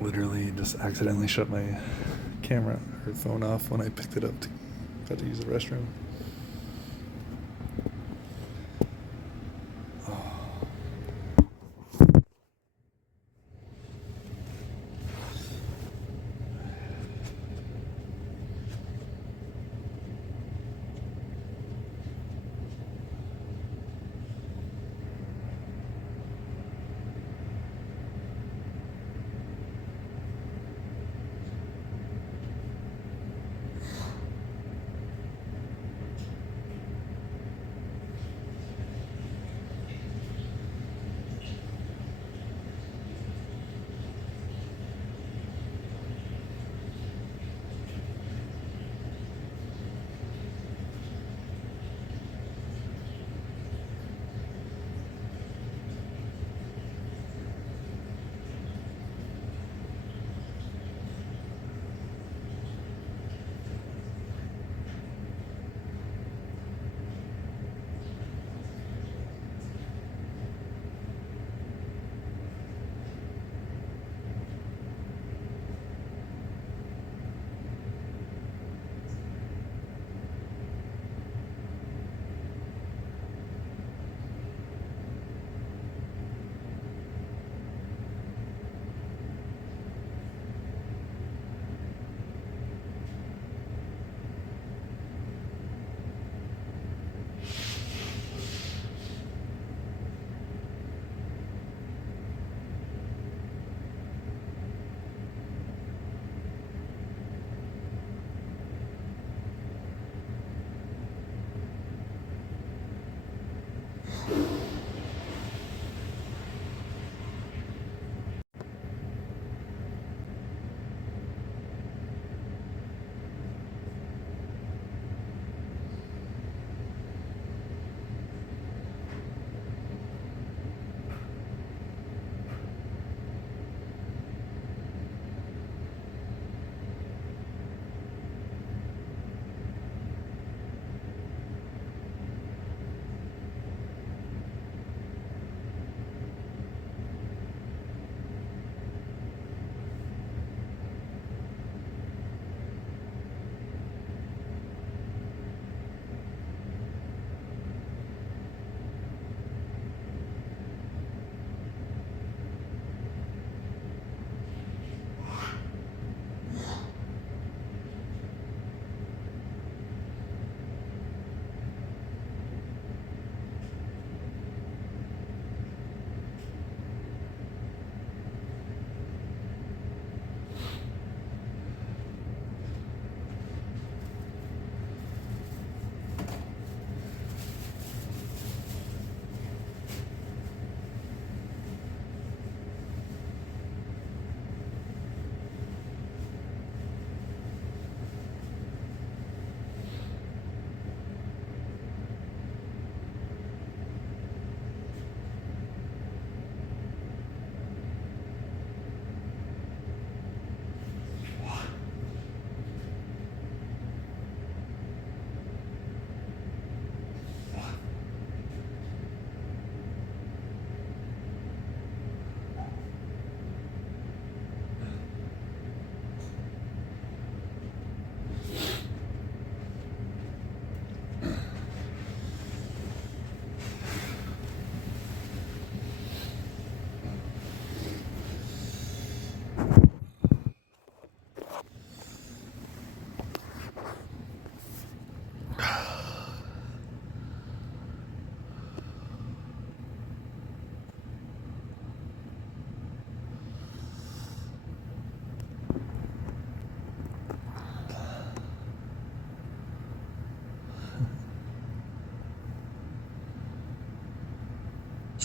literally just accidentally shut my camera or phone off when I picked it up to use the restroom.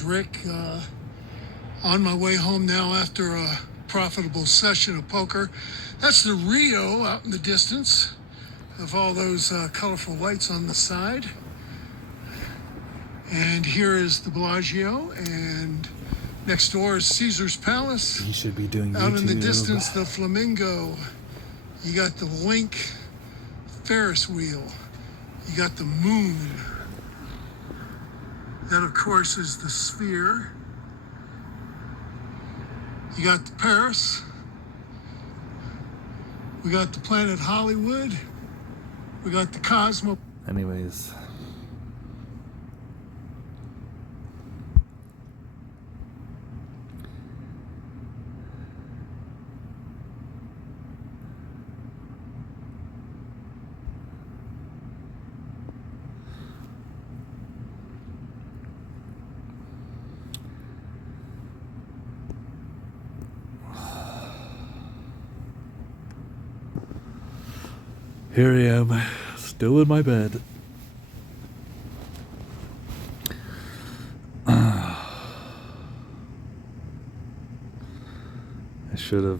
Rick, on my way home now after a profitable session of poker. That's the Rio out in the distance of all those colorful lights on the side. And here is the Bellagio, and next door is Caesar's Palace. He should be doing Out YouTube. in the distance, the Flamingo. You got the Link Ferris wheel. You got the moon. That, of course, is the Sphere. You got the Paris, We got the Planet Hollywood. We got the Cosmo. Anyways. Here I am, still in my bed. I should have,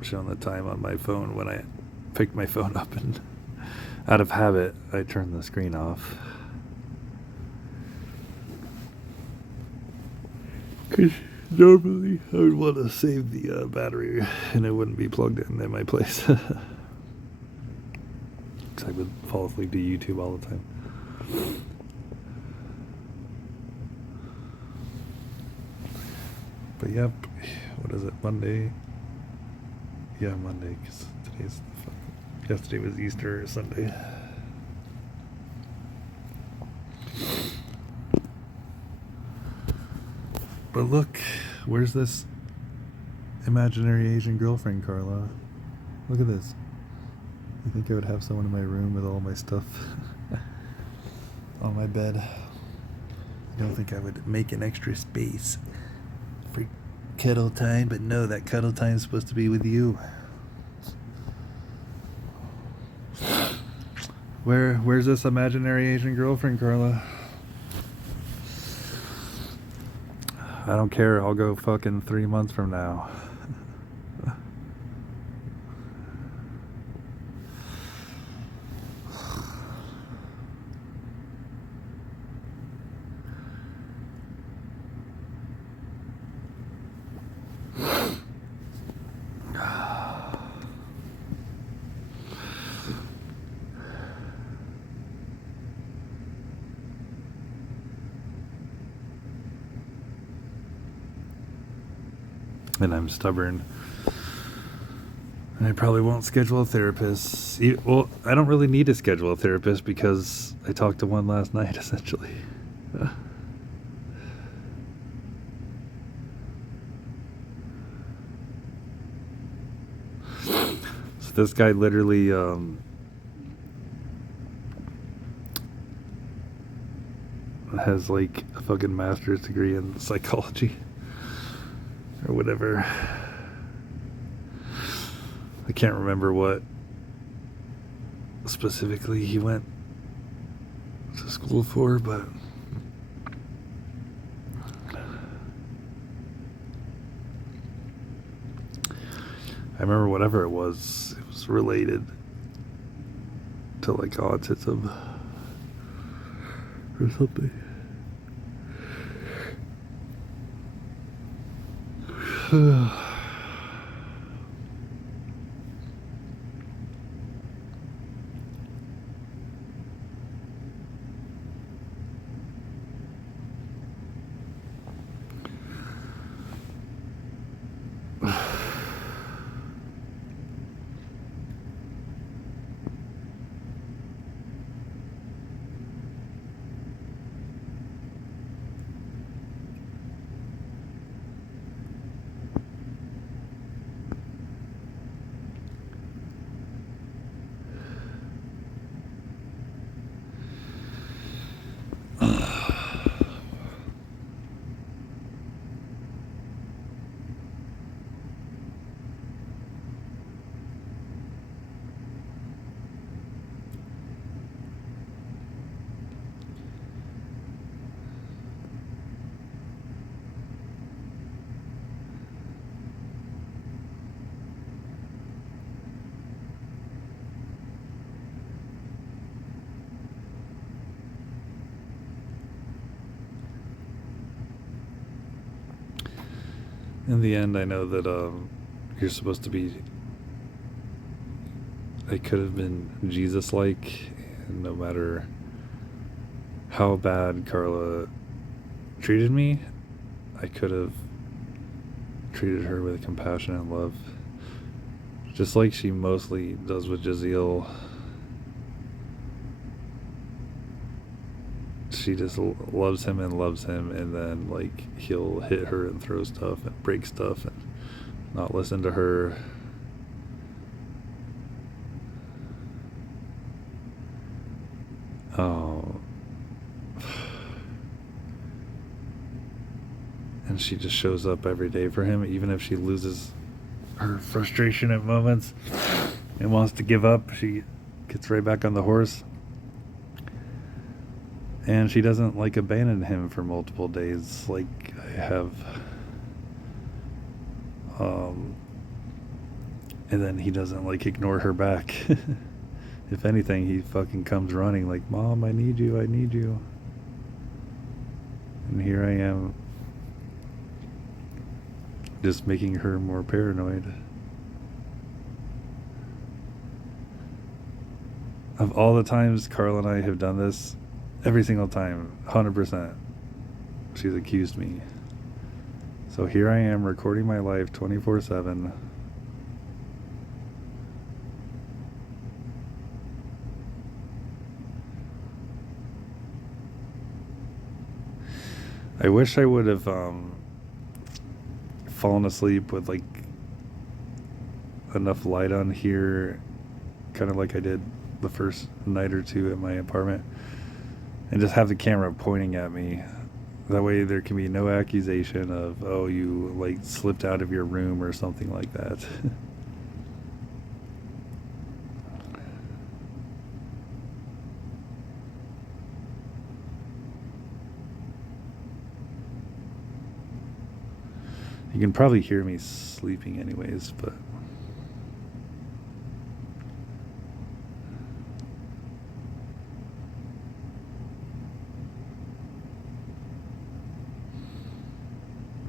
shown the time on my phone when I picked my phone up, and out of habit, I turned the screen off. Because normally I would want to save the battery and it wouldn't be plugged in my place. Because I would fall asleep to YouTube all the time. But yep, what is it, Monday? Yeah, Monday, because yesterday was Easter Sunday. But look, where's this imaginary Asian girlfriend, Carla? Look at this. You think I would have someone in my room with all my stuff on my bed? You don't think I would make an extra space for cuddle time? But no, that cuddle time is supposed to be with you. Where's this imaginary Asian girlfriend, Carla? I don't care, I'll go fucking 3 months from now. And I'm stubborn. And I probably won't schedule a therapist. Well, I don't really need to schedule a therapist because I talked to one last night, essentially. So this guy literally has like a fucking master's degree in psychology. Or whatever. I can't remember what specifically he went to school for, but I remember whatever it was related to like autism or something. In the end, I know that you're supposed to be. I could have been Jesus-like, and no matter how bad Carla treated me, I could have treated her with compassion and love. Just like she mostly does with Jaziel. She just loves him, and then like he'll hit her and throw stuff and break stuff and not listen to her. Oh. And she just shows up every day for him, even if she loses her frustration at moments and wants to give up. She gets right back on the horse. And she doesn't like abandon him for multiple days like I have. And then he doesn't like ignore her back. If anything, he fucking comes running like, Mom, I need you, I need you. And here I am, just making her more paranoid. Of all the times Carl and I have done this, every single time, 100%, she's accused me. So here I am recording my life 24/7. I wish I would have fallen asleep with like enough light on here, kind of like I did the first night or two at my apartment, and just have the camera pointing at me. That way there can be no accusation of, oh, you like slipped out of your room or something like that. You can probably hear me sleeping anyways, but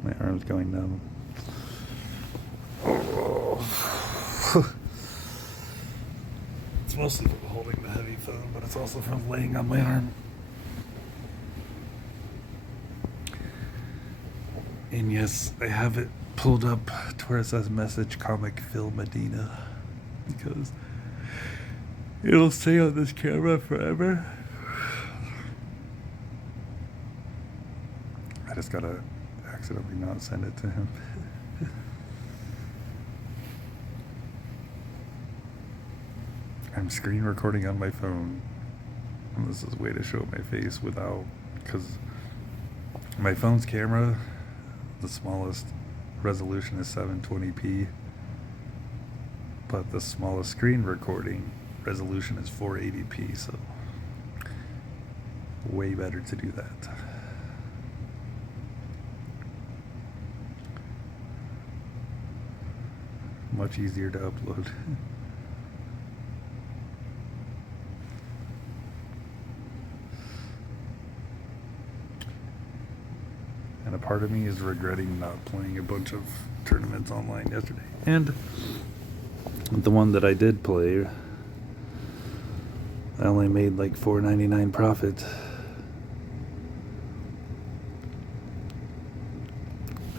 my arm's going numb. Oh. It's mostly from holding the heavy phone, but it's also from laying on my arm. And yes, I have it pulled up to where it says message comic Phil Medina, because it'll stay on this camera forever. I just gotta accidentally not send it to him. I'm screen recording on my phone, and this is a way to show my face without, because my phone's camera, the smallest resolution is 720p, but the smallest screen recording resolution is 480p, so way better to do that. Much easier to upload. And a part of me is regretting not playing a bunch of tournaments online yesterday. And the one that I did play, I only made like $4.99 profit.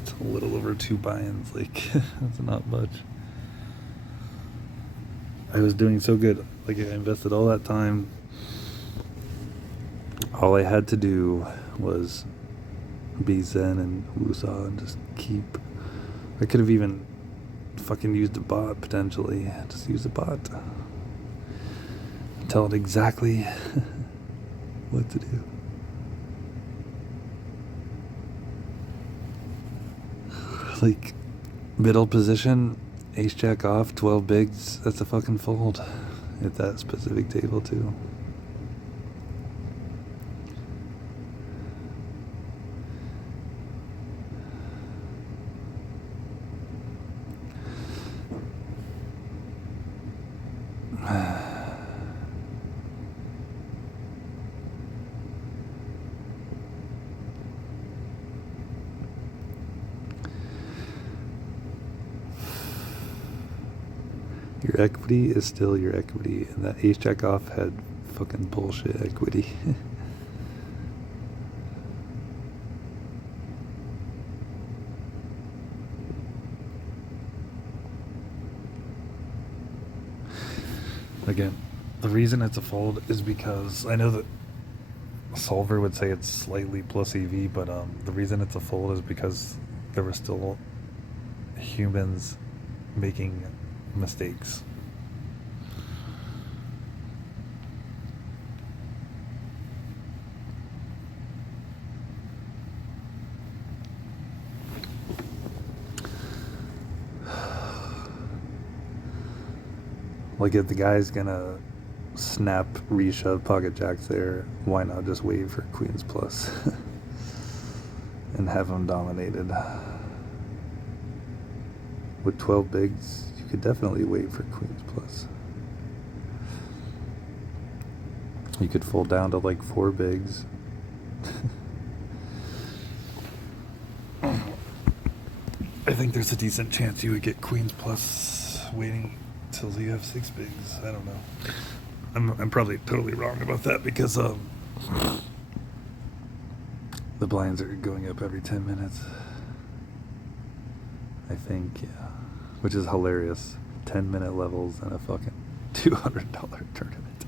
It's a little over 2 buy-ins, like that's not much. I was doing so good. Like I invested all that time. All I had to do was be zen and woosah and just keep. I could have even fucking used a bot potentially. Just use a bot. Tell it exactly what to do. Like middle position, ace jack off, 12 bigs. That's a fucking fold at that specific table too. Your equity is still your equity, and that ace jack off had fucking bullshit equity. Again, the reason it's a fold is because I know that Solver would say it's slightly plus EV, but the reason it's a fold is because there were still humans making mistakes. Like, if the guy's gonna snap, reshove pocket jacks there, why not just wait for Queens Plus and have him dominated? With 12 bigs, you could definitely wait for Queens Plus. You could fold down to like 4 bigs. I think there's a decent chance you would get Queens Plus waiting till you have 6 bigs. I don't know. I'm probably totally wrong about that because the blinds are going up every 10 minutes. I think, yeah. Which is hilarious. 10-minute levels and a fucking $200 tournament.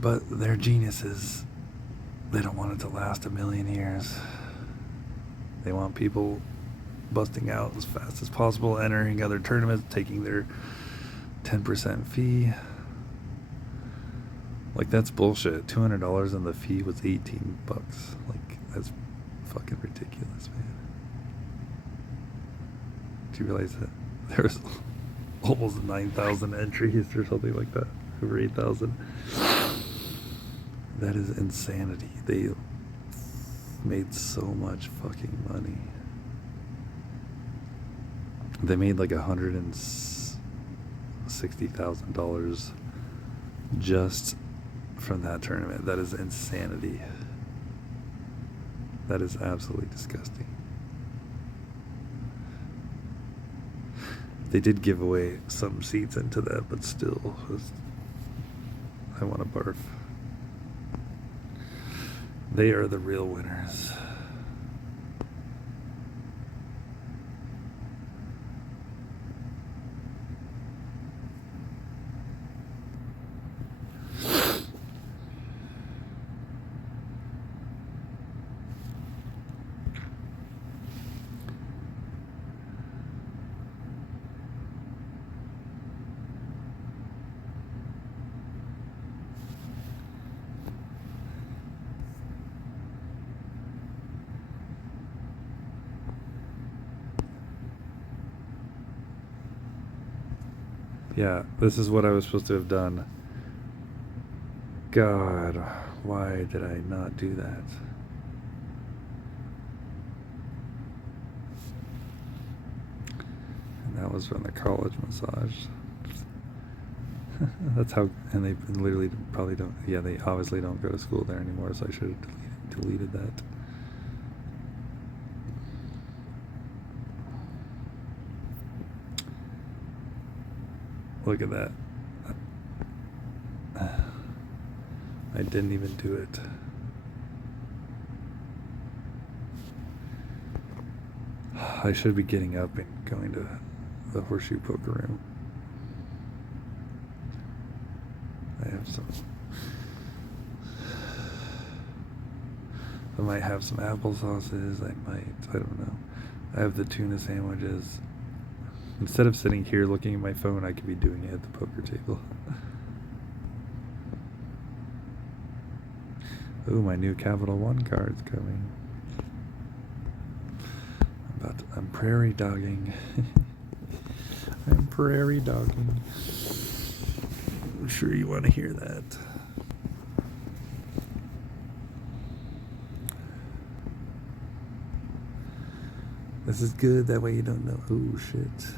But they're geniuses. They don't want it to last a million years. They want people busting out as fast as possible, entering other tournaments, taking their 10% fee. Like, that's bullshit. $200 and the fee was $18. Like, that's fucking ridiculous, man. Do you realize that there was almost 9,000 entries or something like that? Over 8,000. That is insanity. They made so much fucking money. They made like $160,000 just from that tournament. That is insanity. That is absolutely disgusting. They did give away some seats into that, but still, I want to barf. They are the real winners. Yeah, this is what I was supposed to have done. God, why did I not do that? And that was from the college massage. That's how, and they literally probably don't, yeah, they obviously don't go to school there anymore, so I should have deleted that. Look at that. I didn't even do it. I should be getting up and going to the Horseshoe Poker Room. I have some. I might have some applesauces. I don't know. I have the tuna sandwiches. Instead of sitting here looking at my phone, I could be doing it at the poker table. Ooh, my new Capital One card's coming. I'm prairie dogging. I'm prairie dogging. I'm sure you want to hear that. This is good, that way you don't know. Oh, shit.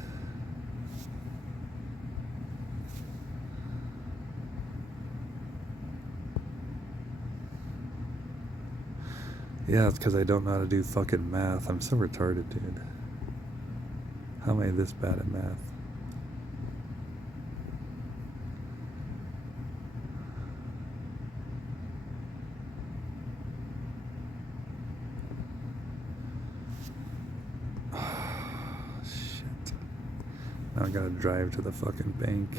Yeah, it's because I don't know how to do fucking math. I'm so retarded, dude. How am I this bad at math? Oh, shit. Now I gotta drive to the fucking bank.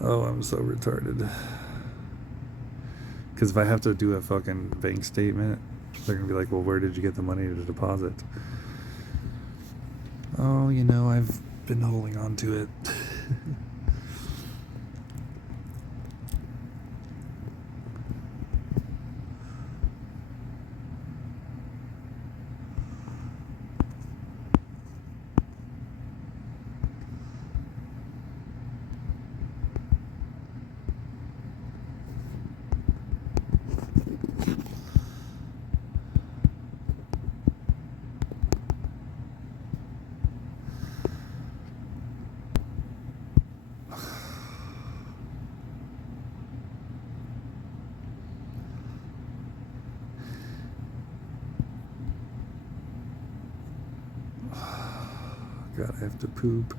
Oh, I'm so retarded. Because if I have to do a fucking bank statement, they're gonna be like, well, where did you get the money to deposit? Oh, you know, I've been holding on to it. God, I have to poop.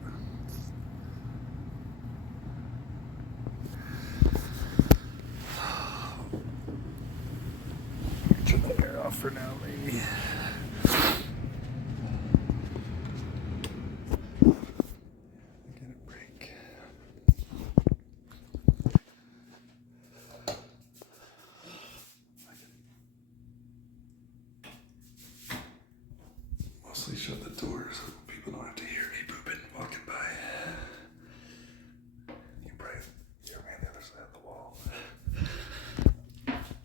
Turn the air off for now, maybe. Get a break. Mostly shut the door so people don't have to hear me pooping walking by. You probably hear me on the other side of the wall.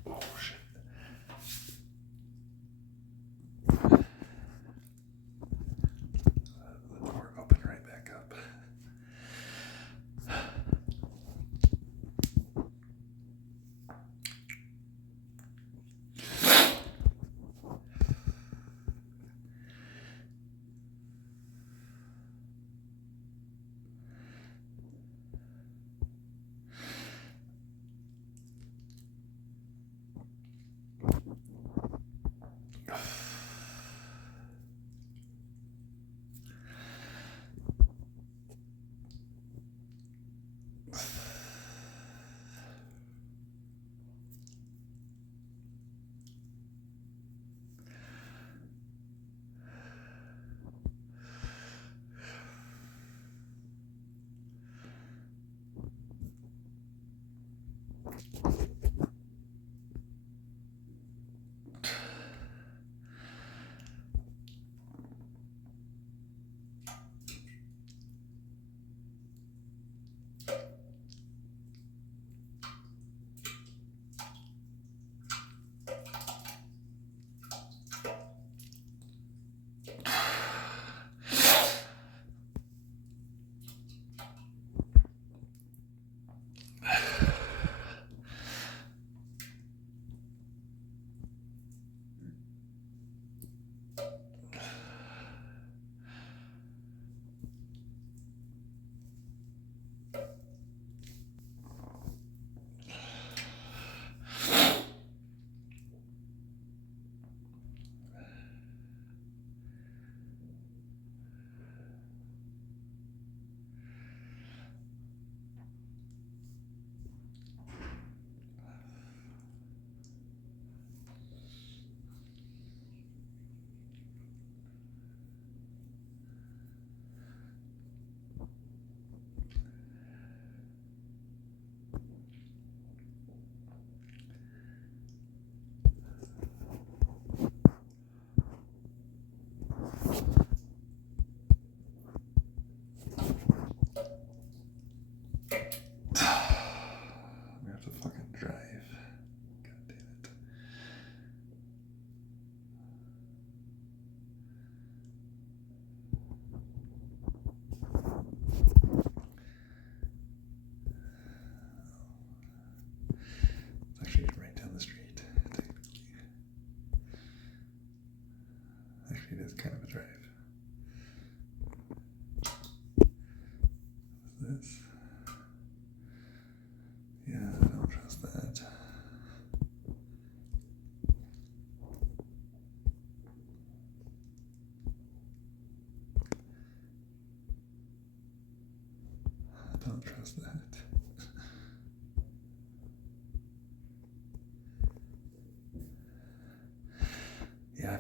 Oh shit. The door opened right back up.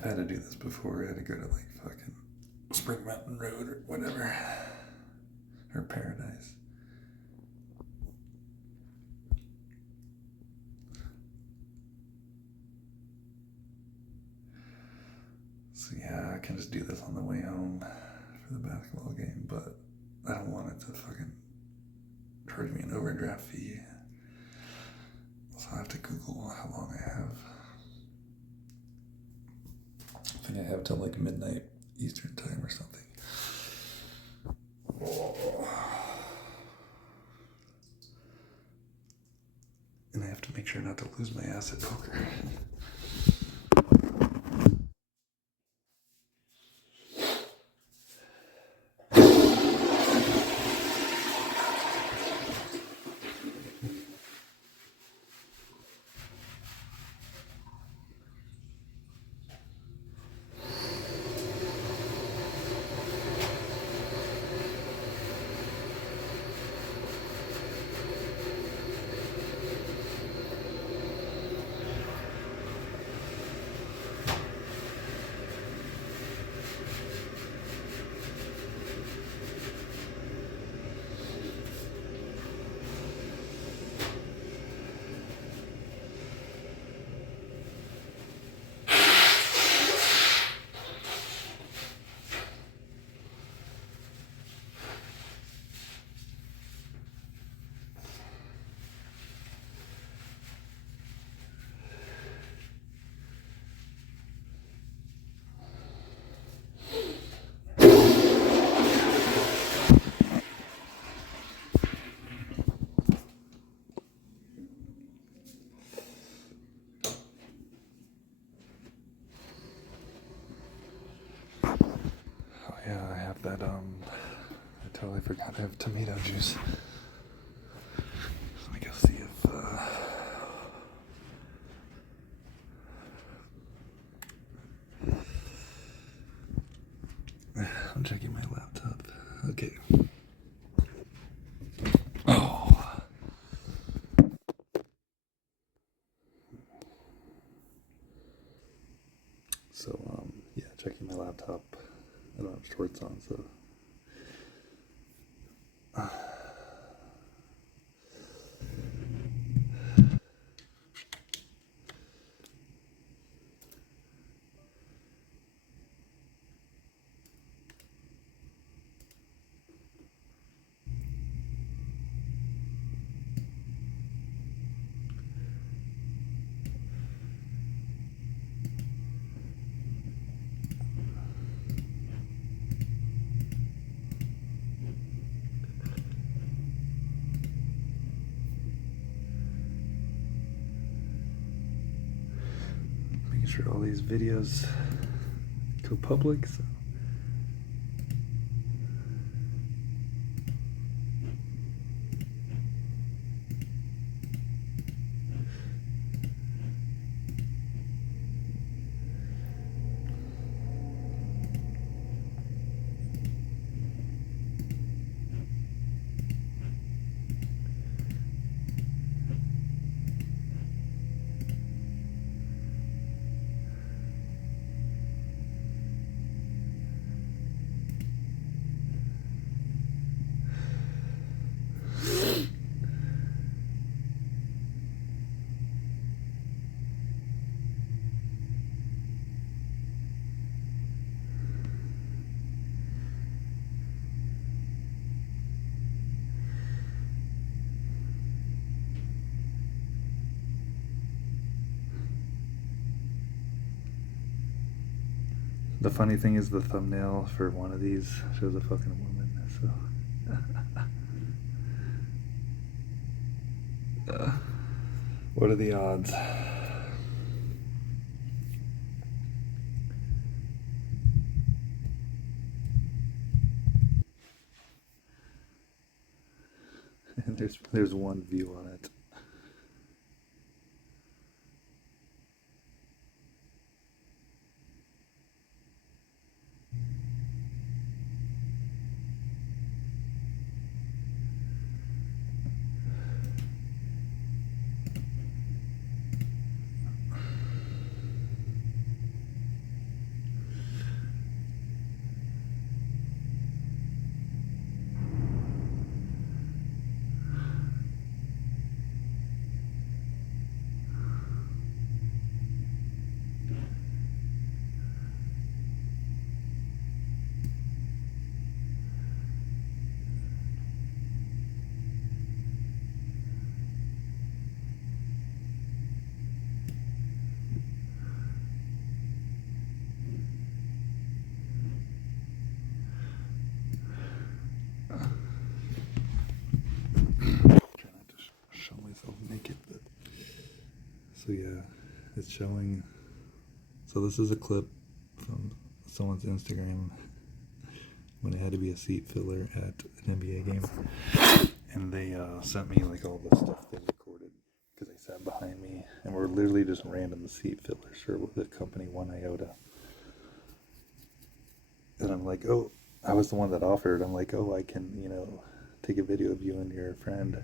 had to do this before. I had to go to like fucking Spring Mountain Road or whatever. Or Paradise. So yeah, I can just do this on the way home for the basketball game, but I don't want it to fucking charge me an overdraft fee. So I have to Google how long I have. I think I have till like midnight Eastern time or something. And I have to make sure not to lose my ass at poker. Yeah, I have that, I totally forgot I have tomato juice. Let me go see if, I'm checking my laptop. Okay. Oh. So, yeah, checking my laptop. I don't have shorts on, so. Making sure all these videos go public, so. The funny thing is the thumbnail for one of these shows a fucking woman, so. What are the odds? And there's one view on it. myself naked, but so yeah, it's showing. So this is a clip from someone's Instagram when it had to be a seat filler at an NBA game, and they sent me like all the stuff they recorded because they sat behind me and were literally just random seat fillers for the company One Iota. And I'm like, oh, I was the one that offered. I'm like, oh, I can, take a video of you and your friend.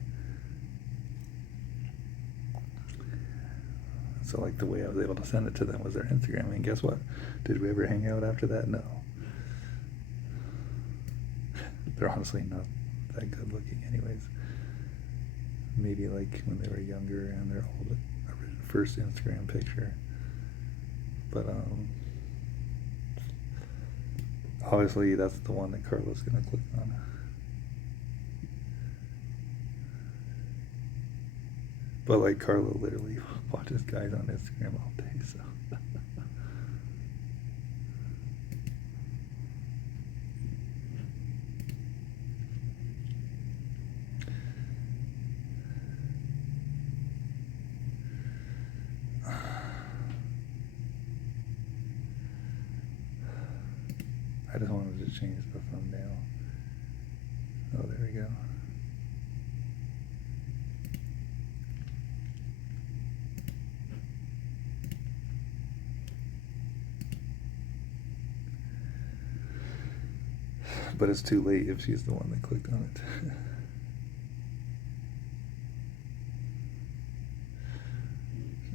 So like the way I was able to send it to them was their Instagram. And guess what? Did we ever hang out after that? No. They're honestly not that good looking anyways. Maybe like when they were younger and their old first Instagram picture. But obviously that's the one that Carla's gonna click on. But like Carla literally watches guys on Instagram all day, so I just wanted to change the thumbnail. Oh, there we go. But it's too late if she's the one that clicked on it.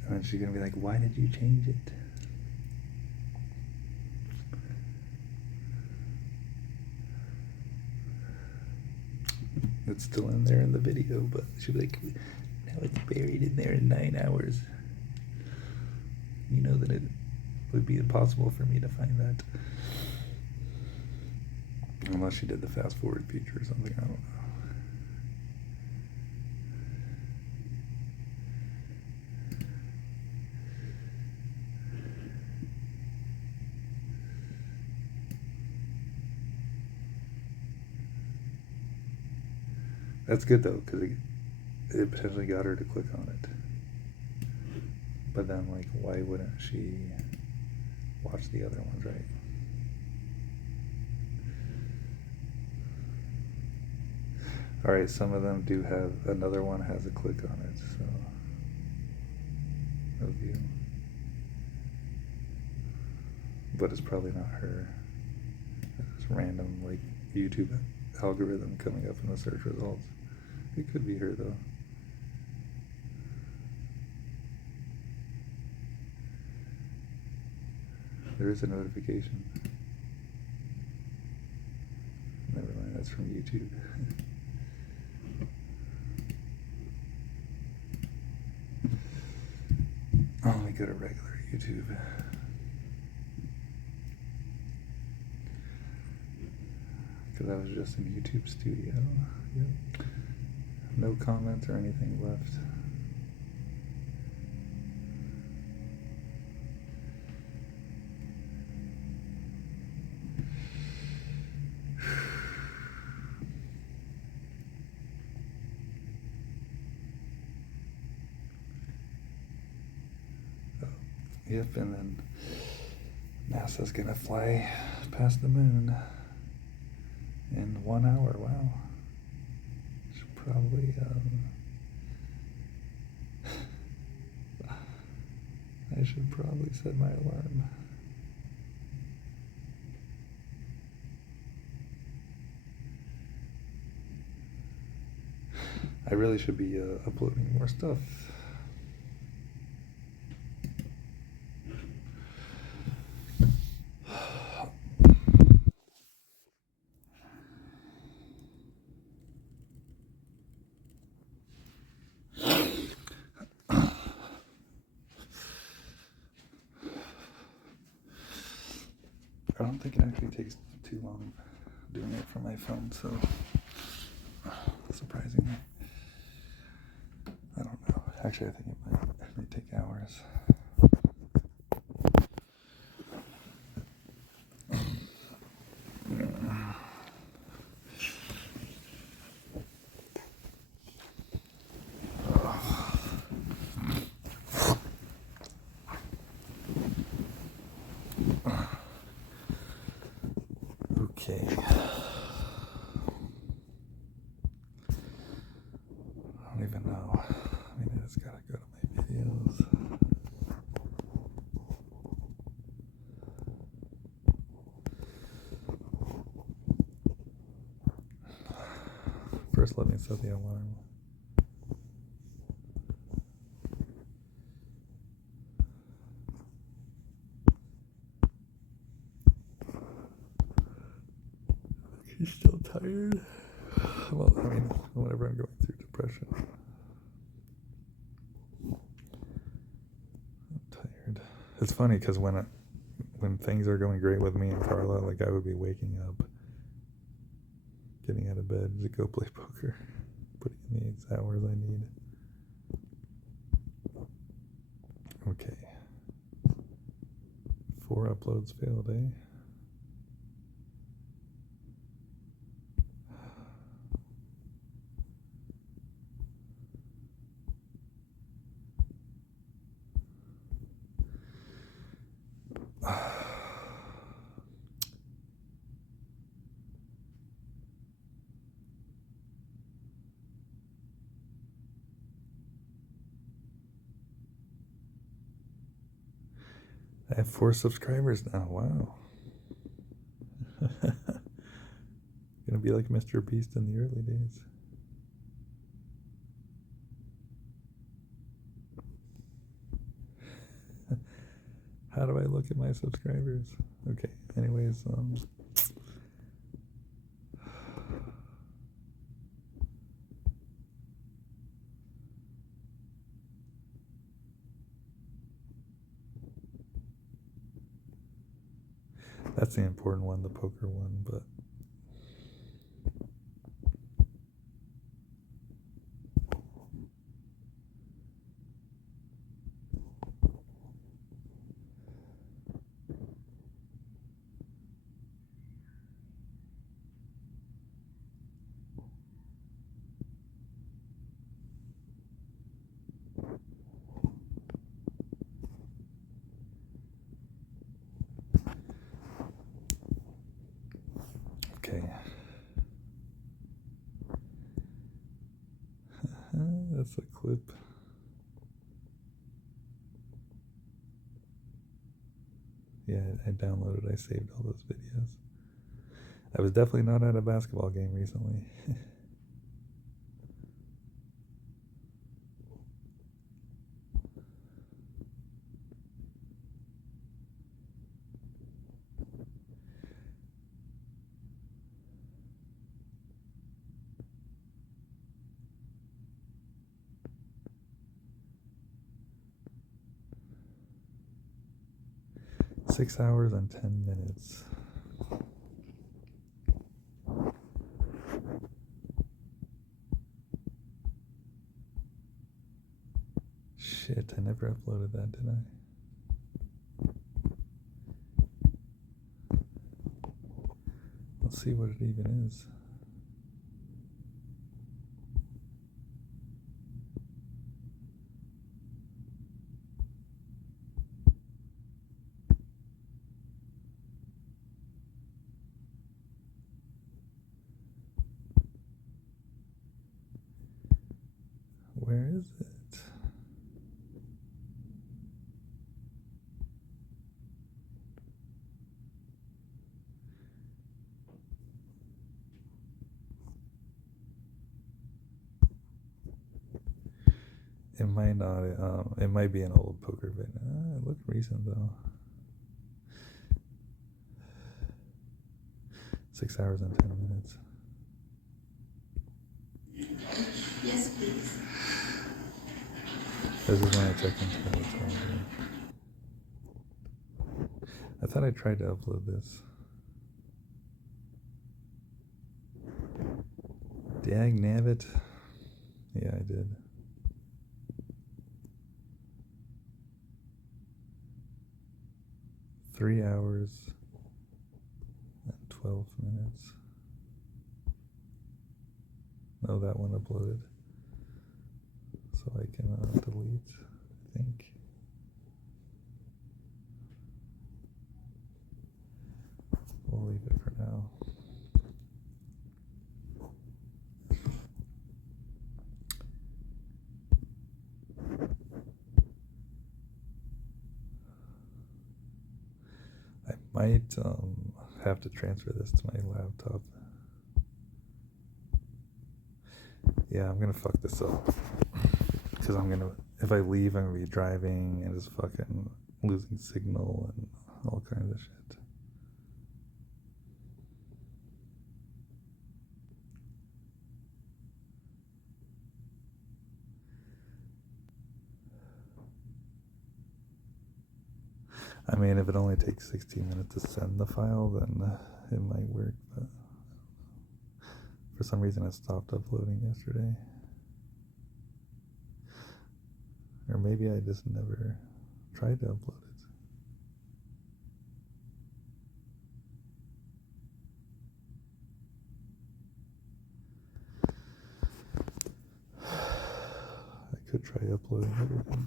And then she's gonna be like, why did you change it? It's still in there in the video, but she'll be like, now it's buried in there in 9 hours. You know that it would be impossible for me to find that. Unless she did the fast forward feature or something, I don't know. That's good though, because it potentially got her to click on it. But then, like, why wouldn't she watch the other ones, right? Alright, some of them do have, another one has a click on it, so no view. But it's probably not her. It's just random, like, YouTube algorithm coming up in the search results. It could be her though. There is a notification. Never mind, that's from YouTube. I'll only go to regular YouTube. Because I was just in YouTube Studio. Yep. No comments or anything left. Oh, yep, and then NASA's gonna fly past the moon in 1 hour. Wow. Should probably I should probably set my alarm. I really should be uploading more stuff. I don't think it actually takes too long doing it from my phone, so surprisingly. I don't know. Actually, I think it may take hours. Okay. I don't even know. I mean, I just gotta go to my videos. First, let me set the alarm. He's still tired. Well, I mean, whenever I'm going through depression, I'm tired. It's funny because when things are going great with me and Carla, like I would be waking up, getting out of bed to go play poker, putting in the 8 hours I need. Okay. 4 uploads failed, eh? I have 4 subscribers now. Wow. Gonna be like Mr. Beast in the early days. How do I look at my subscribers? Okay, anyways, that's the important one, the poker one, but okay. That's a clip. Yeah, I downloaded, I saved all those videos. I was definitely not at a basketball game recently. Six hours and 10 minutes. Shit, I never uploaded that, did I? Let's see what it even is. Where is it? It might not. It might be an old poker vid. It looked recent though. 6 hours and 10 minutes. Yes, please. This is when I check into the hotel. I thought I tried to upload this. Dag nabbit. Yeah, I did. Three hours and 12 minutes. No, that one uploaded. So I can delete, I think. We'll leave it for now. Might have to transfer this to my laptop. Yeah, I'm gonna fuck this up. Because if I leave, I'm gonna be driving and just fucking losing signal and all kinds of shit. I mean, if it only takes 16 minutes to send the file, then it might work, but for some reason it stopped uploading yesterday. Or maybe I just never tried to upload it. I could try uploading everything.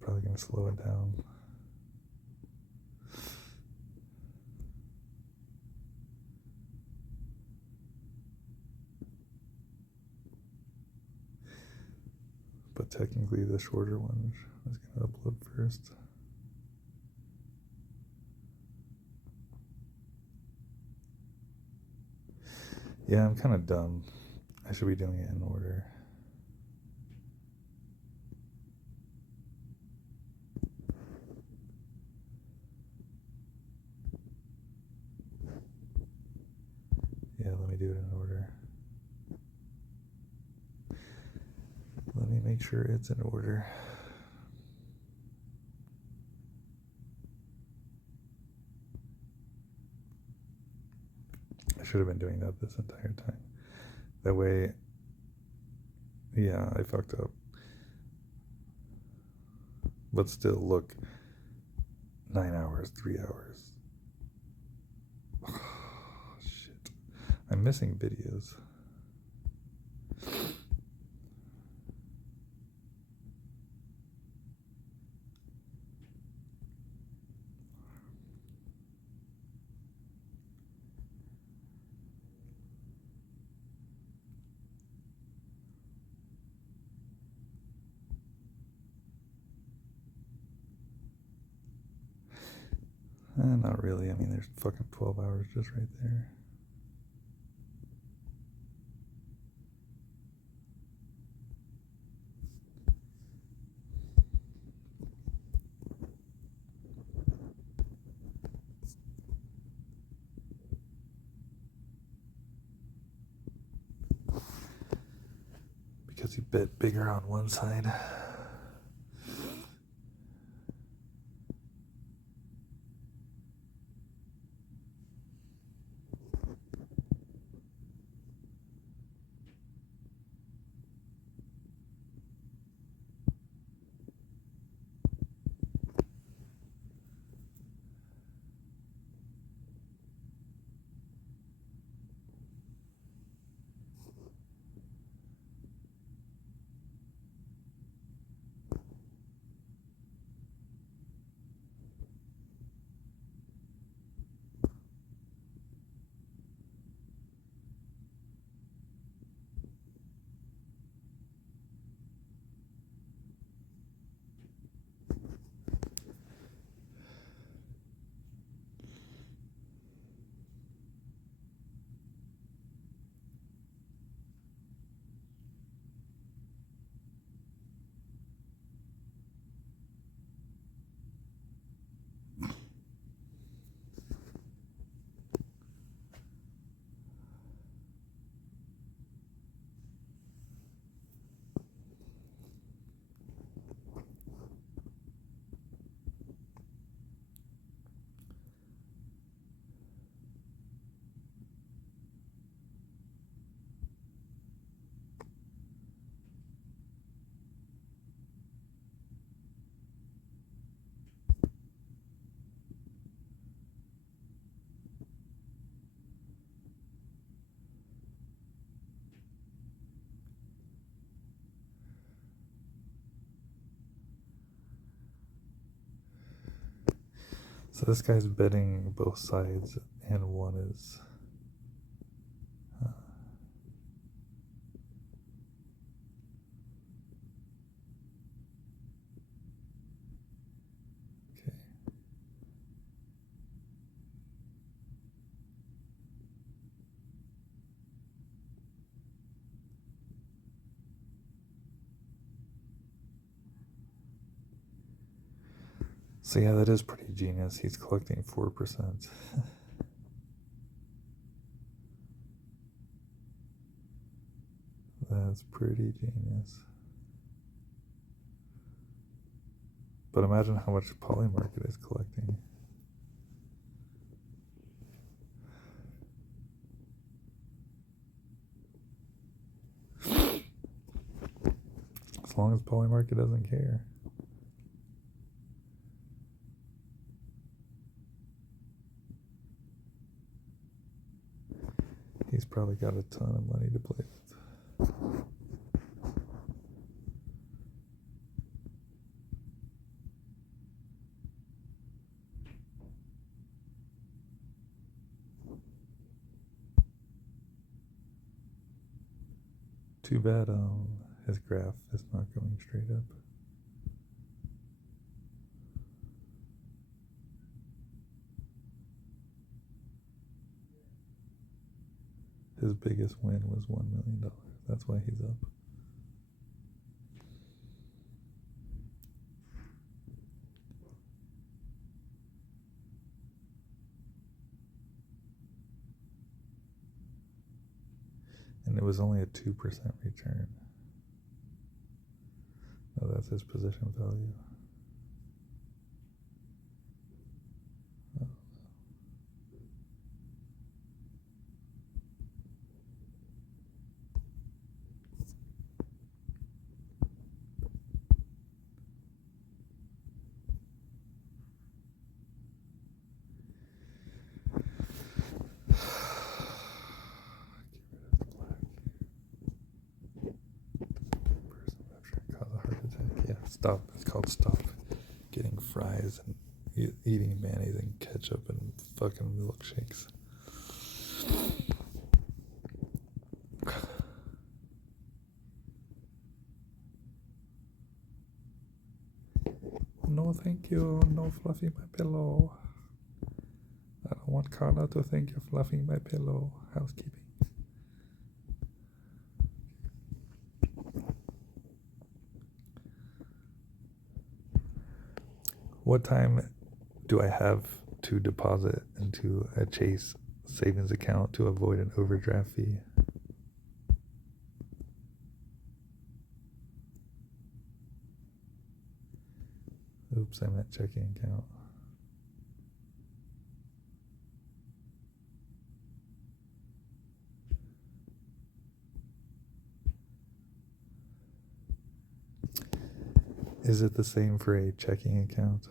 Probably gonna slow it down. But technically the shorter one was gonna upload first. Yeah, I'm kind of dumb. I should be doing it in order. Yeah, let me do it in order. Let me make sure it's in order. I should have been doing that this entire time. That way, yeah, I fucked up. But still, look, 9 hours, 3 hours. Shit. I'm missing videos. Not really. I mean, there's fucking 12 hours just right there. Because you bet bigger on one side. So this guy's betting both sides, and one is. Okay. So yeah, that is pretty genius. He's collecting 4%. That's pretty genius. But imagine how much Polymarket is collecting. As long as Polymarket doesn't care. He's probably got a ton of money to play with. Too bad his graph is not going straight up. His biggest win was $1 million. That's why he's up. And it was only a 2% return. No, that's his position value. Oh. Stop. It's called stop getting fries and eating mayonnaise and ketchup and fucking milkshakes. No, thank you. No fluffing my pillow. I don't want Carla to think you're fluffing my pillow. Housekeeping. What time do I have to deposit into a Chase savings account to avoid an overdraft fee? Oops, I meant checking account. Is it the same for a checking account?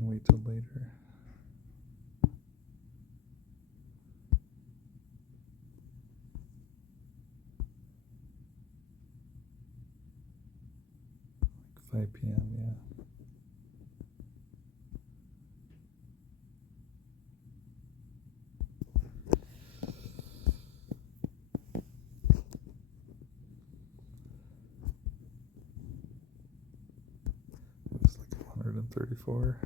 Wait till later. Like 5 p.m., yeah. It was like 134.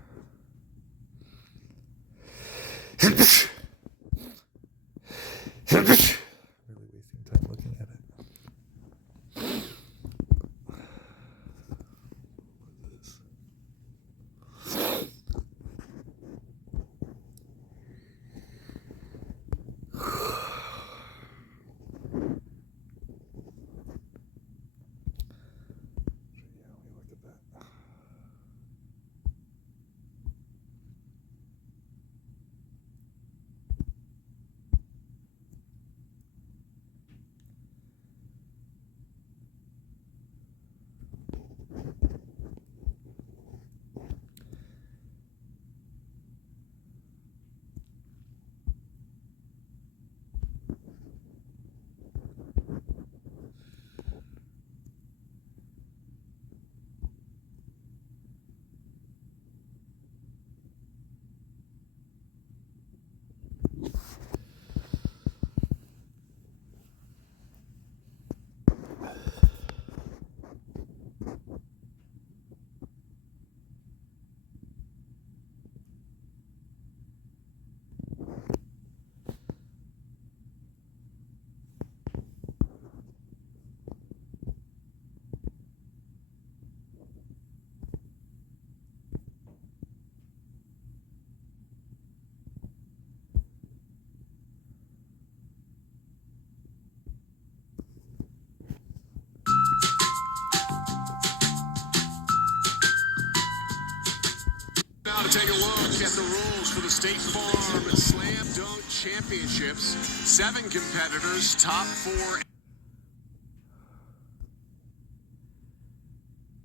Time to take a look at the rules for the State Farm Slam Dunk Championships. 7 competitors, top 4.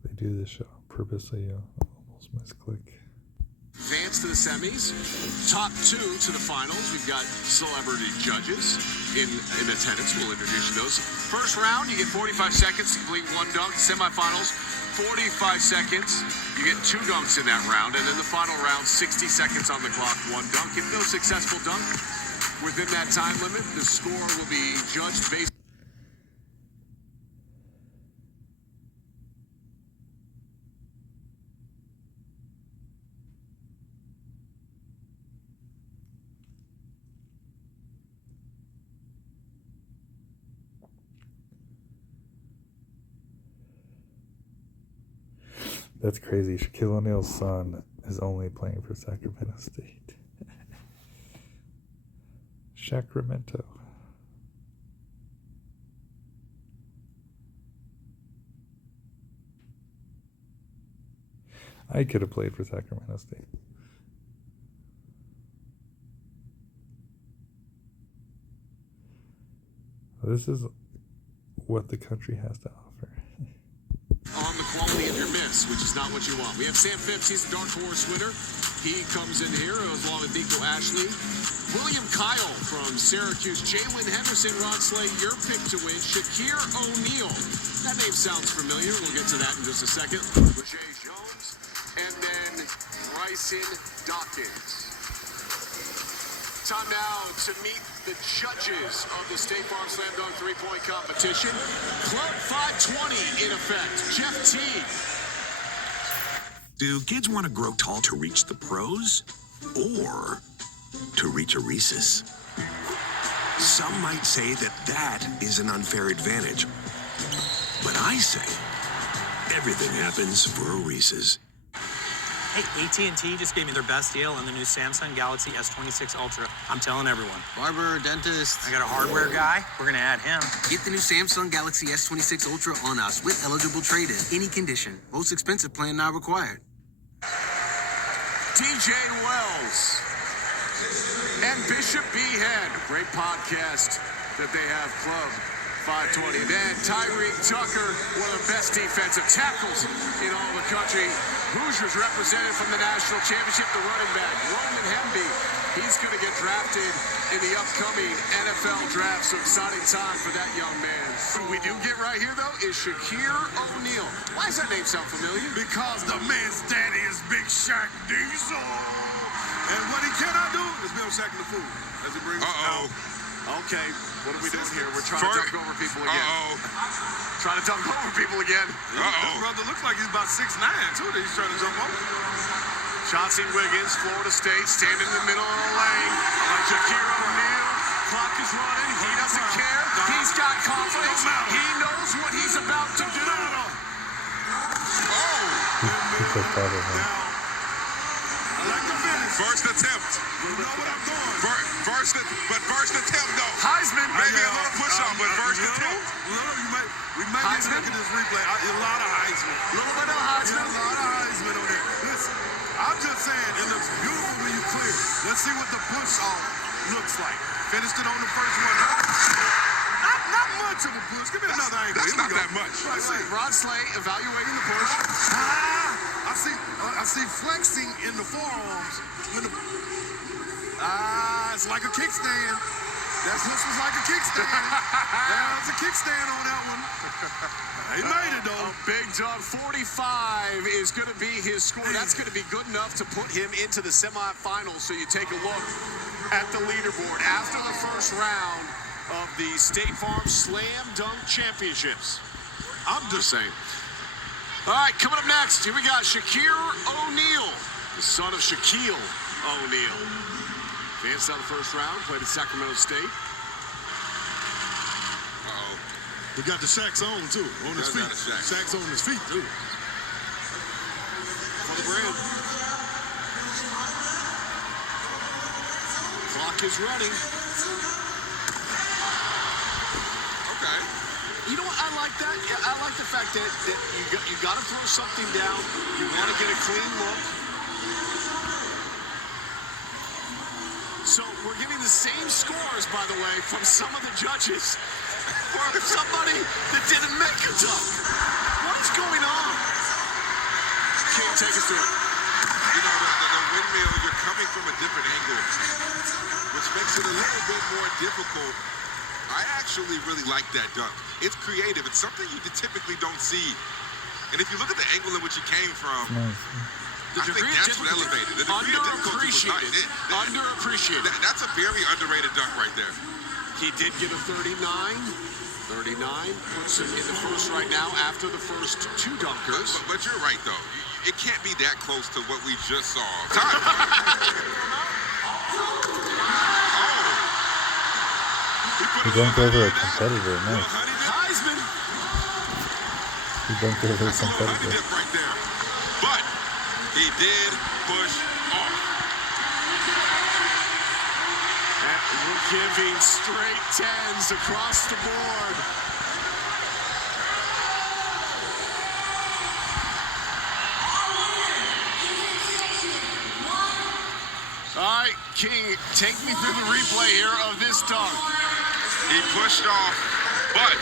They do this show purposely. Almost misclick. Advance to the semis. Top 2 to the finals. We've got celebrity judges in attendance. We'll introduce you those. First round, you get 45 seconds to complete 1 dunk. Semifinals, 45 seconds. You get 2 dunks in that round. And then the final round, 60 seconds on the clock, 1 dunk. If no successful dunk within that time limit, the score will be judged based. That's crazy. Shaquille O'Neal's son is only playing for Sacramento State. Sacramento. I could have played for Sacramento State. This is what the country has to offer. On the quality of your miss, which is not what you want. We have Sam Phipps, he's the dark horse winner. He comes in here along with Nico Ashley. William Kyle from Syracuse. Jalen Henderson, Rod Slay, your pick to win. Shakir O'Neal. That name sounds familiar. We'll get to that in just a second. Lachey Jones. And then Bryson Dawkins. Time now to meet the judges of the State Farm Slam Dunk 3-point competition. Club 520 in effect. Jeff Teague. Do kids want to grow tall to reach the pros or to reach a Reese's? Some might say that is an unfair advantage. But I say everything happens for a Reese's. Hey, AT&T just gave me their best deal on the new Samsung Galaxy S26 Ultra. I'm telling everyone. Barber, dentist. I got a hardware guy. We're going to add him. Get the new Samsung Galaxy S26 Ultra on us with eligible trade-in. Any condition. Most expensive plan not required. DJ Wells and Bishop Behan. Great podcast that they have, Club 520. Then Tyreek Tucker, one of the best defensive tackles in all the country. Hoosiers represented from the national championship, the running back, Roman Hemby. He's going to get drafted in the upcoming NFL draft, so exciting time for that young man. Who we do get right here, though, is Shakir O'Neal. Why does that name sound familiar? Because the man's daddy is Big Shaq Diesel. And what he cannot do is be on Shaq the Fool as he brings us out. Okay, what are we doing here? We're trying to dunk over people again. Trying to dunk over people again. This brother looks like he's about 6'9", too, that he's trying to jump over. Chauncey Wiggins, Florida State, standing in the middle of the lane. Shakir O'Neal, clock is running. He doesn't care. He's got confidence. He knows what he's about to do. I like the finish. First attempt. You know what I'm doing. First attempt, though. Heisman. Maybe a little push-up, but first attempt. We might get to look at this replay. A lot of Heisman. A little bit of Heisman. Yeah, a lot of Heisman on there. Listen, I'm just saying, it looks beautiful when you clear. Let's see what the push-off looks like. Finished it on the first one. Not much of a push. Give me another angle. That's not that much. Rod Slay evaluating the push. I see flexing in the forearms. It's like a kickstand. This was like a kickstand. There's a kickstand on that one. He made it, though. Big Dog 45 is going to be his score. That's going to be good enough to put him into the semifinals. So you take a look at the leaderboard after the first round of the State Farm Slam Dunk Championships. I'm just saying. All right, coming up next, here we got Shakir O'Neal, the son of Shaquille O'Neal. Advanced out of the first round, played at Sacramento State. He got the Shaq's on, too, on his feet. Shaq's on his feet, too. For the brand. Clock is running. Okay. You know what? I like that. Yeah, I like the fact that you got to throw something down. You want to get a clean look. So we're getting the same scores, by the way, from some of the judges for somebody that didn't make a dunk. What is going on? King, take us through it. You know, the windmill, you're coming from a different angle, which makes it a little bit more difficult. I actually really like that dunk. It's creative. It's something you typically don't see. And if you look at the angle in which he came from, I think that's what elevated. The degree of difficulty was nice. Underappreciated. That's a very underrated dunk right there. He did get a 39. 39 puts him in the first right now after the first two dunkers. But you're right, though. It can't be that close to what we just saw. Time. He dunked over a competitor. Nice. Heisman. He dunked over a competitor. Dip right there. But he did push off. And we're giving straight 10s across the board. All right, King, take me through the replay here of this dunk. He pushed off, but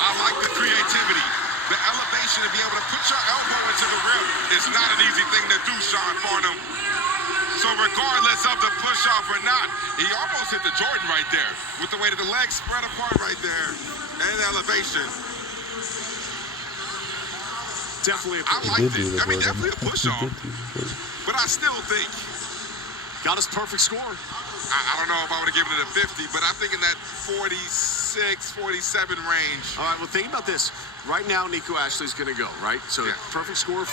I like the creativity. The elevation to be able to put your elbow into the rim is not an easy thing to do, Sean Farnham. So regardless of the push-off or not, he almost hit the Jordan right there with the way that the legs spread apart right there and the elevation. Definitely a I push. like it. I mean, definitely a push-off. But I still think. Got his perfect score. I don't know if I would have given it a 50, but I'm thinking that 46, 47 range. All right, well, think about this. Right now, Nico Ashley's going to go, right? So, Yeah. perfect score.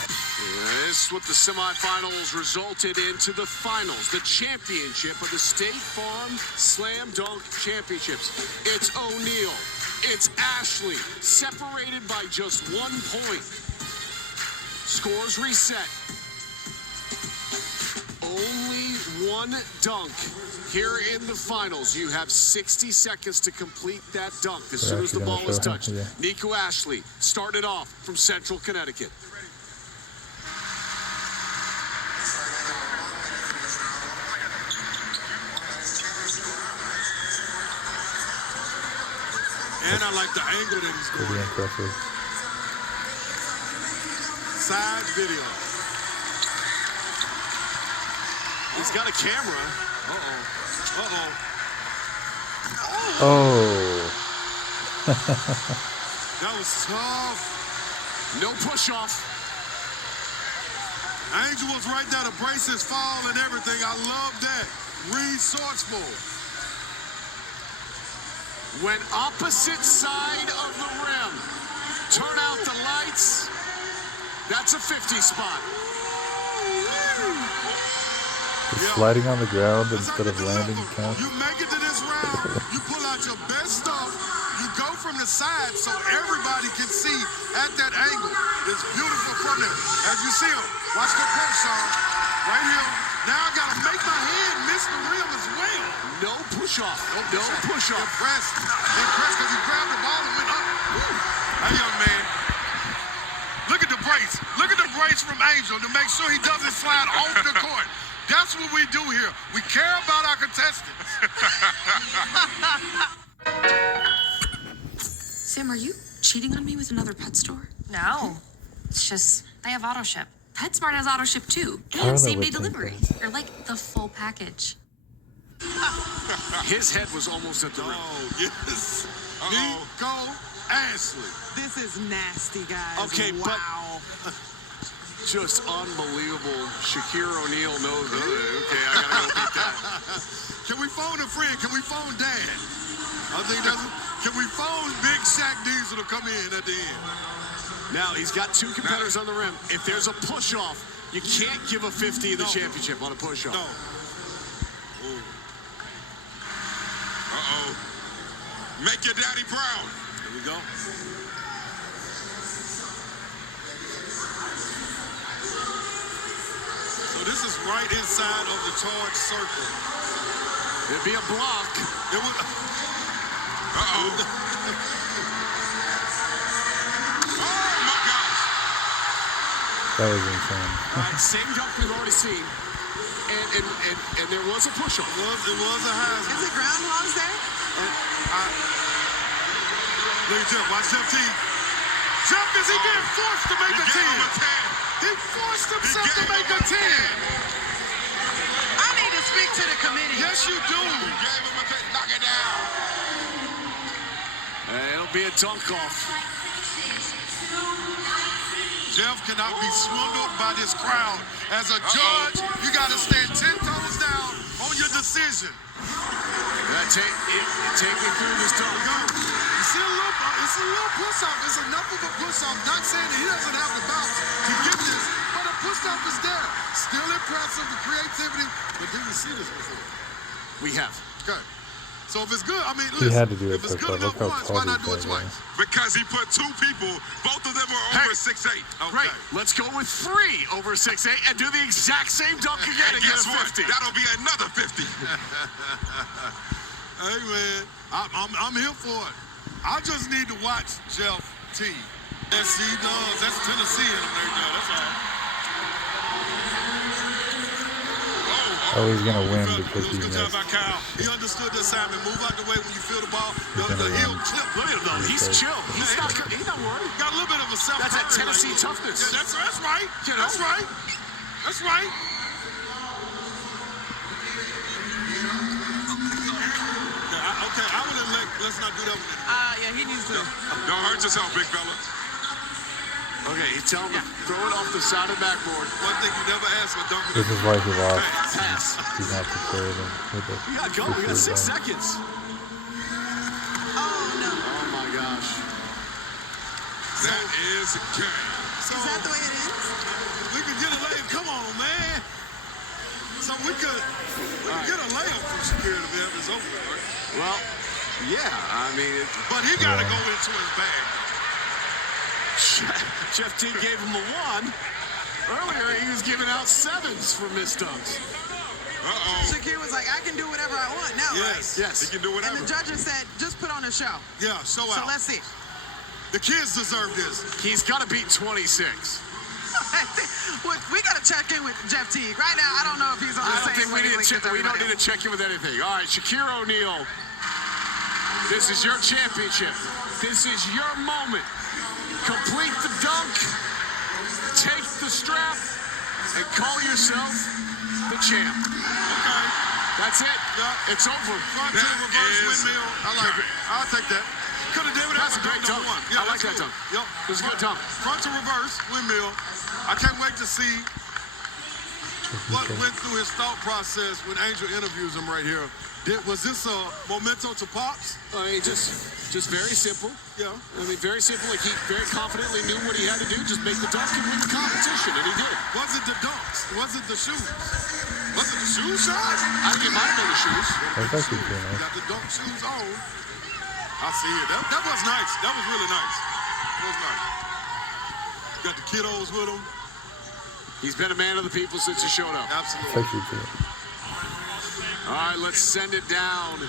This is what the semifinals resulted into the finals, the championship of the State Farm Slam Dunk Championships. It's O'Neal. It's Ashley, separated by just 1 point. Scores reset. Only one dunk here in the finals. You have 60 seconds to complete that dunk as soon as the ball is touched. Yeah. Nico Ashley started off from Central Connecticut. And I like the angle that he's Pretty going. impressive. Side video. He's got a camera. Uh-oh. Uh-oh. Oh. That was tough. No push-off. Angel was right there to brace his fall and everything. I love that. Resourceful. Went opposite side of the rim. Turn out the lights. That's a 50 spot. Just sliding on the ground instead of landing counts. You make it to this round, you pull out your best stuff, you go from the side so everybody can see at that angle. It's beautiful from there. As you see him, watch the push, Sean. Right here. Now I gotta make my hand miss the rim as well. No push-off. No push-off. Impressed because he grabbed the ball and went up. Hey, young man. Look at the brace. Look at the brace from Angel to make sure he doesn't slide off the court. That's what we do here. We care about our contestants. Sam, are you cheating on me with another pet store? No, it's just they have auto ship. PetSmart has auto ship too, Carla and same day would think delivery, that. or like the full package. His head was almost at the rim. Oh, yes. Nico Ashley. This is nasty, guys. Okay, but- wow. Just unbelievable. Shaquille O'Neal knows. Okay, I gotta go beat that. Can we phone a friend? Can we phone Dad? I think that's. Can we phone Big Shaq Diesel to come in at the end? Now he's got two competitors on the rim. If there's a push-off, you can't give a 50 in the No. championship on a push-off. No. Uh-oh. Make your daddy proud. Here we go. So this is right inside of the charge circle. It'd be a block. It was. Uh-oh. Oh, my gosh. That was insane. All right, same dunk we've already seen. And there was a push-off. It was a Heisman. Is it Groundhog's Day? Look at Jeff. Watch Jeff T. Jeff, is he being forced to make a 10? He forced himself to make a 10. I need to speak to the committee. Yes, you do. Knock it down. It'll be a dunk off. Jeff cannot be swindled by this crowd. As a judge, you got to stand 10 toes down on your decision. Take me through this dunk. You see it's a little push-off. It's enough of a push-off. Not saying that he doesn't have the bounce to get this, but a push-off is there. Still impressive, the creativity. But did we see this before? We have. Okay. So if it's good, I mean, He listen, had to do it if it's first. good Look enough how once, why tall not do these it guys twice? Because he put two people, both of them are over 6'8". Okay. Great. Let's go with 3 over 6'8" and do the exact same dunk again and get Guess a what? 50. That'll be another 50. Hey, man, I'm here for it. I just need to watch Jeff T. Yes, he does. That's Tennessee in him right now. That's all. Oh, he's gonna win because he Good job missed. by Kyle. He understood the assignment. Move out the way when you feel the ball. The gonna heel run. clip. Look at him, though. He's chill. He's not worried. Got a little bit of a self. That's that Tennessee toughness. Yeah, that's right. You know? That's right. That's right. Okay, I wouldn't let's not do that one anymore. Yeah, he needs to. Don't hurt yourself, big fella. Okay, you tell him to throw it off the side of the backboard. One thing you never ask for dunking. This is why he lost. Pass. He's not prepared with it. We got go. We got 6 Preferred seconds. Oh, no. Oh, my gosh. That is a game. So Is that the way it is? we could get a layup. Come on, man. So we could get a layup from security if it's over with, right? Well, yeah, I mean, But he got to go into his bag. Jeff T gave him a 1. Earlier, he was giving out 7s for missed dunks. Shakir was like, I can do whatever I want now, Yes. right? Yes. He can do whatever. And the judges said, just put on a show. Yeah, show So out. let's see. The kids deserve this. He's got to beat 26. We got to check in with Jeff Teague. Right now, I don't know if he's on the I don't same think we need to wavelength check. as We don't everybody need to check in with anything. All right, Shaquille O'Neal. This is your championship. This is your moment. Complete the dunk. Take the strap and call yourself the champ. Okay. That's it. Yeah. It's over. Front to That reverse is windmill. I like it. I'll take that. Could have did with That's a that. great dunk. Yeah, I like that's that good. dunk. Yep. It was a good dunk. Front to reverse windmill. I can't wait to see what went through his thought process when Angel interviews him right here. Was this a memento to Pops? Just very simple. Yeah. I mean, very simple. Like he very confidently knew what he had to do. Just make the dunk and win the competition, and he did. Was it the dunks? Was it the shoes? Was it the shoe shot? I think it might have been the shoes. That's actually pretty nice. Got the dunk shoes on. I see it. That was nice. That was really nice. That was nice. Got the kiddos with him. He's been a man of the people since he showed up. It's Absolutely. actually pretty. All right, let's send it down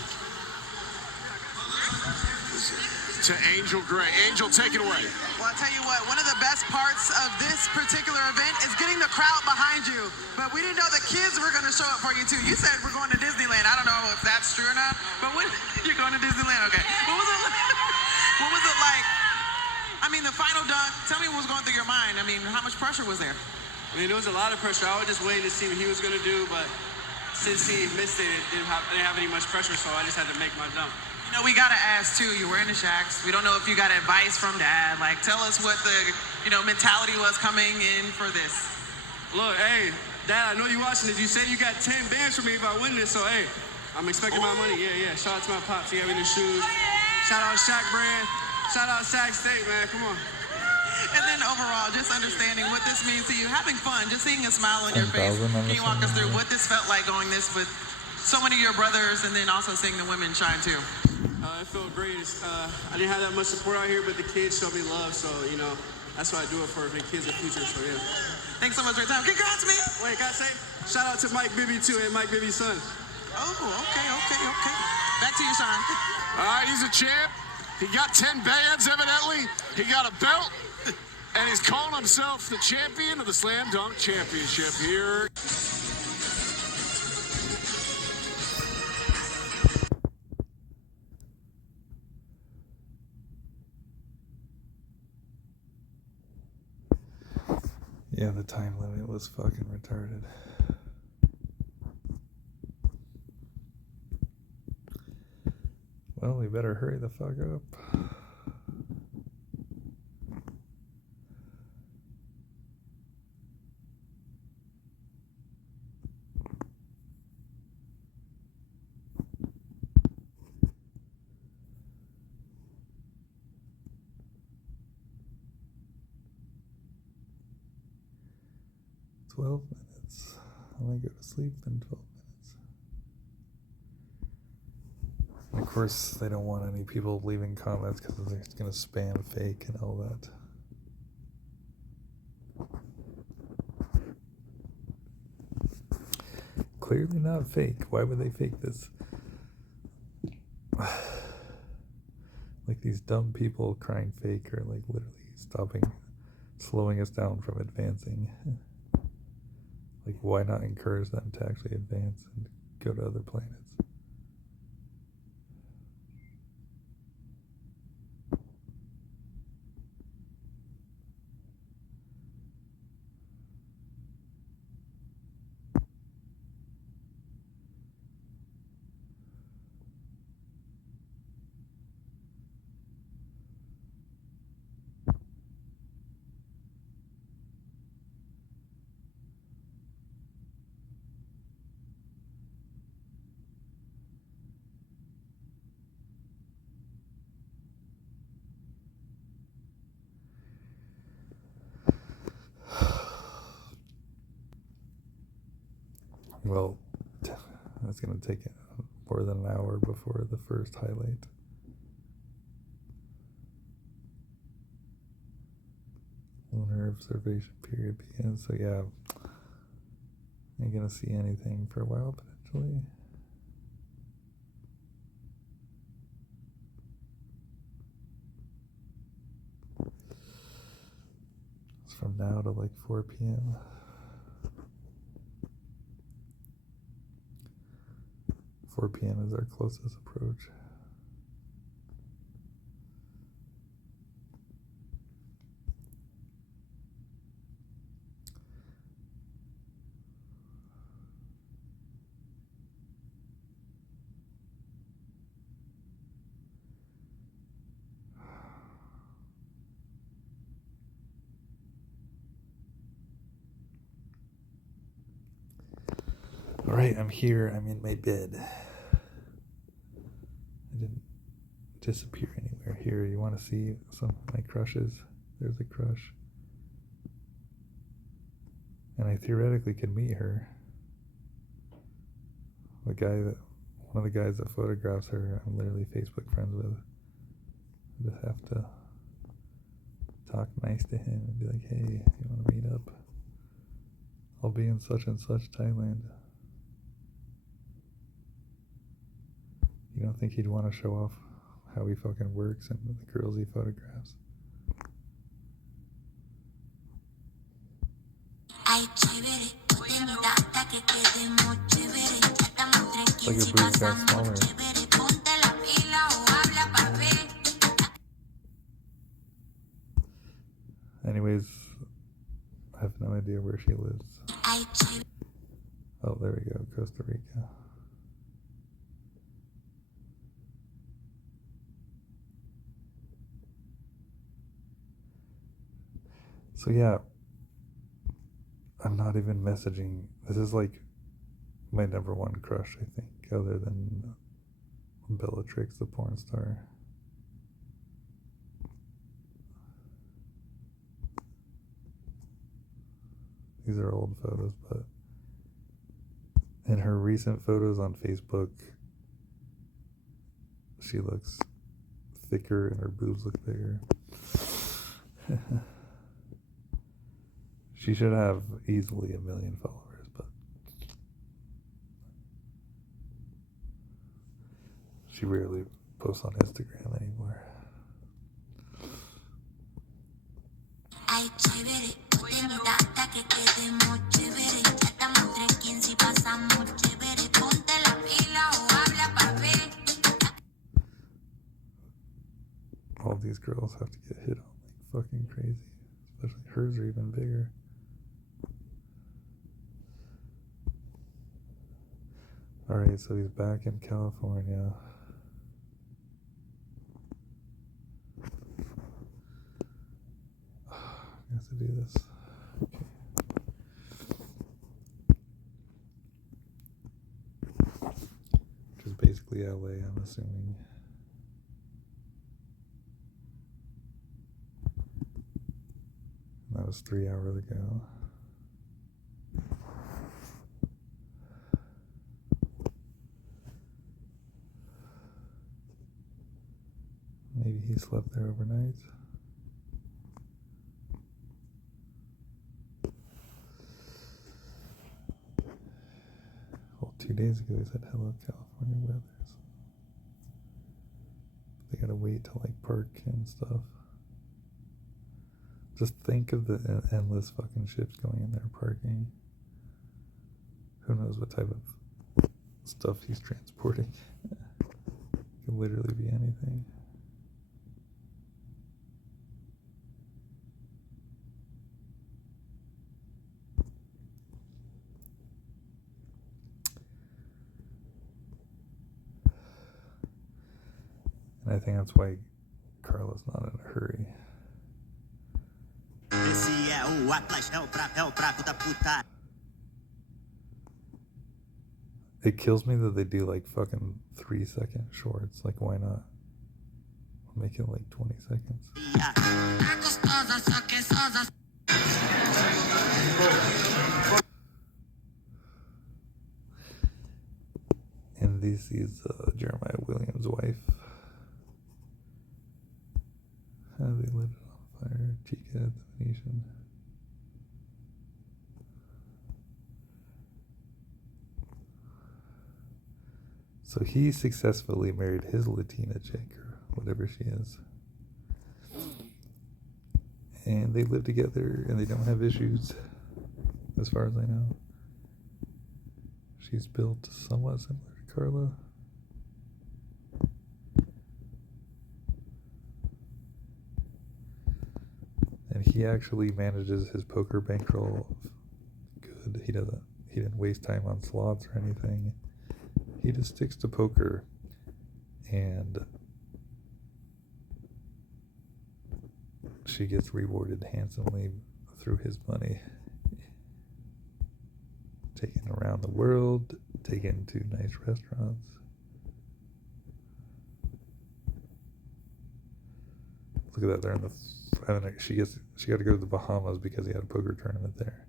to Angel Gray. Angel, take it away. Well, I'll tell you what, one of the best parts of this particular event is getting the crowd behind you. But we didn't know the kids were going to show up for you, too. You said we're going to Disneyland. I don't know if that's true or not, but when you're going to Disneyland, okay. What was it like? I mean, the final dunk, tell me what was going through your mind. I mean, how much pressure was there? I mean, there was a lot of pressure. I was just waiting to see what he was going to do, but since he missed it, it didn't have any much pressure, so I just had to make my dunk. You know, we got to ask, too, you're wearing the Shaqs. We don't know if you got advice from Dad. Like, tell us what the, mentality was coming in for this. Look, hey, Dad, I know you're watching this. You said you got 10 bands for me if I win this, so, hey, I'm expecting my money. Yeah. Shout out to my pops. He gave me the shoes. Shout out Shaq Brand. Shout out Sac State, man. Come on. And then overall, just understanding what this means to you, having fun, just seeing a smile on your face. 10,000 on Can the you walk us side. through what this felt like going this with so many of your brothers and then also seeing the women shine too? It felt great. I didn't have that much support out here, but the kids showed me love, so, that's why I do it for the kids in the future, so, yeah. Thanks so much for your time. Congrats, man. Wait, can I say? Shout out to Mike Bibby, too, and Mike Bibby's son. Oh, okay. Back to you, Sean. All right, he's a champ. He got 10 bands, evidently. He got a belt. And he's calling himself the champion of the Slam Dunk Championship here. Yeah, the time limit was fucking retarded. Well, we better hurry the fuck up. Minutes. I might go to sleep in 12 minutes. And of course, they don't want any people leaving comments because they're going to spam fake and all that. Clearly not fake. Why would they fake this? Like these dumb people crying fake are like literally slowing us down from advancing. Like, why not encourage them to actually advance and go to other planets? Well, that's going to take more than an hour before the first highlight. Lunar observation period begins. So yeah, ain't going to see anything for a while potentially. It's from now to like 4 p.m. 4 p.m. is our closest approach. All right, I'm here. I'm in my bed. I didn't disappear anywhere. Here, you want to see some of my crushes? There's a crush. And I theoretically could meet her. One of the guys that photographs her, I'm literally Facebook friends with. I just have to talk nice to him and be like, hey, you want to meet up? I'll be in such and such Thailand. You don't think he'd want to show off how he fucking works and the girls he photographs? It's like your boobs got smaller. Anyways, I have no idea where she lives. Oh, there we go, Costa Rica. So yeah, I'm not even messaging. This is like my number one crush, I think, other than Bellatrix, the porn star. These are old photos, but in her recent photos on Facebook, she looks thicker and her boobs look bigger. She should have easily 1 million followers, but she rarely posts on Instagram anymore. All these girls have to get hit on like fucking crazy. Especially hers are even bigger. Alright, so he's back in California. I have to do this. Okay. Which is basically LA, I'm assuming. That was 3 hours ago. Maybe he slept there overnight. Well, 2 days ago he said hello California weather. So they gotta wait to like park and stuff. Just think of the endless fucking ships going in there parking. Who knows what type of stuff he's transporting. Could literally be anything. And I think that's why Carla's not in a hurry. It kills me that they do like fucking 3-second shorts. Like, why not? Make it like 20 seconds. And this is Jeremiah Williams' wife. How they lit it on fire. Chica at the Venetian. So he successfully married his Latina chick, or whatever she is. And they live together and they don't have issues, as far as I know. She's built somewhat similar to Carla. And he actually manages his poker bankroll good. He didn't waste time on slots or anything. He just sticks to poker, and she gets rewarded handsomely through his money. Taken around the world, taken to nice restaurants. Look at that, they're in the. She got to go to the Bahamas because he had a poker tournament there.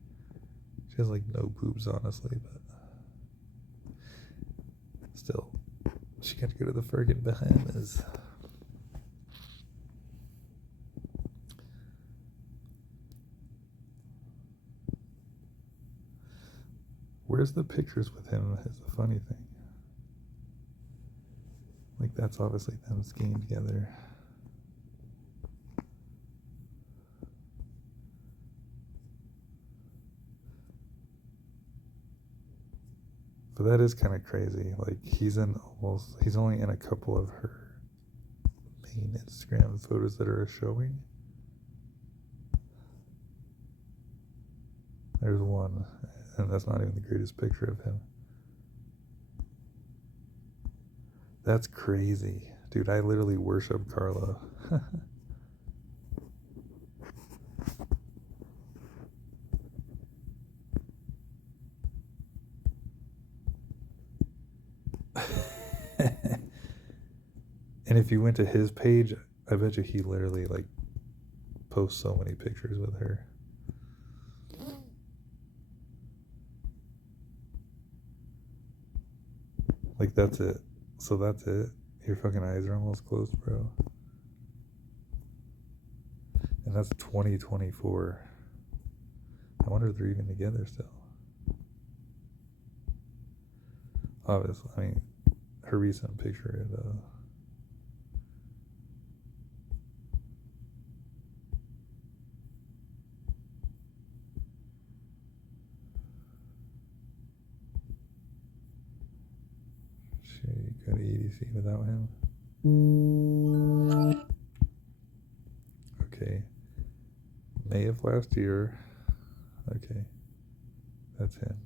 She has like no boobs, honestly, but still, she got to go to the friggin' Bahamas. Where's the pictures with him is the funny thing. Like, that's obviously them skiing together. But that is kind of crazy. Like, he's only in a couple of her main Instagram photos that are showing. There's one, and that's not even the greatest picture of him. That's crazy. Dude, I literally worship Carla. And if you went to his page, I bet you he literally like posts so many pictures with her. Like, that's it. So that's it. Your fucking eyes are almost closed, bro. And that's 2024. I wonder if they're even together still. Obviously, I mean, her recent picture at sure you go to EDC without him. Okay. May of last year. Okay. That's him.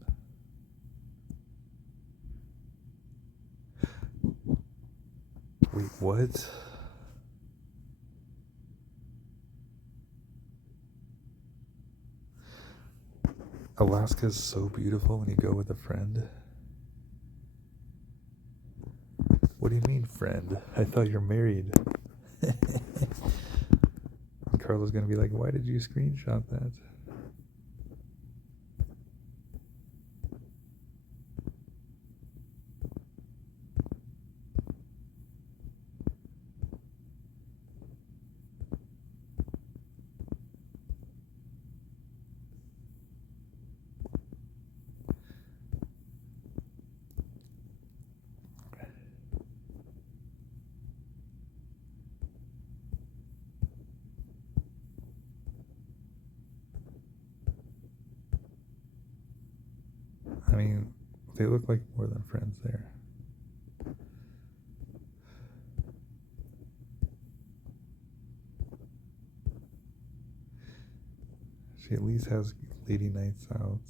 Wait, what? Alaska's so beautiful when you go with a friend. What do you mean, friend? I thought you're married. Carla's gonna be like, why did you screenshot that? I mean, they look like more than friends there. She at least has lady nights out.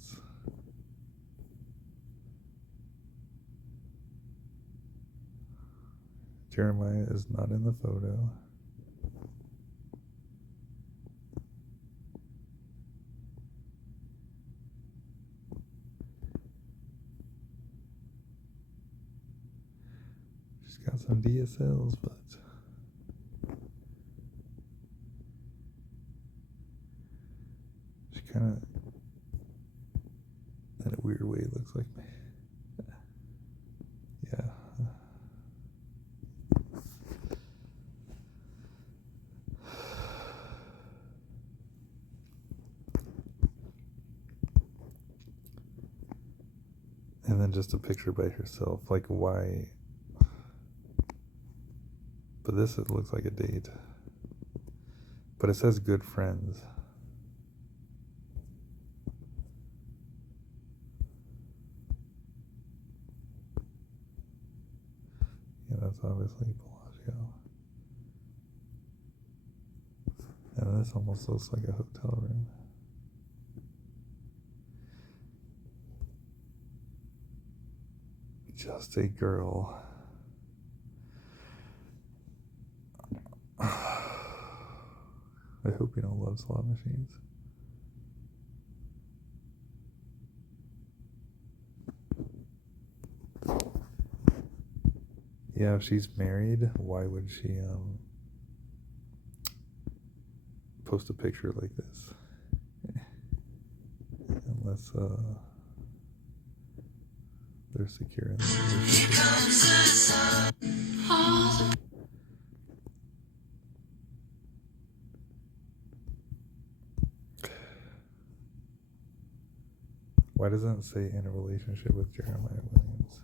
Jeremiah is not in the photo. She's got some DSLs, but she kind of, in a weird way, looks like me. Yeah. And then just a picture by herself. Like, why? But this, it looks like a date. But it says good friends. Yeah, that's obviously Bellagio. And this almost looks like a hotel room. Just a girl. I hope you don't love slot machines. Yeah, if she's married, why would she post a picture like this? Unless they're secure in the relationship. Why doesn't it say in a relationship with Jeremiah Williams?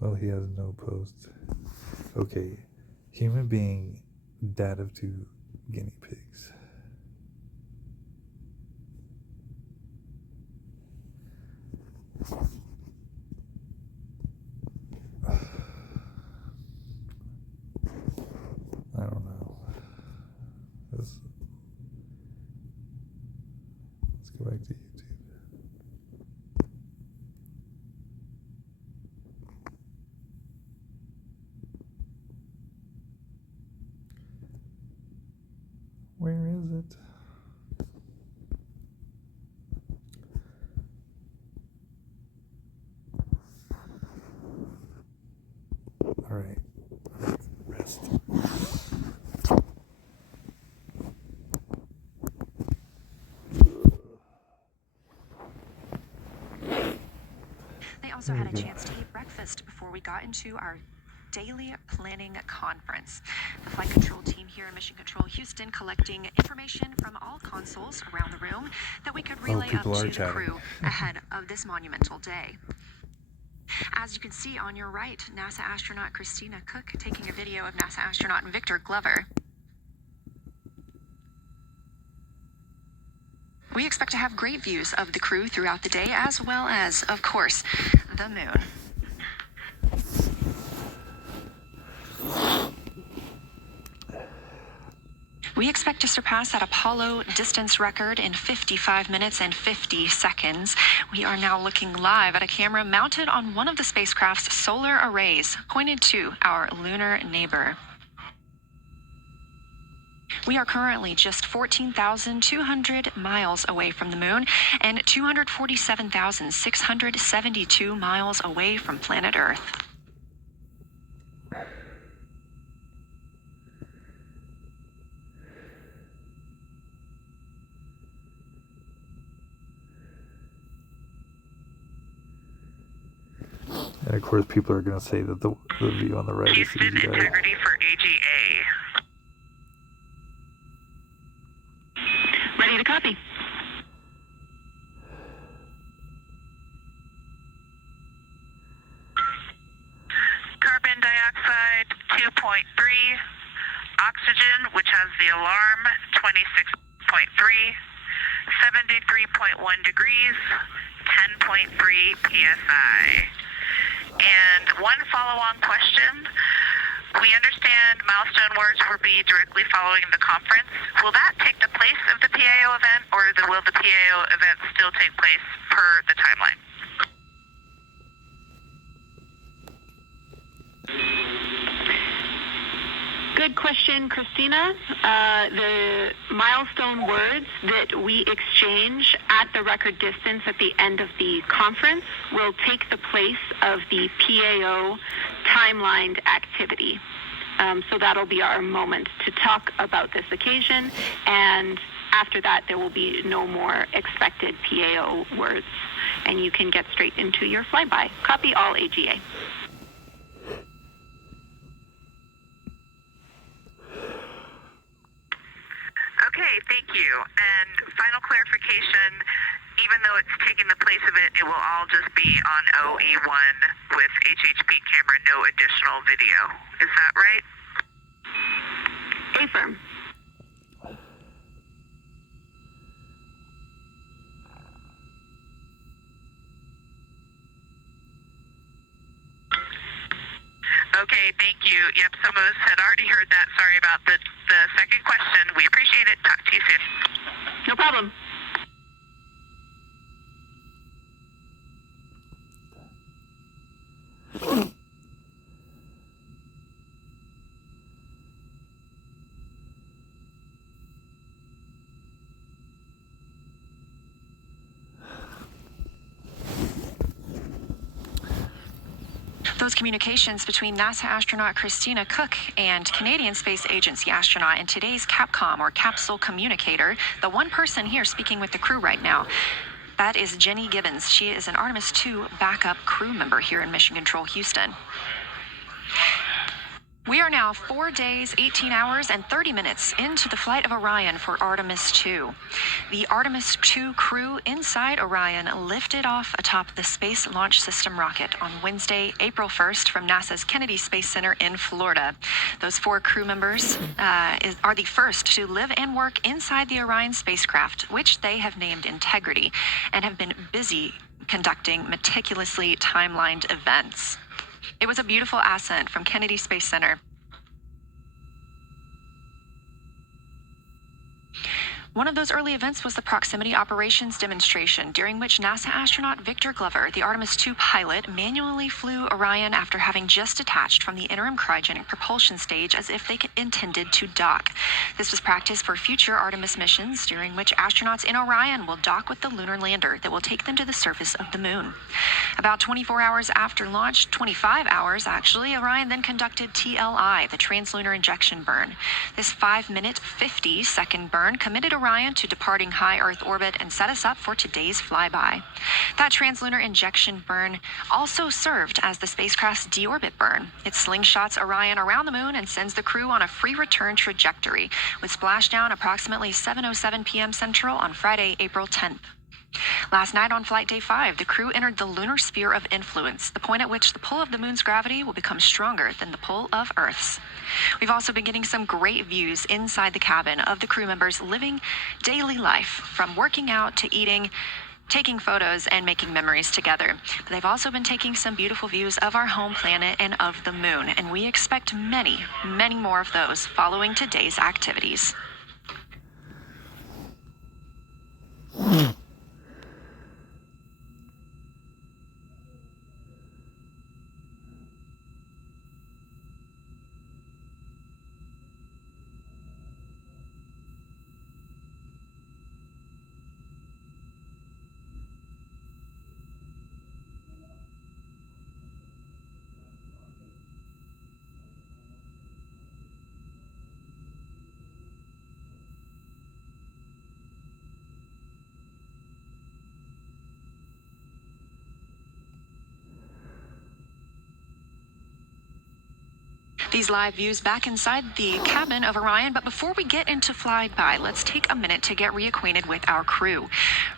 Well, he has no post. Okay, human being, dad of 2 guinea pigs. I don't know. Let's go back to YouTube. Where is it? All right. Rest. They also had a chance to eat breakfast before we got into our daily planning conference. The flight control team here in Mission Control Houston collecting information from all consoles around the room that we could relay up to the crew ahead of this monumental day. As you can see on your right, NASA astronaut Christina Cook taking a video of NASA astronaut Victor Glover. We expect to have great views of the crew throughout the day, as well as, of course, the moon. We expect to surpass that Apollo distance record in 55 minutes and 50 seconds. We are now looking live at a camera mounted on one of the spacecraft's solar arrays, pointed to our lunar neighbor. We are currently just 14,200 miles away from the moon and 247,672 miles away from planet Earth. And of course, people are going to say that the view on the right is easy. Integrity for AGA. Ready to copy. Carbon dioxide 2.3. Oxygen, which has the alarm, 26.3. 73.1 degrees, 10.3 psi. And one follow-on question. We understand milestone words will be directly following the conference. Will that take the place of the PAO event, or will the PAO event still take place per the timeline? Good question, Christina. The milestone words that we exchange at the record distance at the end of the conference will take the place of the PAO timelined activity. So that'll be our moment to talk about this occasion, and after that there will be no more expected PAO words, and you can get straight into your flyby. Copy all AGA. Okay, thank you. And final clarification, even though it's taking the place of it, it will all just be on OE1 with HHP camera, no additional video. Is that right? Affirm. Okay, thank you. Yep, some of us had already heard that. Sorry about the second question. We appreciate it. Talk to you soon. No problem. Those communications between NASA astronaut Christina Cook and Canadian Space Agency astronaut and today's Capcom, or capsule communicator, the one person here speaking with the crew right now, that is Jenny Gibbons. She is an Artemis II backup crew member here in Mission Control Houston. We are now 4 days, 18 hours, and 30 minutes into the flight of Orion for Artemis II. The Artemis II crew inside Orion lifted off atop the Space Launch System rocket on Wednesday, April 1st from NASA's Kennedy Space Center in Florida. Those 4 crew members are the first to live and work inside the Orion spacecraft, which they have named Integrity, and have been busy conducting meticulously timelined events. It was a beautiful ascent from Kennedy Space Center. One of those early events was the proximity operations demonstration, during which NASA astronaut Victor Glover, the Artemis II pilot, manually flew Orion after having just detached from the interim cryogenic propulsion stage as if they intended to dock. This was practice for future Artemis missions, during which astronauts in Orion will dock with the lunar lander that will take them to the surface of the moon. About 24 hours after launch, 25 hours actually, Orion then conducted TLI, the translunar injection burn. This 5-minute, 50-second burn committed Orion to departing high Earth orbit and set us up for today's flyby. That translunar injection burn also served as the spacecraft's deorbit burn. It slingshots Orion around the moon and sends the crew on a free return trajectory, with splashdown approximately 7:07 p.m. Central on Friday, April 10th. Last night on Flight Day 5, the crew entered the lunar sphere of influence, the point at which the pull of the moon's gravity will become stronger than the pull of Earth's. We've also been getting some great views inside the cabin of the crew members living daily life, from working out to eating, taking photos, and making memories together. But they've also been taking some beautiful views of our home planet and of the moon, and we expect many, many more of those following today's activities. These live views back inside the cabin of Orion, but before we get into flyby, let's take a minute to get reacquainted with our crew.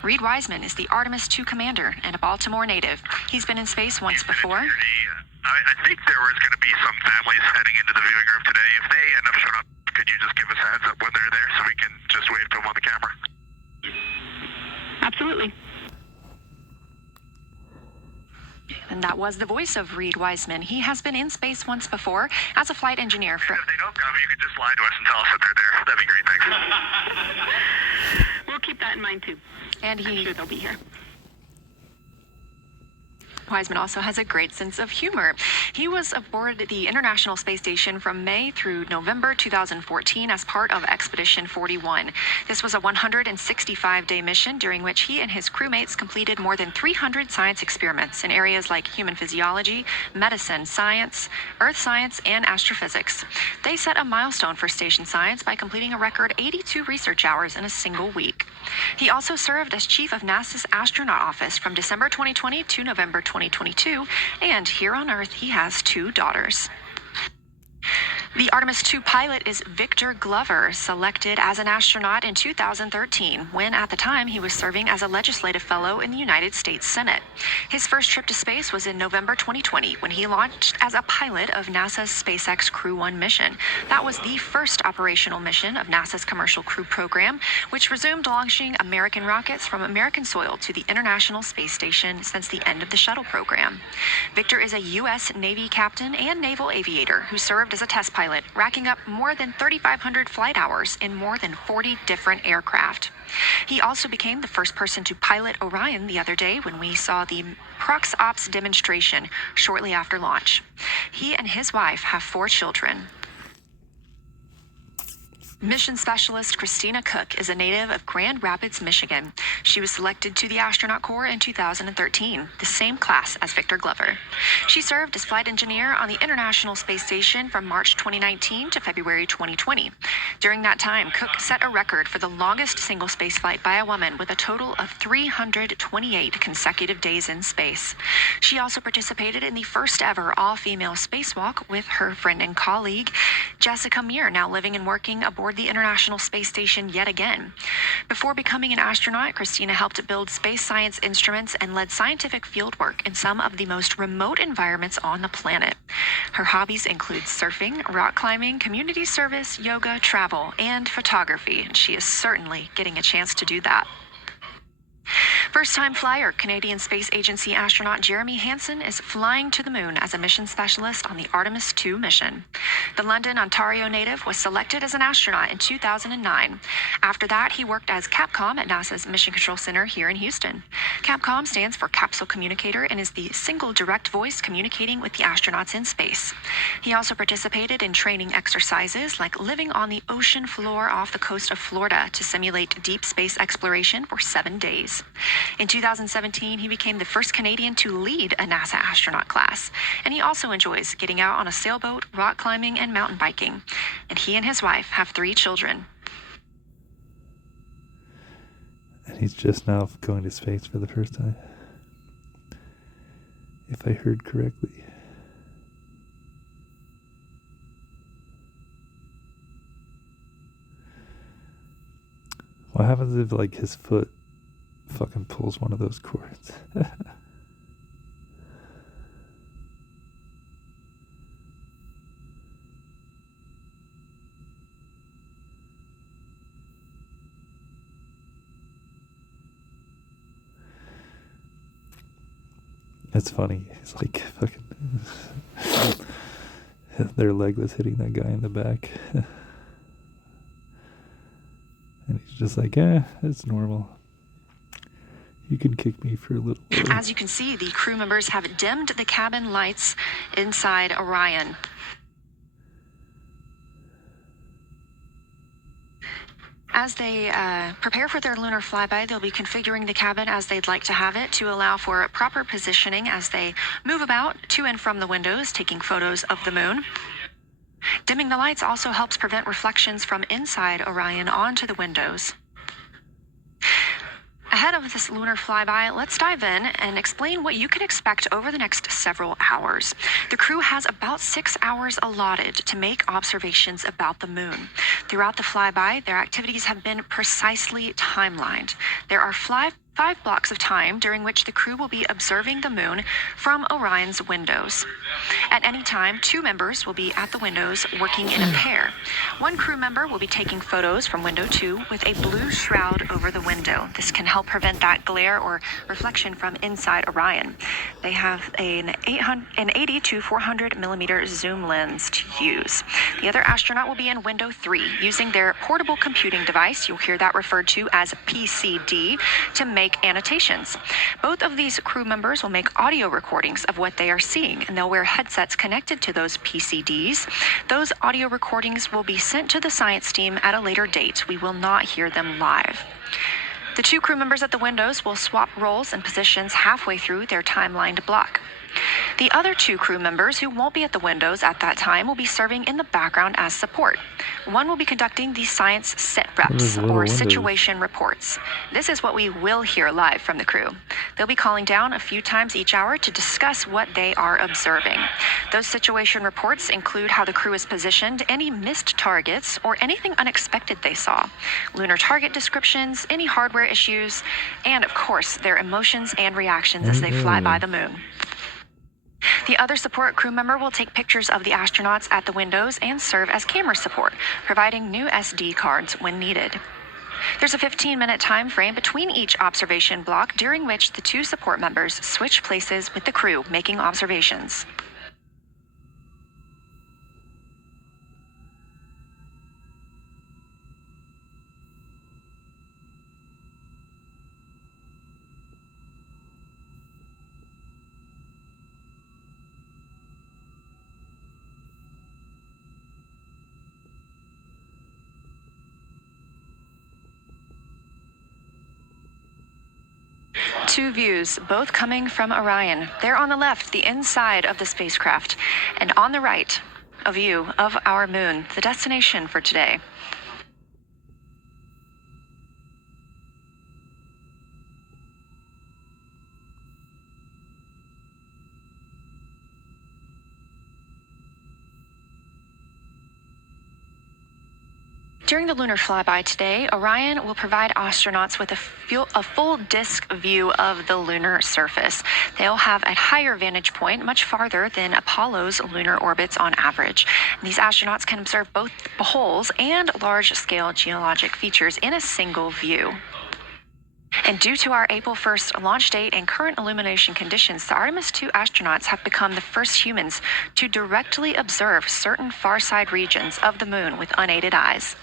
Reed Wiseman is the Artemis II commander and a Baltimore native. He's been in space once before. I think there was going to be some families heading into the viewing room today. If they end up showing up, could you just give us a heads up when they're there so we can just wave to them on the camera? Absolutely. And that was the voice of Reed Wiseman. He has been in space once before as a flight engineer for... If they don't come, you could just lie to us and tell us that they're there. That'd be great, thanks. We'll keep that in mind, too. And I'm sure they'll be here. Wiseman also has a great sense of humor. He was aboard the International Space Station from May through November 2014 as part of Expedition 41. This was a 165-day mission during which he and his crewmates completed more than 300 science experiments in areas like human physiology, medicine, science, earth science, and astrophysics. They set a milestone for station science by completing a record 82 research hours in a single week. He also served as chief of NASA's astronaut office from December 2020 to November 2022, and here on Earth he has 2 daughters. The Artemis II pilot is Victor Glover, selected as an astronaut in 2013, when at the time he was serving as a legislative fellow in the United States Senate. His first trip to space was in November 2020, when he launched as a pilot of NASA's SpaceX Crew 1 mission. That was the first operational mission of NASA's Commercial Crew program, which resumed launching American rockets from American soil to the International Space Station since the end of the shuttle program. Victor is a U.S. Navy captain and naval aviator who served as a test pilot, racking up more than 3,500 flight hours in more than 40 different aircraft. He also became the first person to pilot Orion the other day when we saw the Prox Ops demonstration shortly after launch. He and his wife have 4 children. Mission specialist Christina Cook is a native of Grand Rapids, Michigan. She was selected to the Astronaut Corps in 2013, the same class as Victor Glover. She served as flight engineer on the International Space Station from March 2019 to February 2020. During that time, Cook set a record for the longest single spaceflight by a woman with a total of 328 consecutive days in space. She also participated in the first ever all-female spacewalk with her friend and colleague, Jessica Meir, now living and working aboard the International Space Station yet again. Before becoming an astronaut, Christina helped build space science instruments and led scientific fieldwork in some of the most remote environments on the planet. Her hobbies include surfing, rock climbing, community service, yoga, travel, and photography, and she is certainly getting a chance to do that. First-time flyer Canadian Space Agency astronaut Jeremy Hansen is flying to the moon as a mission specialist on the Artemis II mission. The London, Ontario native was selected as an astronaut in 2009. After that, he worked as Capcom at NASA's Mission Control Center here in Houston. Capcom stands for Capsule Communicator and is the single direct voice communicating with the astronauts in space. He also participated in training exercises like living on the ocean floor off the coast of Florida to simulate deep space exploration for 7 days. In 2017, he became the first Canadian to lead a NASA astronaut class, and he also enjoys getting out on a sailboat, rock climbing, and mountain biking. And he and his wife have 3 children. And he's just now going to space for the first time, if I heard correctly. What happens if, like, his foot fucking pulls one of those cords. That's funny. It's like fucking their leg was hitting that guy in the back. And he's just like, it's normal. You can kick me for a little bit. As you can see, the crew members have dimmed the cabin lights inside Orion. As they prepare for their lunar flyby, they'll be configuring the cabin as they'd like to have it to allow for proper positioning as they move about to and from the windows, taking photos of the moon. Dimming the lights also helps prevent reflections from inside Orion onto the windows. Ahead of this lunar flyby, let's dive in and explain what you can expect over the next several hours. The crew has about 6 hours allotted to make observations about the moon. Throughout the flyby, their activities have been precisely timelined. There are five blocks of time during which the crew will be observing the moon from Orion's windows. At any time, 2 members will be at the windows working in a pair. One crew member will be taking photos from window 2 with a blue shroud over the window. This can help prevent that glare or reflection from inside Orion. They have an 80 to 400 millimeter zoom lens to use. The other astronaut will be in window 3 using their portable computing device. You'll hear that referred to as PCD to make annotations. Both of these crew members will make audio recordings of what they are seeing, and they'll wear headsets connected to those PCDs. Those audio recordings will be sent to the science team at a later date. We will not hear them live. The 2 crew members at the windows will swap roles and positions halfway through their timelined block. The other 2 crew members who won't be at the windows at that time will be serving in the background as support. One will be conducting the science sit reps or situation reports. This is what we will hear live from the crew. They'll be calling down a few times each hour to discuss what they are observing. Those situation reports include how the crew is positioned, any missed targets, or anything unexpected they saw, lunar target descriptions, any hardware issues, and of course, their emotions and reactions as they fly by the moon. The other support crew member will take pictures of the astronauts at the windows and serve as camera support, providing new SD cards when needed. There's a 15-minute time frame between each observation block during which the 2 support members switch places with the crew making observations. Two views, both coming from Orion. There on the left, the inside of the spacecraft, and on the right, a view of our moon, the destination for today. During the lunar flyby today, Orion will provide astronauts with a full disk view of the lunar surface. They'll have a higher vantage point, much farther than Apollo's lunar orbits on average. And these astronauts can observe both holes and large-scale geologic features in a single view. And due to our April 1st launch date and current illumination conditions, the Artemis II astronauts have become the first humans to directly observe certain far-side regions of the moon with unaided eyes.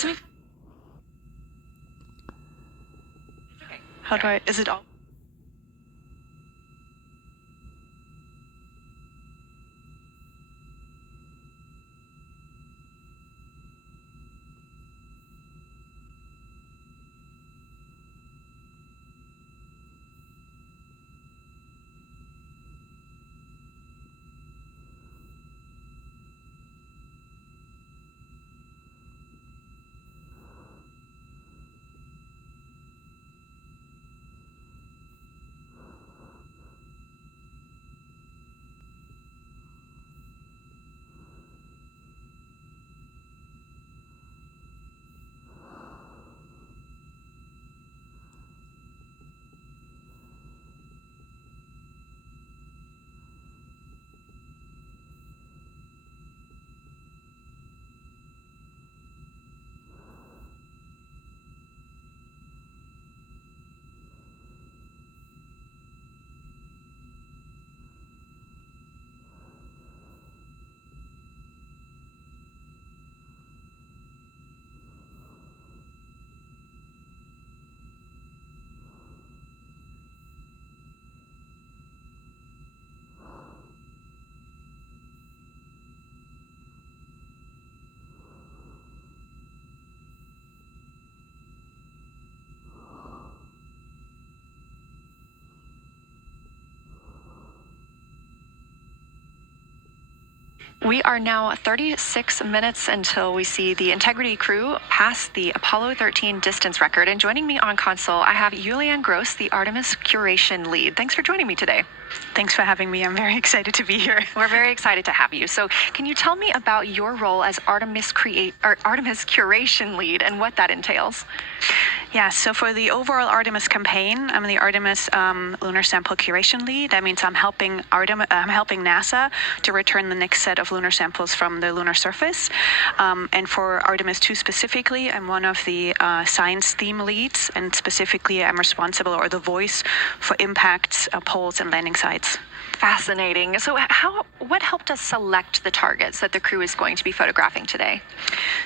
Excuse me? How do I, is it all? We are now 36 minutes until we see the Integrity crew pass the Apollo 13 distance record. And joining me on console, I have Julianne Gross, the Artemis curation lead. Thanks for joining me today. Thanks for having me. I'm very excited to be here. We're very excited to have you. So can you tell me about your role as Artemis curation lead and what that entails? Yeah, so for the overall Artemis campaign, I'm the Artemis lunar sample curation lead. That means I'm helping NASA to return the next set of lunar samples from the lunar surface. And for Artemis 2 specifically, I'm one of the science theme leads, and specifically I'm responsible or the voice for impacts, poles, and landing sites. Fascinating. So what helped us select the targets that the crew is going to be photographing today?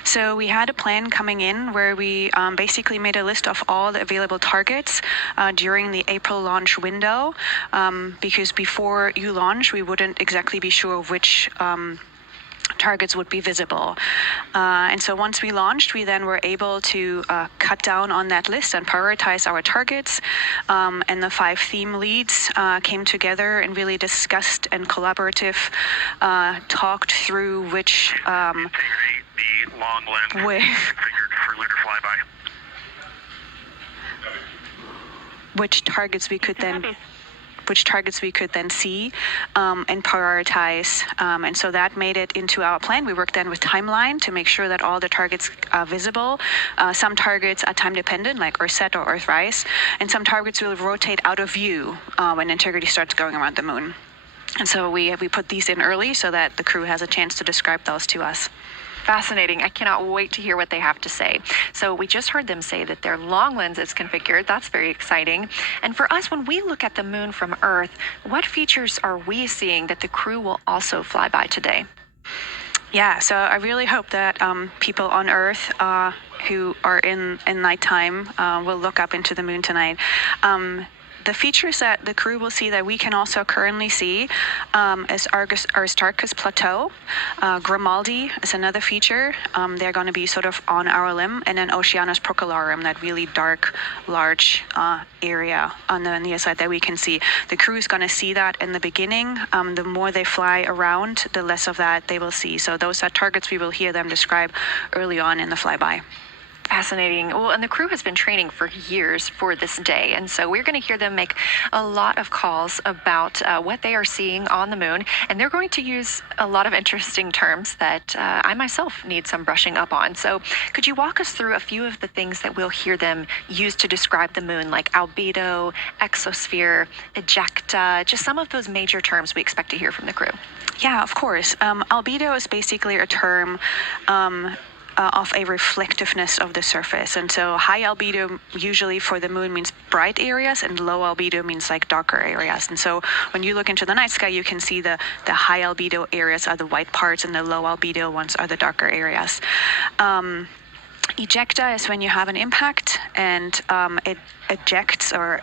So we had a plan coming in where we basically made a list of all the available targets during the April launch window, because before you launch, we wouldn't exactly be sure which targets would be visible. And so once we launched, we then were able to cut down on that list and prioritize our targets. And the 5 theme leads came together and really discussed and talked through which the long lens configured for lunar flyby. Which targets we could then see and prioritize. And so that made it into our plan. We worked then with timeline to make sure that all the targets are visible. Some targets are time dependent, like Earthset or Earthrise, and some targets will rotate out of view when Integrity starts going around the moon. And so we put these in early so that the crew has a chance to describe those to us. Fascinating. I cannot wait to hear what they have to say. So we just heard them say that their long lens is configured. That's very exciting. And for us, when we look at the moon from Earth, what features are we seeing that the crew will also fly by today? Yeah, so I really hope that people on Earth who are in nighttime will look up into the moon tonight. The features that the crew will see that we can also currently see is Aristarchus Plateau. Grimaldi is another feature. They're going to be sort of on our limb. And then Oceanus Procellarum, that really dark, large area on the near side that we can see. The crew is going to see that in the beginning. The more they fly around, the less of that they will see. So those are targets we will hear them describe early on in the flyby. Fascinating. Well, and the crew has been training for years for this day. And so we're going to hear them make a lot of calls about what they are seeing on the moon. And they're going to use a lot of interesting terms that I myself need some brushing up on. So could you walk us through a few of the things that we'll hear them use to describe the moon, like albedo, exosphere, ejecta, just some of those major terms we expect to hear from the crew? Yeah, of course. Albedo is basically a term of a reflectiveness of the surface. And so high albedo usually for the moon means bright areas, and low albedo means like darker areas. And so when you look into the night sky, you can see the high albedo areas are the white parts and the low albedo ones are the darker areas. Ejecta is when you have an impact and it ejects or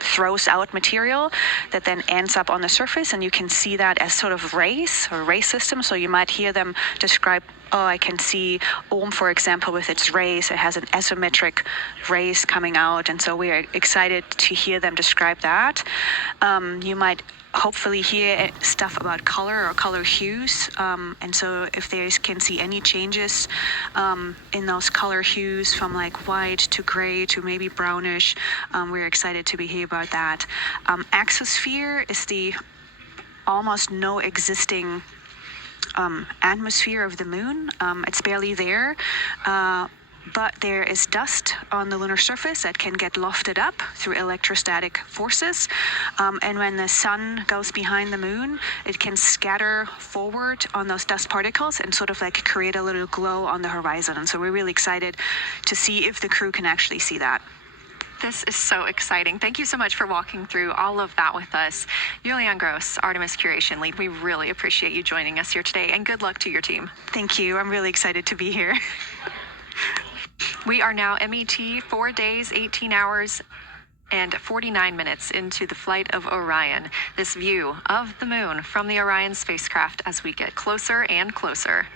throws out material that then ends up on the surface, and you can see that as sort of rays or ray system. So you might hear them describe, oh, I can see Ohm, for example, with its rays. It has an asymmetric rays coming out, and so we are excited to hear them describe that. You might hopefully hear stuff about color or color hues, and so if they can see any changes in those color hues from like white to gray to maybe brownish, we're excited to hear about that. Axosphere is the almost no existing atmosphere of the moon. It's barely there. But there is dust on the lunar surface that can get lofted up through electrostatic forces. And when the sun goes behind the moon, it can scatter forward on those dust particles and sort of like create a little glow on the horizon. And so we're really excited to see if the crew can actually see that. This is so exciting. Thank you so much for walking through all of that with us. Julian Gross, Artemis Curation Lead, we really appreciate you joining us here today, and good luck to your team. Thank you. I'm really excited to be here. We are now MET 4 days, 18 hours, and 49 minutes into the flight of Orion. This view of the moon from the Orion spacecraft as we get closer and closer.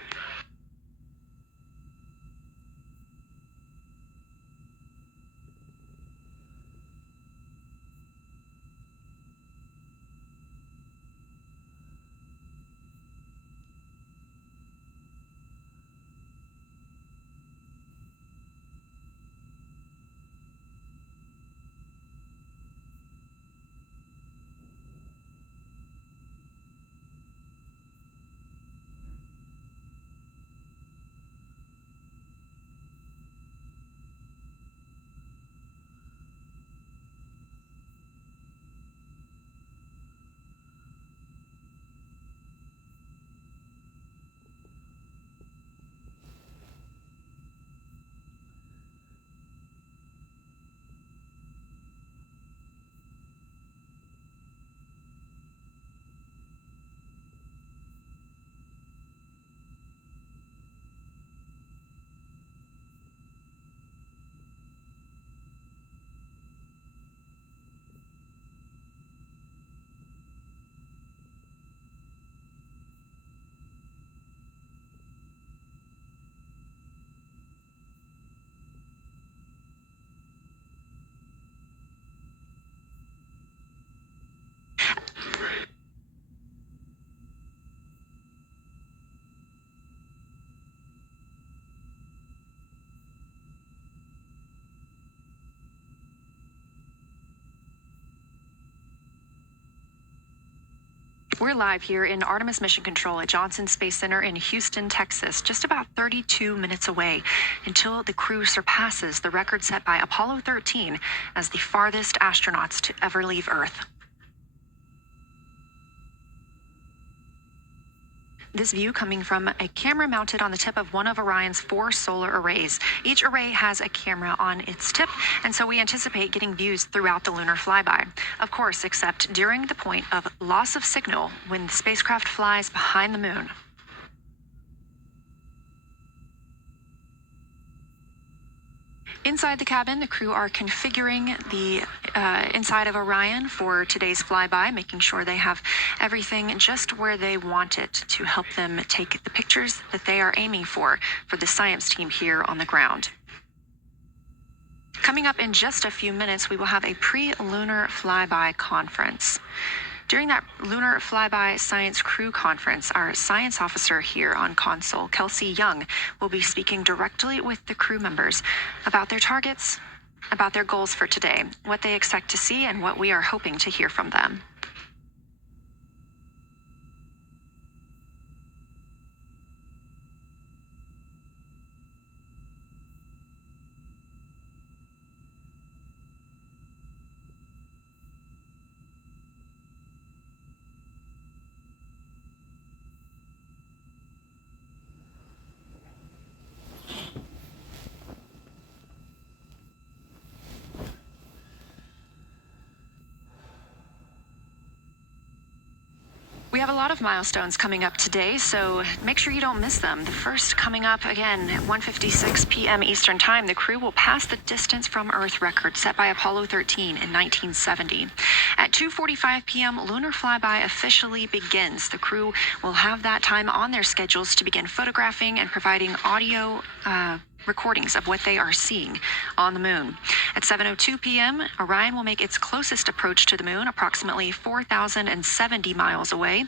We're live here in Artemis Mission Control at Johnson Space Center in Houston, Texas, just about 32 minutes away until the crew surpasses the record set by Apollo 13 as the farthest astronauts to ever leave Earth. This view coming from a camera mounted on the tip of one of Orion's 4 solar arrays. Each array has a camera on its tip, and so we anticipate getting views throughout the lunar flyby. Of course, except during the point of loss of signal when the spacecraft flies behind the moon. Inside the cabin, the crew are configuring the inside of Orion for today's flyby, making sure they have everything just where they want it to help them take the pictures that they are aiming for the science team here on the ground. Coming up in just a few minutes, we will have a pre-lunar flyby conference. During that Lunar Flyby Science Crew Conference, our science officer here on console, Kelsey Young, will be speaking directly with the crew members about their targets, about their goals for today, what they expect to see, and what we are hoping to hear from them. have a lot of milestones coming up today, so make sure you don't miss them. The first coming up again at 1:56 p.m. Eastern Time, the crew will pass the distance from Earth record set by Apollo 13 in 1970. At 2:45 p.m., lunar flyby officially begins. The crew will have that time on their schedules to begin photographing and providing audio recordings of what they are seeing on the moon. At 7:02 p.m., Orion will make its closest approach to the moon, approximately 4,070 miles away.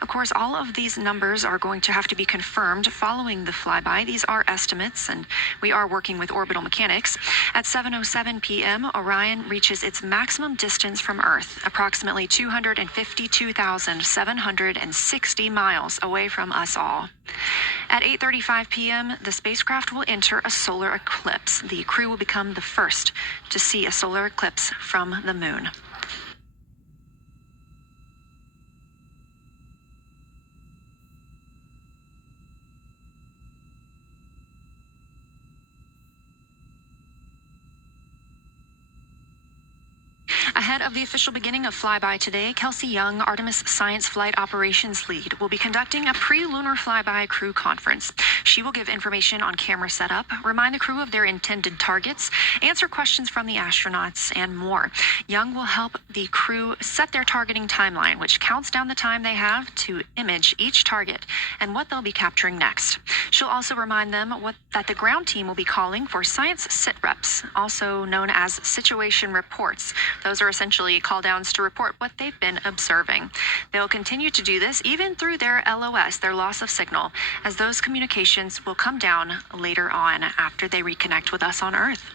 Of course, all of these numbers are going to have to be confirmed following the flyby. These are estimates, and we are working with orbital mechanics. At 7:07 p.m., Orion reaches its maximum distance from Earth, approximately 252,760 miles away from us all. At 8:35 p.m., the spacecraft will enter a solar eclipse. The crew will become the first to see a solar eclipse from the moon. Ahead of the official beginning of flyby today, Kelsey Young, Artemis Science Flight Operations Lead, will be conducting a pre-lunar flyby crew conference. She will give information on camera setup, remind the crew of their intended targets, answer questions from the astronauts, and more. Young will help the crew set their targeting timeline, which counts down the time they have to image each target and what they'll be capturing next. She'll also remind them that the ground team will be calling for science sit reps, also known as situation reports. Those are essentially call downs to report what they've been observing. They'll continue to do this even through their LOS, their loss of signal, as those communications will come down later on after they reconnect with us on Earth.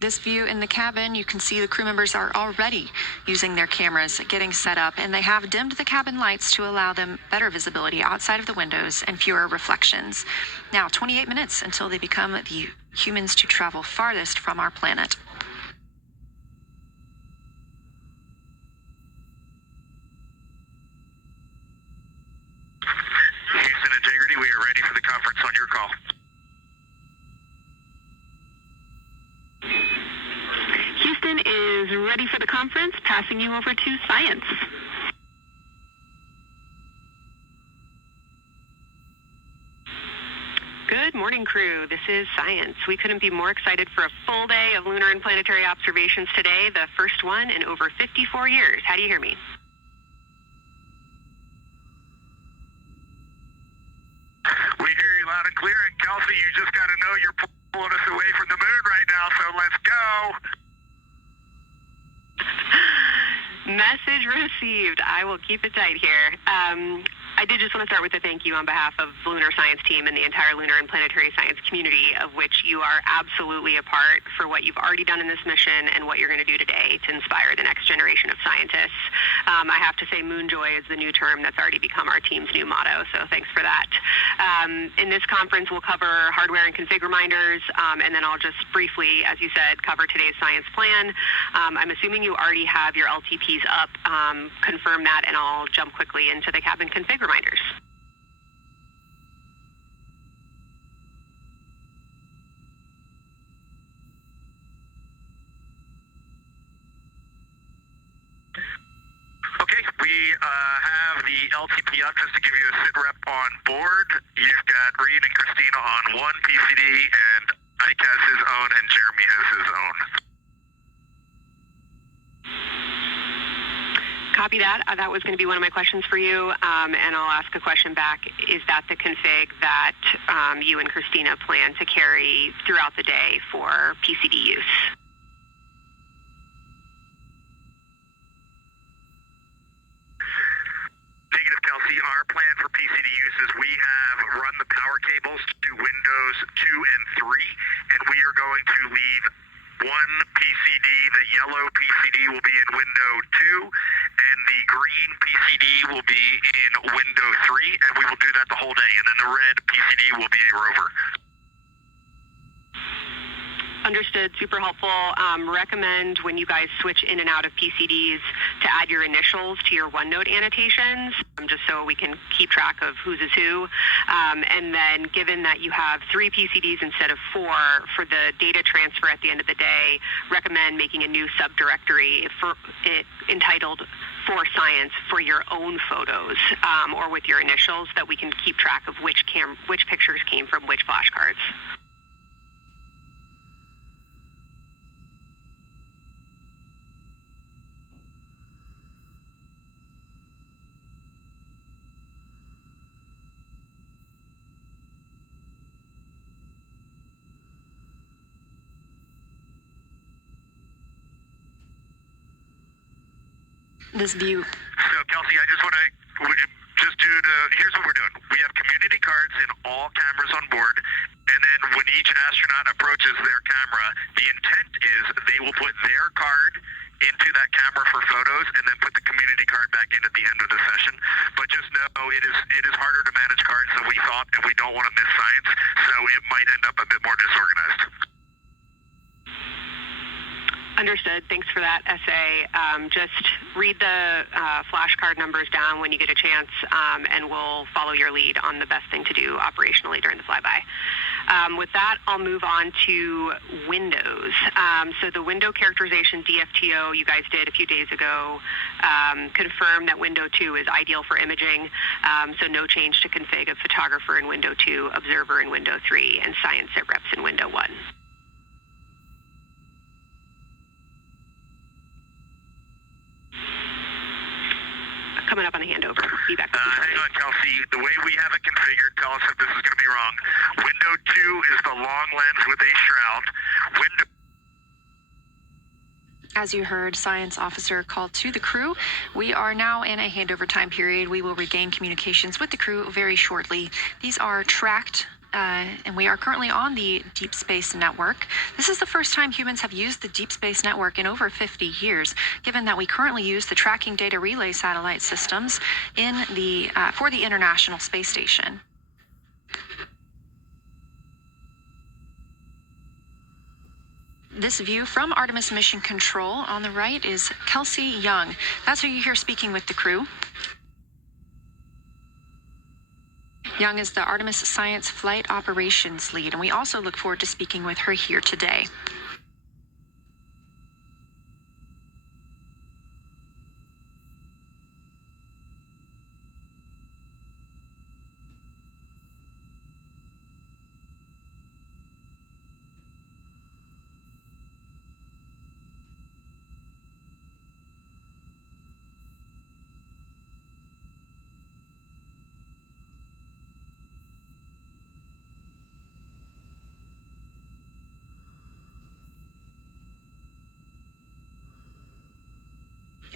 This view in the cabin, you can see the crew members are already using their cameras, getting set up, and they have dimmed the cabin lights to allow them better visibility outside of the windows and fewer reflections. Now, 28 minutes until they become the humans to travel farthest from our planet. Houston Integrity, we are ready for the conference on your call. Houston is ready for the conference, passing you over to Science. Good morning, crew. This is Science. We couldn't be more excited for a full day of lunar and planetary observations today, the first one in over 54 years. How do you hear me? We hear you loud and clear, and Kelsey, you just got to know you're pulling us away from the moon right now, so let's go. Message received. I will keep it tight here. I did just want to start with a thank you on behalf of the Lunar Science team and the entire lunar and planetary science community, of which you are absolutely a part, for what you've already done in this mission and what you're going to do today to inspire the next generation of scientists. I have to say Moonjoy is the new term that's already become our team's new motto, so thanks for that. In this conference, we'll cover hardware and config reminders, and then I'll just briefly, as you said, cover today's science plan. I'm assuming you already have your LTPs up. Confirm that, and I'll jump quickly into the cabin config reminders. Okay, we have the LTP up just to give you a sit rep on board. You've got Reed and Christina on one PCD, and Ike has his own, and Jeremy has his own. Copy that. That was going to be one of my questions for you, and I'll ask a question back. Is that the config that you and Christina plan to carry throughout the day for PCD use? Negative, Kelsey. Our plan for PCD use is we have run the power cables to Windows 2 and 3, and we are going to leave one PCD. The yellow PCD will be in window 2, and the green PCD will be in window 3, and we will do that the whole day. And then the red PCD will be a rover. Understood. Super helpful. Recommend when you guys switch in and out of PCDs to add your initials to your OneNote annotations, just so we can keep track of whose is who. And then given that you have 3 PCDs instead of 4, for the data transfer at the end of the day, recommend making a new subdirectory entitled For Science for your own photos, or with your initials, that we can keep track of which pictures came from which flashcards. This view. So, Kelsey, I just want to here's what we're doing. We have community cards in all cameras on board, and then when each astronaut approaches their camera, the intent is they will put their card into that camera for photos and then put the community card back in at the end of the session. But just know it is harder to manage cards than we thought, and we don't want to miss science, so it might end up a bit more disorganized. Understood. Thanks for that essay. Just read the flashcard numbers down when you get a chance, and we'll follow your lead on the best thing to do operationally during the flyby. With that, I'll move on to Windows. So the window characterization DFTO you guys did a few days ago confirmed that Window 2 is ideal for imaging, so no change to config of photographer in Window 2, observer in Window 3, and science at reps in Window 1. Coming up on the handover. Feedback. Hang on, Kelsey. The way we have it configured, tell us if this is going to be wrong. Window 2 is the long lens with a shroud. As you heard, science officer called to the crew. We are now in a handover time period. We will regain communications with the crew very shortly. These are tracked, and we are currently on the Deep Space Network. This is the first time humans have used the Deep Space Network in over 50 years, given that we currently use the Tracking Data Relay satellite systems for the International Space Station. This view from Artemis Mission Control on the right is Kelsey Young. That's who you hear speaking with the crew. Young is the Artemis Science Flight Operations Lead, and we also look forward to speaking with her here today.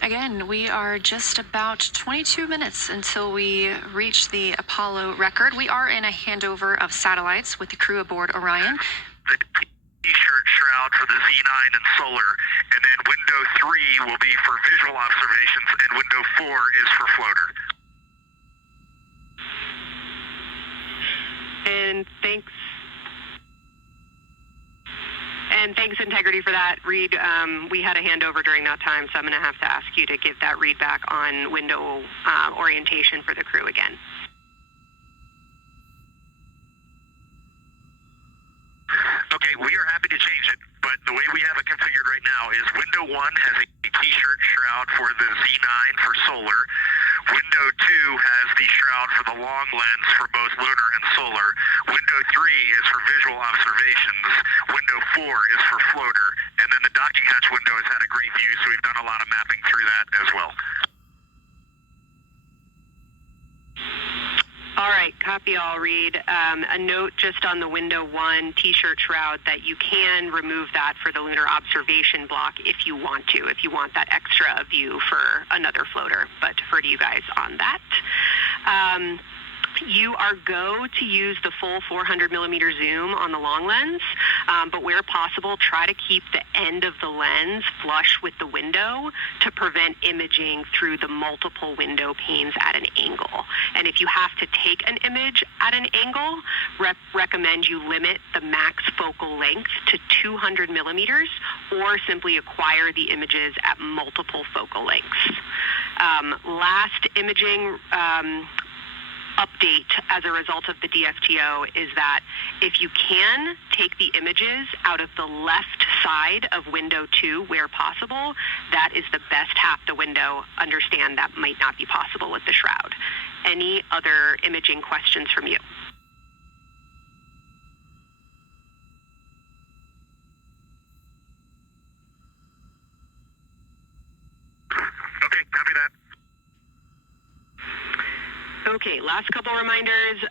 Again, we are just about 22 minutes until we reach the Apollo record. We are in a handover of satellites with the crew aboard Orion. The T-shirt shroud for the Z9 and solar, and then window 3 will be for visual observations, and window 4 is for floater. And thanks, Integrity, for that. Reed, we had a handover during that time, so I'm going to have to ask you to give that read back on window orientation for the crew again. Okay, we are happy to change it, but the way we have it configured right now is window 1 has a T-shirt shroud for the Z9 for solar. Window 2 has the shroud for the long lens for both lunar and solar. Window 3 is for visual observations. Window 4 is for floater. And then the docking hatch window has had a great view, so we've done a lot of mapping through that as well. All right, copy all, Reed. A note just on the window 1 T-shirt shroud that you can remove that for the lunar observation block if you want that extra view for another floater, but defer to you guys on that. You are go to use the full 400 millimeter zoom on the long lens, but where possible, try to keep the end of the lens flush with the window to prevent imaging through the multiple window panes at an angle. And if you have to take an image at an angle, recommend you limit the max focal length to 200 millimeters or simply acquire the images at multiple focal lengths. Last imaging update as a result of the DFTO is that if you can take the images out of the left side of window 2 where possible, that is the best half the window. Understand that might not be possible with the shroud. Any other imaging questions from you? Okay, copy that. Okay, last couple reminders.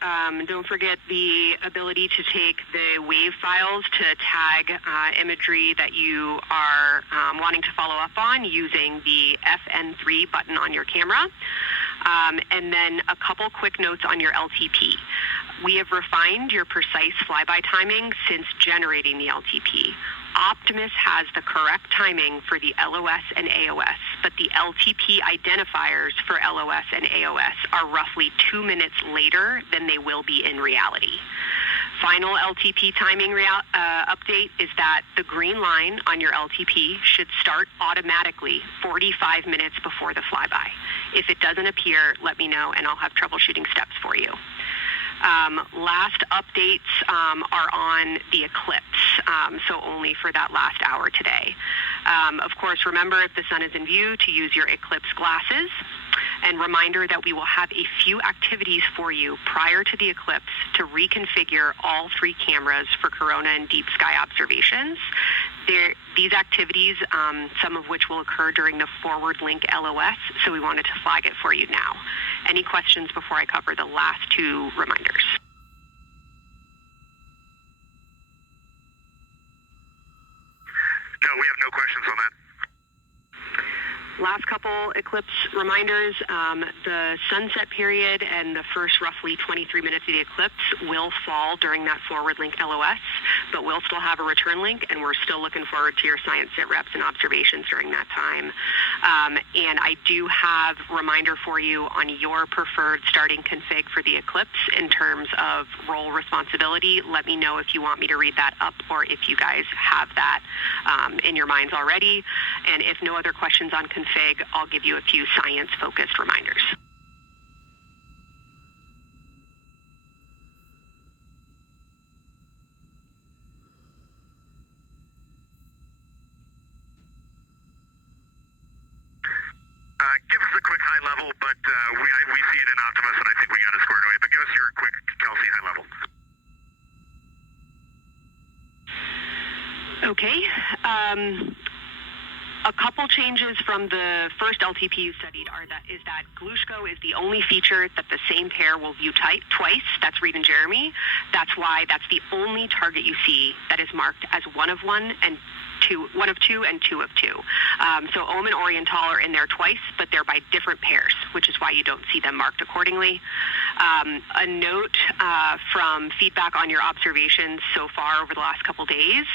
Don't forget the ability to take the WAV files to tag imagery that you are wanting to follow up on using the FN3 button on your camera. And then a couple quick notes on your LTP. We have refined your precise flyby timing since generating the LTP. Optimus has the correct timing for the LOS and AOS, but the LTP identifiers for LOS and AOS are roughly 2 minutes later than they will be in reality. Final LTP timing update is that the green line on your LTP should start automatically 45 minutes before the flyby. If it doesn't appear, let me know and I'll have troubleshooting steps for you. Last updates are on the eclipse, so only for that last hour today. Of course, remember if the sun is in view to use your eclipse glasses. And reminder that we will have a few activities for you prior to the eclipse to reconfigure all 3 cameras for corona and deep sky observations. These activities, some of which will occur during the forward link LOS, so we wanted to flag it for you now. Any questions before I cover the last 2 reminders? No, we have no questions on that. Last couple eclipse reminders, the sunset period and the first roughly 23 minutes of the eclipse will fall during that forward link LOS, but we'll still have a return link and we're still looking forward to your science sit reps and observations during that time. And I do have a reminder for you on your preferred starting config for the eclipse in terms of role responsibility. Let me know if you want me to read that up or if you guys have that in your minds already. And if no other questions on config, I'll give you a few science-focused reminders. Give us a quick high level, but we see it in Optimus, and I think we got it squared away. But give us your quick Kelsey high level. Okay. A couple changes from the first LTP you studied is that Glushko is the only feature that the same pair will view twice. That's Reed and Jeremy. That's why that's the only target you see that is marked as 1 of 1 and 1 of 2 and 2 of 2. So Ohm and Oriental are in there twice, but they're by different pairs, which is why you don't see them marked accordingly. A note from feedback on your observations so far over the last couple days,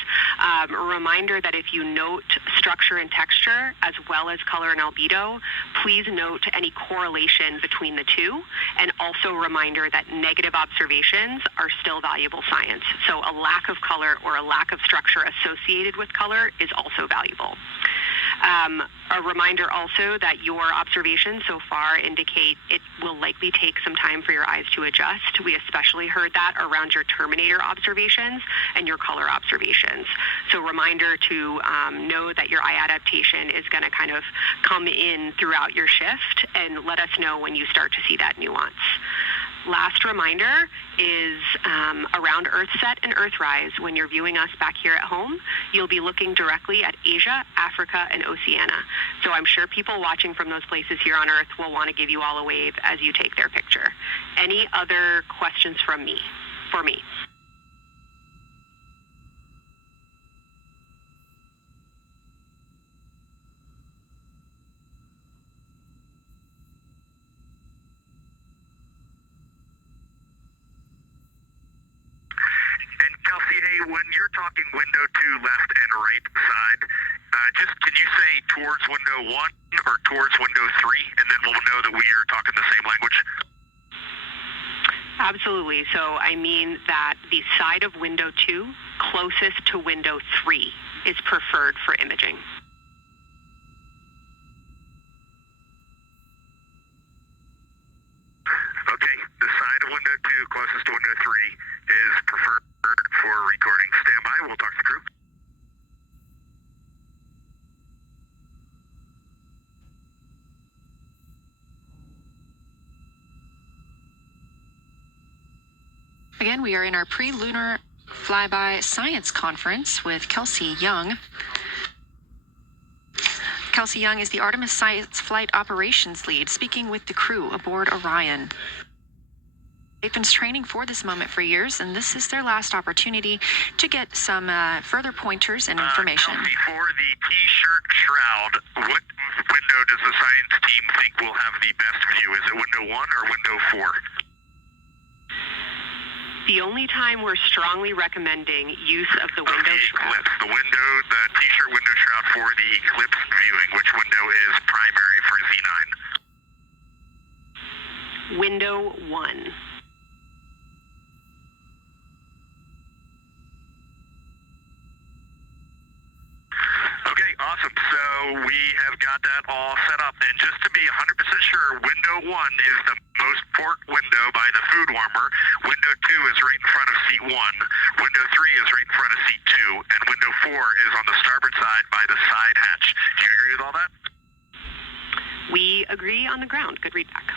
a reminder that if you note structure and texture as well as color and albedo, please note any correlation between the 2, and also a reminder that negative observations are still valuable science. So a lack of color or a lack of structure associated with color is also valuable. A reminder also that your observations so far indicate it will likely take some time for your eyes to adjust. We especially heard that around your Terminator observations and your color observations. So reminder to know that your eye adaptation is going to kind of come in throughout your shift, and let us know when you start to see that nuance. Last reminder is around Earthset and Earthrise. When you're viewing us back here at home, you'll be looking directly at Asia, Africa, and Oceania. So I'm sure people watching from those places here on Earth will want to give you all a wave as you take their picture. Any other questions for me? talking window 2 left and right side. Just can you say towards window 1 or towards window 3, and then we'll know that we are talking the same language? Absolutely. So I mean that the side of window 2 closest to window 3 is preferred for imaging. Okay, the side of window 2 closest to window 3 is preferred for recording. Stand by, we'll talk to the crew. Again, we are in our pre-lunar flyby science conference with Kelsey Young. Kelsey Young is the Artemis Science Flight Operations Lead, speaking with the crew aboard Orion. They've been training for this moment for years, and this is their last opportunity to get some further pointers and information. Kelsey, for the T-shirt shroud, what window does the science team think will have the best view? Is it window 1 or window 4? The only time we're strongly recommending use of the window shroud. The T-shirt window shroud for the eclipse viewing. Which window is primary for Z9? Window 1. Okay, awesome. So we have got that all set up. And just to be 100% sure, window 1 is the most port window by the food warmer. Window 2 is right in front of seat 1. Window 3 is right in front of seat 2. And window 4 is on the starboard side by the side hatch. Do you agree with all that? We agree on the ground. Good readback.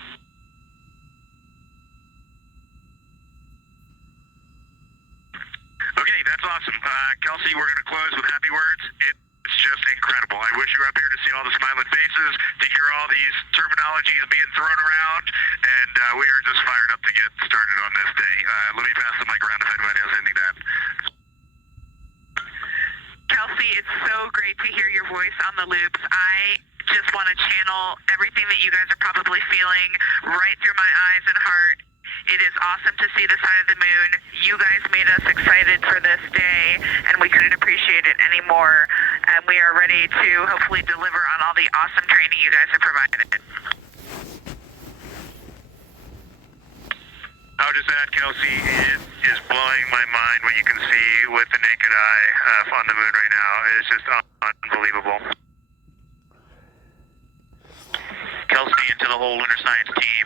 Okay, that's awesome. Kelsey, we're going to close with happy words. It's just incredible. I wish you were up here to see all the smiling faces, to hear all these terminologies being thrown around, and we are just fired up to get started on this day. Let me pass the mic around if anybody has anything to add. Kelsey, it's so great to hear your voice on the loops. I just want to channel everything that you guys are probably feeling right through my eyes and heart. It is awesome to see the side of the moon. You guys made us excited for this day, and we couldn't appreciate it anymore. And we are ready to hopefully deliver on all the awesome training you guys have provided. I'll just add, Kelsey, it is blowing my mind what you can see with the naked eye on the moon right now. It's just unbelievable. Kelsey, and to the whole Lunar Science team,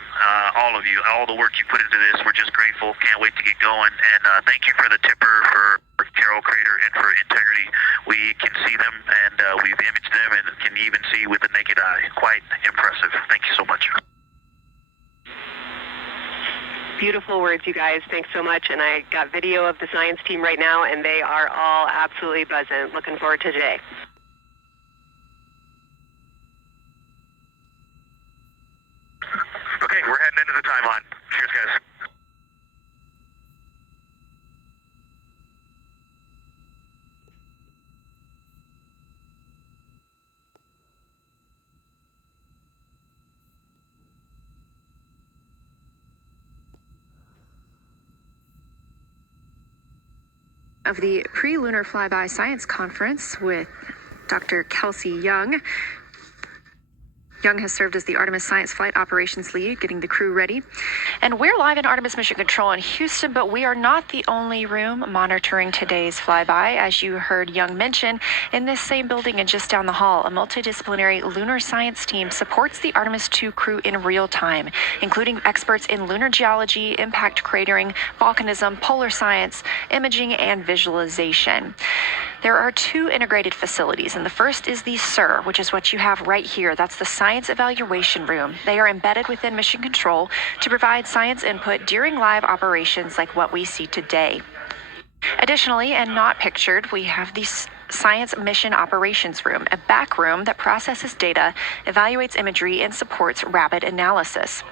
all of you, all the work you put into this, we're just grateful. Can't wait to get going. And thank you for the tipper, for Carol Crater, and for Integrity. We can see them, and we've imaged them, and can even see with the naked eye. Quite impressive. Thank you so much. Beautiful words, you guys. Thanks so much. And I got video of the science team right now, and they are all absolutely buzzing. Looking forward to today. Okay, we're heading into the timeline. Cheers, guys. Of the pre-lunar flyby science conference with Dr. Kelsey Young. Young has served as the Artemis Science Flight Operations Lead, getting the crew ready. And we're live in Artemis Mission Control in Houston, but we are not the only room monitoring today's flyby. As you heard Young mention, in this same building and just down the hall, a multidisciplinary lunar science team supports the Artemis II crew in real time, including experts in lunar geology, impact cratering, volcanism, polar science, imaging, and visualization. There are two integrated facilities, and the first is the SIR, which is what you have right here. That's the Science Evaluation Room. They are embedded within Mission Control to provide science input during live operations like what we see today. Additionally, and not pictured, we have the Science Mission Operations Room, a back room that processes data, evaluates imagery, and supports rapid analysis.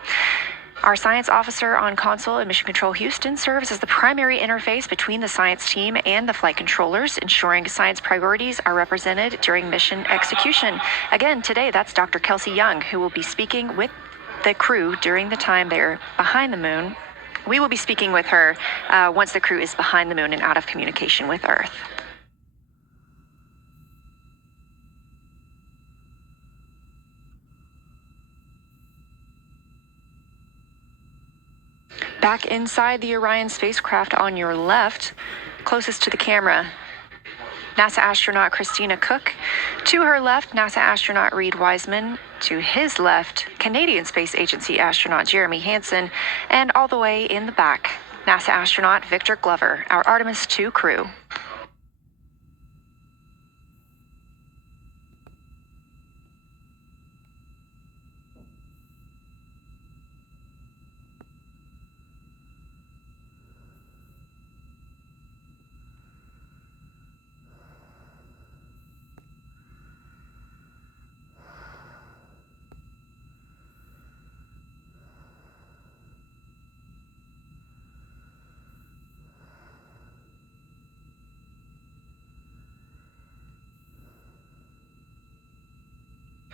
Our science officer on console in Mission Control Houston serves as the primary interface between the science team and the flight controllers, ensuring science priorities are represented during mission execution. Again, today, that's Dr. Kelsey Young, who will be speaking with the crew during the time they're behind the moon. We will be speaking with her once the crew is behind the moon and out of communication with Earth. Back inside the Orion spacecraft on your left, closest to the camera, NASA astronaut Christina Cook. To her left, NASA astronaut Reid Wiseman. To his left, Canadian Space Agency astronaut Jeremy Hansen. And all the way in the back, NASA astronaut Victor Glover, our Artemis II crew.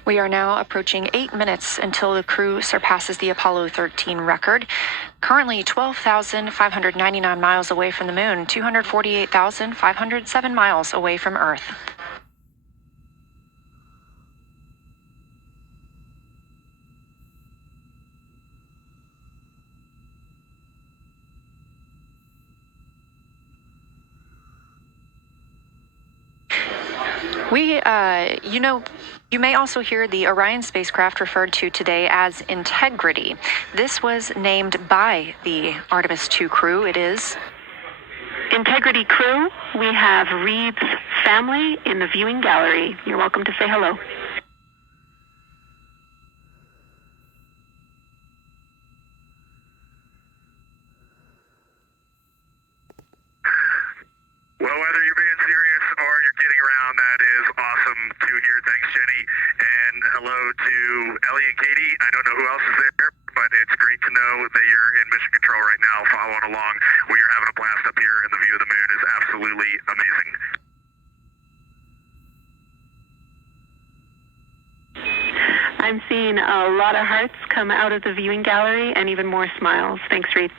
We are now approaching 8 minutes until the crew surpasses the Apollo 13 record. Currently 12,599 miles away from the moon, 248,507 miles away from Earth. You may also hear the Orion spacecraft referred to today as Integrity. This was named by the Artemis II crew. It is Integrity crew, we have Reid's family in the viewing gallery. You're welcome to say hello. Well, whether you're being serious or you're kidding around, that is awesome to hear. Thanks, Jenny. And hello to Ellie and Katie. I don't know who else is there, but it's great to know that you're in mission control right now, following along. You're having a blast up here, and the view of the moon is absolutely amazing. I'm seeing a lot of hearts come out of the viewing gallery and even more smiles. Thanks, Reid.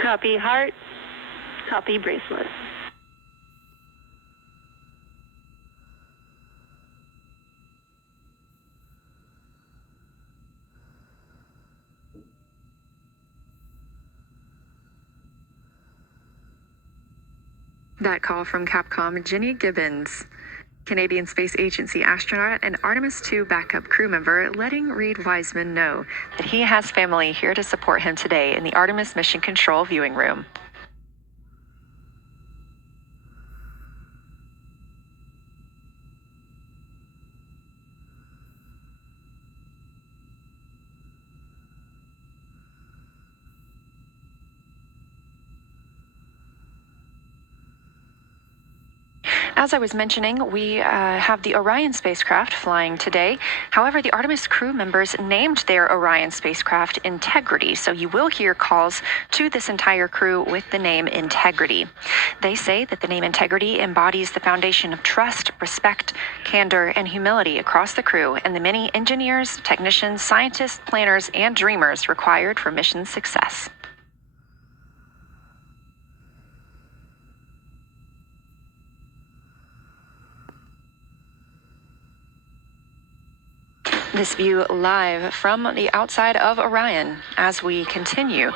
Copy heart, copy bracelet. That call from Capcom Jenny Gibbons, Canadian Space Agency astronaut and Artemis II backup crew member, letting Reid Wiseman know that he has family here to support him today in the Artemis Mission Control viewing room. As I was mentioning, we have the Orion spacecraft flying today. However, the Artemis crew members named their Orion spacecraft Integrity, so you will hear calls to this entire crew with the name Integrity. They say that the name Integrity embodies the foundation of trust, respect, candor, and humility across the crew and the many engineers, technicians, scientists, planners, and dreamers required for mission success. This view live from the outside of Orion as we continue.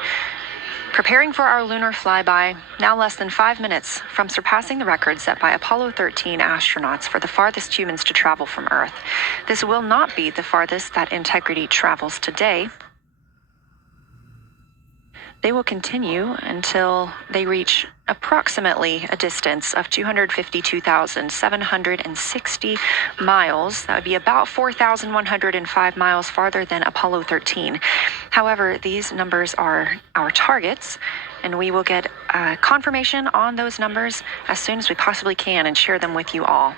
Preparing for our lunar flyby, now less than 5 minutes from surpassing the record set by Apollo 13 astronauts for the farthest humans to travel from Earth. This will not be the farthest that Integrity travels today. They will continue until they reach approximately a distance of 252,760 miles. That would be about 4,105 miles farther than Apollo 13. However, these numbers are our targets, and we will get confirmation on those numbers as soon as we possibly can and share them with you all.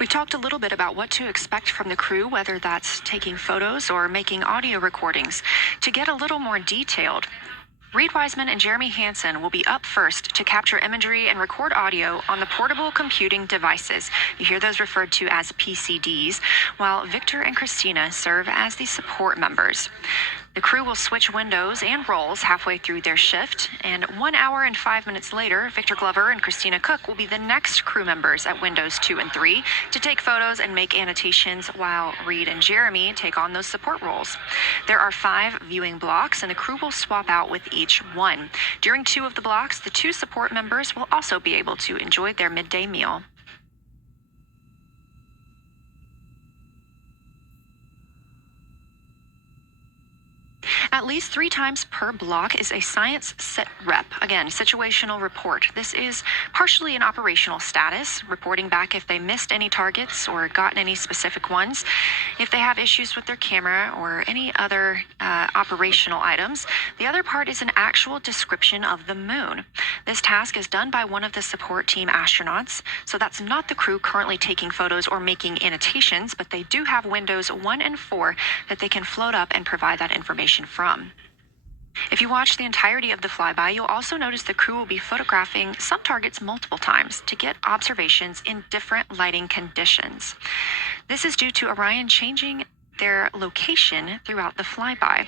We We've talked a little bit about what to expect from the crew, whether that's taking photos or making audio recordings. To get a little more detailed, Reed Wiseman and Jeremy Hansen will be up first to capture imagery and record audio on the portable computing devices. You hear those referred to as PCDs, while Victor and Christina serve as the support members. The crew will switch windows and roles halfway through their shift, and 1 hour and 5 minutes later, Victor Glover and Christina Cook will be the next crew members at windows 2 and 3 to take photos and make annotations, while Reed and Jeremy take on those support roles. There are 5 viewing blocks, and the crew will swap out with each one. During 2 of the blocks, the 2 support members will also be able to enjoy their midday meal. At least 3 times per block is a science sit rep. Again, situational report. This is partially an operational status, reporting back if they missed any targets or gotten any specific ones, if they have issues with their camera or any other operational items. The other part is an actual description of the moon. This task is done by one of the support team astronauts, so that's not the crew currently taking photos or making annotations, but they do have windows 1 and 4 that they can float up and provide that information from. If you watch the entirety of the flyby, you'll also notice the crew will be photographing some targets multiple times to get observations in different lighting conditions. This is due to Orion changing their location throughout the flyby.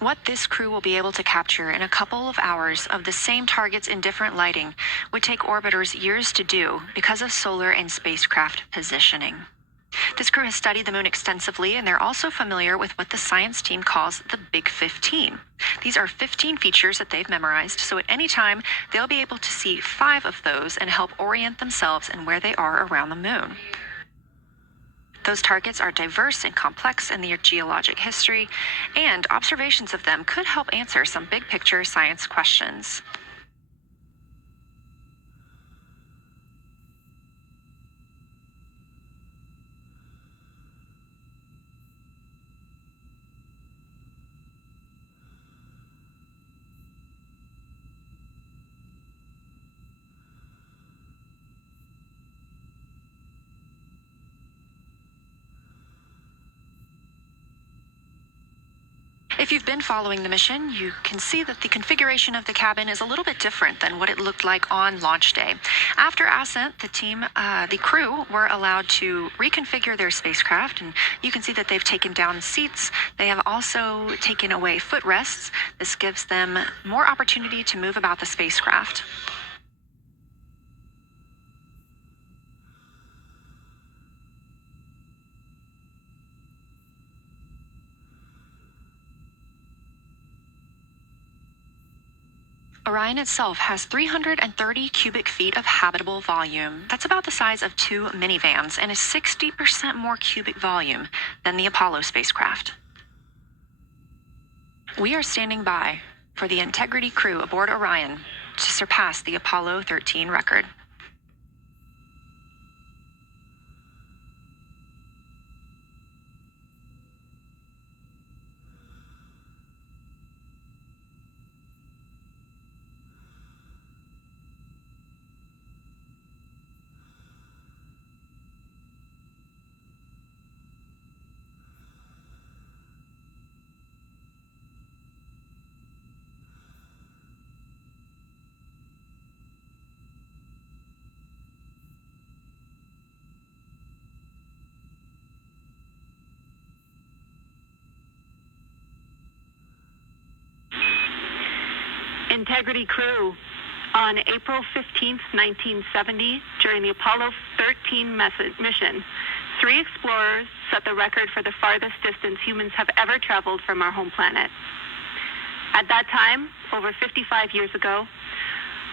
What this crew will be able to capture in a couple of hours of the same targets in different lighting would take orbiters years to do because of solar and spacecraft positioning. This crew has studied the moon extensively, and they're also familiar with what the science team calls the Big 15. These are 15 features that they've memorized, so at any time, they'll be able to see 5 of those and help orient themselves and where they are around the moon. Those targets are diverse and complex in their geologic history, and observations of them could help answer some big-picture science questions. If you've been following the mission, you can see that the configuration of the cabin is a little bit different than what it looked like on launch day. After ascent, the crew were allowed to reconfigure their spacecraft, and you can see that they've taken down seats. They have also taken away footrests. This gives them more opportunity to move about the spacecraft. Orion itself has 330 cubic feet of habitable volume. That's about the size of 2 minivans and is 60% more cubic volume than the Apollo spacecraft. We are standing by for the Integrity crew aboard Orion to surpass the Apollo 13 record. Integrity crew. On April 15th, 1970, during the Apollo 13 mission, 3 explorers set the record for the farthest distance humans have ever traveled from our home planet. At that time, over 55 years ago,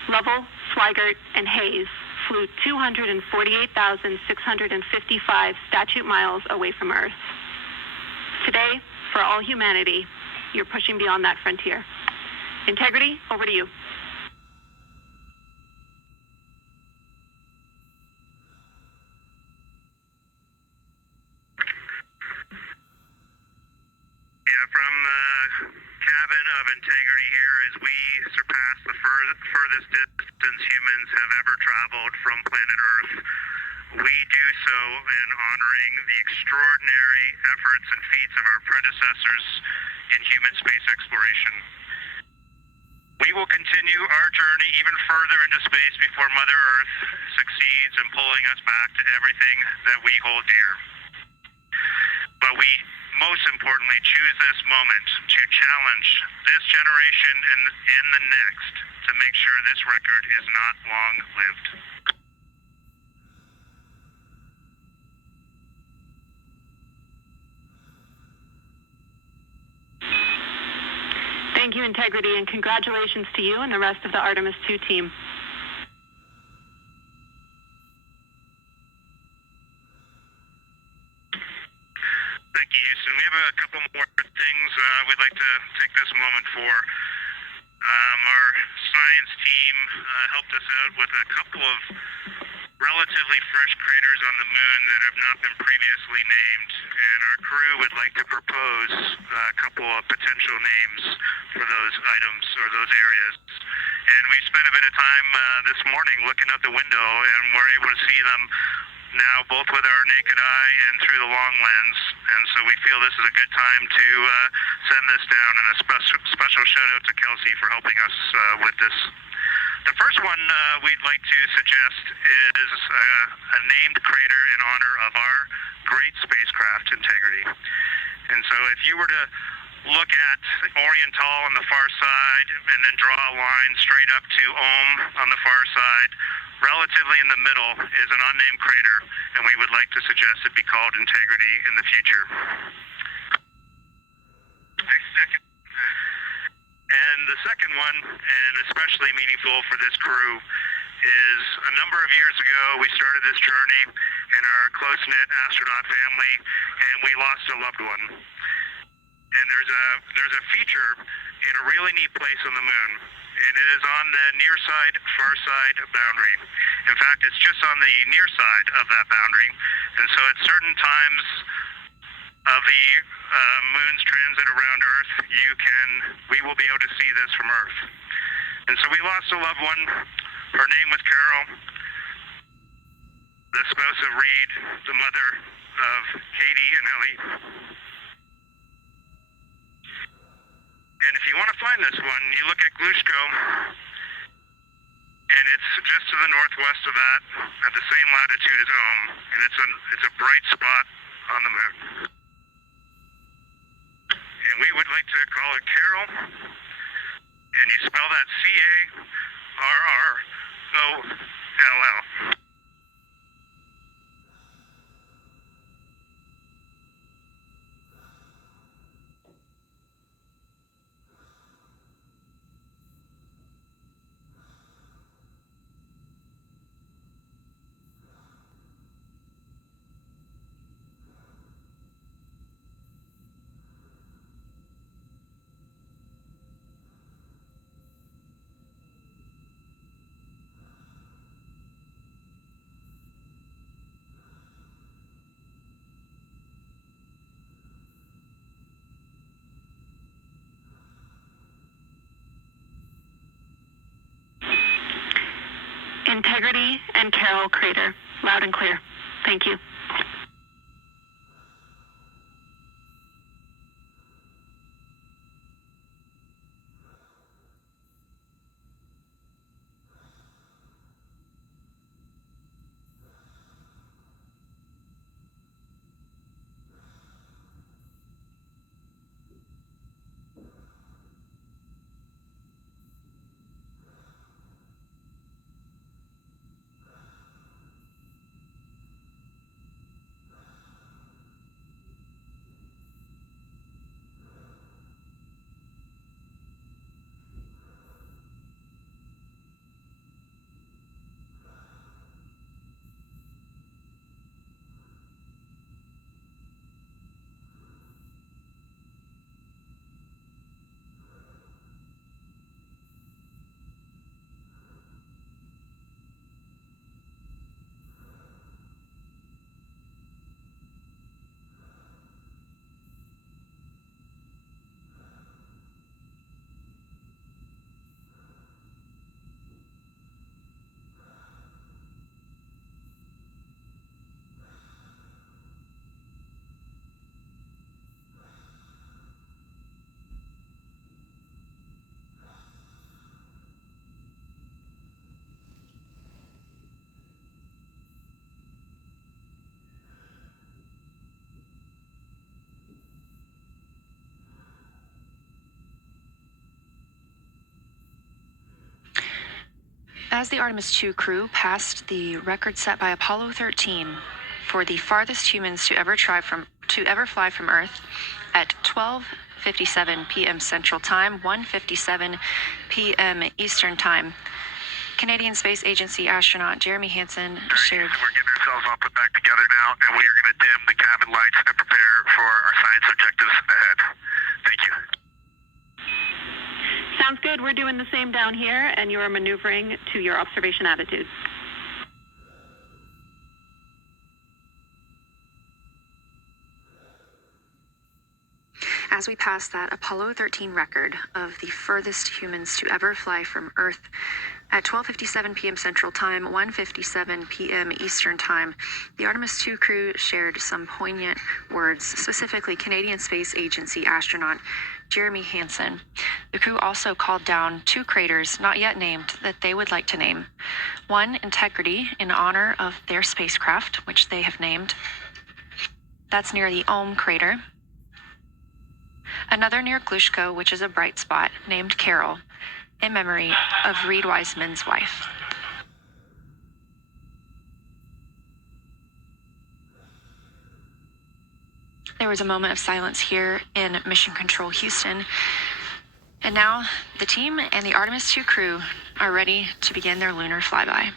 Lovell, Swigert, and Hayes flew 248,655 statute miles away from Earth. Today, for all humanity, you're pushing beyond that frontier. Integrity, over to you. Yeah, from the cabin of Integrity here as we surpass the furthest distance humans have ever traveled from planet Earth. We do so in honoring the extraordinary efforts and feats of our predecessors in human space exploration. We will continue our journey even further into space before Mother Earth succeeds in pulling us back to everything that we hold dear. But we most importantly choose this moment to challenge this generation and the next to make sure this record is not long-lived. Thank you, Integrity, and congratulations to you and the rest of the Artemis II team. Thank you, Houston. We have a couple more things we'd like to take this moment for. Our science team helped us out with a couple of relatively fresh craters on the moon that have not been previously named, and our crew would like to propose a couple of potential names for those items or those areas. And we spent a bit of time this morning looking out the window, and we're able to see them now both with our naked eye and through the long lens, and so we feel this is a good time to send this down, and a special shout out to Kelsey for helping us with this. The first one we'd like to suggest is a named crater in honor of our great spacecraft Integrity. And so if you were to look at Oriental on the far side and then draw a line straight up to Ohm on the far side, relatively in the middle is an unnamed crater, and we would like to suggest it be called Integrity in the future. And the second one, and especially meaningful for this crew, is a number of years ago we started this journey in our close-knit astronaut family, and we lost a loved one. And there's a feature in a really neat place on the moon, and it is on the near side, far side boundary. In fact, it's just on the near side of that boundary, and so at certain times of the moon's transit around Earth, we will be able to see this from Earth. And so we lost a loved one. Her name was Carol, the spouse of Reed, the mother of Katie and Ellie. And if you want to find this one, you look at Glushko, and it's just to the northwest of that, at the same latitude as Ohm, and it's a bright spot on the moon. And we would like to call it Carol, and you spell that Carroll. Integrity and Carroll Crater. Loud and clear. Thank you. As the Artemis II crew passed the record set by Apollo 13 for the farthest humans to ever fly from Earth at 12:57 p.m. Central Time, 1:57 p.m. Eastern Time, Canadian Space Agency astronaut Jeremy Hansen shared. We're getting ourselves all put back together now, and we are going to dim the cabin lights and prepare for our science objectives ahead. Thank you. Sounds good. We're doing the same down here, and you are maneuvering to your observation attitude. As we pass that Apollo 13 record of the furthest humans to ever fly from Earth at 12:57 p.m. Central Time, 1:57 p.m. Eastern Time, the Artemis II crew shared some poignant words, specifically Canadian Space Agency astronaut Jeremy Hansen. The crew also called down 2 craters not yet named that they would like to name. One, Integrity, in honor of their spacecraft, which they have named. That's near the Ohm crater. Another near Glushko, which is a bright spot, named Carol, in memory of Reed Wiseman's wife. There was a moment of silence here in Mission Control Houston. And now the team and the Artemis II crew are ready to begin their lunar flyby.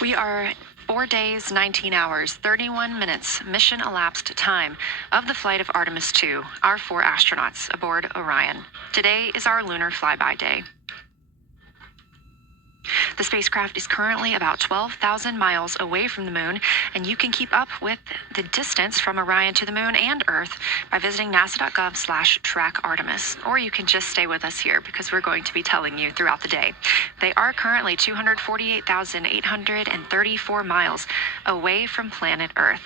We are 4 days, 19 hours, 31 minutes mission elapsed time of the flight of Artemis II, our 4 astronauts aboard Orion. Today is our lunar flyby day. The spacecraft is currently about 12,000 miles away from the moon, and you can keep up with the distance from Orion to the moon and Earth by visiting nasa.gov/trackartemis, or you can just stay with us here because we're going to be telling you throughout the day. They are currently 248,834 miles away from planet Earth.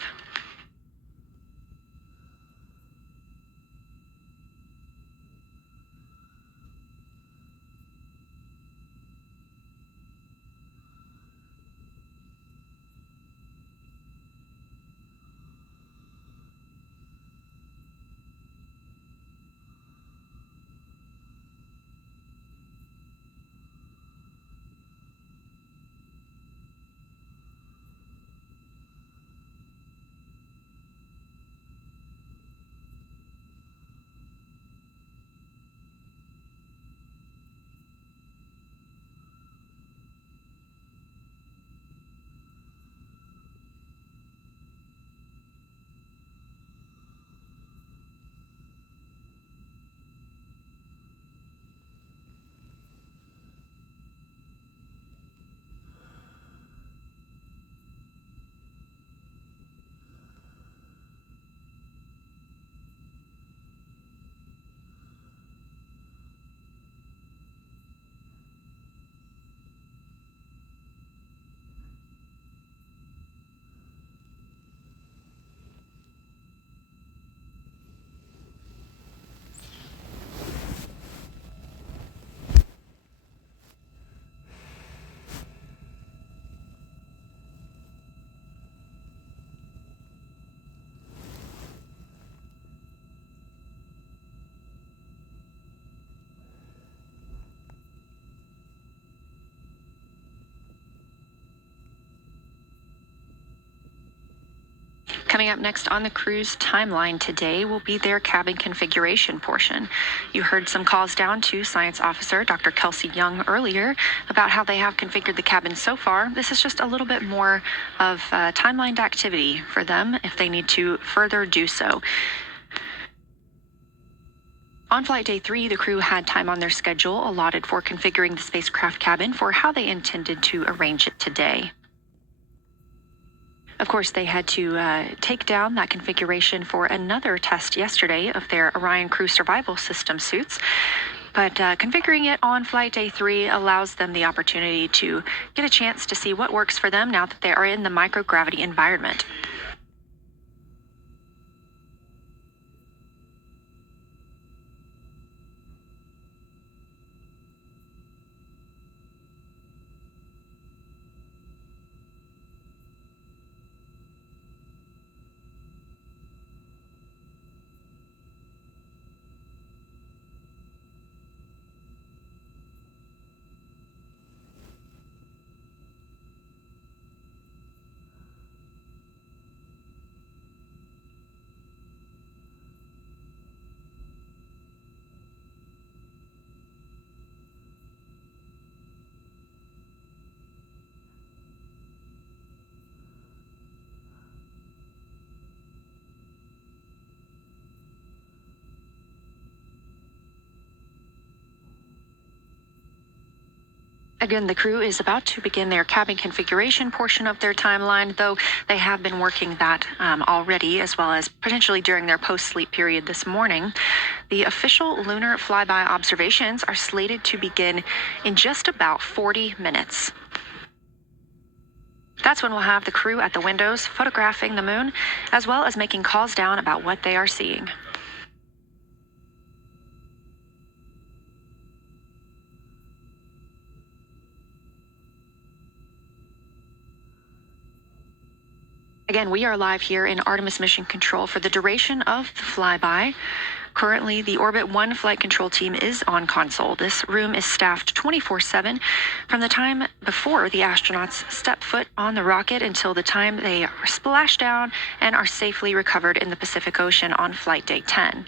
Coming up next on the crew's timeline today will be their cabin configuration portion. You heard some calls down to Science Officer Dr. Kelsey Young earlier about how they have configured the cabin so far. This is just a little bit more of timelined activity for them if they need to further do so. On flight day 3, the crew had time on their schedule allotted for configuring the spacecraft cabin for how they intended to arrange it today. Of course, they had to take down that configuration for another test yesterday of their Orion Crew Survival System suits. But configuring it on flight day 3 allows them the opportunity to get a chance to see what works for them now that they are in the microgravity environment. Again, the crew is about to begin their cabin configuration portion of their timeline, though they have been working that already, as well as potentially during their post-sleep period this morning. The official lunar flyby observations are slated to begin in just about 40 minutes. That's when we'll have the crew at the windows photographing the moon, as well as making calls down about what they are seeing. Again, we are live here in Artemis Mission Control for the duration of the flyby. Currently, the Orbit 1 flight control team is on console. This room is staffed 24/7 from the time before the astronauts step foot on the rocket until the time they are splashed down and are safely recovered in the Pacific Ocean on flight day 10.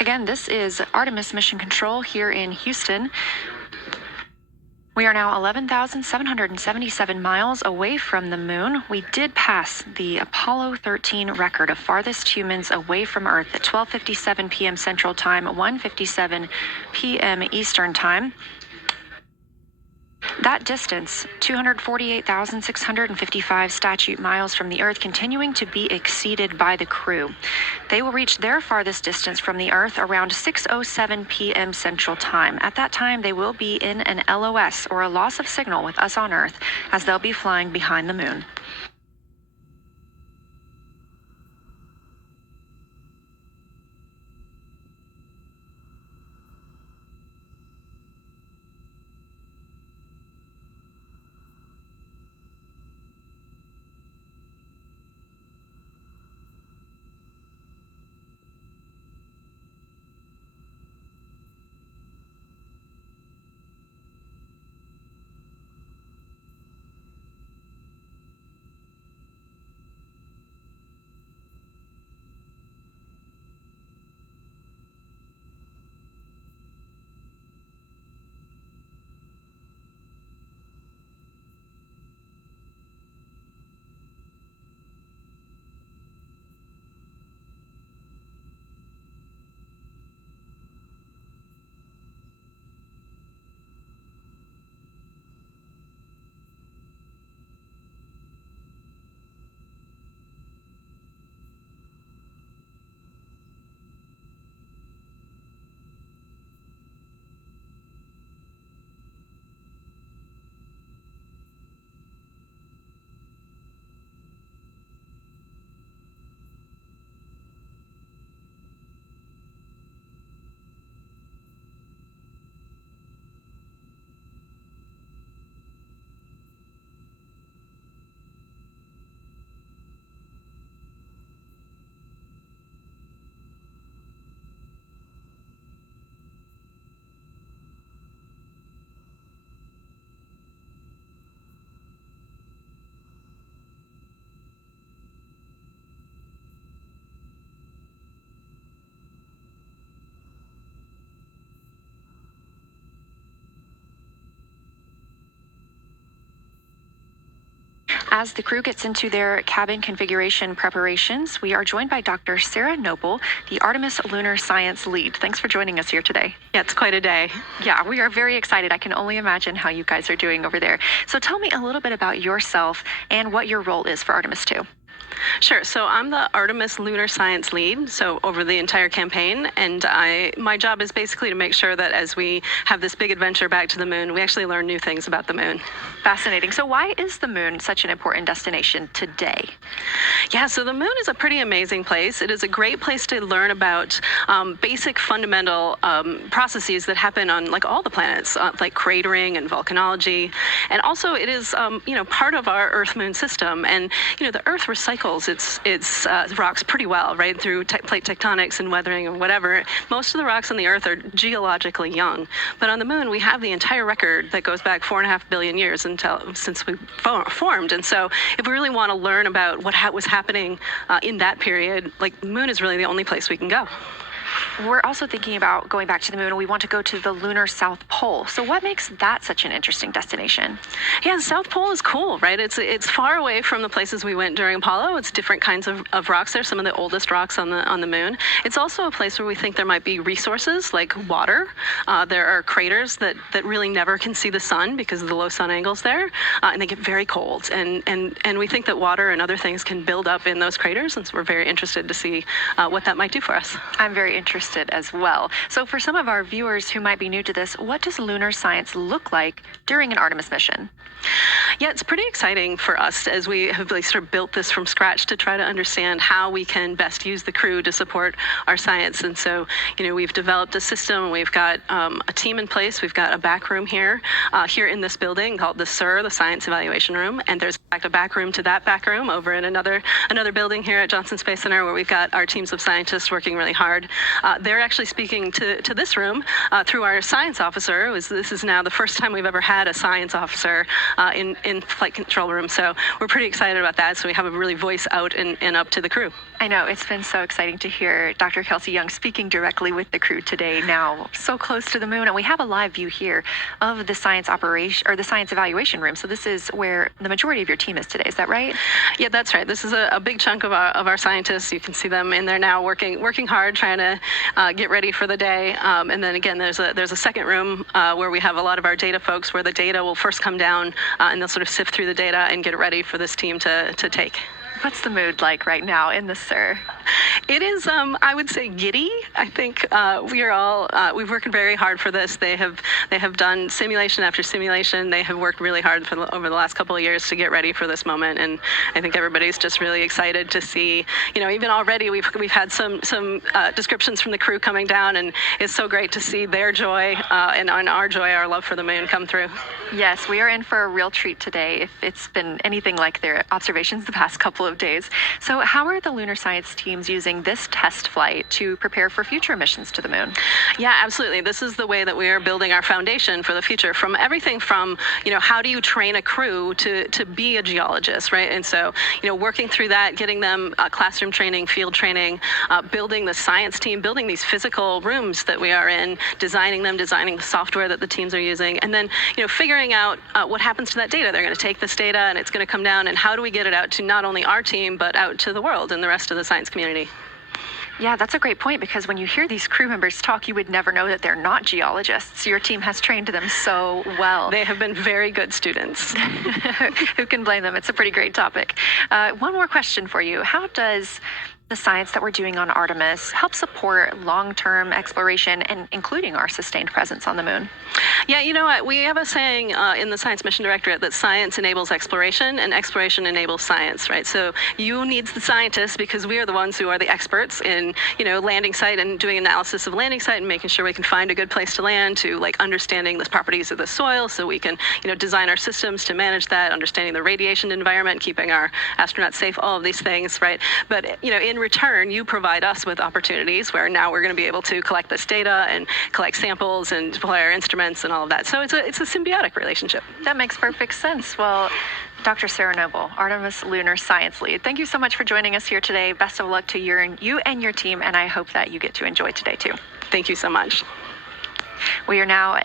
Again, this is Artemis Mission Control here in Houston. We are now 11,777 miles away from the moon. We did pass the Apollo 13 record of farthest humans away from Earth at 12:57 p.m. Central Time, 1:57 p.m. Eastern Time. That distance, 248,655 statute miles from the Earth, continuing to be exceeded by the crew. They will reach their farthest distance from the Earth around 6:07 p.m. Central Time. At that time, they will be in an LOS, or a loss of signal, with us on Earth, as they'll be flying behind the moon. As the crew gets into their cabin configuration preparations, we are joined by Dr. Sarah Noble, the Artemis Lunar Science Lead. Thanks for joining us here today. Yeah, it's quite a day. Yeah, we are very excited. I can only imagine how you guys are doing over there. So tell me a little bit about yourself and what your role is for Artemis 2. Sure. So I'm the Artemis Lunar Science Lead, so over the entire campaign, and my job is basically to make sure that as we have this big adventure back to the moon, we actually learn new things about the moon. Fascinating. So why is the moon such an important destination today? Yeah, so the moon is a pretty amazing place. It is a great place to learn about basic fundamental processes that happen on like all the planets, like cratering and volcanology. And also it is, part of our Earth-Moon system. And, the Earth recycles its rocks pretty well, right, through plate tectonics and weathering and whatever. Most of the rocks on the Earth are geologically young. But on the moon, we have the entire record that goes back 4.5 billion years since we formed. And so if we really want to learn about what was happening in that period, like the moon is really the only place we can go. We're also thinking about going back to the moon, and we want to go to the lunar South Pole. So what makes that such an interesting destination? Yeah, the South Pole is cool, right? It's far away from the places we went during Apollo. It's different kinds of rocks there, some of the oldest rocks on the moon. It's also a place where we think there might be resources like water. There are craters that really never can see the sun because of the low sun angles there, and they get very cold. And we think that water and other things can build up in those craters, and so we're very interested to see what that might do for us. I'm very interested as well. So for some of our viewers who might be new to this, what does lunar science look like during an Artemis mission? Yeah, it's pretty exciting for us as we have really sort of built this from scratch to try to understand how we can best use the crew to support our science. And so, we've developed a system. We've got a team in place. We've got a back room here in this building called the SIR, the Science Evaluation Room. And there's in fact a back room to that back room over in another building here at Johnson Space Center where we've got our teams of scientists working really hard. They're actually speaking to this room through our science officer. This is now the first time we've ever had a science officer in flight control room. So we're pretty excited about that. So we have a really voice out and up to the crew. I know, it's been so exciting to hear Dr. Kelsey Young speaking directly with the crew today, now so close to the moon. And we have a live view here of the science operation or the science evaluation room. So this is where the majority of your team is today. Is that right? Yeah, that's right. This is a big chunk of our scientists. You can see them in there now working hard, trying to get ready for the day. And then again, there's a second room where we have a lot of our data folks where the data will first come down and they'll sort of sift through the data and get it ready for this team to take. What's the mood like right now in the SIR? It is, I would say, giddy. I think we've worked very hard for this. They have done simulation after simulation. They have worked really hard over the last couple of years to get ready for this moment. And I think everybody's just really excited to see, even already we've had some descriptions from the crew coming down, and it's so great to see their joy and our joy, our love for the moon come through. Yes, we are in for a real treat today if it's been anything like their observations the past couple of days. So how are the lunar science teams using this test flight to prepare for future missions to the moon? Yeah, absolutely. This is the way that we are building our foundation for the future, from everything from, how do you train a crew to be a geologist, right? And so, working through that, getting them classroom training, field training, building the science team, building these physical rooms that we are in, designing the software that the teams are using, and then, figuring out what happens to that data. They're going to take this data and it's going to come down, and how do we get it out to not only our team, but out to the world and the rest of the science community. Yeah, that's a great point, because when you hear these crew members talk, you would never know that they're not geologists. Your team has trained them so well. They have been very good students. Who can blame them? It's a pretty great topic. One more question for you. How does the science that we're doing on Artemis help support long-term exploration and including our sustained presence on the moon? Yeah, we have a saying in the Science Mission Directorate that science enables exploration and exploration enables science, right? So you need the scientists because we are the ones who are the experts in, landing site and doing analysis of landing site and making sure we can find a good place to land, to understanding the properties of the soil so we can, design our systems to manage that, understanding the radiation environment, keeping our astronauts safe, all of these things, right? But, in return, you provide us with opportunities where now we're going to be able to collect this data and collect samples and deploy our instruments and all of that. So it's a symbiotic relationship. That makes perfect sense. Well, Dr. Sarah Noble, Artemis Lunar Science Lead, thank you so much for joining us here today. Best of luck to you and your team, and I hope that you get to enjoy today too. Thank you so much. We are now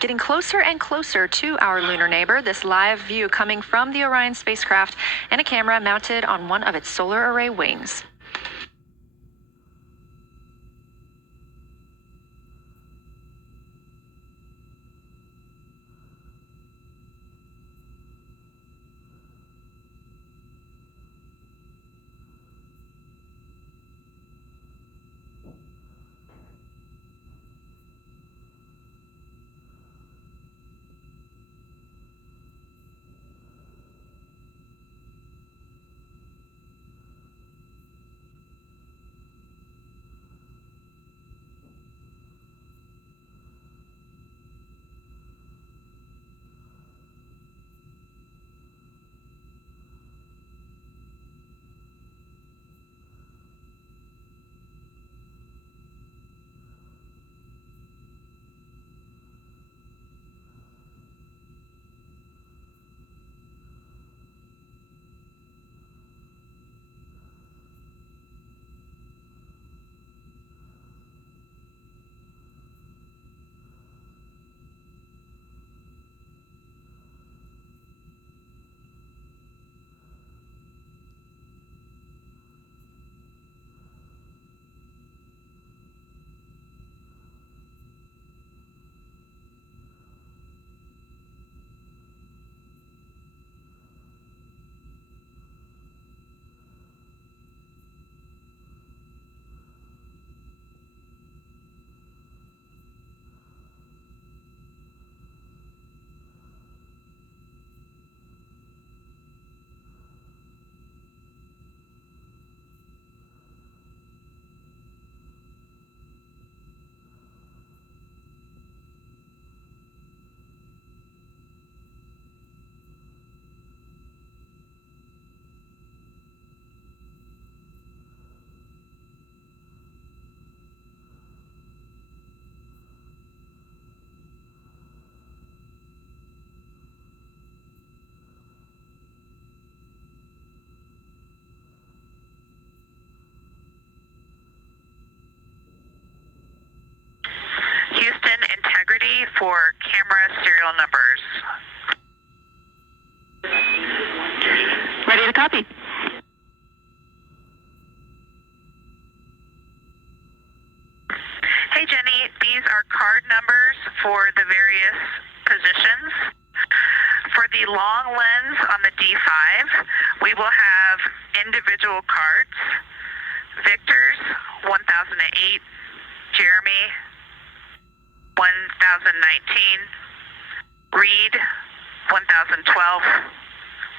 Getting closer and closer to our lunar neighbor, this live view coming from the Orion spacecraft and a camera mounted on one of its solar array wings. Houston, integrity for camera serial numbers. Ready to copy. Hey Jenny, these are card numbers for the various positions. For the long lens on the D5, we will have individual cards. Victor's 1008, Jeremy 1019, Reed 1012,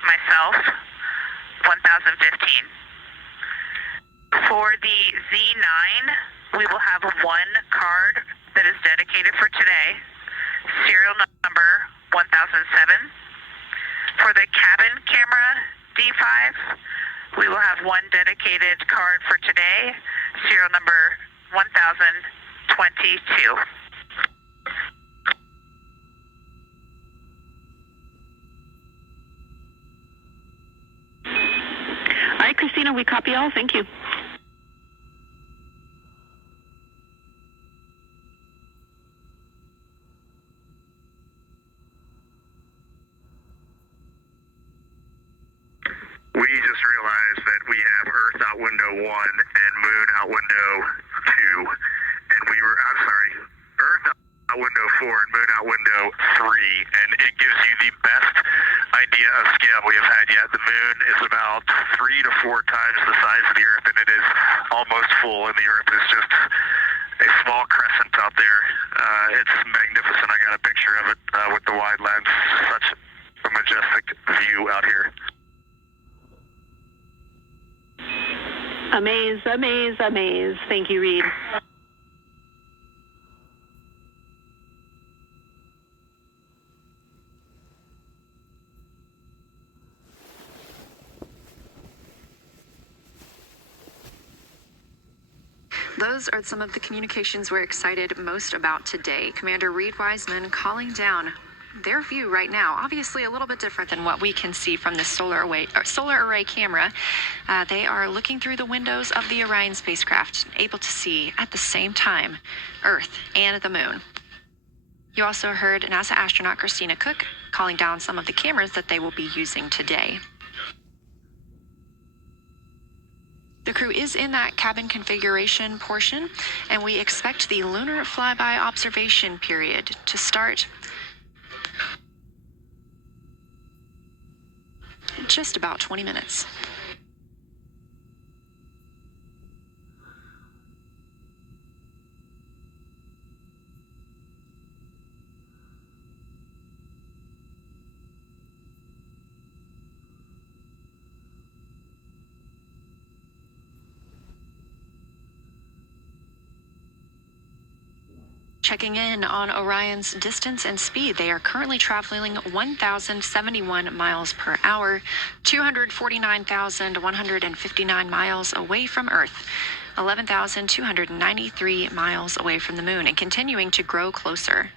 myself 1015. For the Z9, we will have one card that is dedicated for today, serial number 1007. For the cabin camera D5, we will have one dedicated card for today, serial number 1022. All right, Christina, we copy all. Thank you. We just realized that we have Earth out window 1 and Moon out window 2. And Earth out window 4 and Moon out window 3. And it gives you the best idea of scale we have had yet. The Moon is about 3 to 4 times the size of the Earth, and it is almost full, and the Earth is just a small crescent out there. It's magnificent. I got a picture of it with the wide lens. Such a majestic view out here. Amaze, amaze, amaze. Thank you, Reed. Those are some of the communications we're excited most about today. Commander Reed Wiseman calling down their view right now, obviously a little bit different than what we can see from the solar array camera. They are looking through the windows of the Orion spacecraft, able to see at the same time Earth and the Moon. You also heard NASA astronaut Christina Cook calling down some of the cameras that they will be using today. The crew is in that cabin configuration portion, and we expect the lunar flyby observation period to start in just about 20 minutes. Checking in on Orion's distance and speed, they are currently traveling 1,071 miles per hour, 249,159 miles away from Earth, 11,293 miles away from the moon, and continuing to grow closer.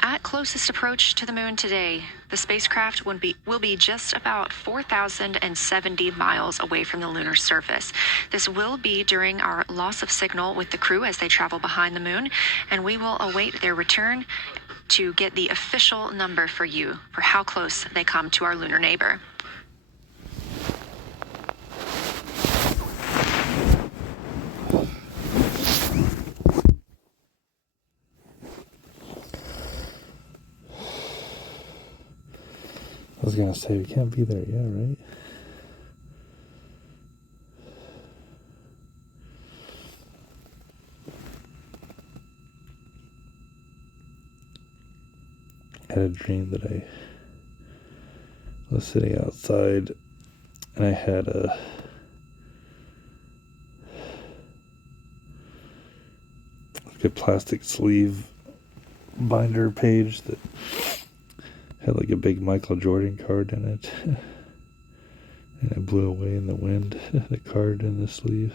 At closest approach to the moon today, the spacecraft will be just about 4,070 miles away from the lunar surface. This will be during our loss of signal with the crew as they travel behind the moon, and we will await their return to get the official number for you for how close they come to our lunar neighbor. I was gonna say, we can't be there yet, right? I had a dream that I was sitting outside and I had like a plastic sleeve binder page that had like a big Michael Jordan card in it, and it blew away in the wind, the card in the sleeve.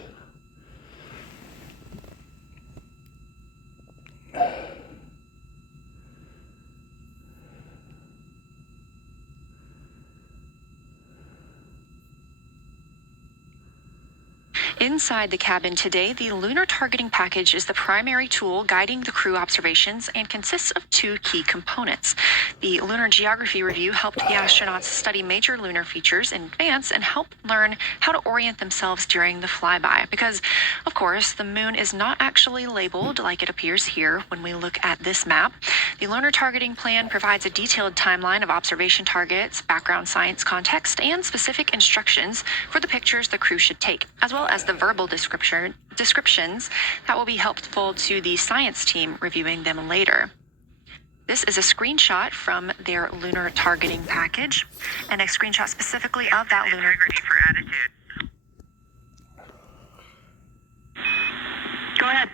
Inside the cabin today, the Lunar Targeting Package is the primary tool guiding the crew observations and consists of two key components. The Lunar Geography Review helped the astronauts study major lunar features in advance and help learn how to orient themselves during the flyby. Because, of course, the moon is not actually labeled like it appears here when we look at this map. The Lunar Targeting Plan provides a detailed timeline of observation targets, background science context, and specific instructions for the pictures the crew should take, as well as the verbal descriptions that will be helpful to the science team reviewing them later. This is a screenshot from their lunar targeting package, and a screenshot specifically of that lunar. Integrity for attitude. Go ahead.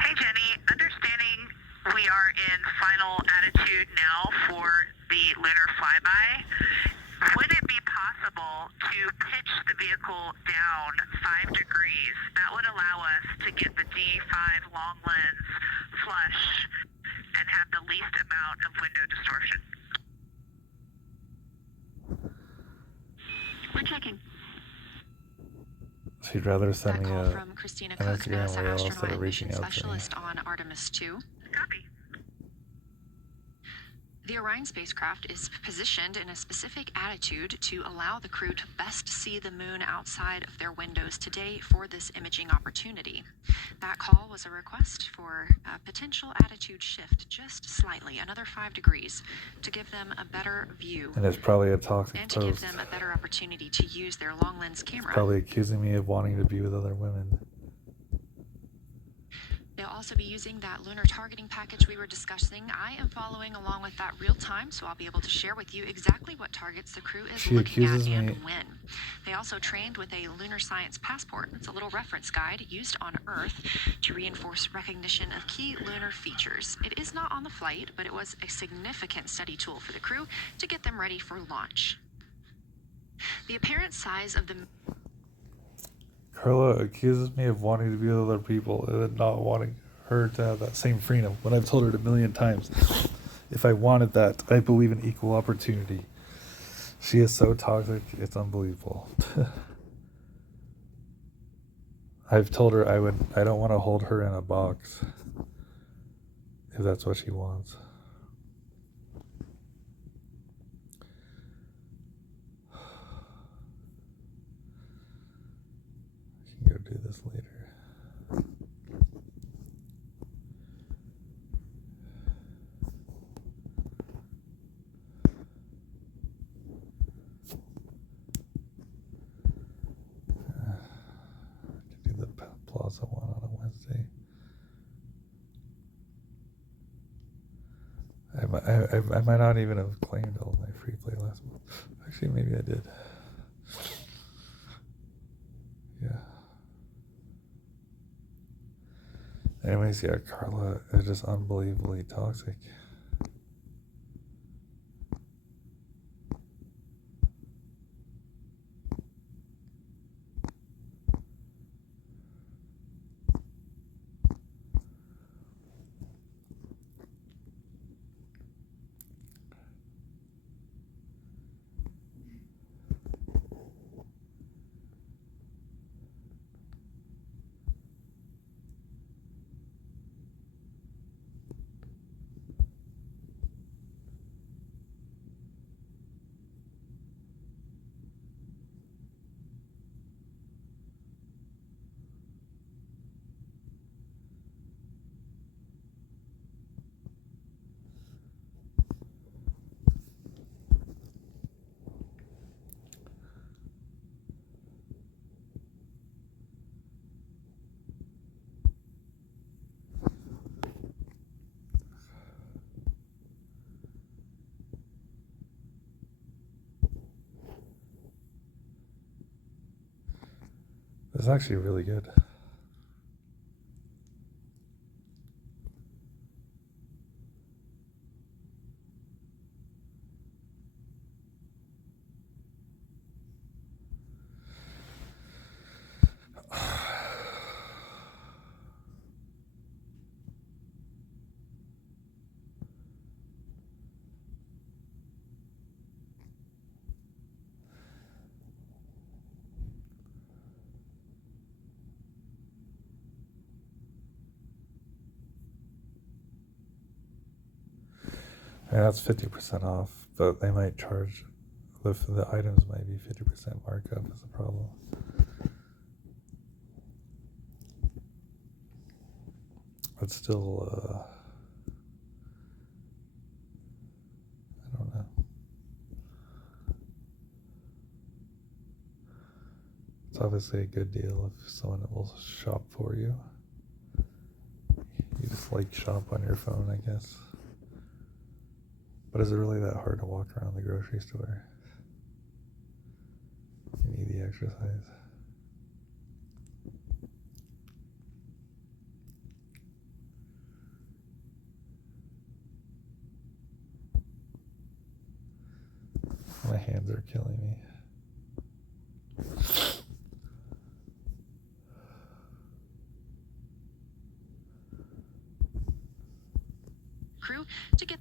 Hey Jenny, understanding we are in final attitude now for the lunar flyby, would it be possible to pitch the vehicle down 5 degrees? That would allow us to get the D5 long lens flush and have the least amount of window distortion. We're checking. She'd rather send me Call from Christina an Cook, Instagram NASA reel instead astronaut of and reaching mission out to me. specialist on Artemis 2. Copy. The Orion spacecraft is positioned in a specific attitude to allow the crew to best see the moon outside of their windows today for this imaging opportunity. That call was a request for a potential attitude shift just slightly, another 5 degrees, to give them a better view And it's probably a toxic and to give post. them a better opportunity to use their long lens camera. Probably accusing me of wanting to be with other women. They'll also be using that lunar targeting package we were discussing. I am following along with that real time, so I'll be able to share with you exactly what targets the crew is She looking at accuses and me- when. They also trained with a lunar science passport. It's a little reference guide used on Earth to reinforce recognition of key lunar features. It is not on the flight, but it was a significant study tool for the crew to get them ready for launch. The apparent size of the Carla accuses me of wanting to be with other people and then not wanting her to have that same freedom when I've told her it a million times. If I wanted that, I believe in equal opportunity. She is so toxic, it's unbelievable. I've told her I don't want to hold her in a box if that's what she wants. I can go do this later. I can do the Plaza one on a Wednesday. I might not even have claimed all my free play last month. Actually, maybe I did. Yeah. Anyways, yeah, Carla is just unbelievably toxic. It's actually really good. And that's 50% off, but they might charge, the items might be 50% markup is the problem. But still, I don't know. It's obviously a good deal if someone will shop for you. You just like shop on your phone, I guess. But is it really that hard to walk around the grocery store? You need the exercise. My hands are killing me. Crew to get.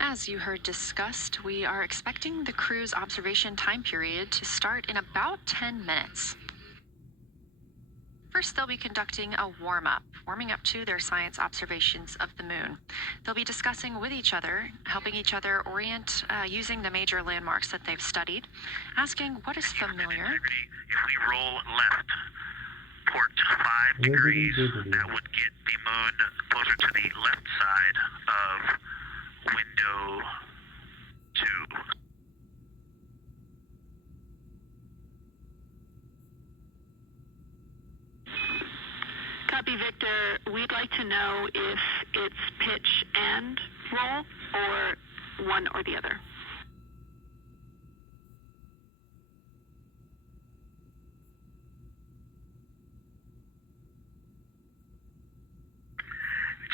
As you heard discussed, we are expecting the crew's observation time period to start in about 10 minutes. First, they'll be conducting a warming up to their science observations of the moon. They'll be discussing with each other, helping each other orient using the major landmarks that they've studied, asking what is familiar. If we roll left, port 5 degrees. That would get the moon closer to the left side of window 2. Copy, Victor. We'd like to know if it's pitch and roll or one or the other.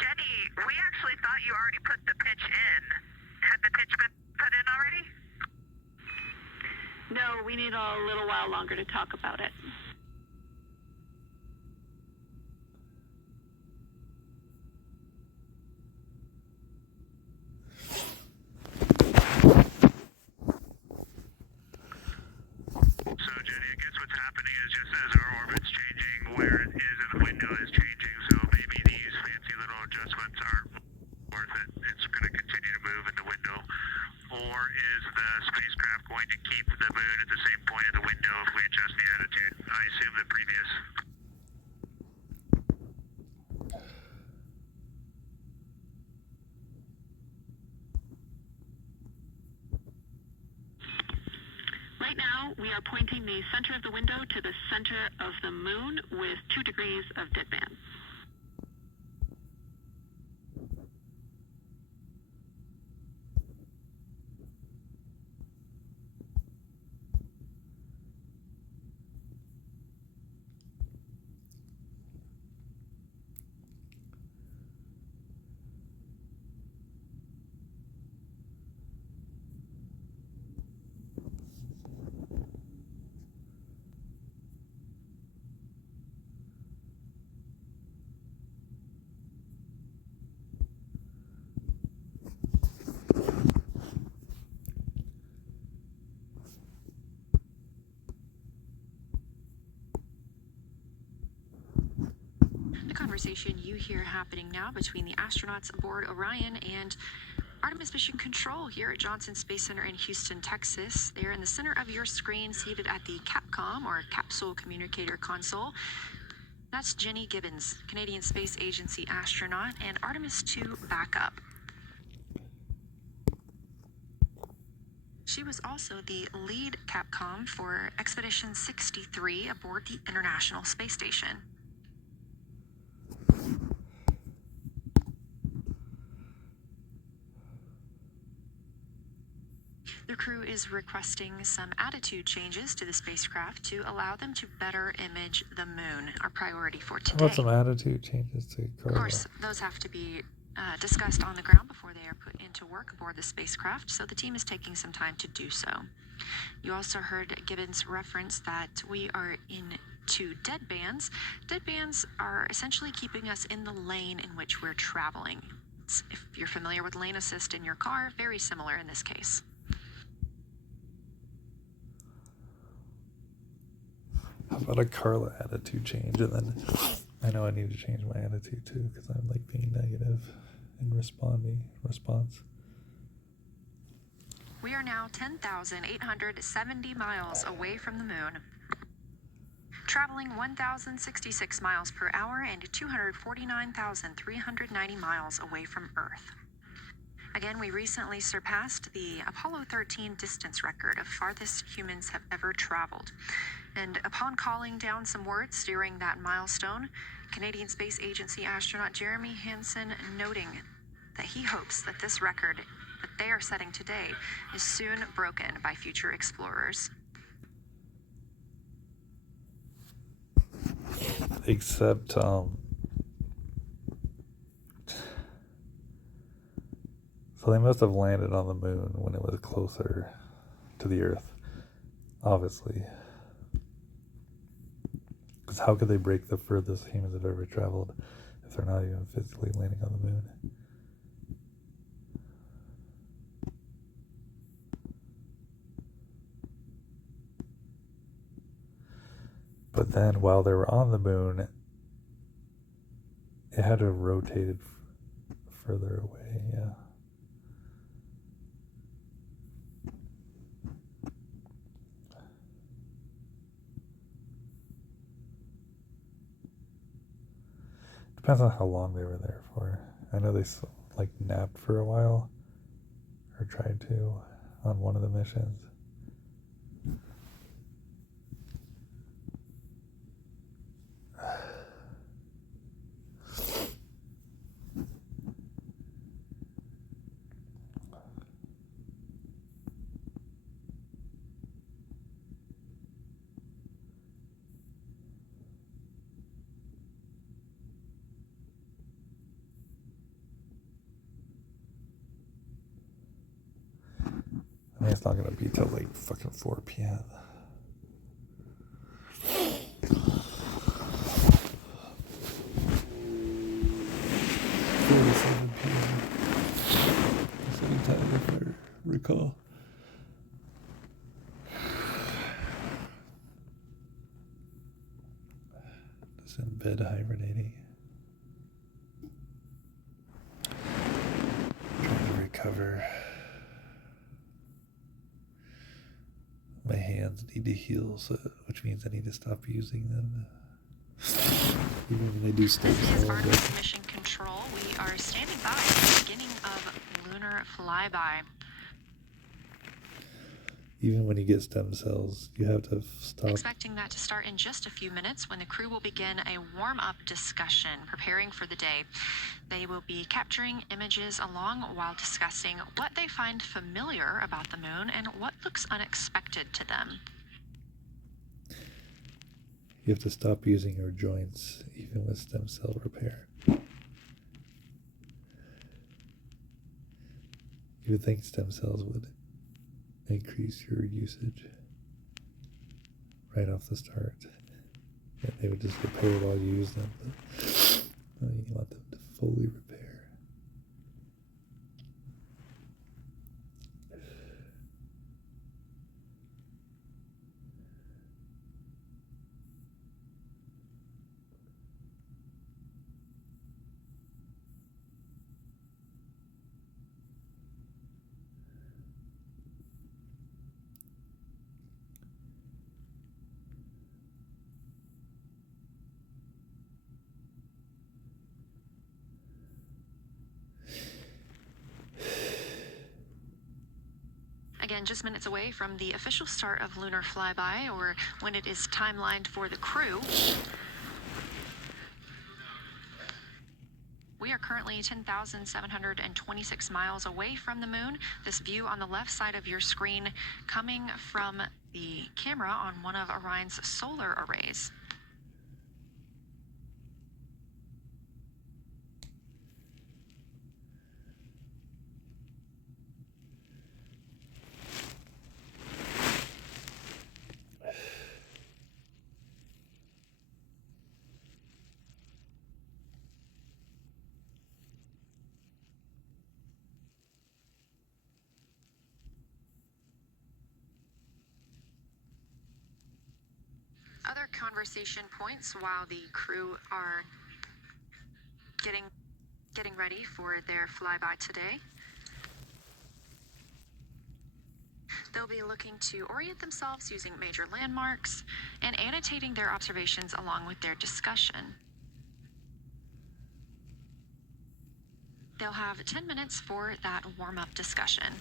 Jenny, we actually thought you already put the pitch in. Had the pitch been put in already? No, we need a little while longer to talk about it. So, Jenny, I guess what's happening is just as our orbit's changing, where it is in the window is changing, so maybe these fancy little adjustments aren't worth it. It's going to continue to move in the window. Or is the spacecraft going to keep the moon at the same point of the window if we adjust the attitude? I assume the previous. Right now, we are pointing the center of the window to the center of the moon with 2 degrees of deadband. The conversation you hear happening now between the astronauts aboard Orion and Artemis Mission Control here at Johnson Space Center in Houston, Texas. They're in the center of your screen, seated at the CAPCOM, or Capsule Communicator Console. That's Jenny Gibbons, Canadian Space Agency astronaut, and Artemis II backup. She was also the lead Capcom for Expedition 63 aboard the International Space Station. The crew is requesting some attitude changes to the spacecraft to allow them to better image the moon, our priority for How today. about some attitude changes to Of Carla? course, those have to be discussed on the ground before they are put into work aboard the spacecraft, so the team is taking some time to do so. You also heard Gibbons reference that we are in 2 deadbands. Deadbands are essentially keeping us in the lane in which we're traveling. If you're familiar with lane assist in your car, very similar in this case. How about a Carla attitude change? And then I know I need to change my attitude too, because I'm like being negative in response. We are now 10,870 miles away from the moon, traveling 1,066 miles per hour and 249,390 miles away from Earth. Again, we recently surpassed the Apollo 13 distance record of farthest humans have ever traveled. And upon calling down some words during that milestone, Canadian Space Agency astronaut Jeremy Hansen noting that he hopes that this record that they are setting today is soon broken by future explorers. Except, so they must have landed on the moon when it was closer to the Earth, obviously. Because how could they break the furthest humans have ever traveled if they're not even physically landing on the moon? But then while they were on the moon, it had to have rotated further away, yeah. Depends on how long they were there for. I know they like napped for a while, or tried to, on one of the missions. I mean, it's not gonna be till like fucking 4 p.m. Same time, if I recall. Just in bed hibernating. Trying to recover. My hands need to heal, which means I need to stop using them. Even when they do stem This is cell. Artemis Mission Control. We are standing by at the beginning of lunar flyby. Even when you get stem cells, you have to stop. Expecting that to start in just a few minutes when the crew will begin a warm-up discussion preparing for the day. They will be capturing images along while discussing what they find familiar about the moon and what looks unexpected to them. You have to stop using your joints, even with stem cell repair. You would think stem cells would increase your usage right off the start. Yeah, they would just repair while you use them, but you want them to fully repair. Again, just minutes away from the official start of lunar flyby, or when it is timelined for the crew. We are currently 10,726 miles away from the moon. This view on the left side of your screen coming from the camera on one of Orion's solar arrays. Other conversation points while the crew are getting ready for their flyby today. They'll be looking to orient themselves using major landmarks and annotating their observations along with their discussion. They'll have 10 minutes for that warm-up discussion.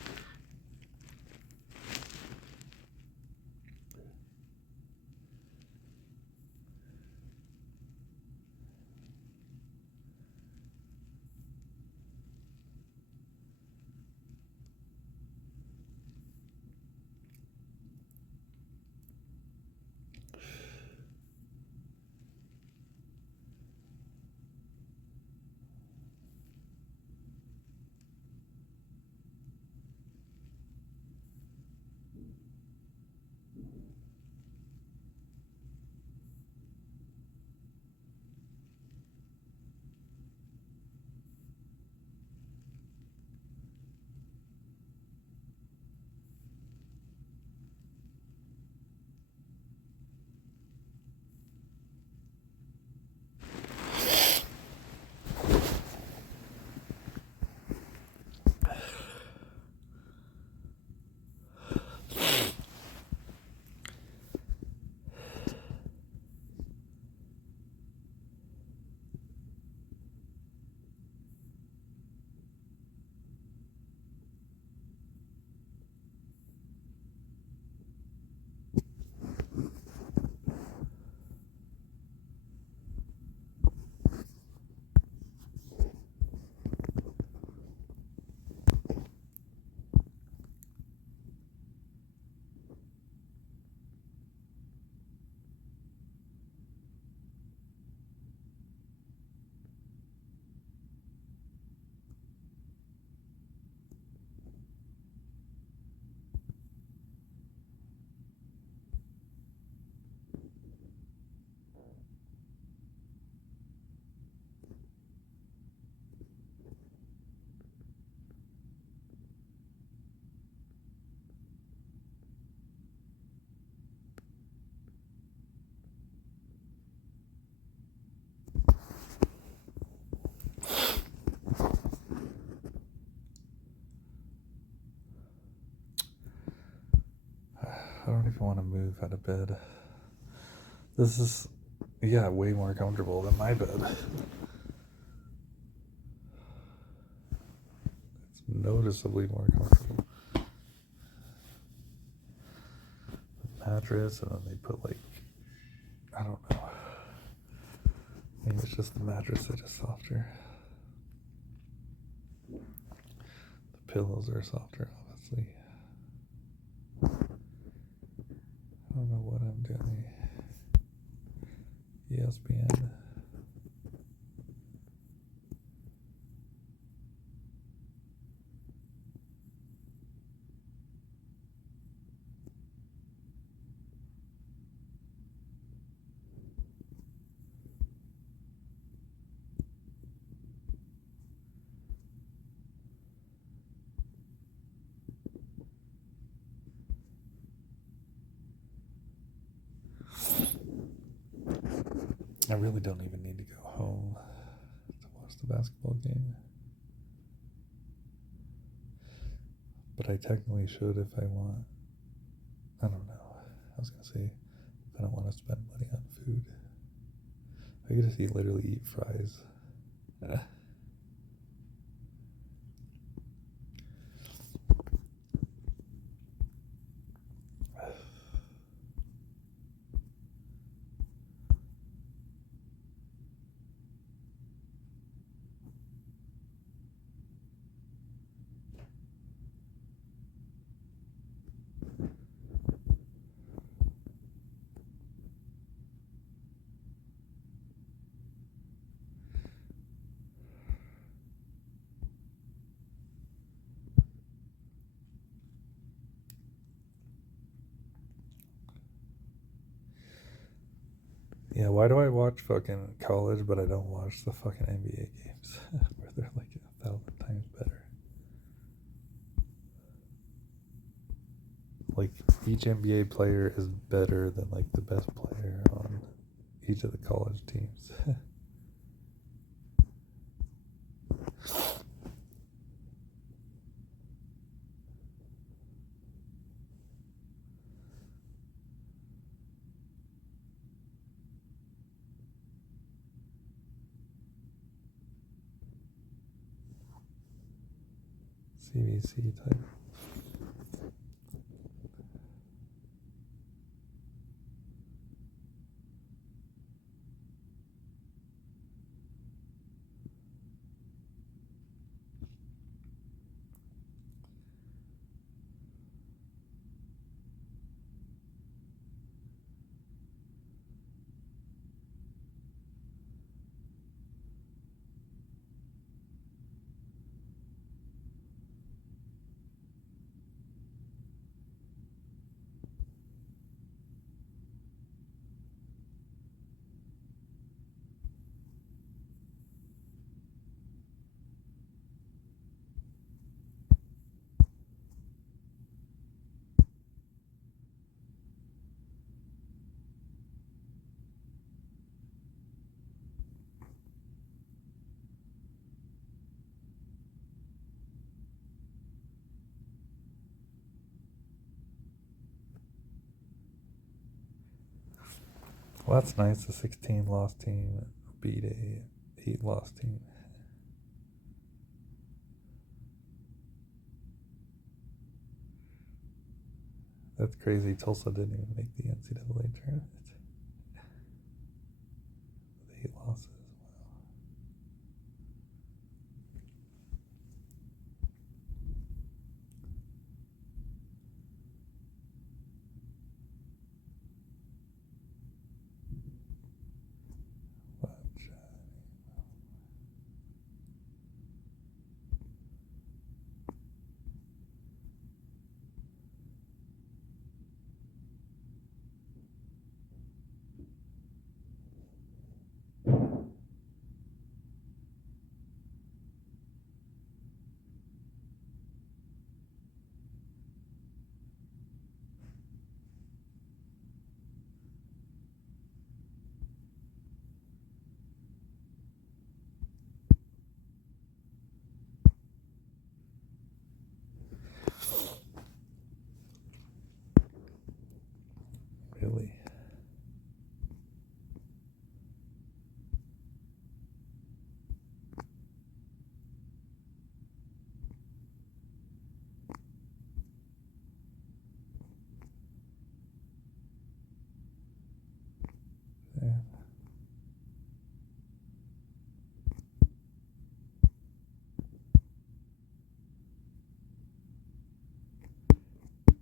I don't even want to move out of bed. This is, yeah, way more comfortable than my bed. It's noticeably more comfortable. The mattress, and then they put like, I don't know. Maybe it's just the mattress that's just softer. The pillows are softer, obviously. I don't know what I'm doing. ESPN. I really don't even need to go home to watch the basketball game. But I technically should if I want. I don't know. I was going to say, if I don't want to spend money on food. I could just literally eat fries. Yeah, why do I watch fucking college, but I don't watch the fucking NBA games where they're like 1,000 times better? Like, each NBA player is better than like the best player on each of the college teams. CBC type. Well, that's nice. The 16 loss team beat a 8 loss team. That's crazy. Tulsa didn't even make the NCAA tournament. With 8 losses. Wow.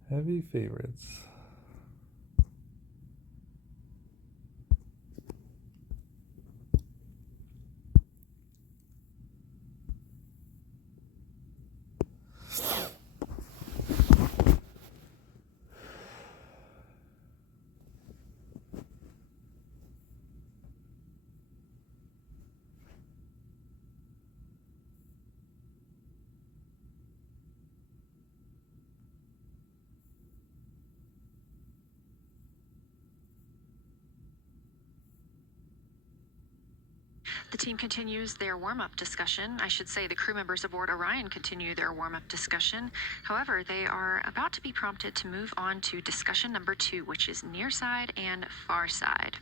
Heavy favorites. The team continues their warm-up discussion. I should say the crew members aboard Orion continue their warm-up discussion. However, they are about to be prompted to move on to discussion number 2, which is near side and far side.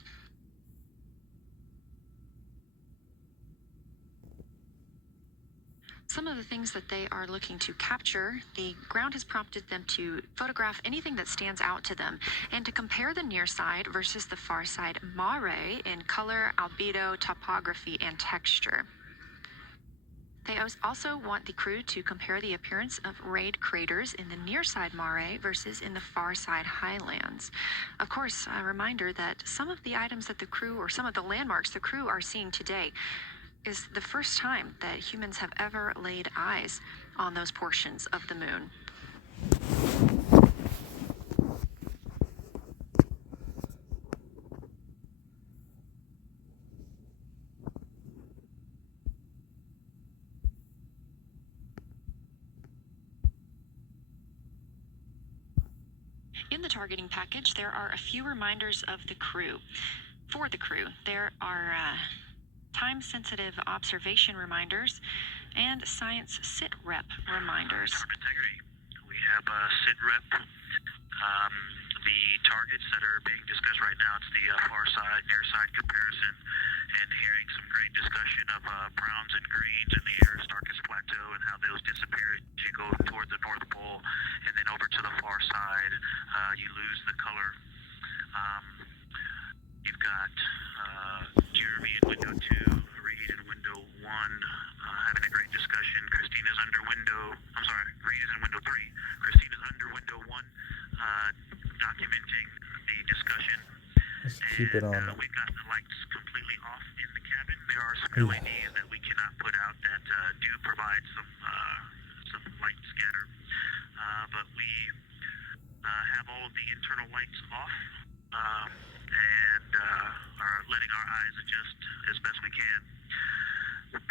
Some of the things that they are looking to capture, the ground has prompted them to photograph anything that stands out to them and to compare the near side versus the far side mare in color, albedo, topography, and texture. They also want the crew to compare the appearance of rayed craters in the near side mare versus in the far side highlands. Of course, a reminder that some of the items that the crew, or some of the landmarks the crew are seeing today, is the first time that humans have ever laid eyes on those portions of the moon. In the targeting package, there are a few reminders of the crew. For the crew, there are time-sensitive observation reminders and science sit rep reminders. Integrity. We have sit rep. The targets that are being discussed right now, it's the far side, near side comparison, and hearing some great discussion of browns and greens in the Aristarchus Plateau and how those disappear as you go toward the North Pole, and then over to the far side, you lose the color. You've got Jeremy in window 2, Reed in window 1, having a great discussion. Christina's under window, I'm sorry, Reed is in window 3. Christina's under window 1, documenting the discussion. Let's keep it on. We've got the lights completely off in the cabin. There are some LEDs that we cannot put out that do provide some light scatter. But we have all of the internal lights off. And are letting our eyes adjust as best we can. The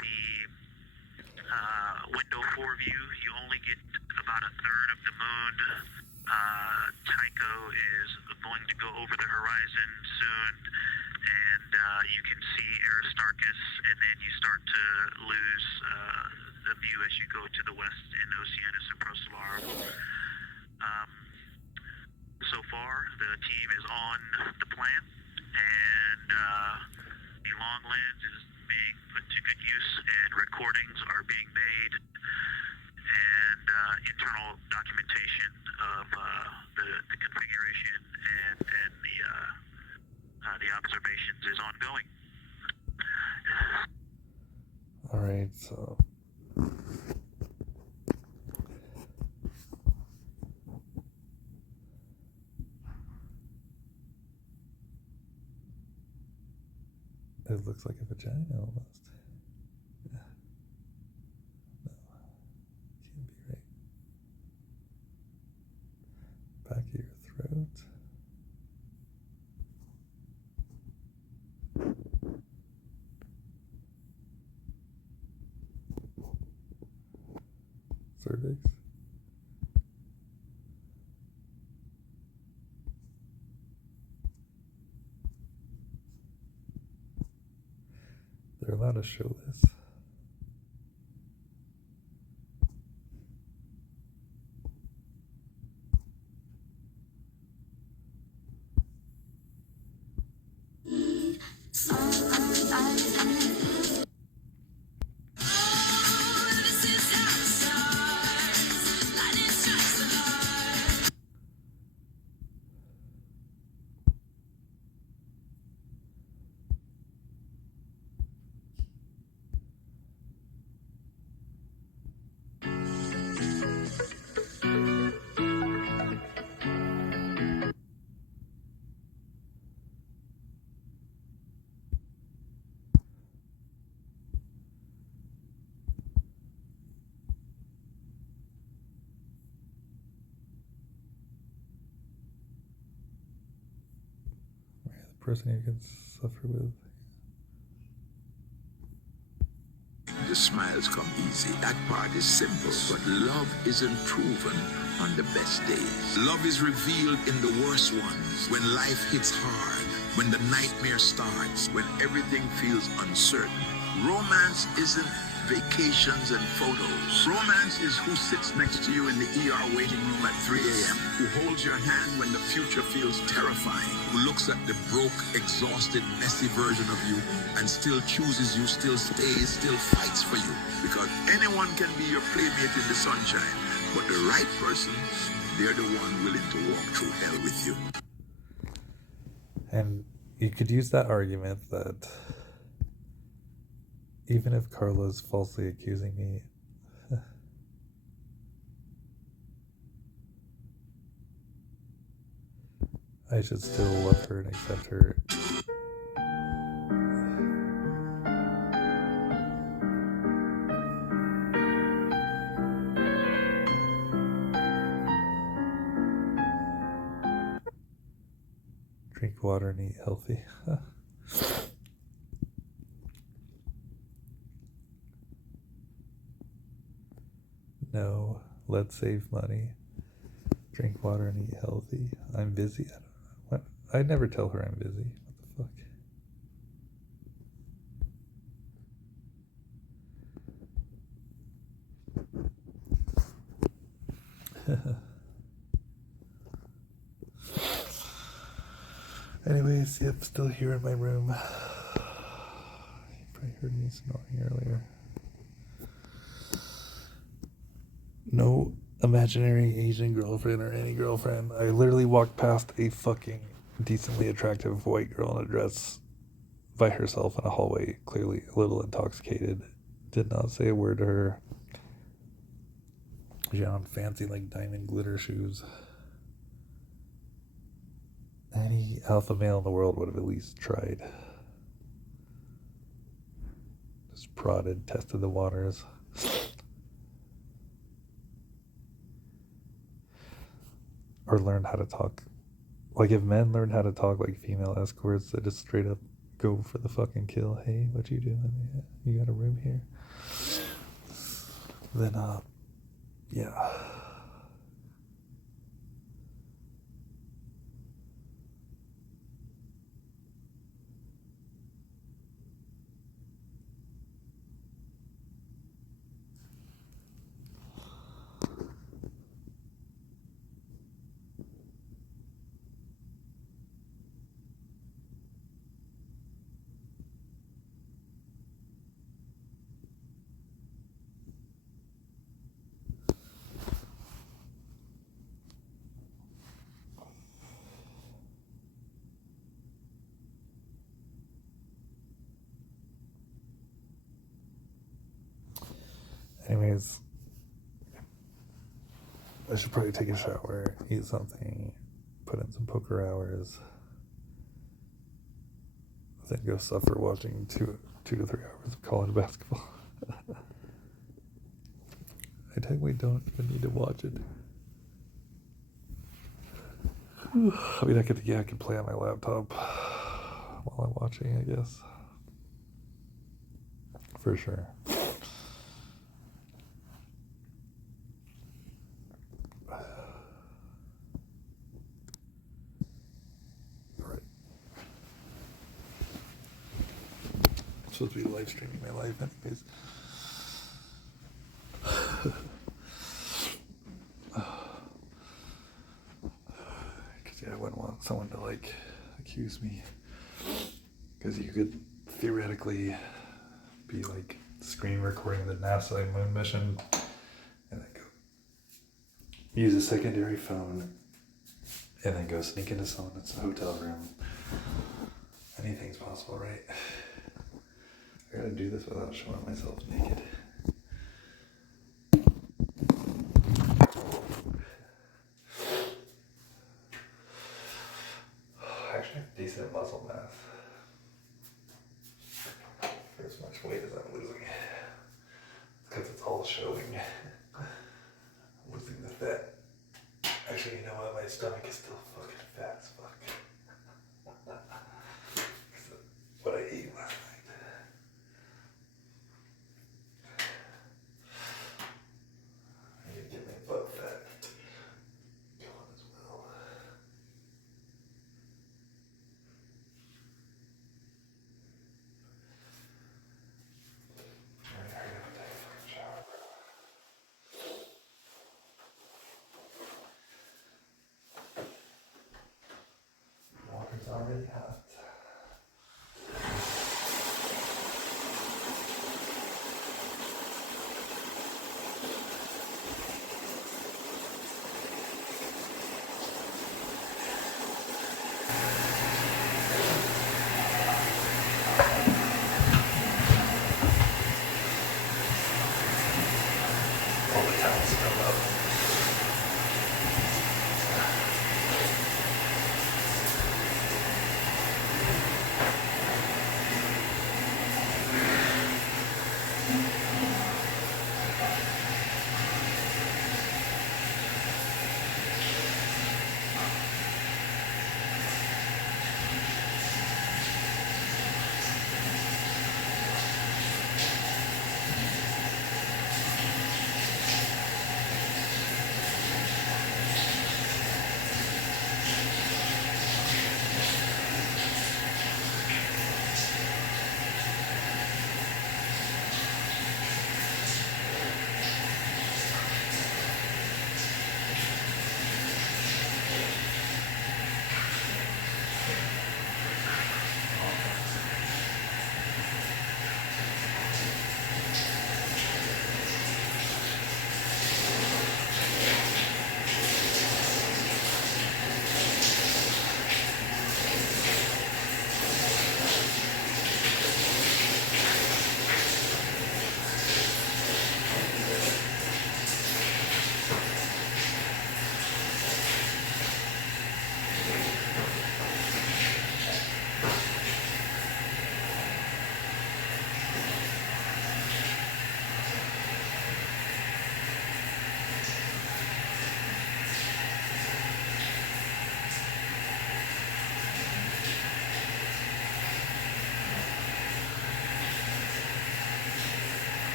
window 4 view, you only get about a third of the moon. Tycho is going to go over the horizon soon, and you can see Aristarchus, and then you start to lose the view as you go to the west in Oceanus and Procellarum. So far, the team is on the plan, and the long lens is being put to good use, and recordings are being made, and internal documentation of the configuration and the observations is ongoing. All right, so. It looks like a vagina almost. Yeah. No. Can't be right. Back of your throat. Cervix. They're allowed to show this. person you can suffer with. The smiles come easy. That part is simple, but love isn't proven on the best days. Love is revealed in the worst ones. When life hits hard, when the nightmare starts, when everything feels uncertain. Romance isn't vacations and photos. Romance is who sits next to you in the ER waiting room at 3 a.m., who holds your hand when the future feels terrifying, who looks at the broke, exhausted, messy version of you and still chooses you, still stays, still fights for you. Because anyone can be your playmate in the sunshine, but the right person, they're the one willing to walk through hell with you. And you could use that argument that even if Carla's falsely accusing me, I should still love her and accept her. Drink water and eat healthy. No, let's save money. Drink water and eat healthy. I'm busy. I don't know. What? I never tell her I'm busy. What the fuck? Anyways, yep, still here in my room. You probably heard me snoring earlier. No imaginary Asian girlfriend or any girlfriend. I literally walked past a fucking decently attractive white girl in a dress by herself in a hallway, clearly a little intoxicated. Did not say a word to her. She had on fancy, like, diamond glitter shoes. Any alpha male in the world would have at least tried. Just prodded, tested the waters. Or learned how to talk. Like, if men learned how to talk like female escorts that just straight up go for the fucking kill. Hey, what you doing? You got a room here? Then, yeah. Anyways, I should probably take a shower, eat something, put in some poker hours, then go suffer watching 2 to 3 hours of college basketball. I technically don't even need to watch it. I mean, I can play on my laptop while I'm watching, I guess. For sure. I'm supposed to be live streaming my life anyways. Because yeah, I wouldn't want someone to like accuse me. Because you could theoretically be like screen recording the NASA moon mission and then go use a secondary phone and then go sneak into someone's hotel room. Anything's possible, right? I gotta do this without showing myself naked. I actually have decent muscle mass. For as much weight as I'm losing. Because it's all showing. I'm losing the fat. Actually, you know what? My stomach is still fucking fat as fuck.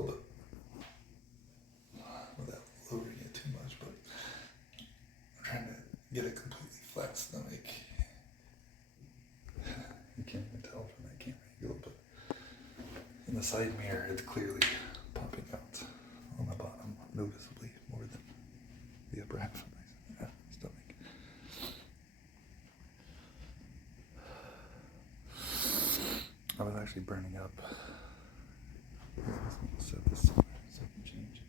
angle, but without lowering it too much. But I'm trying to get a completely flat stomach. You can't even tell from that camera angle, but in the side mirror, it's clearly popping out on the bottom, noticeably more than the upper half of my stomach. I was actually burning up. Let's set this somewhere so I can change.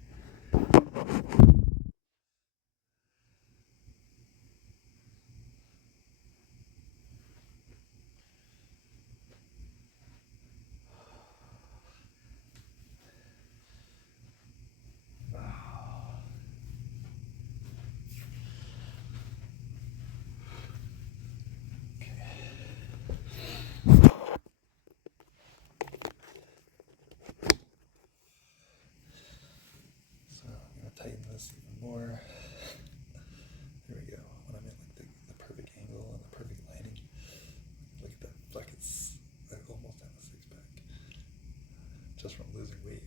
Tighten this even more. There we go. When I'm in like the perfect angle and the perfect lighting. Look at that, like it's like almost down the six pack. Just from losing weight.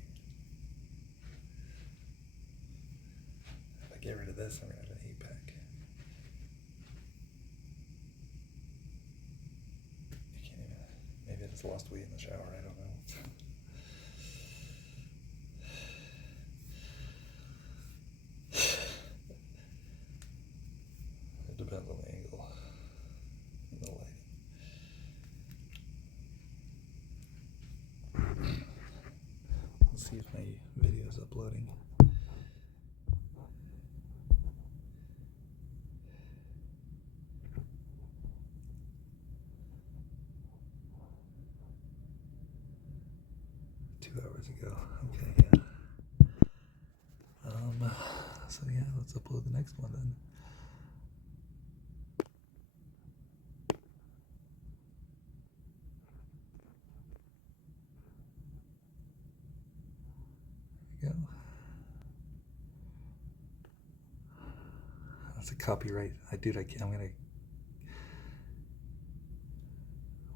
If I get rid of this, I'm gonna have an 8-pack. You can't even. Maybe I just lost weight in the shower. I don't know. It depends on the angle and the lighting. Let's see if my video is uploading. Hours ago. Okay, yeah. So yeah, let's upload the next one then. There we go. That's a copyright. I'm gonna.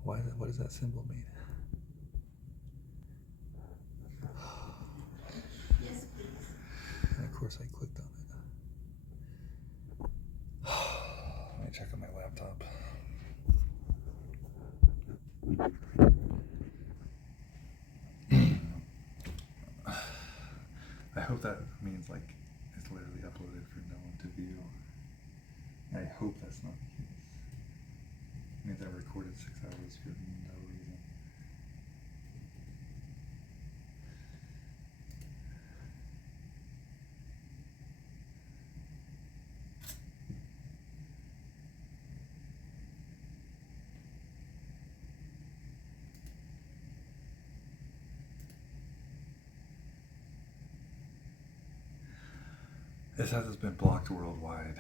What does that symbol mean? And of course I clicked on it. Let me check on my laptop. I hope that means like it's literally uploaded for no one to view. I hope that's not the case. It means I recorded 6 hours for no reason. This has been blocked worldwide.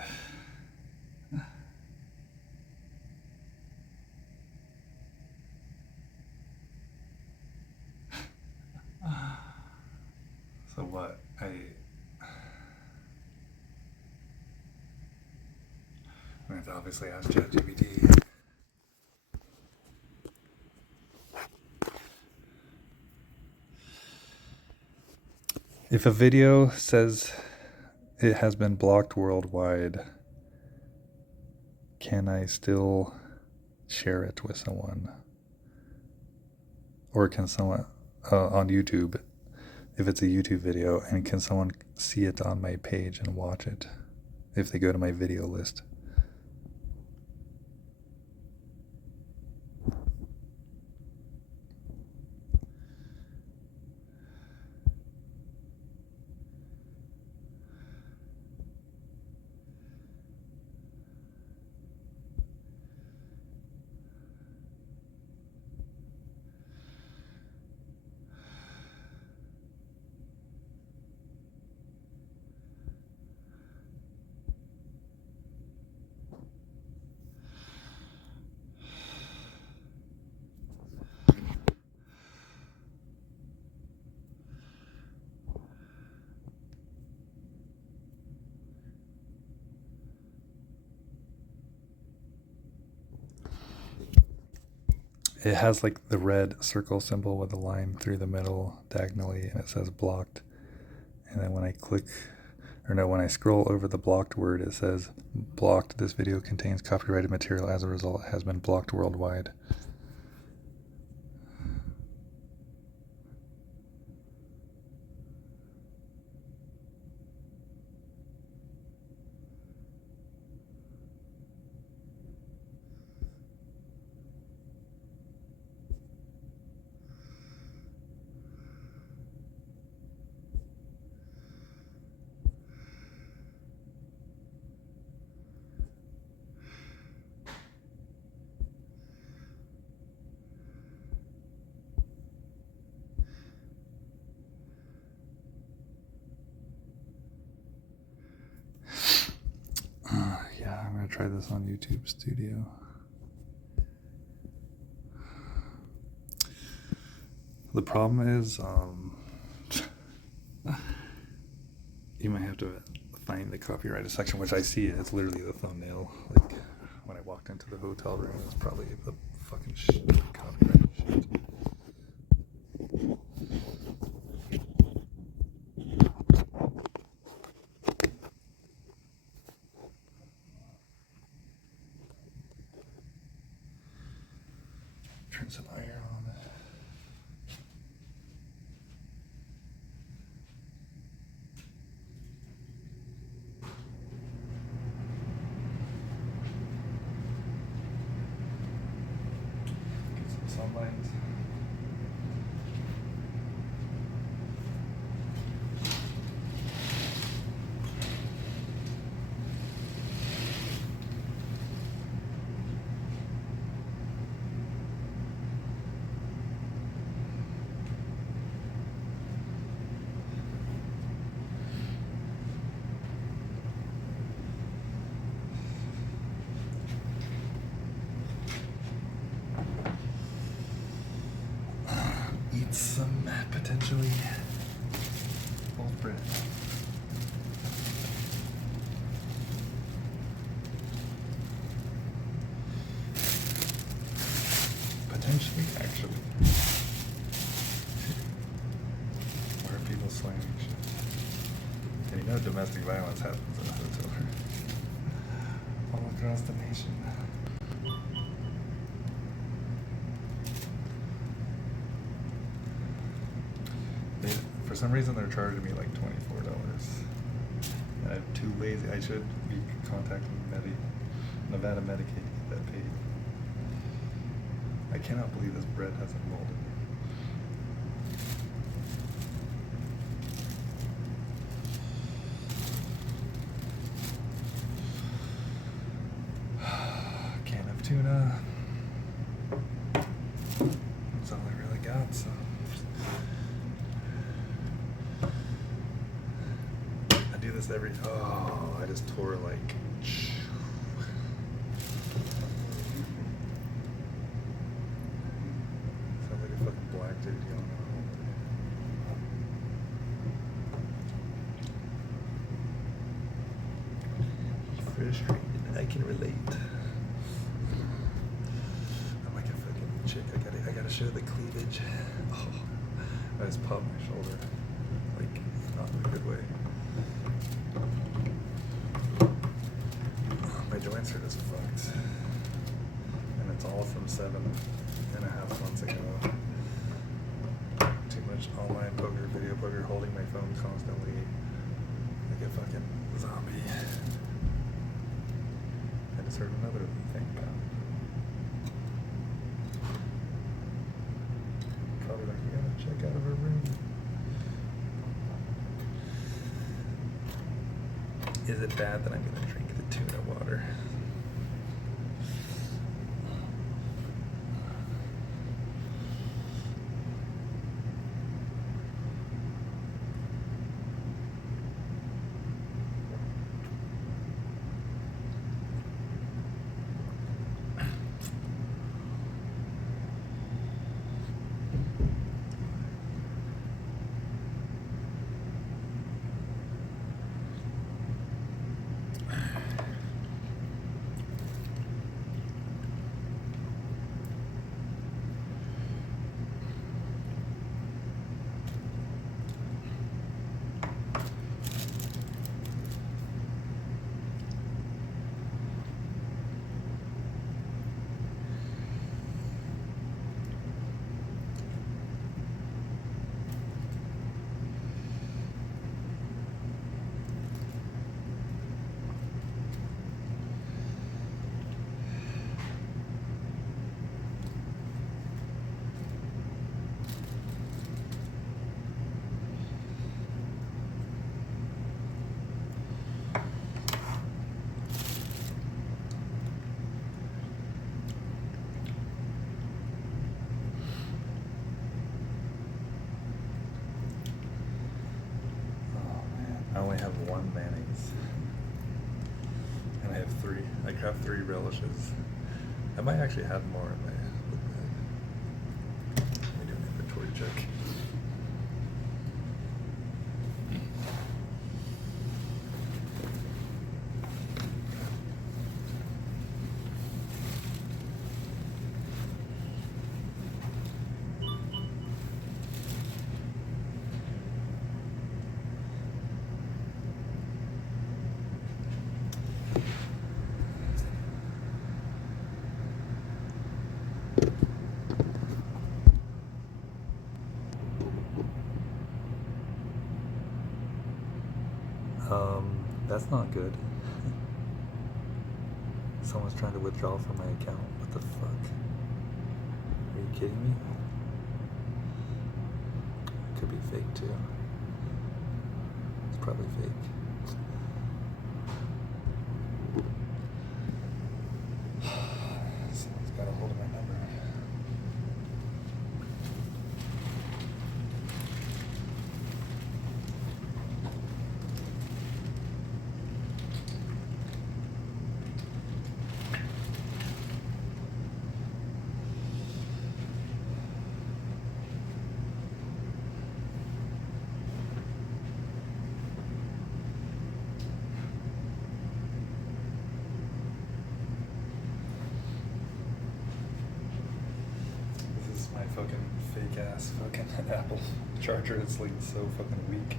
So what? I'm going to obviously ask ChatGPT. If a video says it has been blocked worldwide, can I still share it with someone? Or can someone on YouTube, if it's a YouTube video, and can someone see it on my page and watch it if they go to my video list? it has like the red circle symbol with a line through the middle diagonally, and it says blocked. And then when I scroll over the blocked word, it says blocked. This video contains copyrighted material. As a result, it has been blocked worldwide. Yeah, I'm gonna try this on YouTube Studio. The problem is, you might have to find the copyrighted section, which I see it's literally the thumbnail. Like when I walked into the hotel room, it's probably the fucking copyrighted shit. Turn some iron on. Get some sunlight. Eat some potentially old bread. Potentially, actually. Where are people slamming shit? And you know domestic violence happens in a hotel room. All across the nation. For some reason, they're charging me like $24. And I'm too lazy. I should be contacting Nevada Medicaid to get that paid. I cannot believe this bread hasn't molded. Can of tuna. That's all I really got, so. I do this every. Oh, I just tore like. Sounds like a fucking black dude yelling at home. Frustrated. I can relate. I'm like a fucking chick. I gotta show the cleavage. Oh, I just popped my shoulder. Like, not in a good way. My joints are just fucked. And it's all from 7.5 months ago. Too much online poker, video poker, holding my phone constantly. Like a fucking zombie. I just heard another thing about. Probably like, you gotta check out of her room. Is it bad that I'm gonna drink the tuna water? mayonnaise. And I have 3. I craft 3 relishes. I might actually have more in my book bag. Let me do an inventory check. That's not good. Someone's trying to withdraw from my account. What the fuck? Are you kidding me? Could be fake too. It's probably fake. Someone's got a hold of my number. Fucking fake ass fucking Apple charger. It's like so fucking weak.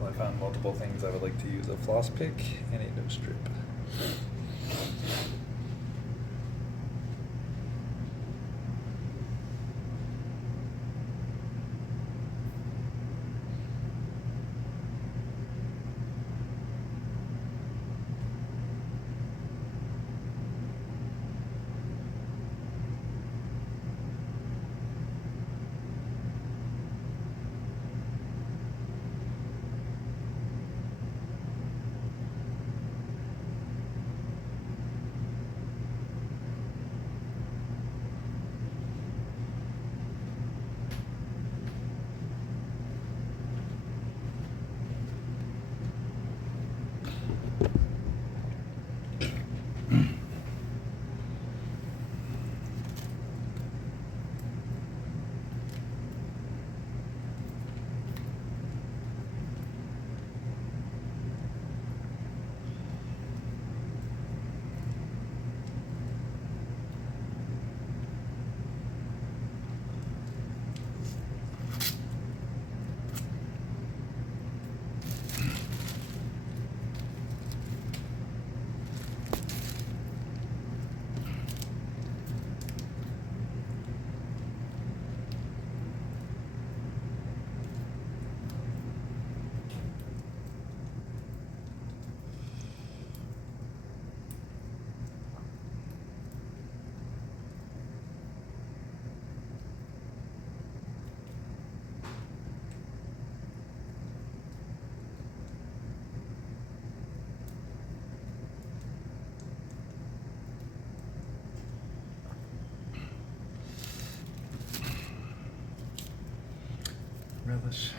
I found multiple things I would like to use: a floss pick and a nose strip. Relish.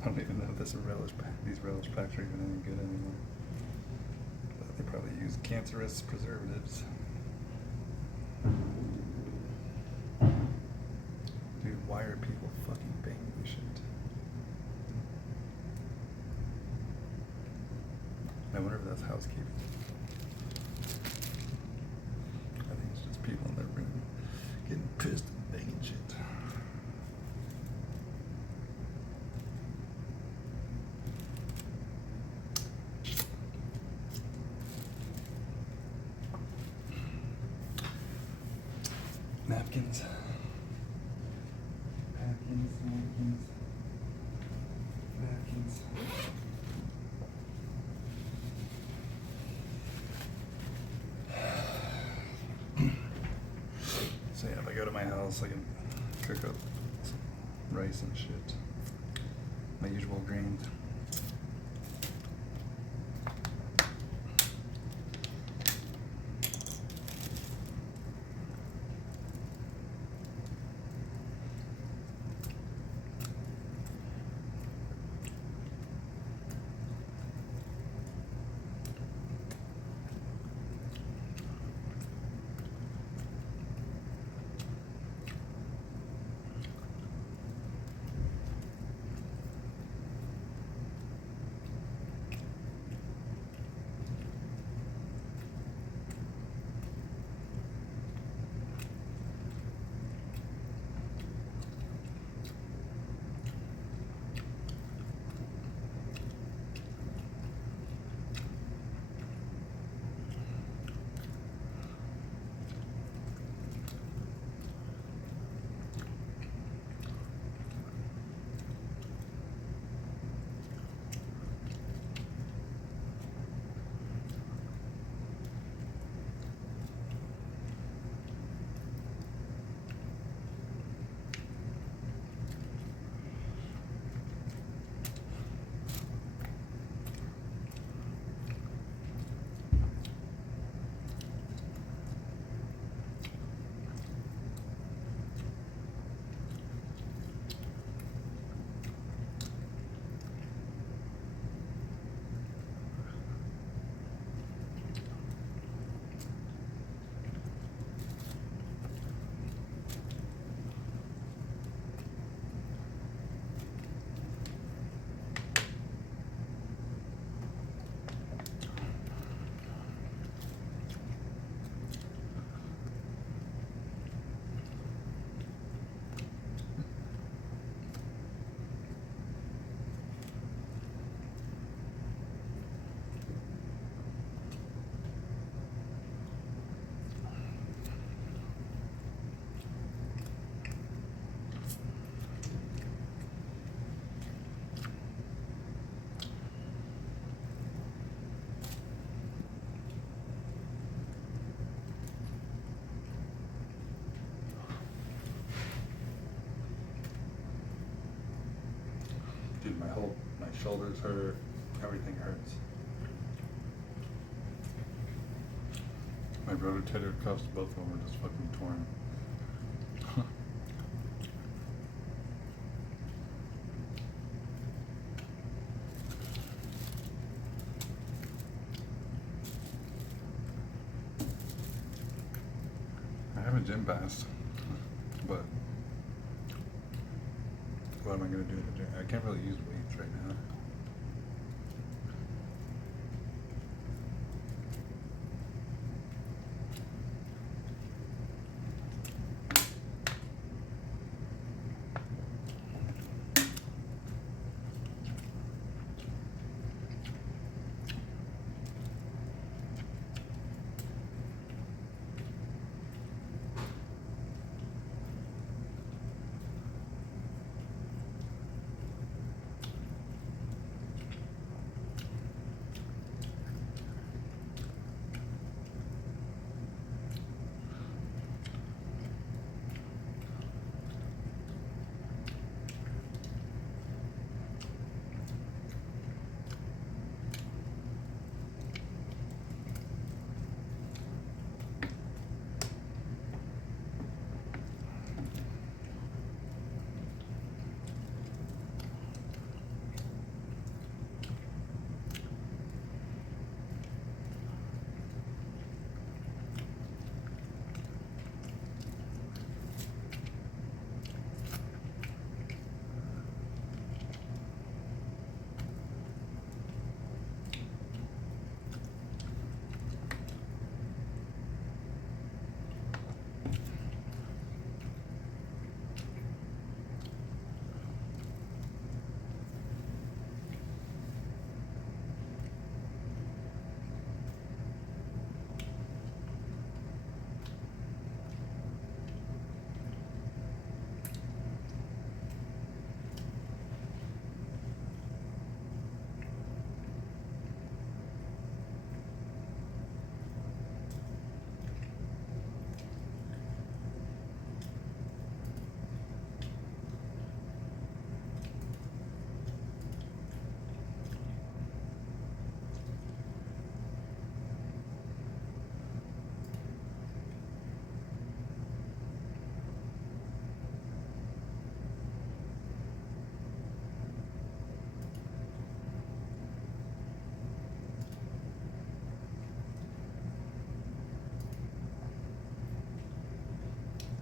I don't even know if these relish packs are even any good anymore. They probably use cancerous preservatives. Dude, why are people fucking banging this shit? I wonder if that's housekeeping. napkins. Napkins, napkins, napkins. So yeah, if I go to my house, I can cook up some rice and shit. My usual grains. Dude, my shoulders hurt, everything hurts. My rotator cuffs, both of them are just fucking torn. I have a gym pass, but what am I gonna do in the gym? I can't really use weights right now.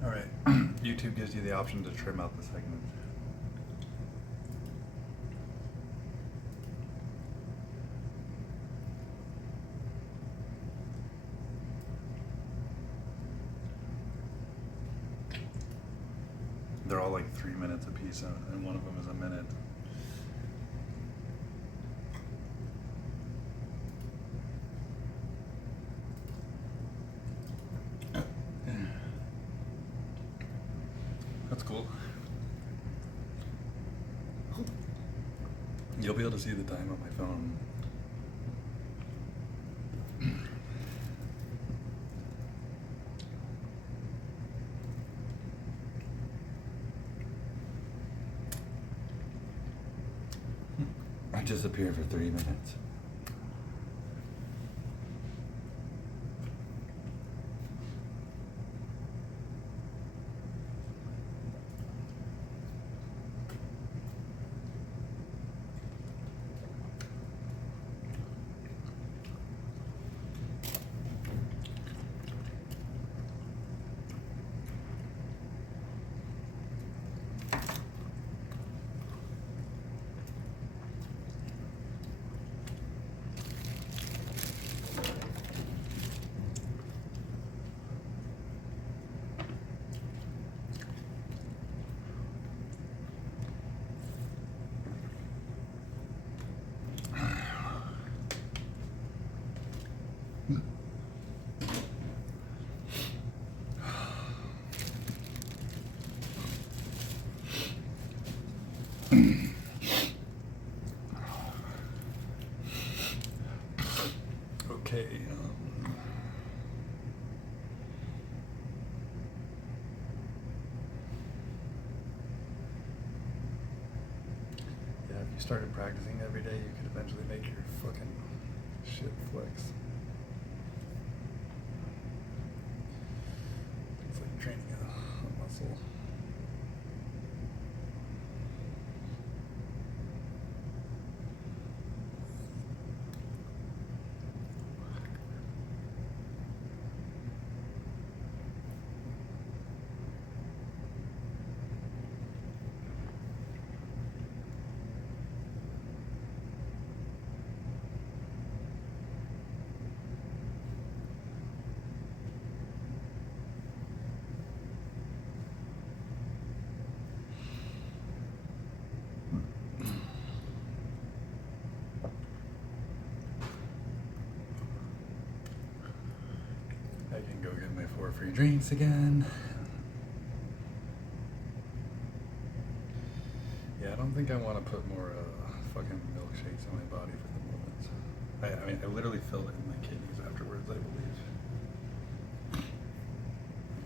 Alright, YouTube gives you the option to trim out the segment. They're all like 3 minutes a piece, and one of them is a minute. That's cool. You'll be able to see the time on my phone. I disappear for 3 minutes. Okay. Yeah, if you started practicing every day, you could eventually make your fucking shit flex. It's like training a muscle. I can go get my 4 free drinks again. Yeah, I don't think I want to put more fucking milkshakes in my body for the moment. I mean, I literally feel it in my kidneys afterwards, I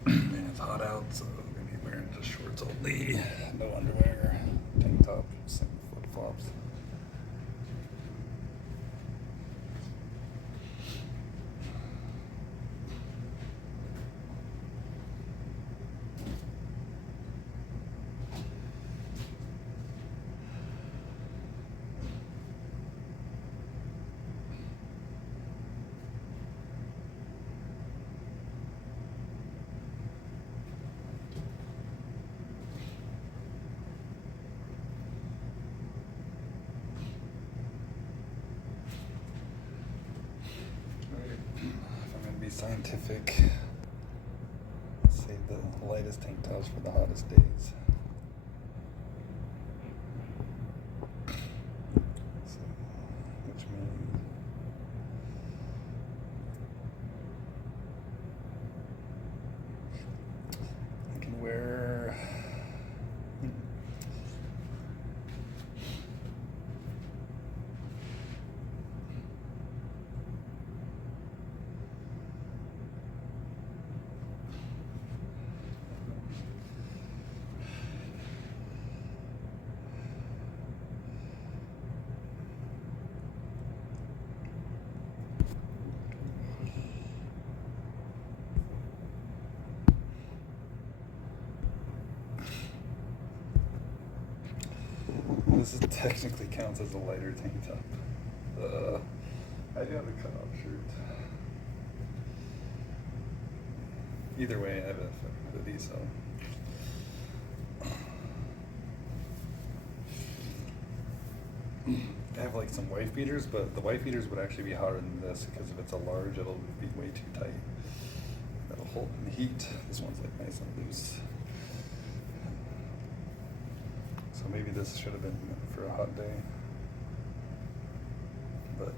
believe. And it's hot out, so I'm going to be wearing just shorts only. No underwear, tank top, some flip-flops. Scientific. Save the lightest tank tops for the hottest days. So, which means I can wear this technically counts as a lighter tank top. I do have a cutoff shirt. Either way, I have a fucking hoodie, so. I have like some wife beaters, but the wife beaters would actually be hotter than this because if it's a large, it'll be way too tight. That'll hold in the heat. This one's like nice and loose. So maybe this should have been for a hot day. But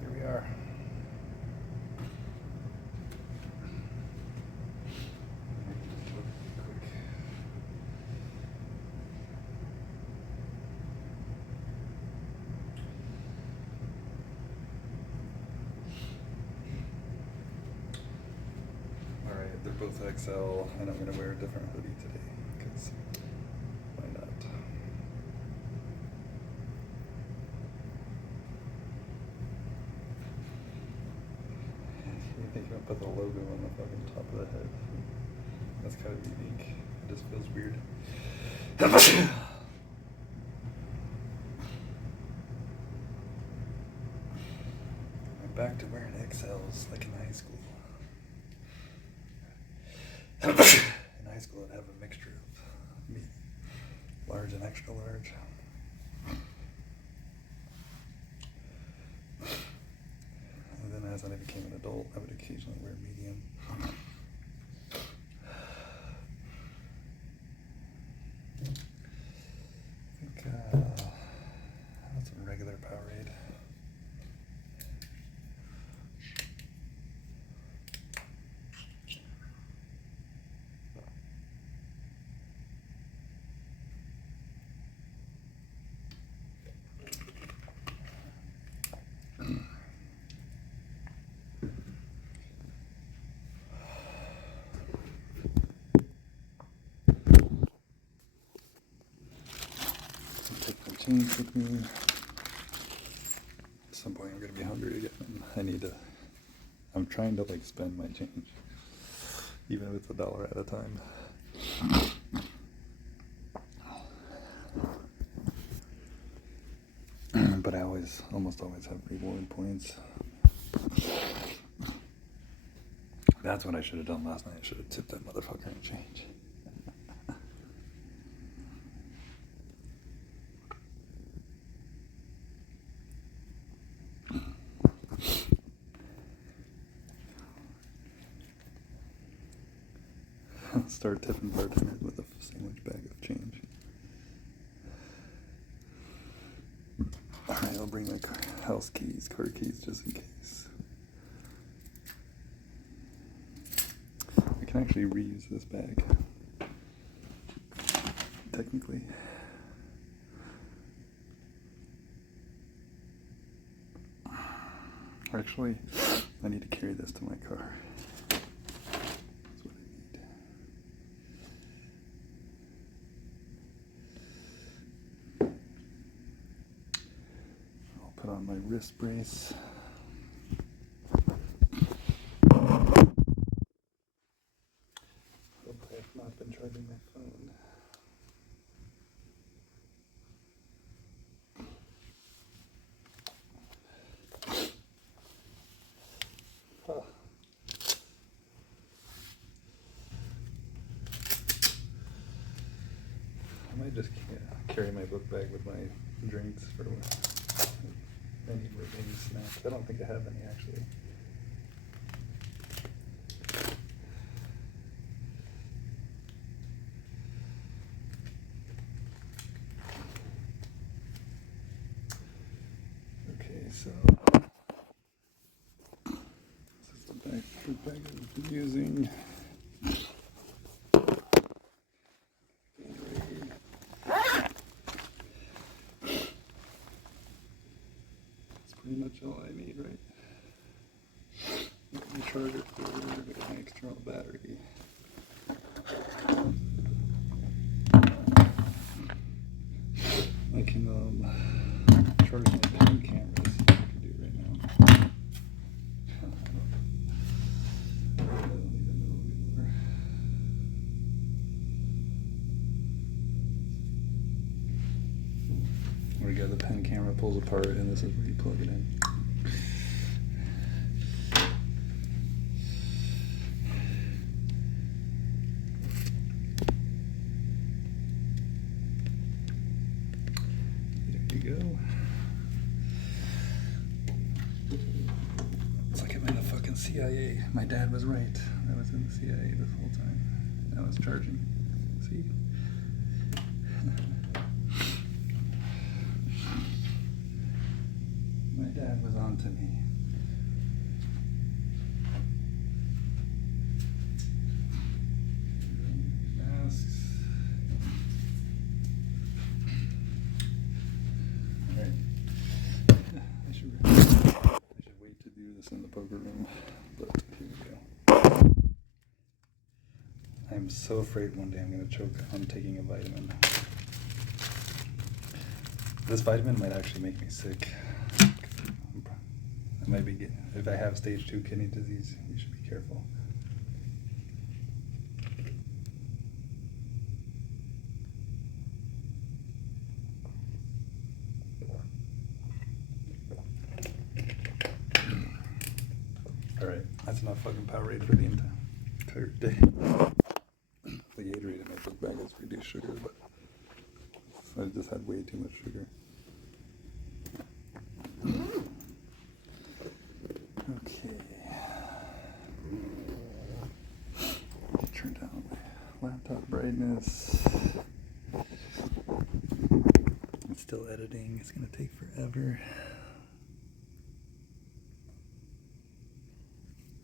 here we are. They're both XL, and I'm going to wear a different hoodie today, because why not? You think you're going to put the logo on the fucking top of the head. That's kind of unique. It just feels weird. I'm back to wearing XLs like in high school. In high school, I'd have a mixture of medium, large, and extra large. And then as I became an adult, I would occasionally wear medium. I think that's a regular Powerade. With me. At some point I'm going to be hungry again. I'm trying to like spend my change, even if it's $1 at a time. But I almost always have reward points. That's what I should have done last night. I should have tipped that motherfucker in change. Start tipping bartenders with a sandwich bag of change. Alright, I'll bring my house keys, car keys, just in case. I can actually reuse this bag. Technically. Actually, I need to carry this to my car. Put on my wrist brace. Hopefully I've not been charging my phone. Huh. I might just carry my book bag with my drinks for any snacks. I don't think I have any actually. Okay, so this is the book bag I've been using. Pretty much all I need, right? My charger for an external battery. I can charge my pen cameras. I can do right now. I don't even know anymore. Where you got the pen camera pulls apart, and this is where you plug it in. CIA. My dad was right. I was in the CIA this whole time. I was charging. See? My dad was on to me. Masks. Alright. I should wait to do this in the poker room, but here we go. I'm so afraid one day I'm going to choke on taking a vitamin. This vitamin might actually make me sick. I might be if I have stage 2 kidney disease, you should be careful. Alright, that's enough fucking Powerade for the entire day. The Gatorade in my book bag has reduced sugar, but I just had way too much sugar. Okay. Turn down my laptop brightness. It's still editing. It's gonna take forever.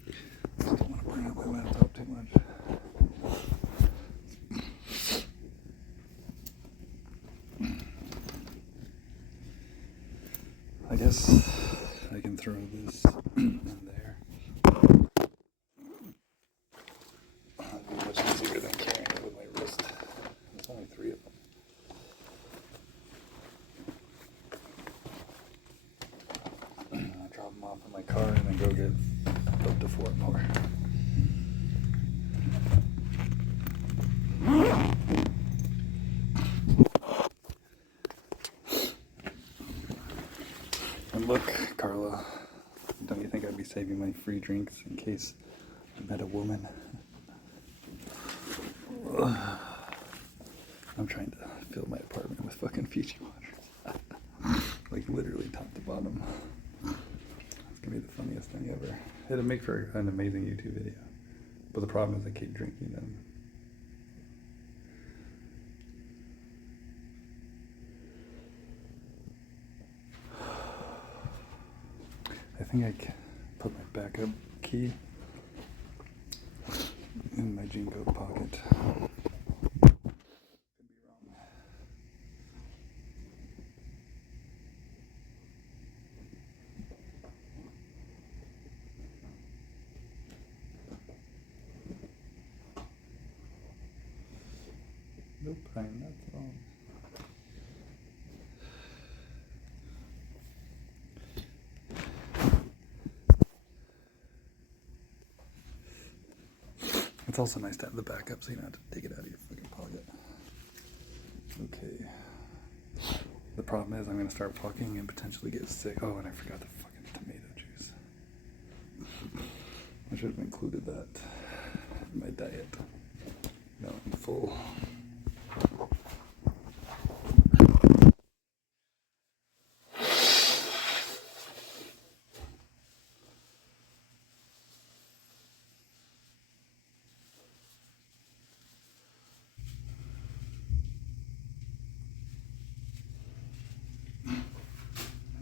I just don't want to bring up my laptop too much. I guess I can throw this in there. That'd be much easier than carrying it with my wrist. There's only 3 of them. I'll drop them off in my car and then go get up to 4 more. And look, Carla, don't you think I'd be saving my free drinks in case I met a woman? I'm trying to fill my apartment with fucking Fiji water. Like literally top to bottom. It's gonna be the funniest thing ever. It'll make for an amazing YouTube video. But the problem is I keep drinking them. I think I can put my backup key in my jean coat pocket. Could be wrong. Nope, I'm not wrong. It's also nice to have the backup so you don't have to take it out of your fucking pocket. Okay. The problem is I'm going to start walking and potentially get sick. Oh, and I forgot the fucking tomato juice. I should have included that in my diet. No, I'm full.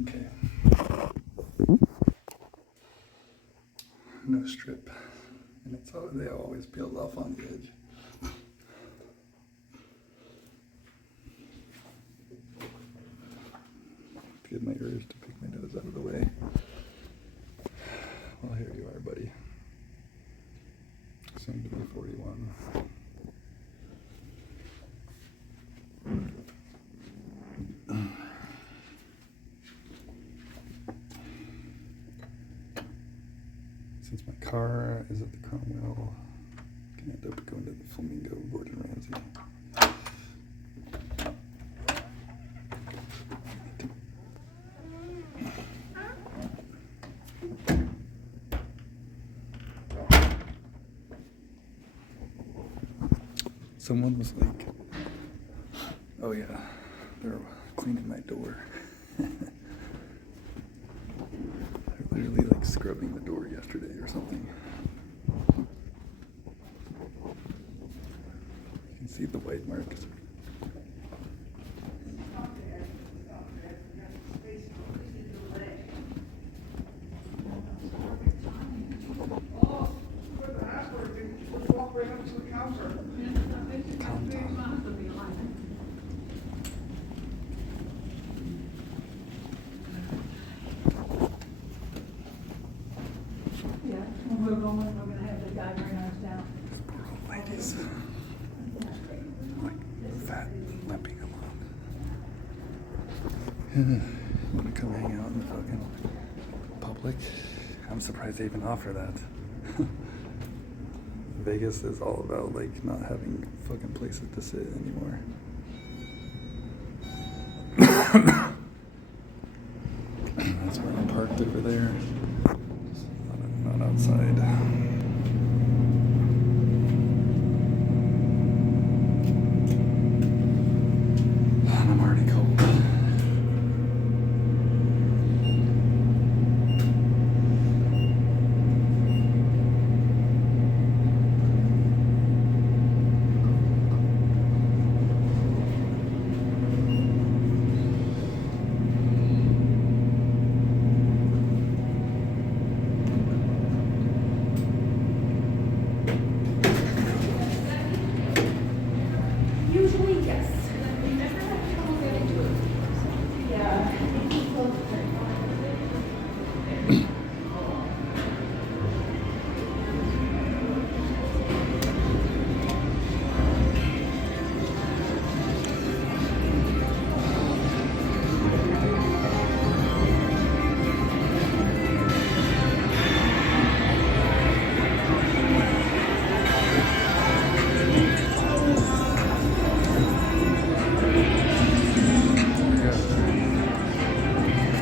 Okay. No strip. And it's all, they always peeled off on the edge. Get my urge to pick my nose out of the way. Well, here you are, buddy. Soon to be 41. Since my car is at the Cromwell, I can end up going to the Flamingo Gordon Ramsay. Someone was like, oh yeah, they're cleaning my door. They're literally like like scrubbing the door yesterday or something. You can see the white marks. We're going to have the guy bring us down. Poor old ladies. Like fat, limping along. Want to come hang out in the fucking public? I'm surprised they even offer that. Vegas is all about like not having fucking places to sit anymore. That's where I'm parked over there. Not outside. And I'm already cold. Usually, yes. We never have trouble getting to it. Yeah.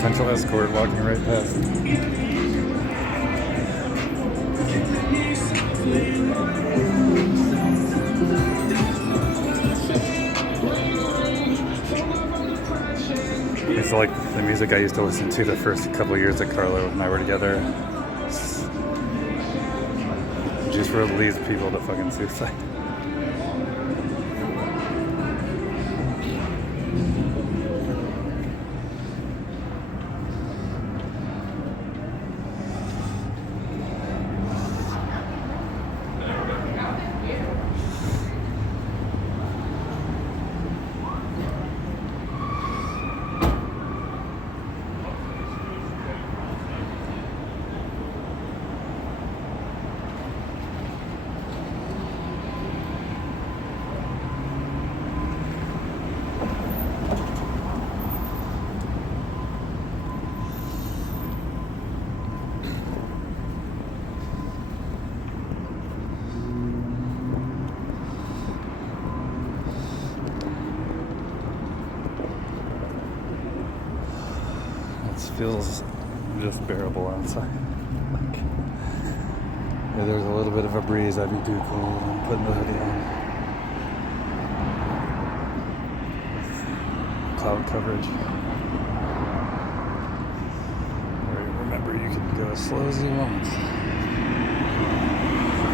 Potential escort walking right past. It's like the music I used to listen to the first couple years that Carlo and I were together. Just relieves people to fucking suicide. Feels just bearable outside. Like, if there's a little bit of a breeze, I'd be too cold. I'm putting the hoodie on. Cloud coverage. Remember, you can go as slow as you want. The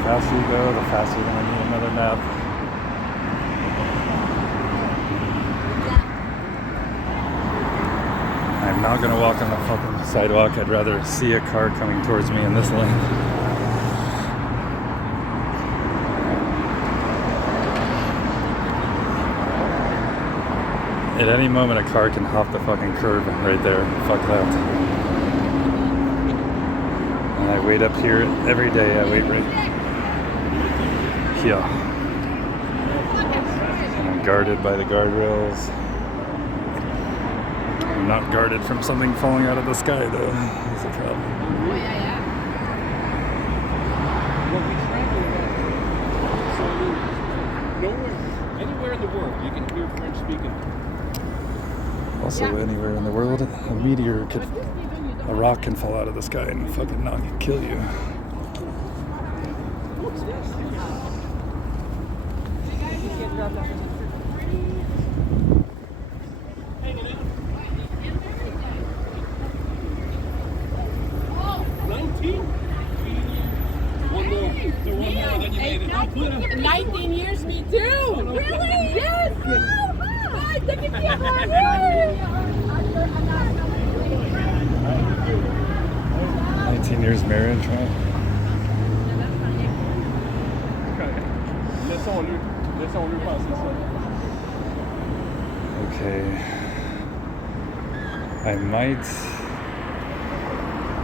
faster you go, the faster you're gonna need another nap. I'm not gonna walk on the fucking sidewalk. I'd rather see a car coming towards me in this lane. At any moment, a car can hop the fucking curb right there. Fuck that. And I wait up here every day. I wait right here. And I'm guarded by the guardrails. I'm not guarded from something falling out of the sky, though. That's a problem. Anywhere in the world, you can hear French speaking. Also, anywhere in the world, a meteor could, a rock can fall out of the sky and fucking knock and kill you. One more, then you made it. 19 years, me too. Really? Yes. Hi, take it here. 19 years marriage, right? Laissons-le passer ça. Okay. I might.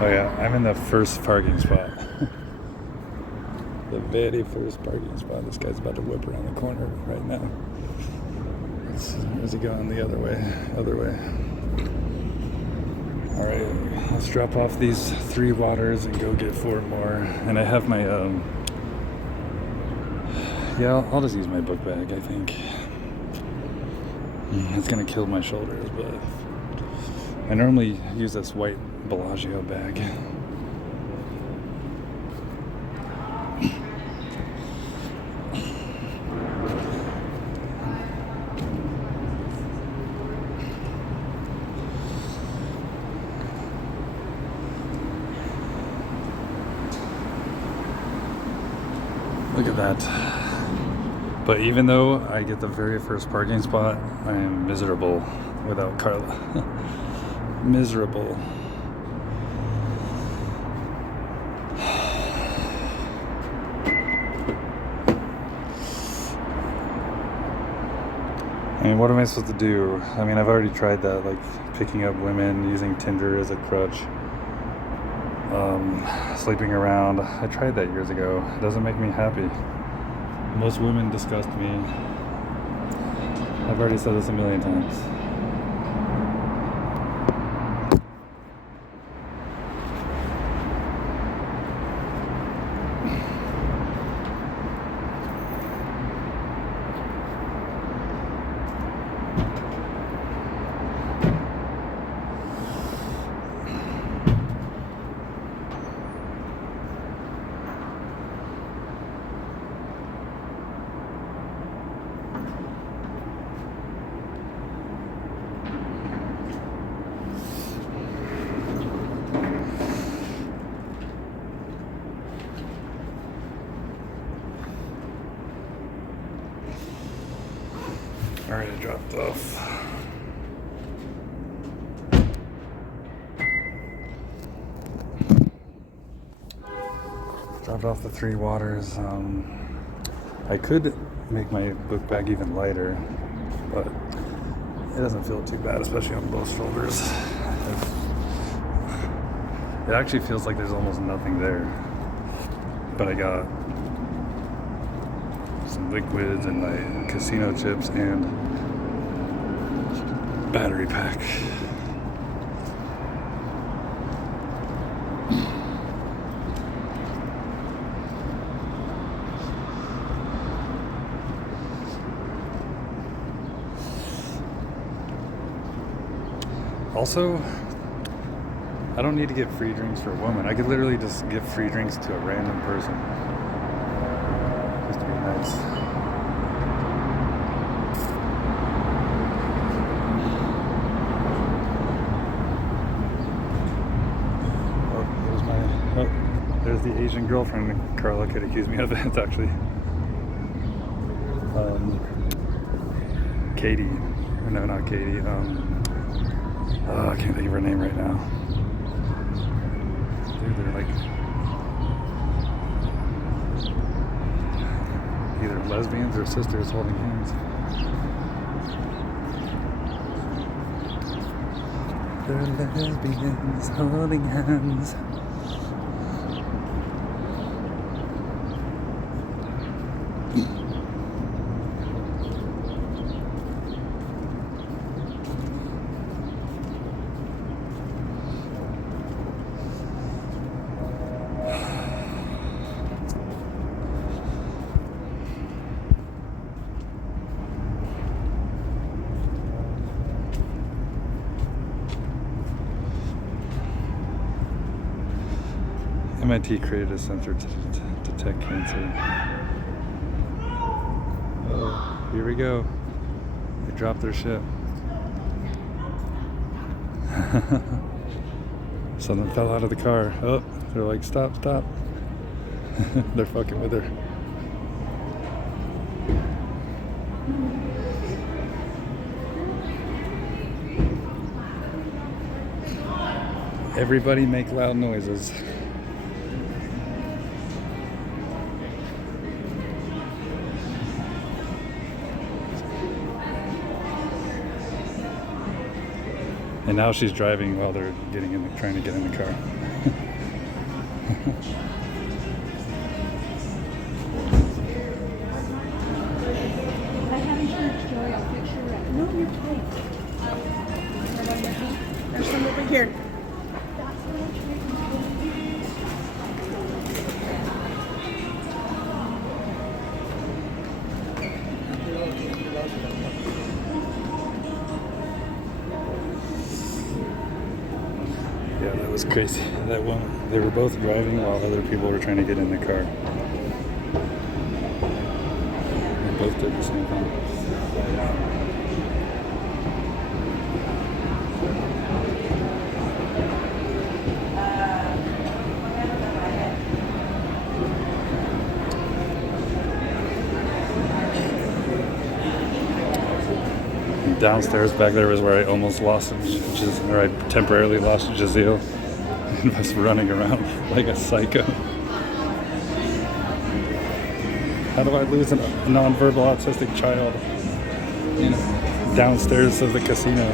Oh yeah, I'm in the first parking spot. The very first parking spot. This guy's about to whip around the corner right now. Where's he going? The other way. Other way. Alright, let's drop off these 3 waters and go get 4 more. And I have my, yeah, I'll just use my book bag, I think. It's gonna kill my shoulders, but I normally use this white Bellagio bag. Look at that. But even though I get the very first parking spot, I am miserable without Carla. Miserable. I mean, what am I supposed to do? I mean, I've already tried that, like picking up women, using Tinder as a crutch, sleeping around. I tried that years ago. It doesn't make me happy. Most women disgust me. I've already said this a million times. Already dropped off. Dropped off the 3 waters. I could make my book bag even lighter, but it doesn't feel too bad, especially on both shoulders. It actually feels like there's almost nothing there. But I got some liquids and my casino chips and battery pack. Also, I don't need to get free drinks for a woman. I could literally just give free drinks to a random person. Just to be nice. There's the Asian girlfriend Carla could accuse me of. It's actually Katie. No, not Katie. I can't think of her name right now. Dude, they're like either lesbians or sisters holding hands. They're lesbians holding hands. MIT created a sensor to detect cancer. Oh, here we go. They dropped their ship. Something fell out of the car. Oh, They're like, stop, stop. They're fucking with her. Everybody make loud noises. And now she's driving while they're trying to get in the car. I have insurance, Joey. I'll fix your rent. No, you're fine. There's some over here. Yeah, that was crazy. That one, they were both driving while other people were trying to get in the car. They both did the same thing. Downstairs back there was where I almost lost I temporarily lost Jazeel and was running around like a psycho. How do I lose a nonverbal autistic child, you know, downstairs of the casino?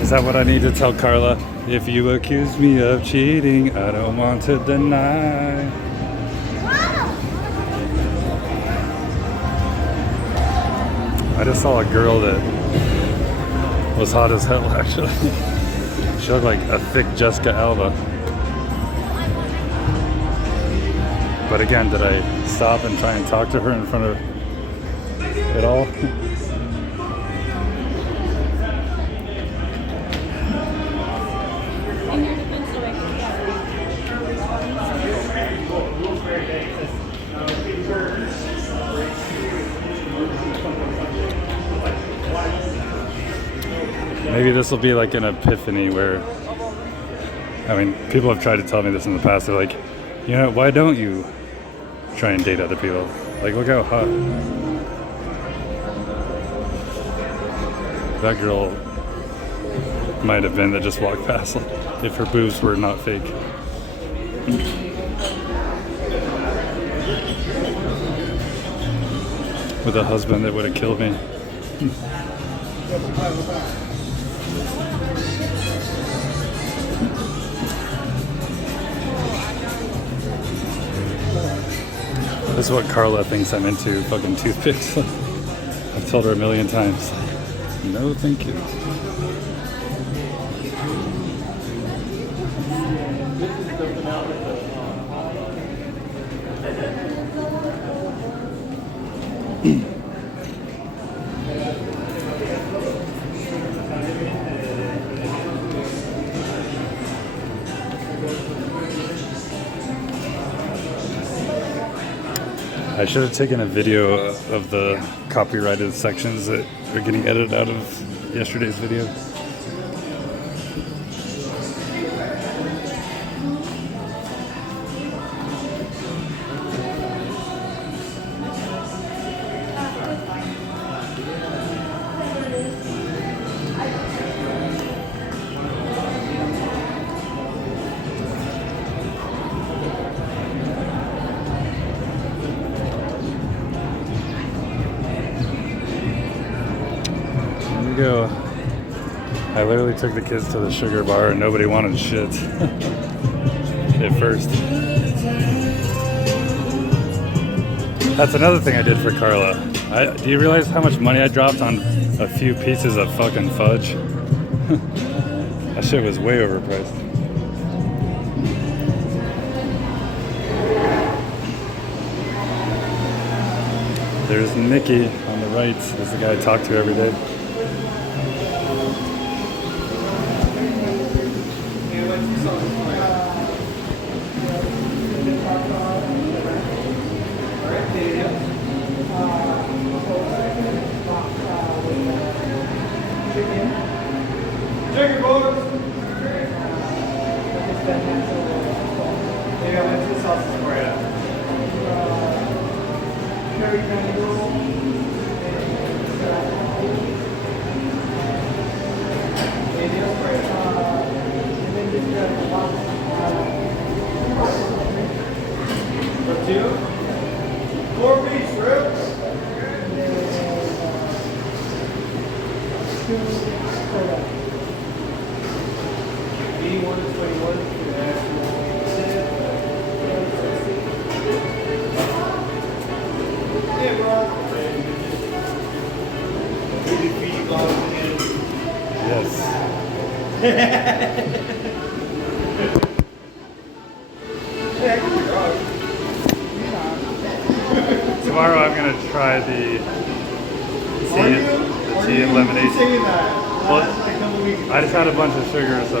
Is that what I need to tell Carla? If you accuse me of cheating, I don't want to deny. I just saw a girl that was hot as hell, actually. She looked like a thick Jessica Alba. But again, did I stop and try and talk to her in front of it all? Maybe this will be like an epiphany where, I mean, people have tried to tell me this in the past. They're like, you know, why don't you try and date other people? Like, look how hot. That girl might have been that just walked past if her boobs were not fake. With a husband that would have killed me. This is what Carla thinks I'm into, fucking toothpicks. I've told her a million times. No, thank you. I should have taken a video of the copyrighted sections that are getting edited out of yesterday's video. Go. I literally took the kids to the sugar bar and nobody wanted shit at first. That's another thing I did for Carla. Do you realize how much money I dropped on a few pieces of fucking fudge? That shit was way overpriced. There's Nikki on the right. There's the guy I talk to every day. sugar, boys. Yeah, what's the sausage for you? Cherry mango. For two? 4-piece ribs? Tomorrow I'm gonna try the tea and lemonade. Well, I just had a bunch of sugar, so.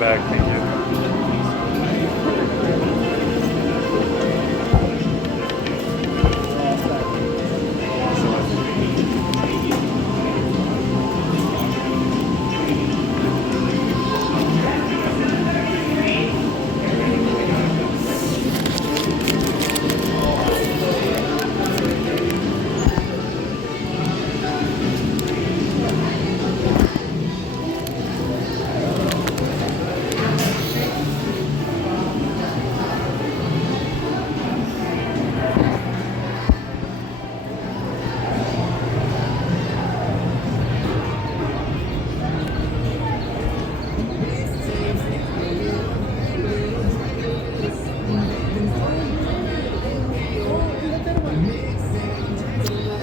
Back, thank you.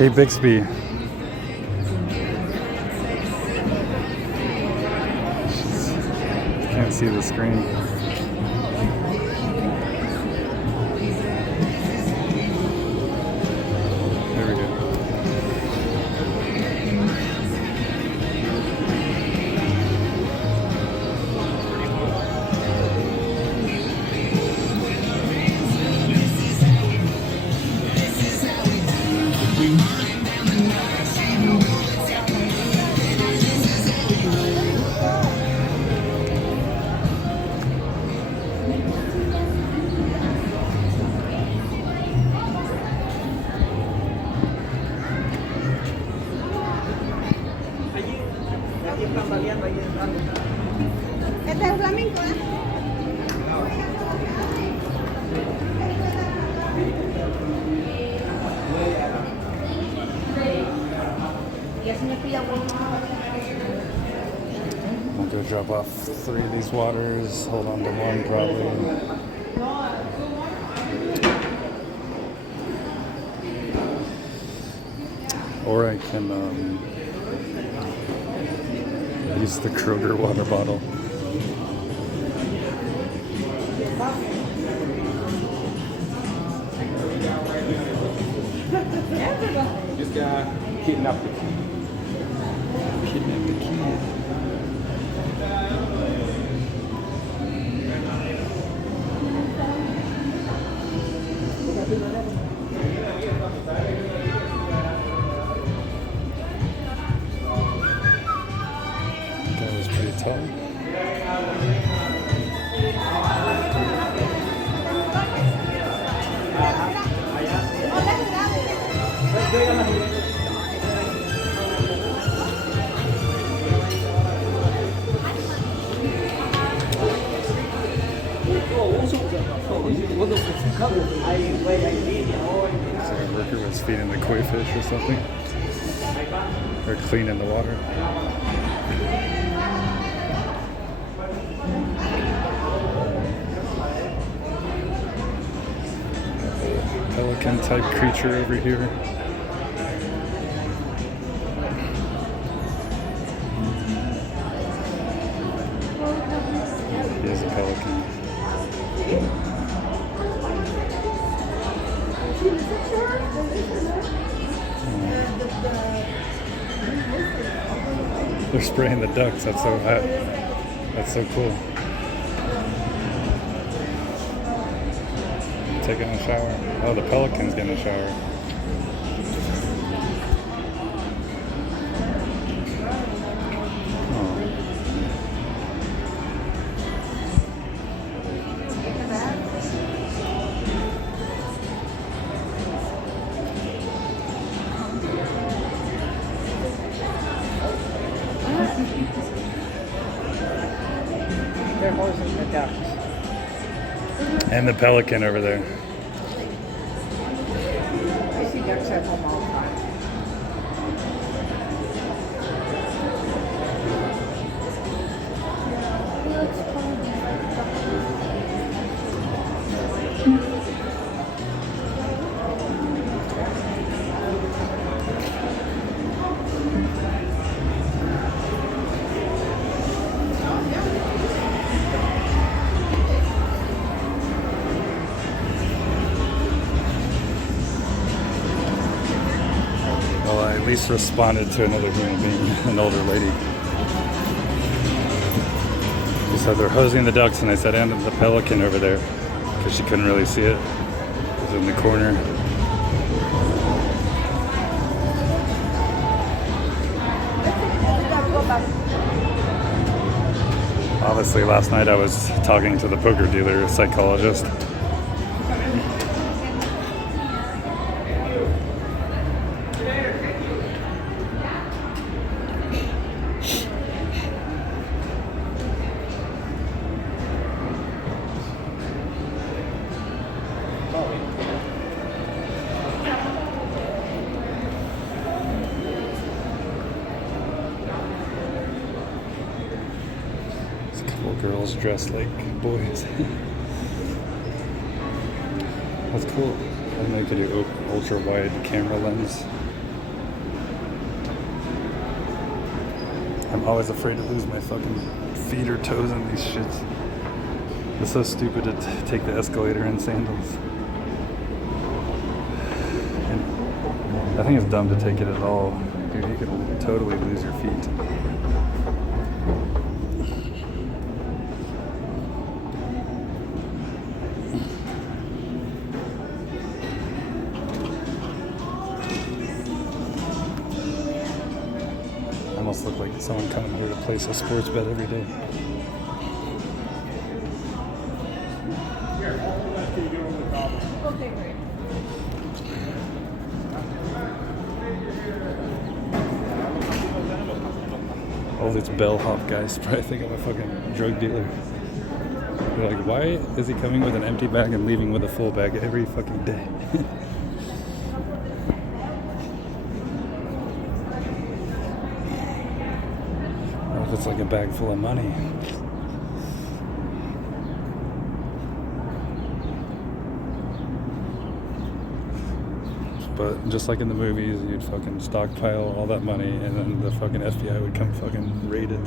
Hey Bixby. Can't see the screen. There we go. I'll go drop off 3 of these waters, hold on to one probably. Or I can use the Kroger water bottle. This guy kidnapped the kid. Kidnapped the kid. That was pretty tall. Looks like a worker was feeding the koi fish or something. Or cleaning the water. Pelican type creature over here. He is a pelican. They're spraying the ducks. That's so cool. Taking a shower. Oh, the pelican's getting a shower. They're horsing the ducks. And the pelican over there. I see ducks at home all the time. Well, I at least responded to another human being, an older lady. She said they're hosing the ducks, and I said, and the pelican over there, because she couldn't really see it. It was in the corner. Obviously, last night I was talking to the poker dealer psychologist. Girls dressed like boys. That's cool. I didn't know you could do ultra wide camera lens. I'm always afraid to lose my fucking feet or toes in these shits. It's so stupid to take the escalator in sandals. And I think it's dumb to take it at all. Dude, you could totally lose your feet. Almost look like someone coming here to place a sports bet every day. All these bellhop guys probably think I'm a fucking drug dealer. They're like, why is he coming with an empty bag and leaving with a full bag every fucking day? That's like a bag full of money. But just like in the movies, you'd fucking stockpile all that money and then the fucking FBI would come fucking raid it.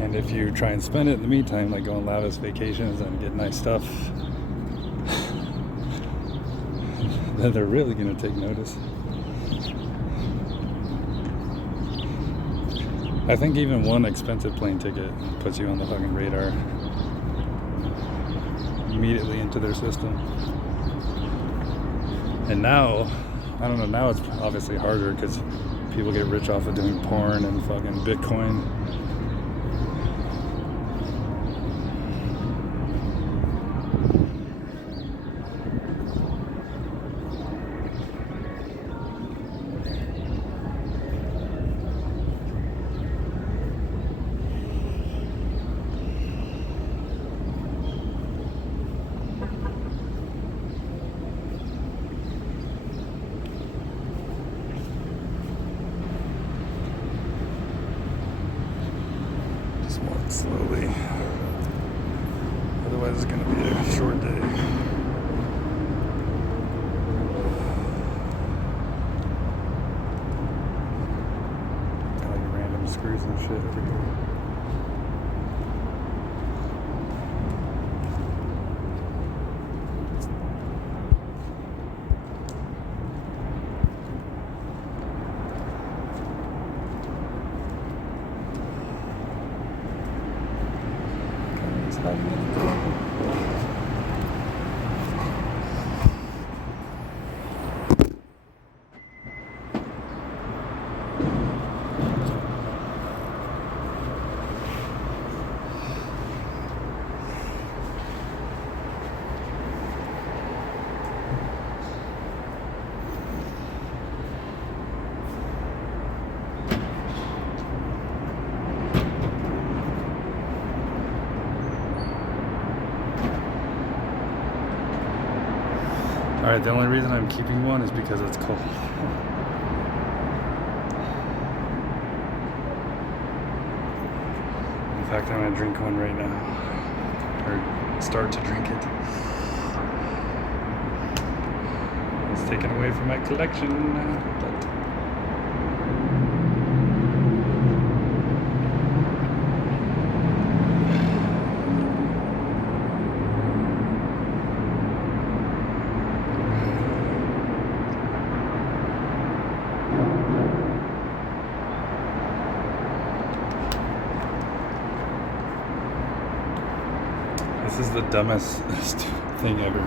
And if you try and spend it in the meantime, like go on lavish vacations and get nice stuff, then they're really gonna take notice. I think even one expensive plane ticket puts you on the fucking radar. Immediately into their system. And now, I don't know, now it's obviously harder because people get rich off of doing porn and fucking Bitcoin. Walk slowly. Otherwise it's going to be a short day. Got like random screws and shit over here. Alright, the only reason I'm keeping one is because it's cold. In fact, I'm gonna drink one right now. Or start to drink it. It's taken away from my collection, but this is the dumbest thing ever.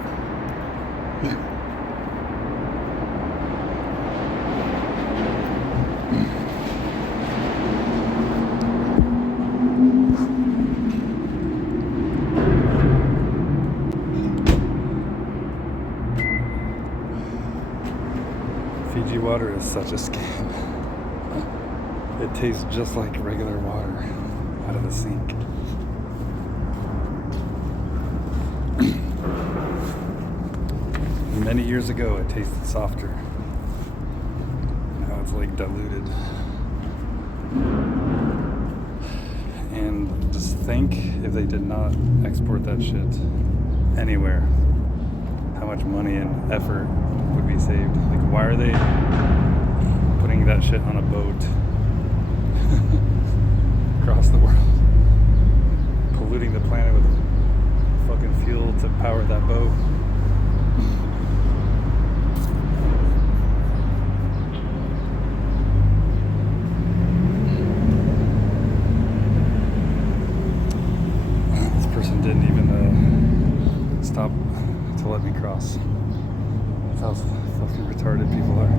Fiji water is such a scam. It tastes just like regular water out of the sink. Many years ago, it tasted softer. Now it's like diluted. And just think if they did not export that shit anywhere, how much money and effort would be saved. Like, why are they putting that shit on a boat across the world? Polluting the planet with fucking fuel to power that boat. Didn't even stop to let me cross. That's how fucking retarded people are.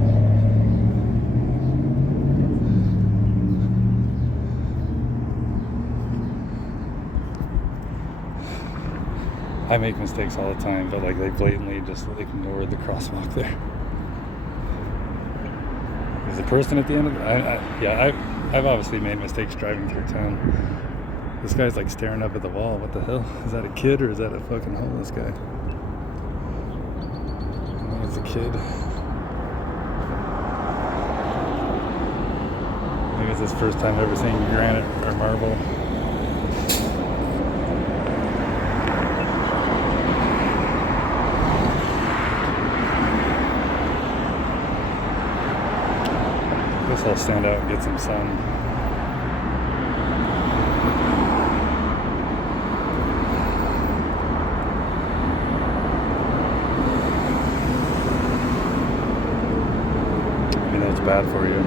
I make mistakes all the time, but like they blatantly just ignored the crosswalk there. There's a person at the end of it. I've obviously made mistakes driving through town. This guy's like staring up at the wall. What the hell? Is that a kid or is that a fucking homeless guy? I think it's a kid. guess it's the first time I've ever seen granite or marble. Guess I'll stand out and get some sun. I know it's bad for you.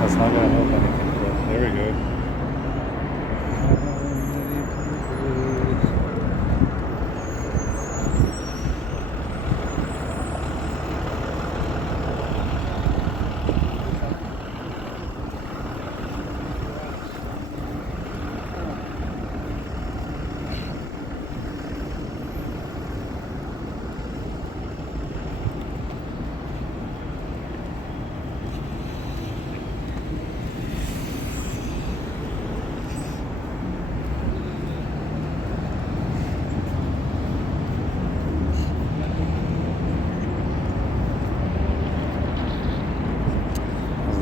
That's not gonna help anything, but there we go.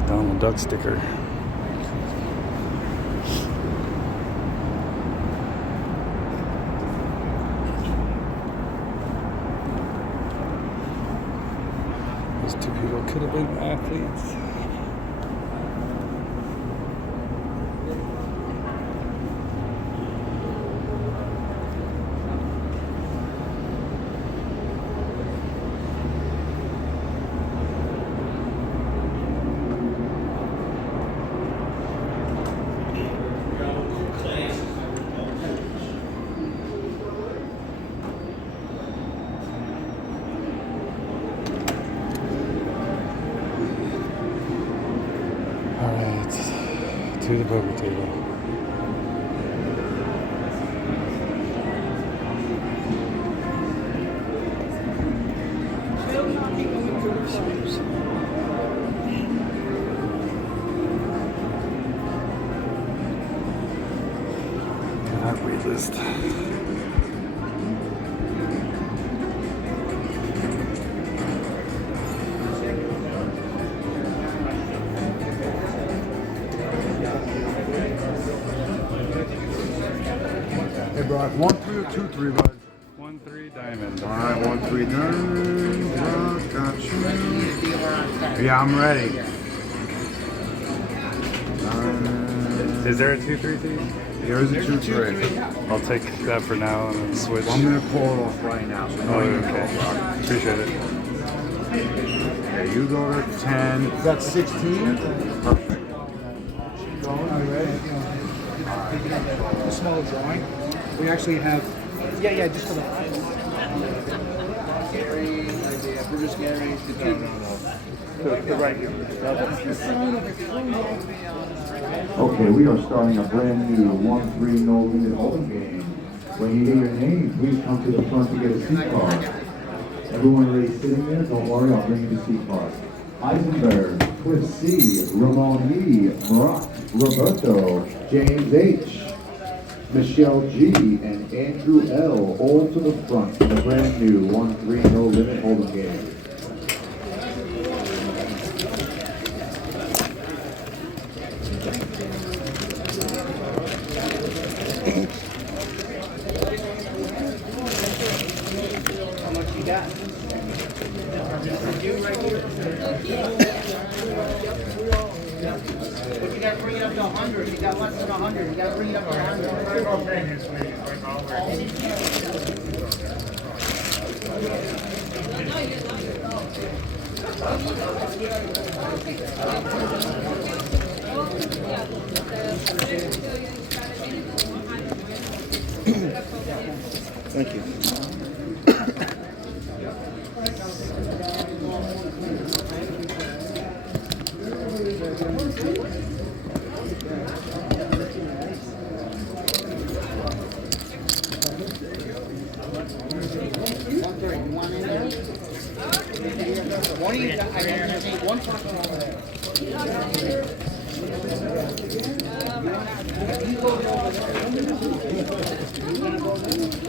Donald Duck sticker. Those two people could have been athletes. Alright, to the poker table. That wait list. Hey, Brock, 1-3 or 2-3, bud? 1-3 diamond. All right, 1-3 diamond. Brock, got you. Yeah, I'm ready. Is there a 2-3 team? Here's a 2-3. I'll take that for now and then switch. I'm gonna pull it off right now. So Oh, okay. Appreciate it. Okay, you go to 10. Is that 16? Perfect. Are you ready? A small drawing. We actually have. Yeah, just for the. Gary, Bruce Gary, the two. The right here. Okay, we are starting a brand new 1-3 no limit hold'em game. When you hear your name, please come to the front to get a seat card. Everyone already sitting there? Don't worry, I'll bring you the seat card. Eisenberg, Cliff C, Ramon E, Murat, Roberto, James H, Michelle G, and Andrew L, all to the front in a brand new 1-3 no limit hold'em game. How much you got? You right here. But you gotta bring it up to 100. You got less than 100. You gotta bring it up to 100. Thank you.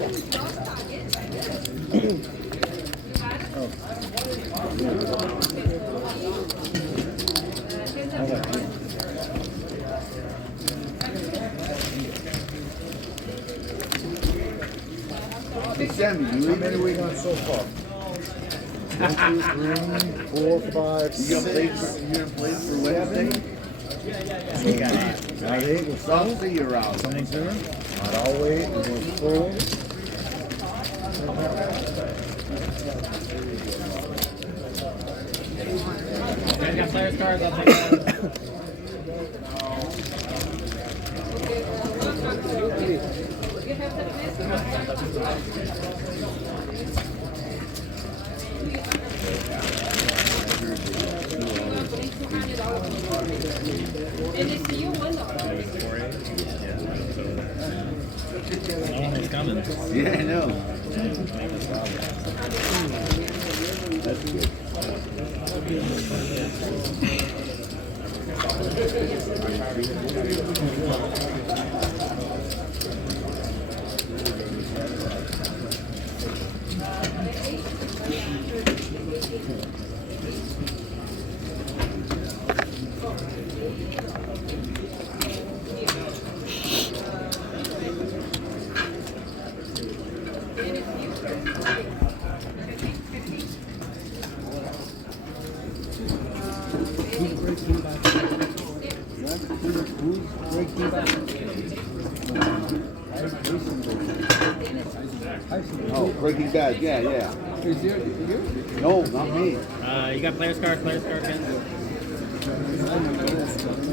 Hey, Sammy, how many we got so far? 1, 2, 3, 4, 5, 6. You got plates for Wednesday? I'll see you around. Coming soon? I'll wait. We're full. I got players cards. I'll take that. Yeah, I know. That's good. Oh, Breaking Bad, yeah. Is you? No, not me. You got players card, Ken?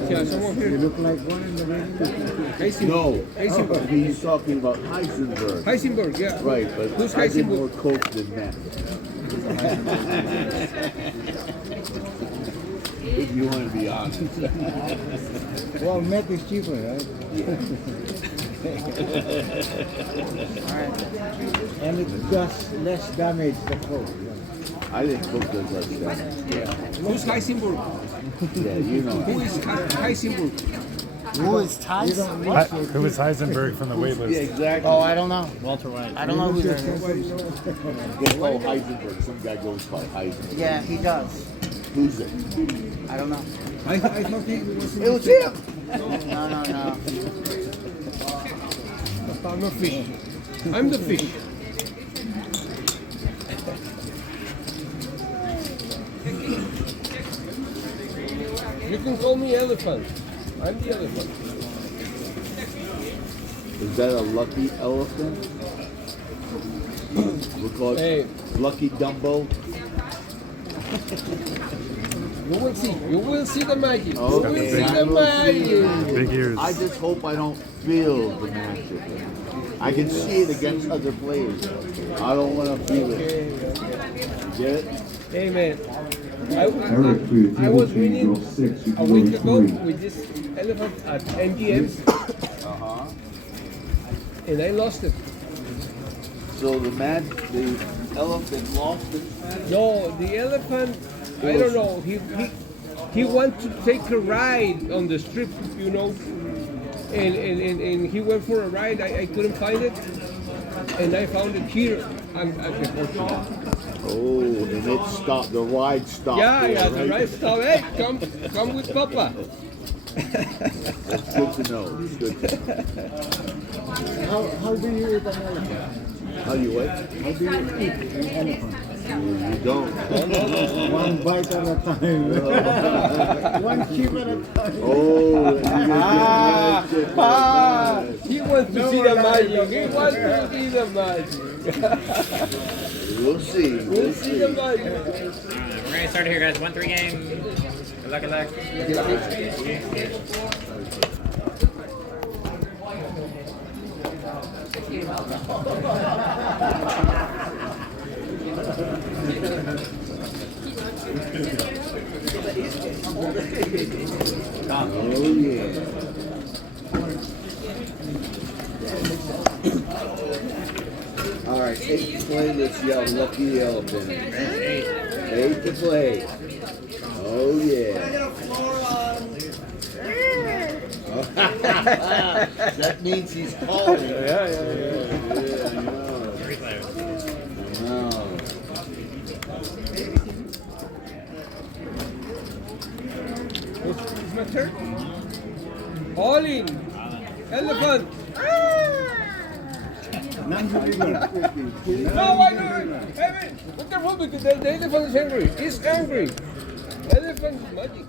Yeah, someone here. You look like one in the ring. No, he's talking about Heisenberg. Heisenberg, yeah. Right, but Who's I did Heisenberg? more coke than that. If you want to be honest. Well, meth is cheaper, right? Yeah. And it does less damage than coke. I think coke does less damage. Yeah. Who's Heisenberg? Yeah, you know. Who is Heisenberg? Who is Tyson? Who was Heisenberg from the waitlist? Yeah, exactly. Oh, I don't know. Walter White. I don't know who that is. They call Heisenberg. Some guy goes by Heisenberg. Yeah, he does. Who's it? I don't know. I thought he was. It was him. No. I'm a fish. I'm the fish. You can call me elephant. I'm the elephant. Is that a lucky elephant? We'll call it Lucky Dumbo. You will see. You will see the magic. Okay. You will see the magic. Big ears. I just hope I don't feel the magic. I can see it against other players. I don't want to feel it. Get it? Hey man, Eric, for your I was table change, winning roll 6, you a can week go ago to 3. with this elephant at MGM, and I lost it. So the elephant lost it? No, the elephant, I don't know. He wanted to take a ride on the strip, you know, and he went for a ride. I couldn't find it, and I found it here at the hotel. Oh, and it stopped. The ride stopped. Yeah, the right? ride stopped. Hey, come with Papa. That's good to know. It's good to know. How do you eat an elephant? How you what? How do you eat an elephant? You don't. One bite at a time. One chip at a time. Oh, He wants to see the magic. He wants to see the magic. We'll see. We'll see the magic. We're gonna start here, guys. 1-3 game. Good luck, good luck. Oh, yeah. All right, 8 to play. Let's yell Lucky Elephant. 8 to play. Oh, yeah. That means he's calling. Yeah. I know. It's my turn. All in. Elephant. No, why not? Hey, what the fuck? The elephant is angry. He's angry. Elephant is magic.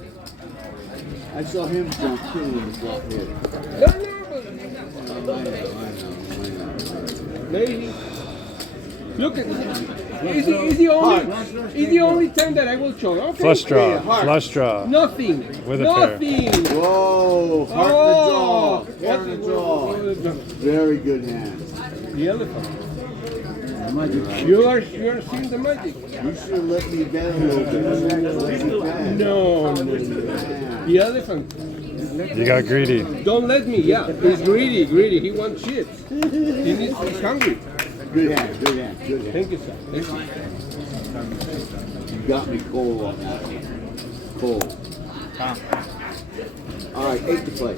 I saw him jump too when he got hit. Maybe. Look at He's the only time that I will show. Okay. Flush draw. Flush draw. Nothing. With a pair. Nothing. Whoa! Heart in the jaw. Pair in the jaw. Very good hand. The elephant. You are seeing the magic. You should have let me bet a little bit. No. The elephant. You got greedy. Don't let me. Yeah, he's greedy. He wants shit. He's hungry. Good hand. Thank you, sir. Thank you. You got me cold on that one. Cold. All right, 8 to play.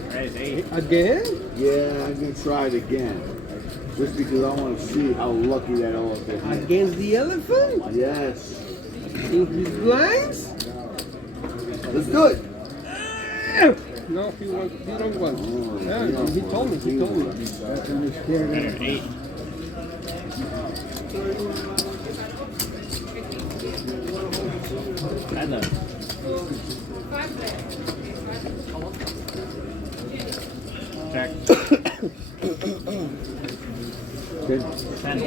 Again? Yeah, I'm gonna try it again. Just because I want to see how lucky that elephant is. Against the elephant? Yes. In his blinds? Let's do it. No, he don't want. He told me. Check. 10.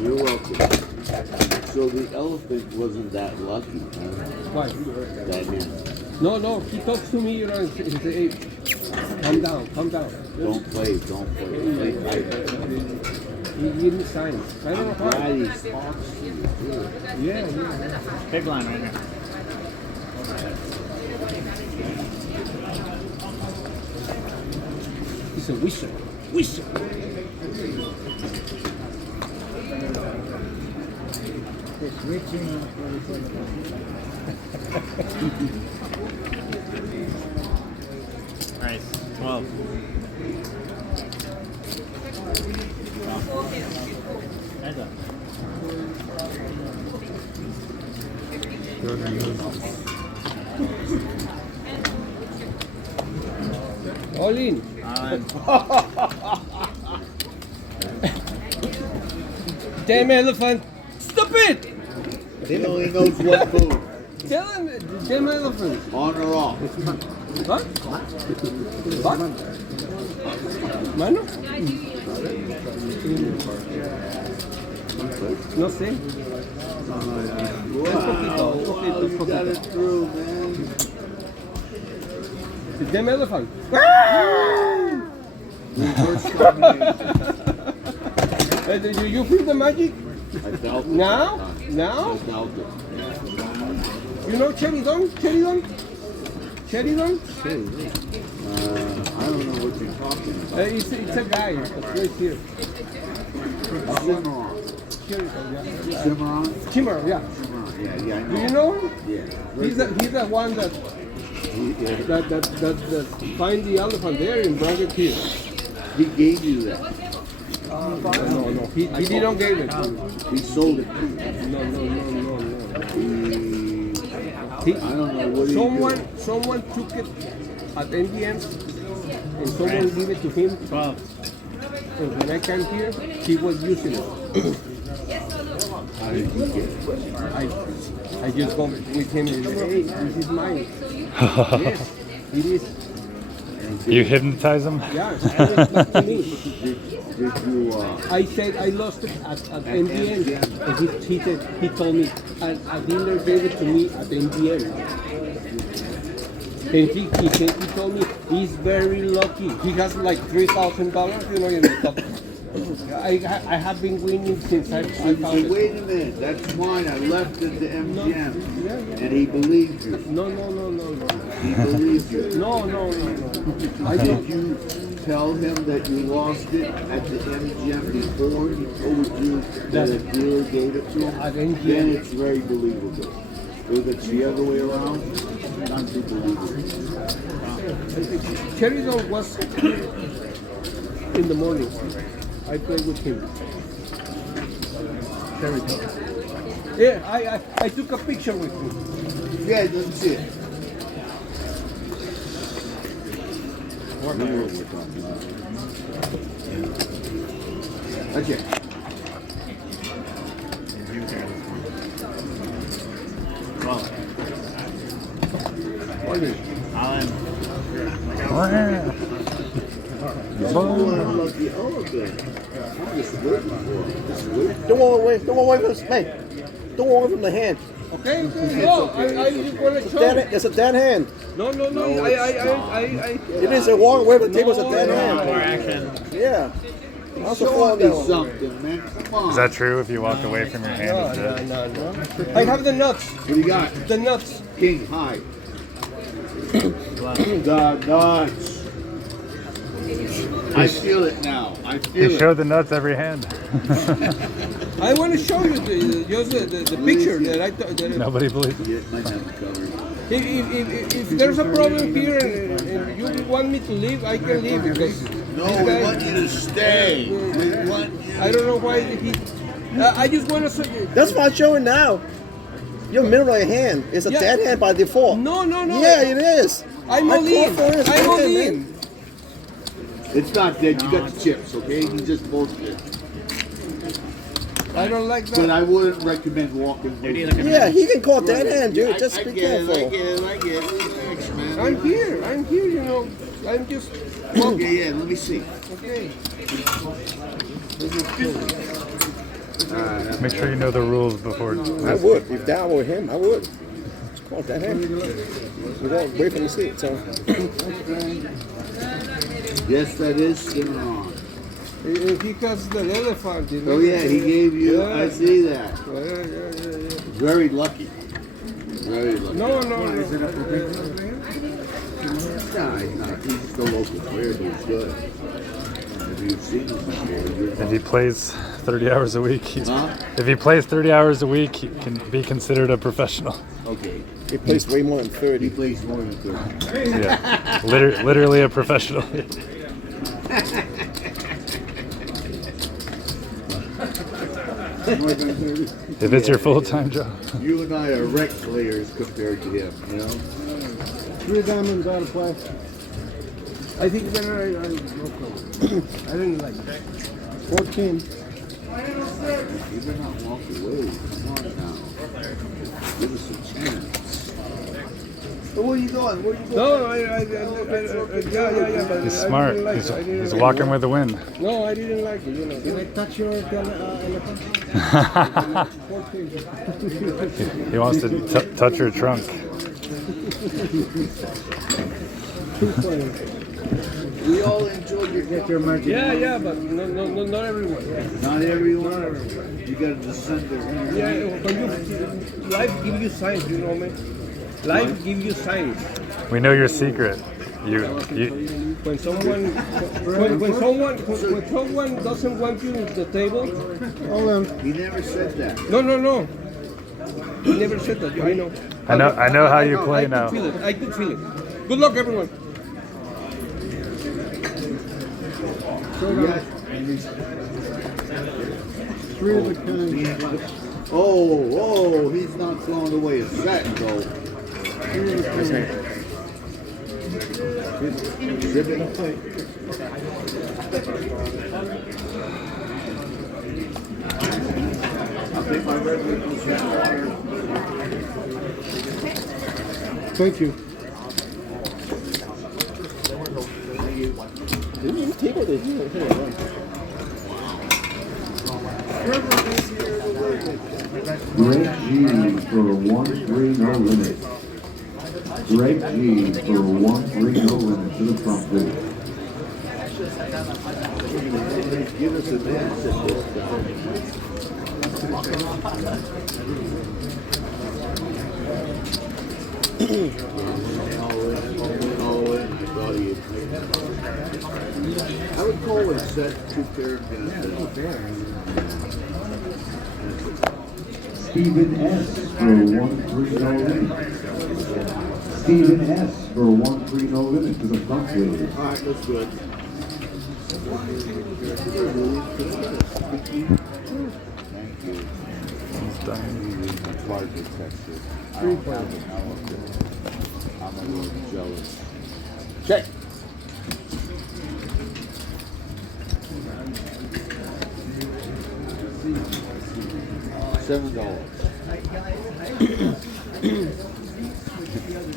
You're welcome. So the elephant wasn't that lucky, huh? Why? That hand. No, he talks to me, he says, hey, calm down. Don't play. Play tight. He gave me signs. I don't know how. Glad he talks to you, too. Yeah. Big line right here. He's a wizard. Nice. 12. Nice up. All in. Damn elephant. Stop it. He only knows what move. Tell him, damn elephant. On or off? What? Mano? No sé. Wow, you got it through, man. The damn elephant. Do you feel the magic? I felt it. Now? I felt it. You know Cherry Don? I don't know what you're talking about. It's a guy that plays here. Cimarron? Yeah. Yeah, I know. Do you know him? Yeah. He's the one that find the elephant there in Braggart Hill. He gave you that. No. He didn't give it to me. He sold it to you. No. I don't know what he did. Someone took it at NDM and someone gave it to him. 12. And when I came here, he was using it. How did you get it? I just go with him and say, hey, this is mine. Yes, it is. You hypnotize him? Yeah, to me. Did you, I said I lost it at NDM. And he told me, and a dealer gave it to me at NDM. And he told me he's very lucky. He has like $3,000, in the top. I have been winning since I found it. Wait a minute, that's mine. I left it to MGM. And he believed you. No. He believed you. No. tell him that you lost it at the MGM before he told you that a dealer gave it to him, then it's very believable. If it's the other way around, not too believable. Cherryton was in the morning. I played with him. Cherryton. Yeah, I took a picture with him. Yeah, it doesn't see it. Okay. Alan. Don't walk away. Don't walk away from the hey. Don't walk away from the hand. Okay, okay. No, I just want to show. It's a dead hand. No. It is a walk away from the table. It's a dead hand. Yeah. Also Show me something, man. Come on. Is that true if you walk away from your hand? No. I have the nuts. What do you got? The nuts. King, high. The nuts. I feel it now. I feel He it. showed the nuts every hand. I want to show you the picture that I thought. Nobody believes it. Yeah, might have to cover it. If there's a problem here and you want me to leave, I can leave because No, we want you to stay. We want you. I don't know why he. I just want to say. That's why I'm showing now. You're mirroring your hand. It's a dead hand by default. No. Yeah, it is. I'm all in. I'm all in. It's not dead. You got the chips, okay? You just bullshit. I don't like that. But I wouldn't recommend walking. Yeah, he can call dead hand, dude. Just be careful. I get it. Thanks, man. I'm here, you know. I'm just. Okay, yeah, let me see. Okay. Make sure you know the rules before. I would. If that were him, I would. It's called dead hand. We walk away from the seat, so. Yes, that is still on. He cuts the elephant. You know? Oh yeah, he gave you. Yeah. I see that. Yeah. Very lucky. Very lucky. No. Nah, he's not. He's just a local player, but he's good. If you've seen him before, If he plays 30 hours a week, Huh? if he plays 30 hours a week, he can be considered a professional. Okay. He plays way more than 30. He plays more than 30. Yeah, literally a professional. If it's your full-time job. You and I are rec players compared to him, you know? 3 diamonds out of play. I think better I I didn't like it. 14. You better not walk away. Come on now. Give us a chance. So where are you going? Where are you going? No, yeah. But He's I smart. didn't like it. I didn't He's like walking it. with the wind. No, I didn't like it. You know. Can I touch your elephant? He wants to touch your trunk. We all enjoyed your magic. Yeah, but not everyone. Not everyone. You got to descend there. Yeah, when life gives you signs, you know, man. Life gives you signs. We know your secret. You When someone doesn't want you at the table, He never said that. no. He never said that. I know. I know how you play now. I could feel it. Good luck, everyone. Oh, he's not throwing away a set, though. I'll take my red with water. Thank you. Table this. Greg G for 1-3 no limit. Greg G for 1-3 no limit to the front booth. Give us a dance at this time. I would call it set 2 pair of Stephen S. for 1-3 no limit. Stephen S. for 1-3 no limit to the front, please. All right, that's good. I'm a little jealous. Check. $7.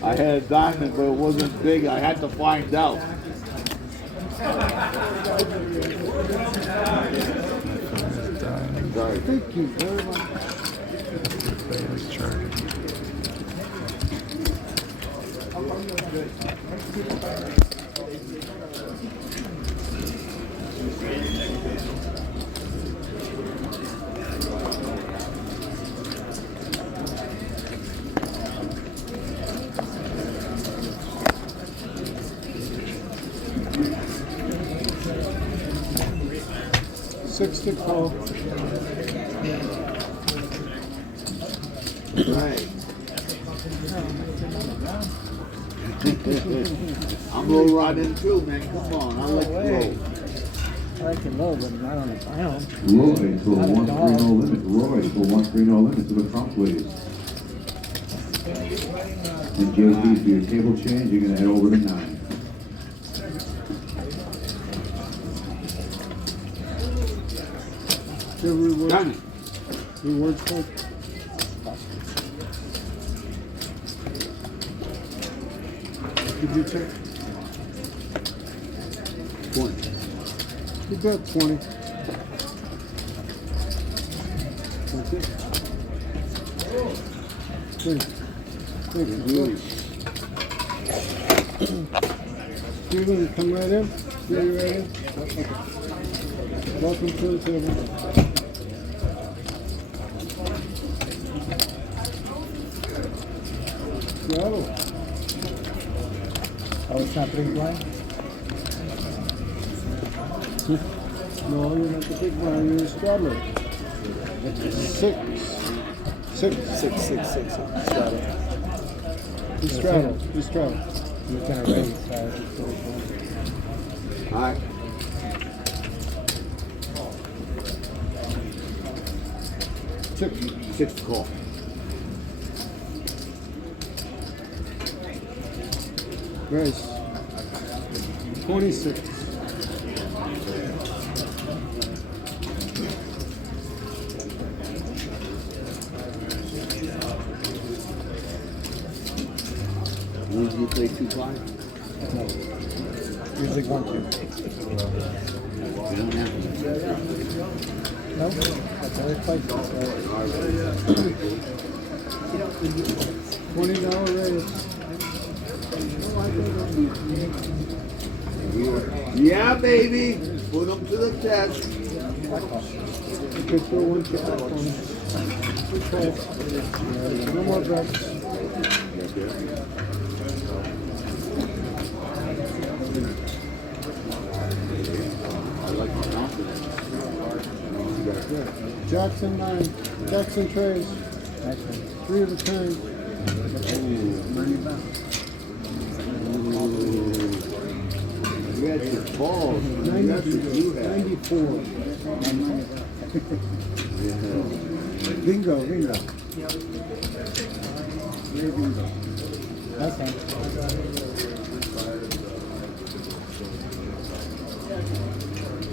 I had a diamond, but it wasn't big. I had to find out. Sorry. Thank you very much. Six to call. Right. I'm low riding too, man. Come on, I like low. I like it low, but not on the ground. Roy for 1-3 no limit. Roy for 1-3 no limit to the front, please. And JP, for your table change, you're going to head over to 9. Done. Rewards code. Did you check? 20. You bet 20. That's it. Thank you. Steven, come right in. Yeah, you right in? Okay. Welcome to the table. Straddle. Oh, it's not big blind? No, you're not the big blind, you're a straddler. 6. Straddle. You straddle. You're gonna raise, All right. Six to call. Grace. 26. Usually you play 2 blind? No. Usually 1-2. You don't have to. No? That's always played. $20 raise. Yeah, baby. Put them to the test. You could throw 1 chip up on him. Good call. No more bets. I like the confidence. Jackson 9. Jackson trays. 3 of a kind. You had your balls. 94. Bingo. Bingo. Okay.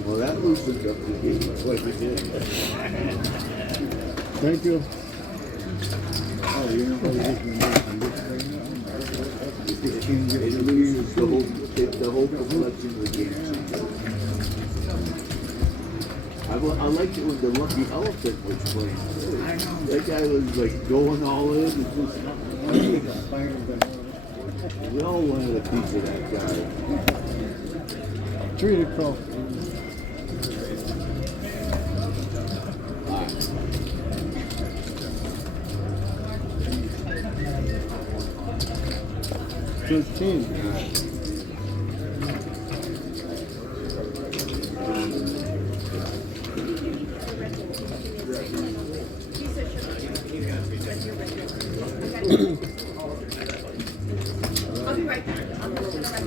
Well, that loosens up the game like it did. Thank you. Oh, you know what it loses the whole complexion of the game. I liked it when the Lucky Elephant was playing. That guy was like going all in and just. We all wanted a piece of that guy. 3 to call. $13. I'll be right back. I'll go to the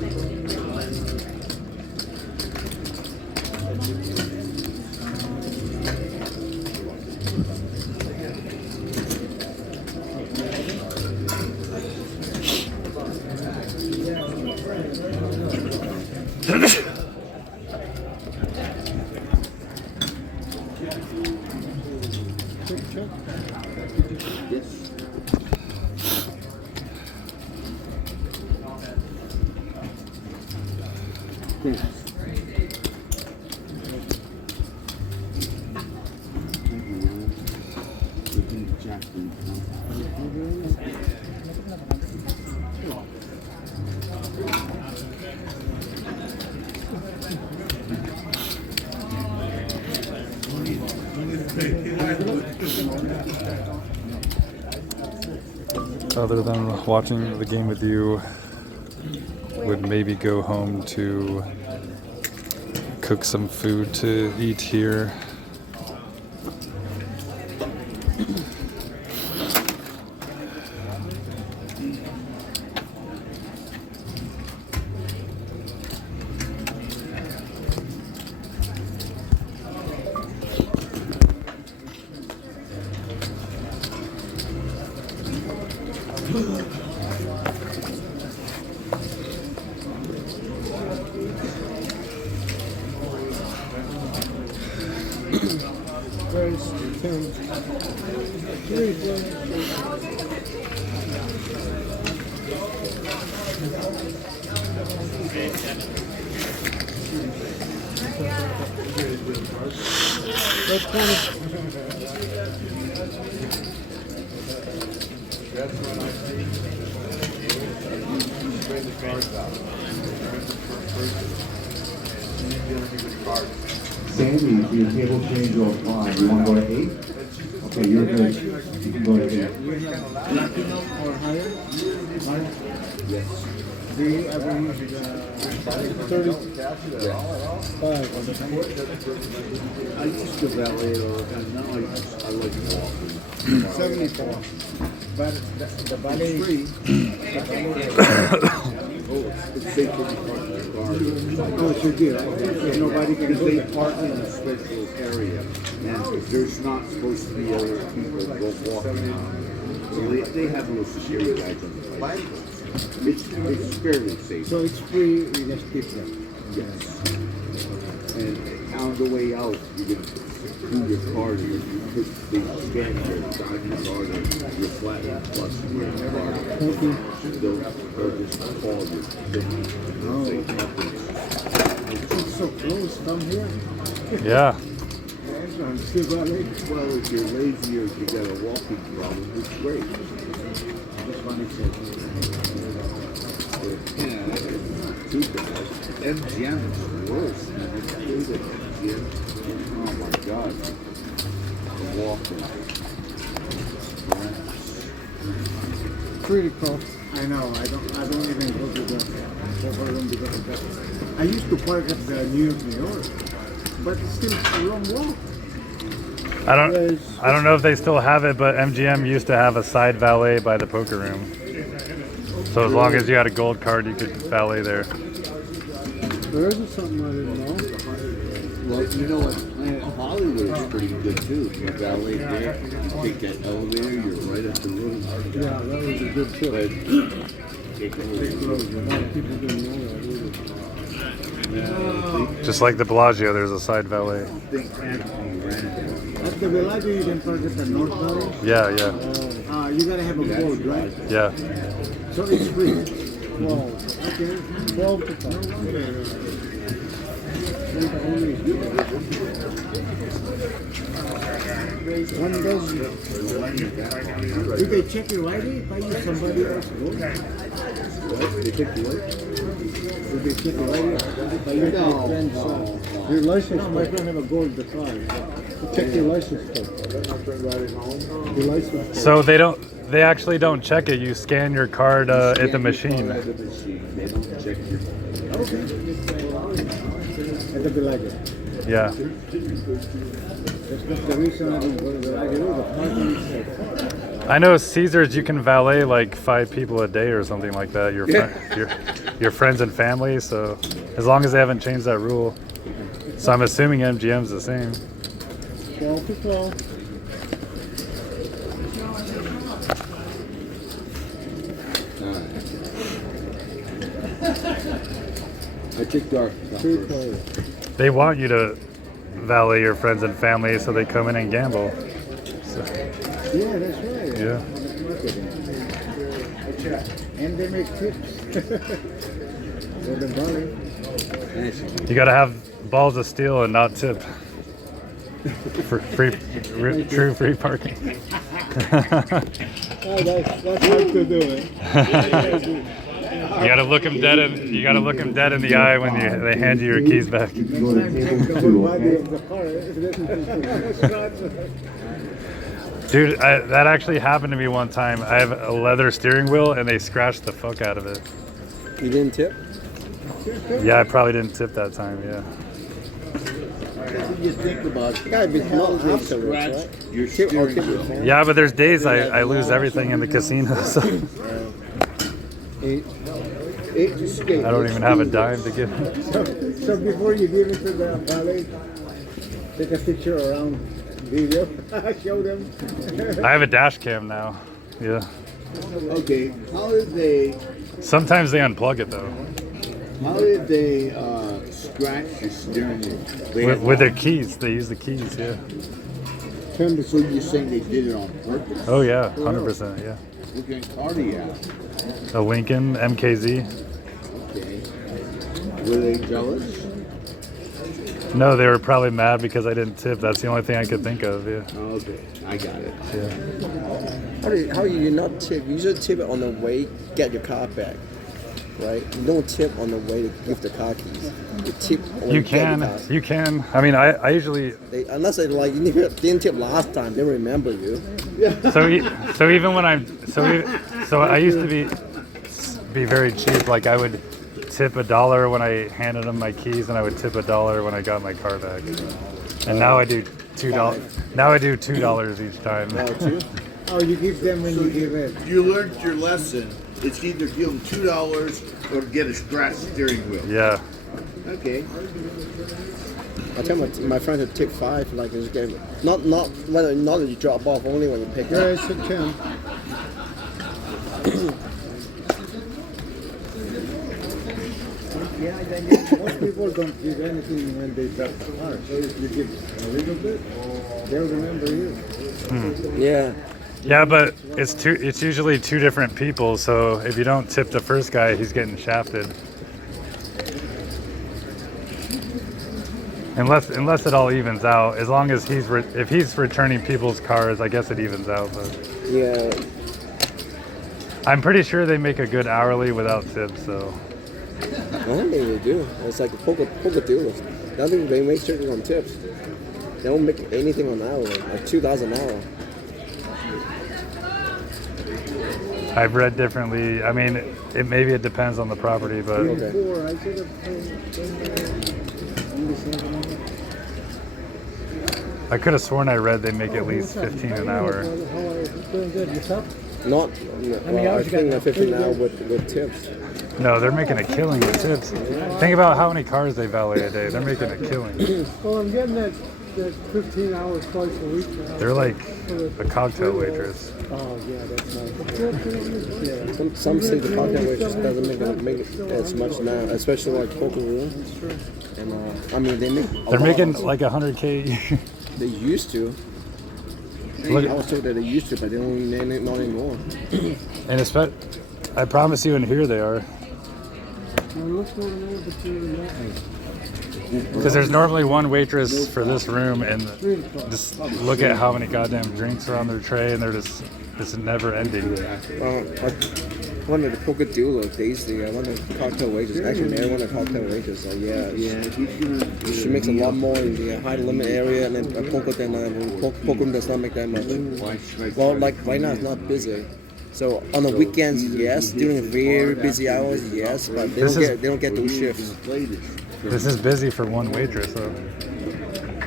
Other than watching the game with you, would maybe go home to cook some food to eat here. Sandy, your table change will apply. You want to go to 8? Okay, you're good. You can go to 8. Platinum or higher? Higher? Yes. Do you ever use 35 on the board? I used to valet it all the time. Now I like walking. 74. But the valet is free. It's safe to be parked in the car. Oh, it should be, right? Nobody can Because go they there. park in a special area, and there's not supposed to be other people go walking around. So they have little security guys on the bicycle. It's fairly safe. So it's free, you just keep them. Yes. And on the way out, you can do your card, and you put the scan your document card or your platinum plus your card. Thank you. They'll just call you. It's so close, come here. Yeah. Well, if you're lazy or if you got a walking problem, it's great. This one is Yeah, that's not too bad. MGM is worse. Man. It's good at MGM. Oh my God. The walking. pretty close. I know. I don't even go to the room because of that. I used to park at the New York, but it's still a long walk. I don't know if they still have it, but MGM used to have a side valet by the poker room. So as long as you had a gold card, you could valet there. There is something I didn't know. Well, you know what? Hollywood is pretty good too. You valet there, you take that elevator, you're right at the room. Yeah, that was a good tip. But They closed. A lot of people didn't know that. Just like the Bellagio, there's a side valet. At the Bellagio, you can park at the North Valley. Yeah, yeah. You gotta have a code, right? Yeah. So it's free. 12. Okay. 12 to 1 dozen. Did they check your ID? If I use somebody else, go. What? They check you what? Did they check your ID? If I use my friend's your license, my friend have a gold car. Check your license code. Your license code. So they actually don't check it. You scan your card at the machine. They don't check your. Okay. At the Bellagio. Yeah. That's the reason I didn't go to the Bellagio. The parking is safe. I know Caesars, you can valet like 5 people a day or something like that. Your friends and family. So as long as they haven't changed that rule. So I'm assuming MGM's the same. 12 to 12. I took dark. They want you to valet your friends and family so they come in and gamble. So, Yeah, that's right. yeah. And they make tips. For the money. You gotta have balls of steel and not tip. For true free parking. Oh, that's hard to do it. You gotta look them dead in. You gotta look them dead in the eye when they hand you your keys back. Dude, that actually happened to me one time. I have a leather steering wheel and they scratched the fuck out of it. You didn't tip? Yeah, I probably didn't tip that time. Yeah. You think about it. Gotta be close to Scratch right? your steering wheel. Yeah, but there's days I lose everything in the casino. So. I don't even have a dime to give. So before you give it to the valet, take a picture around video, show them. I have a dash cam now. Yeah. Okay, how did they? Sometimes they unplug it though. How did they scratch your steering wheel? With their keys, they use the keys. Yeah. So you're saying they did it on purpose? Oh yeah, 100%. Yeah. What kind of car do you have? A Lincoln MKZ. Okay. Were they jealous? No, they were probably mad because I didn't tip. That's the only thing I could think of. Yeah. Oh, okay, I got it. Yeah. How do you not tip? You should tip it on the way get your car back, right? You don't tip on the way to give the car keys. You tip when You get your can. car. You can. I mean, I usually. Unless they like you didn't tip last time, they remember you. So even when so I used to be very cheap. Like I would tip $1 when I handed them my keys, and I would tip $1 when I got my car back. And now I do $2. Now I do $2 each time. Oh, you give them when you give it. You learned your lesson. It's either give them $2 or get a scratch steering wheel. Yeah. Okay. I tell my friend to tip 5, like just give not when you drop off, only when you pick up. Yes, it can. Yeah, most people don't give anything when they drop the car. So if you give a little bit, they'll remember you. Yeah. Yeah, but it's usually 2 different people. So if you don't tip the first guy, he's getting shafted. Unless it all evens out. As long as if he's returning people's cars, I guess it evens out. But yeah. I'm pretty sure they make a good hourly without tips. So. I don't think they do. It's like a poker dealers. I think they make certain on tips. They don't make anything on hour, like $2 an hour. I've read differently. I mean, maybe it depends on the property, but. I could have sworn I read they make at least 15 an hour. Not, well, I think 15 an hour with tips. No, they're making a killing with tips. Think about how many cars they valet a day. They're making a killing. Well, I'm getting that 15 hours twice a week now. They're like a cocktail waitress. Oh, yeah, that's nice. Some say the cocktail waitress doesn't make it as much now, especially like poker room. And I mean, they're making like $100K. They used to. I was told that they used to, but they don't not anymore. And I promise you, in here they are. Because there's normally one waitress for this room, and just look at how many goddamn drinks are on their tray, and they're just never ending. One of the poker dealer days, one of the cocktail waiters, actually married one of the cocktail waiters. So she makes a lot more in the high limit area, and then poker room does not make that much. Well, like right now it's not busy. So on the weekends, yes. During very busy hours, yes. But they don't get those shifts. This is busy for one waitress, though.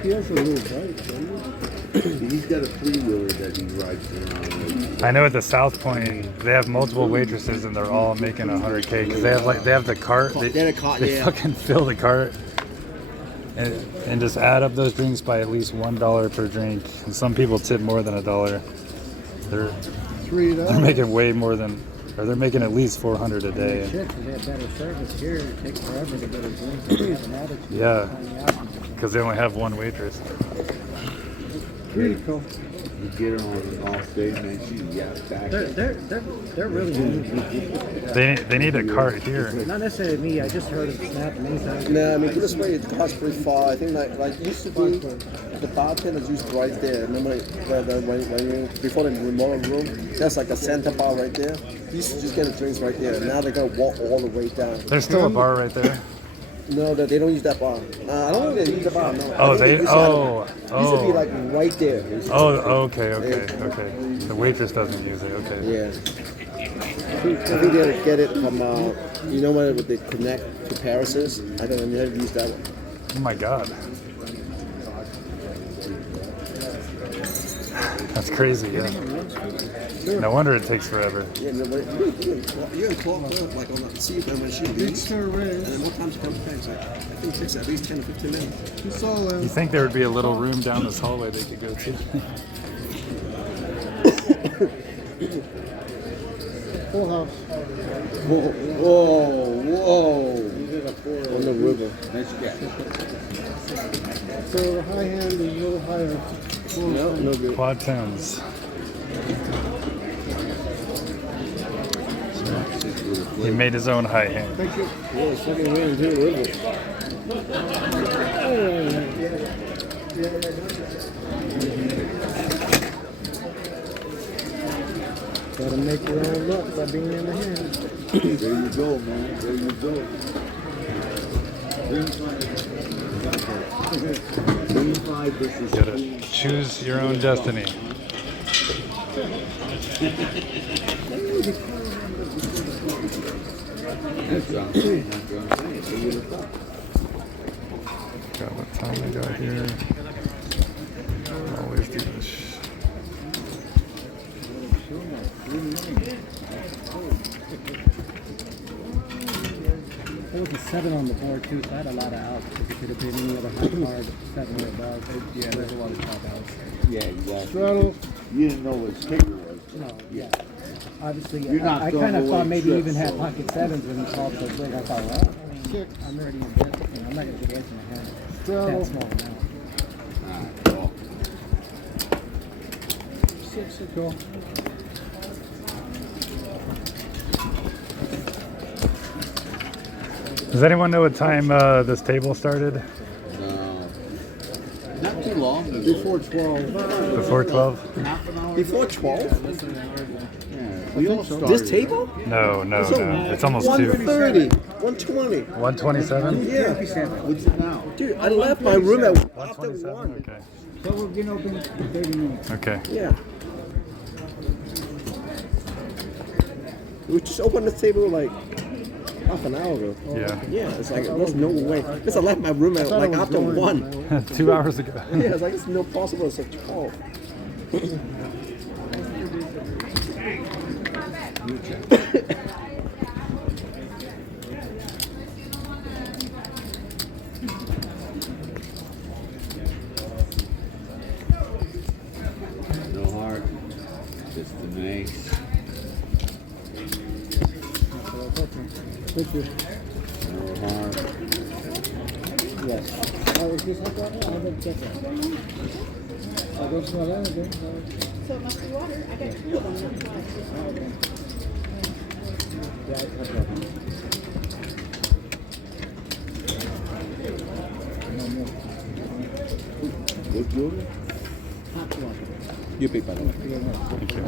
He has a little bike, doesn't he? He's got a 3-wheeler that he rides around with. I I know at the South Point they have multiple waitresses and they're all making 100K because they have the cart. They fucking fill the cart and just add up those drinks by at least $1 per drink. And some people tip more than $1. They're making way more than, or they're making at least 400 a day. Shit, 'cause they have better service here. It takes forever to get a drink. Yeah, because they only have one waitress. Critical. You get her on an off day, man. She's back. They're really good. They need a cart here. Not necessarily me. I just heard of Snap many times. No, I mean, put this way, it costs pretty far. I think like used to be, the bartender's used right there. Remember when you, before the remote room, there's like a center bar right there. You used to just get the drinks right there. Now they gotta walk all the way down. There's still a bar right there. No, they don't use that bar. I don't think they use the bar. No. Oh, I think used to be like right there. Okay. The waitress doesn't use it. Okay. Yeah. I think they get it from, you know what they connect to Paris is? I don't know, you never use that one. Oh my God. That's crazy, yeah. No wonder it takes forever. Yeah, no, but you can talk like on the see when she leaves, and then what time she comes back? I think it takes at least 10 to 15 minutes. You think there would be a little room down this hallway they could go to? Full house. Whoa. On the river. Nice guess. So the high hand is a little higher. No good. Quad 10s. He made his own high hand. Thank you. Yeah, second hand too, river. Gotta make your own luck by being in the hand. There you go, man. There you go. Green 5 versus You gotta choose your own destiny. God, what time I got here? Always do this. There was a 7 on the board too, so I had a lot of outs. If it could have been any other high card, 7 or above. Yeah, there's a lot of top outs. Yeah, exactly. Straddle. You didn't know what his kicker was. No, yeah. Obviously, You're not I throwing kind of away thought maybe trips, even had so- pocket 7s when he called so big. I thought, well, I mean, I'm already invested. I'm not going to get edge in the hand. Straddle. That small amount. Alright, well. 6 is cool. Does anyone know what time this table started? No. Not too long. Before 12. Before 12? Half an hour. Before 12? Yeah. We all started. This table? No. It's almost 2. 130, 120. 127? Yeah. What's it now? Dude, I left my room at after 127? 1. Okay. So we're getting open in 30 minutes. Okay. Yeah. We just opened the table like half an hour ago. Yeah. Yeah, it's like, there's no way. Because I left my room at like after 1. 2 hours ago. Yeah, it's like, it's no possible it's at 12. No heart. Just the nice. Thank you. No heart. Yes. Oh, is this hot water? I'll go check that. I'll go smell that again. So it must be water. I got two of them. Yeah, it's hot water. No milk. Good Jordan? Hot water. You pick, by the way. Thank you.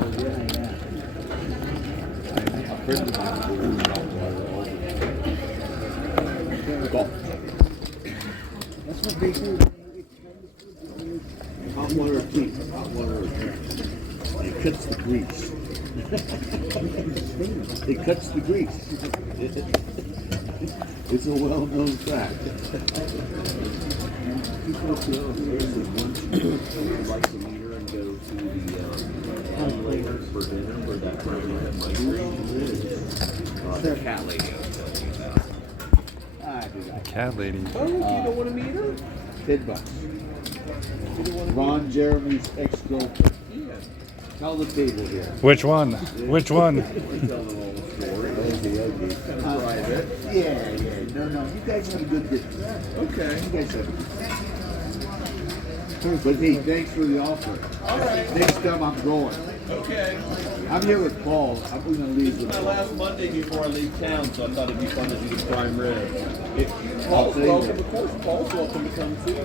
A friend of mine believes hot water all the time. Go. That's what they do. Hot water heat. Hot water. It cuts the grease. It cuts the grease. It's a well-known fact. Once you like the leader and go to the for dinner where that time I had my the cat lady. Cat lady. Oh, you don't want to meet her? $10. Ron Jeremy's ex-girlfriend. Yeah. Tell the table here. Which one? Which one? Yeah. No. You guys have a good day. Okay. You guys have a good day. But hey, thanks for the offer. All right. Next time I'm going. Okay. I'm here with Paul. I'm going to leave This is with my Paul. last Monday before I leave town, so I thought it'd be fun to do the prime rib. Paul's welcome, of course. Paul's welcome to come too.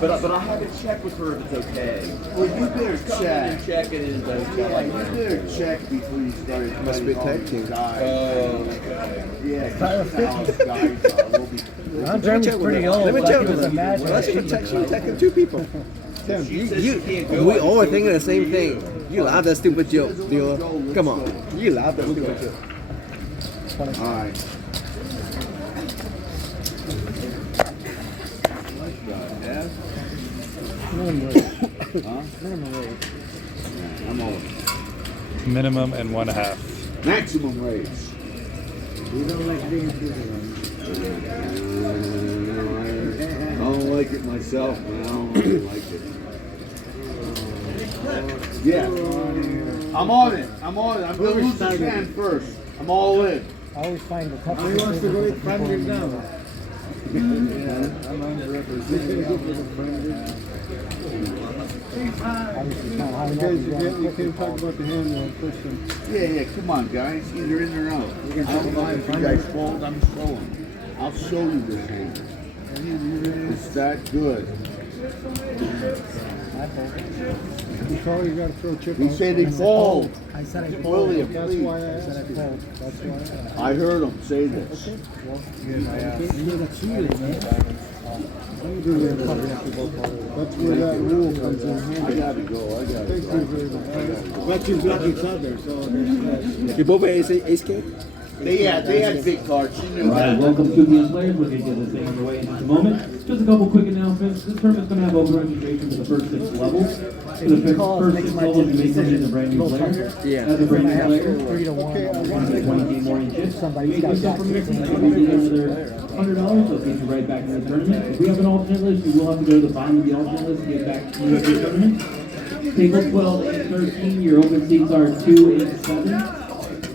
But I haven't checked with her if it's okay. Well, you better Come in check. and check it in. Yeah, you better check before you start. Must be inviting all tag these team. guys. Okay. Yeah, that's how us guys are. We'll be. Ron Jeremy's pretty old. Let me Like check he with was a her. match. Well, she texting two people. She says she can't go. We all are thinking the same thing. You laugh that stupid joke, dealer. Come on. You laugh that stupid joke. All right. Minimum rate. Huh? Minimum rate. I'm over. Minimum and 1/2. Maximum rates. We don't like being busy. I don't like it myself, man. I don't really like it. Yeah. I'm on it. I'm going to lose the can first. I'm all in. I always find the tough. He wants to go eat $500 now. I'm underrepresented. You can't talk about the hand question. Yeah, come on, guys. Either in or out. I don't mind if you guys fold. I'm showing. I'll show you this hand. It's that good. You call, you gotta throw chip. He said he fold. I said I fold. William, That's please. why I asked. That's why I asked. I heard him say this. That's where that rule comes in handy. I gotta go. Thank you very much. But you got each other, so there's You both had ace king? They had big cards. She knew All right, that. welcome to the players. We're going to get this thing underway in just a moment. Just a couple quick announcements. This tournament's going to have open registration for the first 6 levels. For the first 6 levels, you may come in as a brand new player. Yeah. As a brand new player, 3 to 1. on the 20-game morning shift. Somebody's You got get yourself from your that. team, you get another $100. They'll get you right back in the tournament. If we have an alternate list, you will have to go to the bottom of the alternate list to get back to the tournament. Table 12 and 13, your open seats are 2 and 7.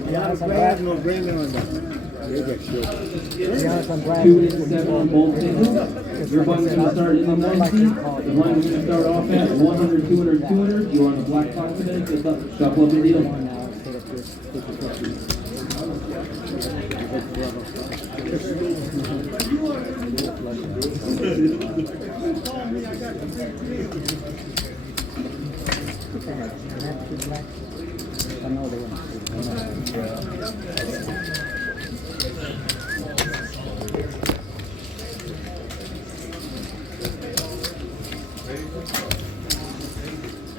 Yeah, I'm glad no Brandon on that. They get shit. To be honest, I'm glad. 2 and 7 on both tables. Your button's going to start in the 1 seat. The line is going to start off at 100, 200, 200. You're on the black clock today. Good luck. Shuffle up and deal. I know they want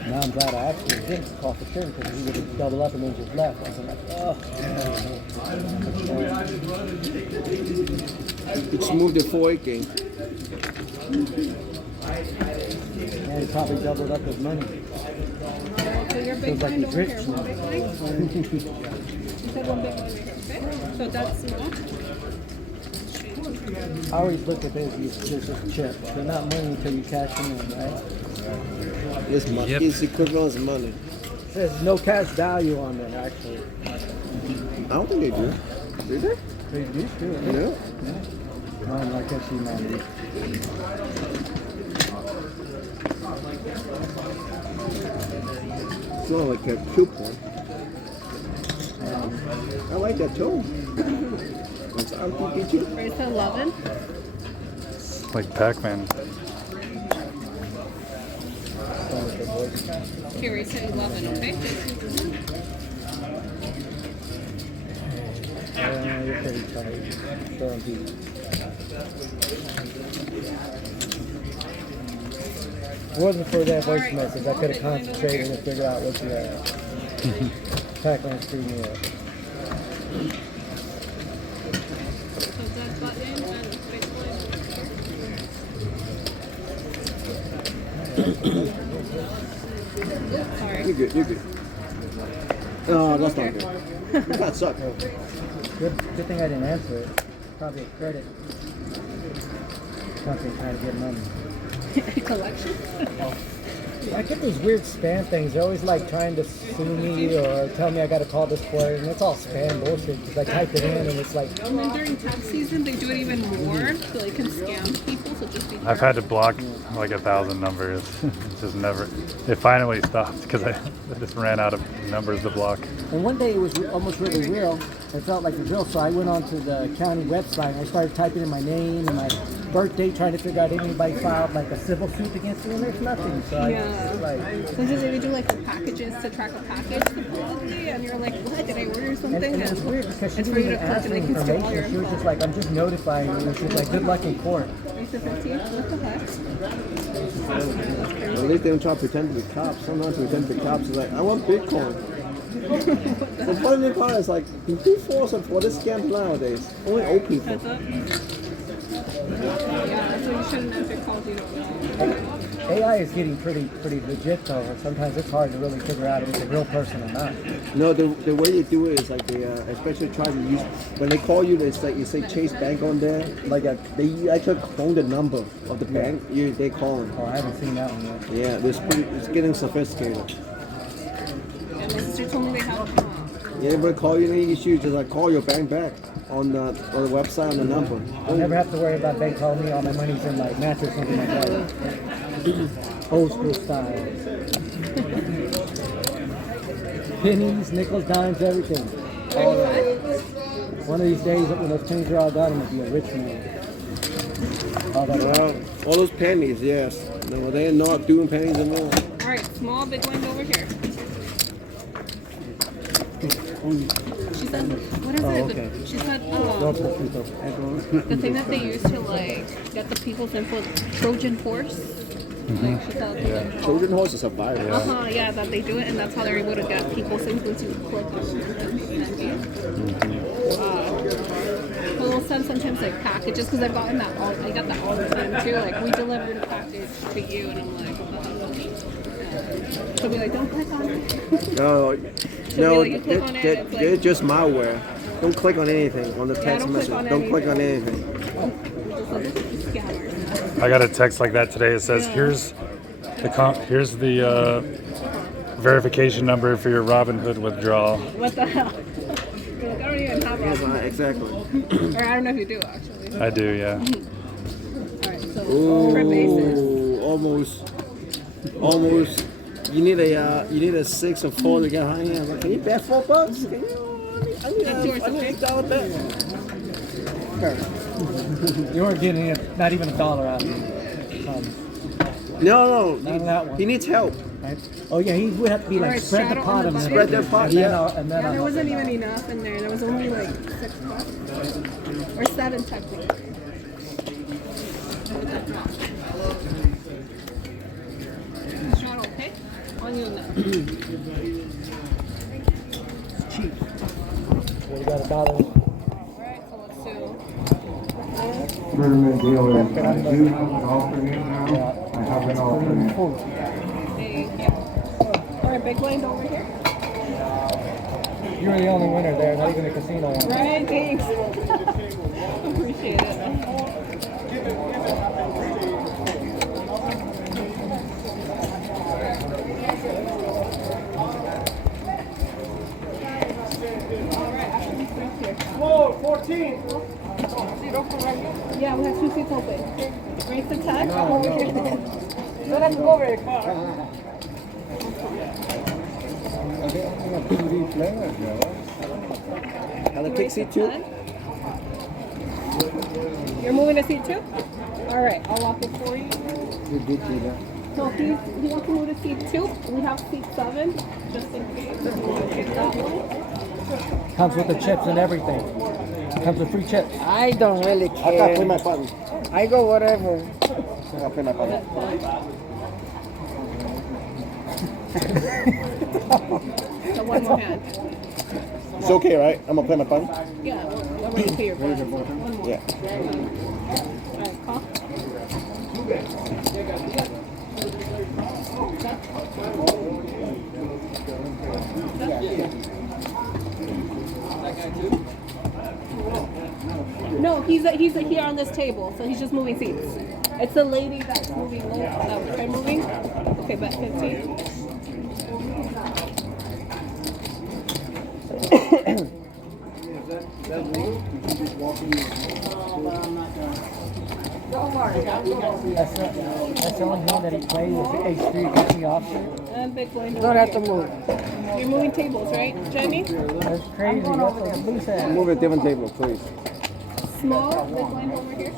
Now I'm glad I actually didn't call for turn because he would have doubled up and then just left. I was like, oh. It's moved to 4-8 game. And he probably doubled up his money. So you're big Feels like blind he's over rich here, now. one big blind? You said one big blind, okay? So that's small? I always look at this as just chips. They're not money until you cash them in, right? It's money. It's equivalent as money. There's no cash value on them, actually. I don't think they do. Do they? They used to. Yeah. No, like I see money. It's not like a coupon. I like that too. It's RPG. Raise to 11. Like Pac-Man. Okay, raise to 11, okay? You're pretty tight. Throw them deep. If it wasn't for that voice message, I could have concentrated and figured out what you had. Pac-Man screwed me up. So that button and space line. Sorry. You're good. You're good. Oh, that's not good. That sucked. Good thing I didn't answer it. Probably a credit company trying to get money. Collection? I get these weird spam things. They're always like trying to sue me or tell me I got to call this court, and it's all spam bullshit because I type it in and it's like. And then during tax season, they do it even more, so they can scam people. So just be careful. I've had to block like 1,000 numbers. It's just never. It finally stopped because I just ran out of numbers to block. And one day it was almost really real. It felt like it was real, so I went onto the county website and I started typing in my name and my birth date, trying to figure out if anybody filed like a civil suit against me, and there's nothing. So I just, like. Sometimes they do like the packages to track a package supposedly, and you're like, what? Did I order something? And it's weird because she it's for didn't you even to ask click me and they can steal all your information. She was info. just like, I'm just notifying you. And she was like, good luck in court. Mr. 15, what the heck? At least they don't try to pretend to be cops. Sometimes pretend to be cops is like, I want Bitcoin. The funny part is like, who falls for this scam nowadays? Only old people. Heads up. Yeah, so you shouldn't answer calls you don't know. AI is getting pretty legit though. Sometimes it's hard to really figure out if it's a real person or not. No, the way you do it is like they especially try to use when they call you. It's like you say Chase Bank on there. Like they actually clone the number of the bank. They call them. Oh, I haven't seen that one yet. Yeah, it's getting sophisticated. And my sister told me they have. Yeah, but call you any issues, just like call your bank back on the website on the number. I'll never have to worry about bank calling me. All my money's in like mattress or something like that. Old school style. Pennies, nickels, dimes, everything. All that. One of these days, when those pennies are all done, I'm gonna be a rich man. All those pennies, yes. No, they're not doing pennies anymore. All right, small, big one over here. She said, what is it? okay. She said, the thing that they use to like get the people's info, Trojan horse. Like she thought Trojan horse is a virus. Yeah, that they do it, and that's how they're able to get people's things once you click on it. We'll send sometimes like packages because I've gotten that all. I got that all the time too. Like we delivered a package to you, and I'm like, she'll be like, don't click on it. No, Like, they're just malware. Don't click on anything on the text message. Don't click on anything. I got a text like that today. It says, "Here's the verification number for your Robinhood withdrawal." What the hell? You're like, I don't even have Robinhood. Exactly. Or I don't know if you do actually. I do, yeah. Alright, so for basis. Almost. You need a 6 or 4 to get high. Like, can you bet $4? Can you? I need $8 bet. You weren't getting it, not even $1 out of me. No. Not on that one. He needs help. Right? Oh yeah, he would have to be like Alright, spread the straddle pot on the and button. Spread the pot, and then yeah. I'll- and then Yeah, I'll there help wasn't you. even enough in there. There was only like $6. Or 7 technically. Straddle, okay? On you now. Cheap. We got $1. Alright, so let's do. Tournament dealer, I do have an alternate now. I have an alternate. Thank you. Alright, big blind over here. You were the only winner there, not even a casino one. Right, thanks. Appreciate it. Whoa, 14. Yeah, we have 2 seats open. Race the tag? No. You don't have to go very far. I'll take seat 2. You're moving to seat 2? Alright, I'll lock it for you. So if you want to move to seat 2, we have seat 7, just in case. If you want to get that one. Comes with the chips and everything. Comes with free chips. I don't really I gotta play my care. button. I go whatever. I gotta play my button. So one more hand. It's okay, right? I'm gonna play my button. Yeah, I'm ready to pay your bill. One more. Yeah. Alright, call. No, he's here on this table, so he's just moving seats. It's the lady that's moving low, that we're trying moving. Okay, bet 15. That's the only game that he played was H3 Company Officer. And Bitcoin. Don't have to move. You're moving tables, right, Jamie? That's crazy. That's a loose ass. Move a different table, please. Small, Bitcoin over here.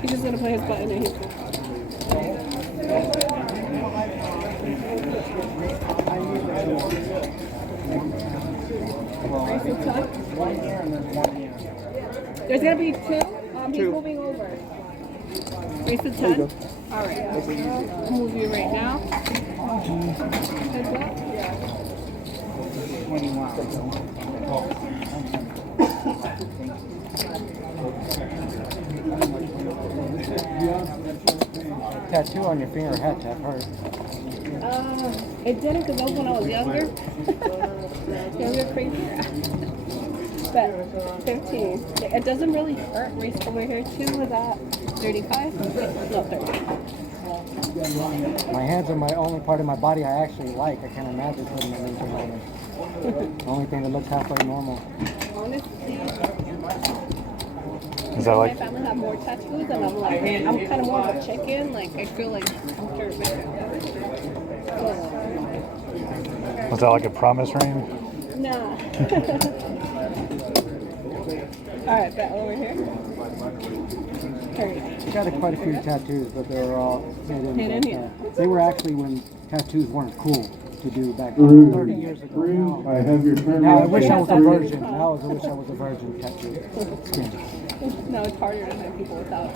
He's just gonna put his button in here. There's gonna be two. He's moving over. Race to 10. All right. I'll move you right now. Heads up. Tattoo on your finger had to have hurt. It didn't because that was when I was younger. Younger, crazier. But 15. It doesn't really hurt. Race over here too. Was that 35? No, 30. My hands are my only part of my body I actually like. I can't imagine putting anything on it. The only thing that looks halfway normal. Honestly, Is that like? my family have more tattoos, and I'm like, I'm kind of more of a chicken. Like, I feel like I'm sure Was that like a promise ring? Nah. All right, bet over here. Got quite a few tattoos, but they were all hidden. Hidden here. They were actually when tattoos weren't cool to do back 30 years ago. Now, I have your turn. now I wish I was a virgin. Now I wish I was a virgin tattoo. No, it's harder to find people without.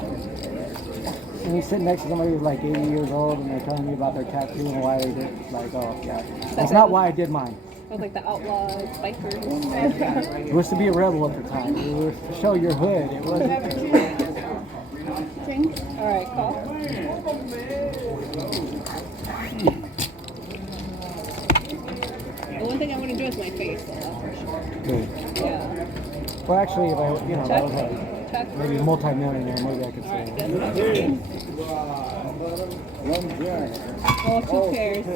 And you sit next to somebody who's like 80 years old and they're telling you about their tattoo and why they did it. Like, oh, yeah. That's not why I did mine. It was like the outlaws, bikers. It was to be a rebel at the time. It was to show your hood. It wasn't. All right, call. The one thing I want to do is my face, though, that's for sure. Good. Yeah. Well, actually, if I, if I was Check. like maybe a multi-millionaire, maybe I could say. Oh, 2 pairs.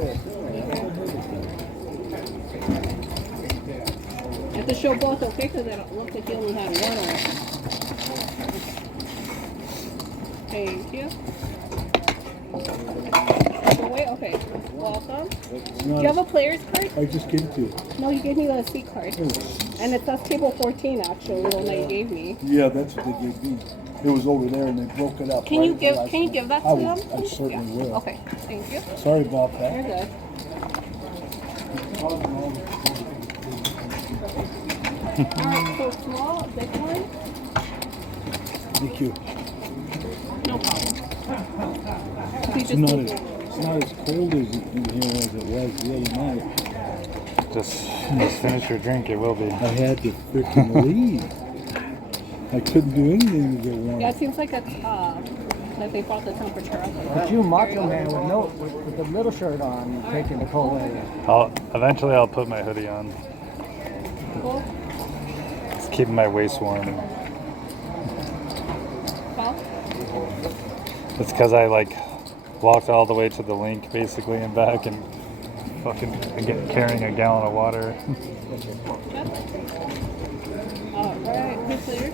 You have to show both, okay? Because it looks like you only had one on. Thank you. Wait, okay. Welcome. Do you have a player's card? I just gave it to you. No, you gave me the seat card. And it says table 14, actually, the one that you gave me. Yeah, that's what they gave me. It was over there and they broke it up. Can you give that to them? I certainly will. Okay, thank you. Sorry about that. You're good. Alright, so small, big one? Thank you. No problem. It's not as cold as in here as it was the other night. Just finish your drink. It will be. I had to freaking leave. I couldn't do anything to get warm. Yeah, it seems like it's, like they brought the temperature up. But you macho man with the little shirt on, taking the cold away. Eventually I'll put my hoodie on. Cool. It's keeping my waist warm. Well, It's because I like walked all the way to the link basically and back and fucking carrying a gallon of water. alright, who's clear?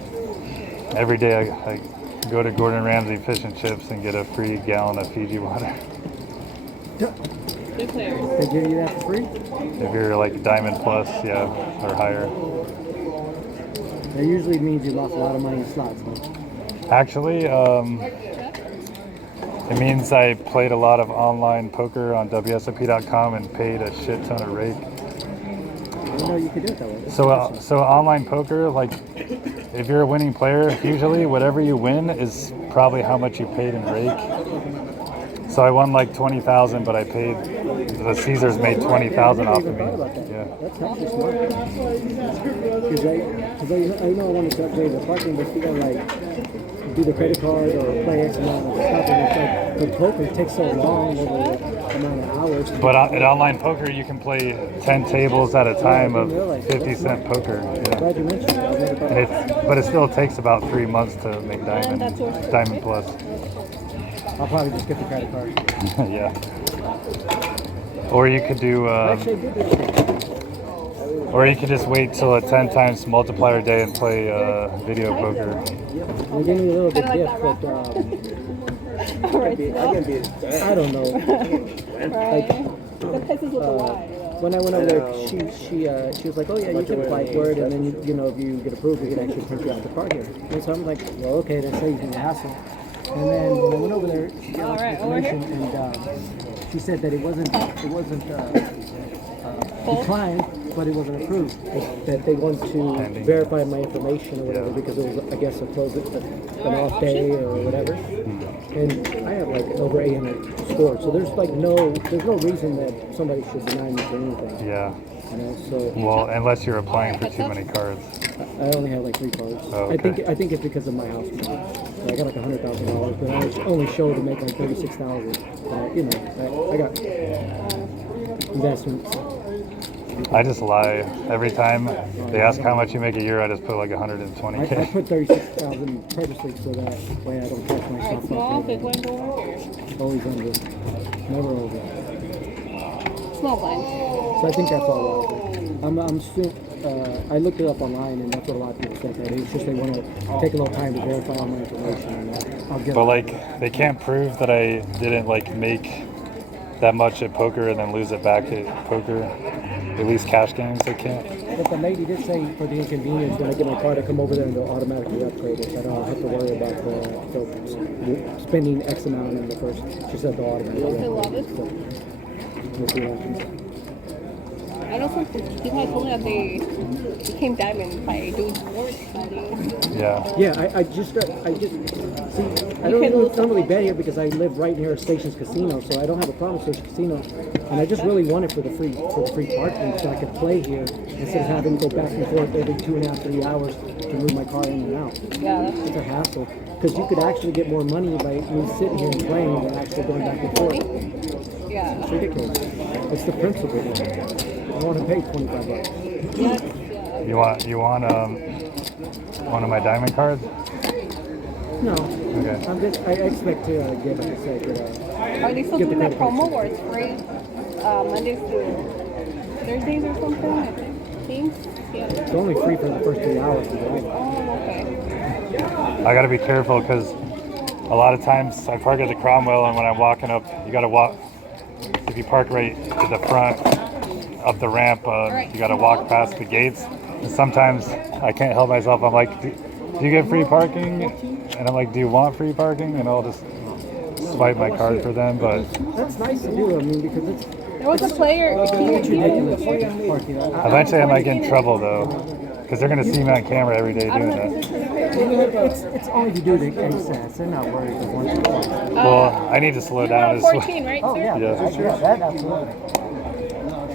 Every day I go to Gordon Ramsay Fish and Chips and get a free gallon of Fiji water. Good players. They give you that for free? If you're like Diamond Plus, yeah, or higher. That usually means you lost a lot of money in slots, but Actually, it means I played a lot of online poker on WSOP.com and paid a shit ton of rake. I didn't know you could do it that way. So online poker, like if you're a winning player, usually whatever you win is probably how much you paid in rake. So I won like 20,000, but I paid the Caesars made 20,000 off of me. Yeah. That's actually smart. Because I know I wanted to upgrade the parking, but you got like do the credit card or play X amount of stuff, and it's like the poker takes so long over the amount of hours. But at online poker, you can play 10 tables at a time of 50-cent poker. Yeah. Glad you mentioned that. And but it still takes about 3 months to make Diamond Plus. I'll probably just get the credit card. Yeah. Or you could do. Actually, I did this. Or you could just wait till a 10 times multiplier day and play video poker. They gave me a little bit gift, but I don't know. Like, when I went over there, she was like, "Oh yeah, you can apply for it, and then you know if you get approved, we can actually print you out the card here." And so I'm like, "Well, okay, that saves me the hassle." And then when I went over there, she gave me information, and she said that it wasn't declined, but it wasn't approved. That they wanted to verify my information or whatever because it was, I guess, an off day or whatever. And I have like over 800 scores, so there's no reason that somebody should deny me for anything. Yeah. You know, so. Well, unless you're applying for too many cards. I only have like 3 cards. Oh, okay. I think it's because of my house. So I got like $100,000, but I only showed to make like $36,000. You know, I got investments. I just lie every time they ask how much you make a year. I just put like 120K. I put 36,000 purposely so that way I don't catch myself up. Small, big window. Always under, never over. Small blind. So I think that's all. I'm still. I looked it up online, and that's what a lot of people said. That it's just they want to take a little time to verify all my information. And I'll get. But like, they can't prove that I didn't like make that much at poker and then lose it back at poker. At least cash games, they can't. But the lady did say for the inconvenience, when I get my card, I come over there and they'll automatically upgrade it. I don't have to worry about the spending X amount in the first. She said they'll automatically upgrade it. So we'll see what happens. I know some people have told me that they became diamond by doing sports betting. Yeah. Yeah, I just see. I don't really bet here because I live right near Stations Casino, so I don't have a problem with Stations Casino. And I just really want it for the free parking, so I could play here instead of having to go back and forth every 2.5, 3 hours to move my car in and out. Yeah, it's a hassle because you could actually get more money by me sitting here and playing than actually going back and forth. Yeah, it's ridiculous. It's the principle. I want to pay $25. You want one of my diamond cards? No. Okay. I expect to get, like I said, are they still doing that promo where it's free Mondays to Thursdays or something? I think. Yeah. It's only free for the first 3 hours. Oh, okay. I gotta be careful because a lot of times I park at the Cromwell, and when I'm walking up, you gotta walk. If you park right to the front, up the ramp, you gotta walk past the gates. And sometimes I can't help myself. I'm like, do you get free parking? And I'm like, do you want free parking? And I'll just swipe my card for them. But that's nice to do. I mean, because it's. There was a player. It's ridiculous. Eventually, I might get in trouble though, because they're gonna see me on camera every day doing that. It's only to do the excess. They're not worried if once you park. Well, I need to slow down. 14, right, sir? Oh yeah, that absolutely.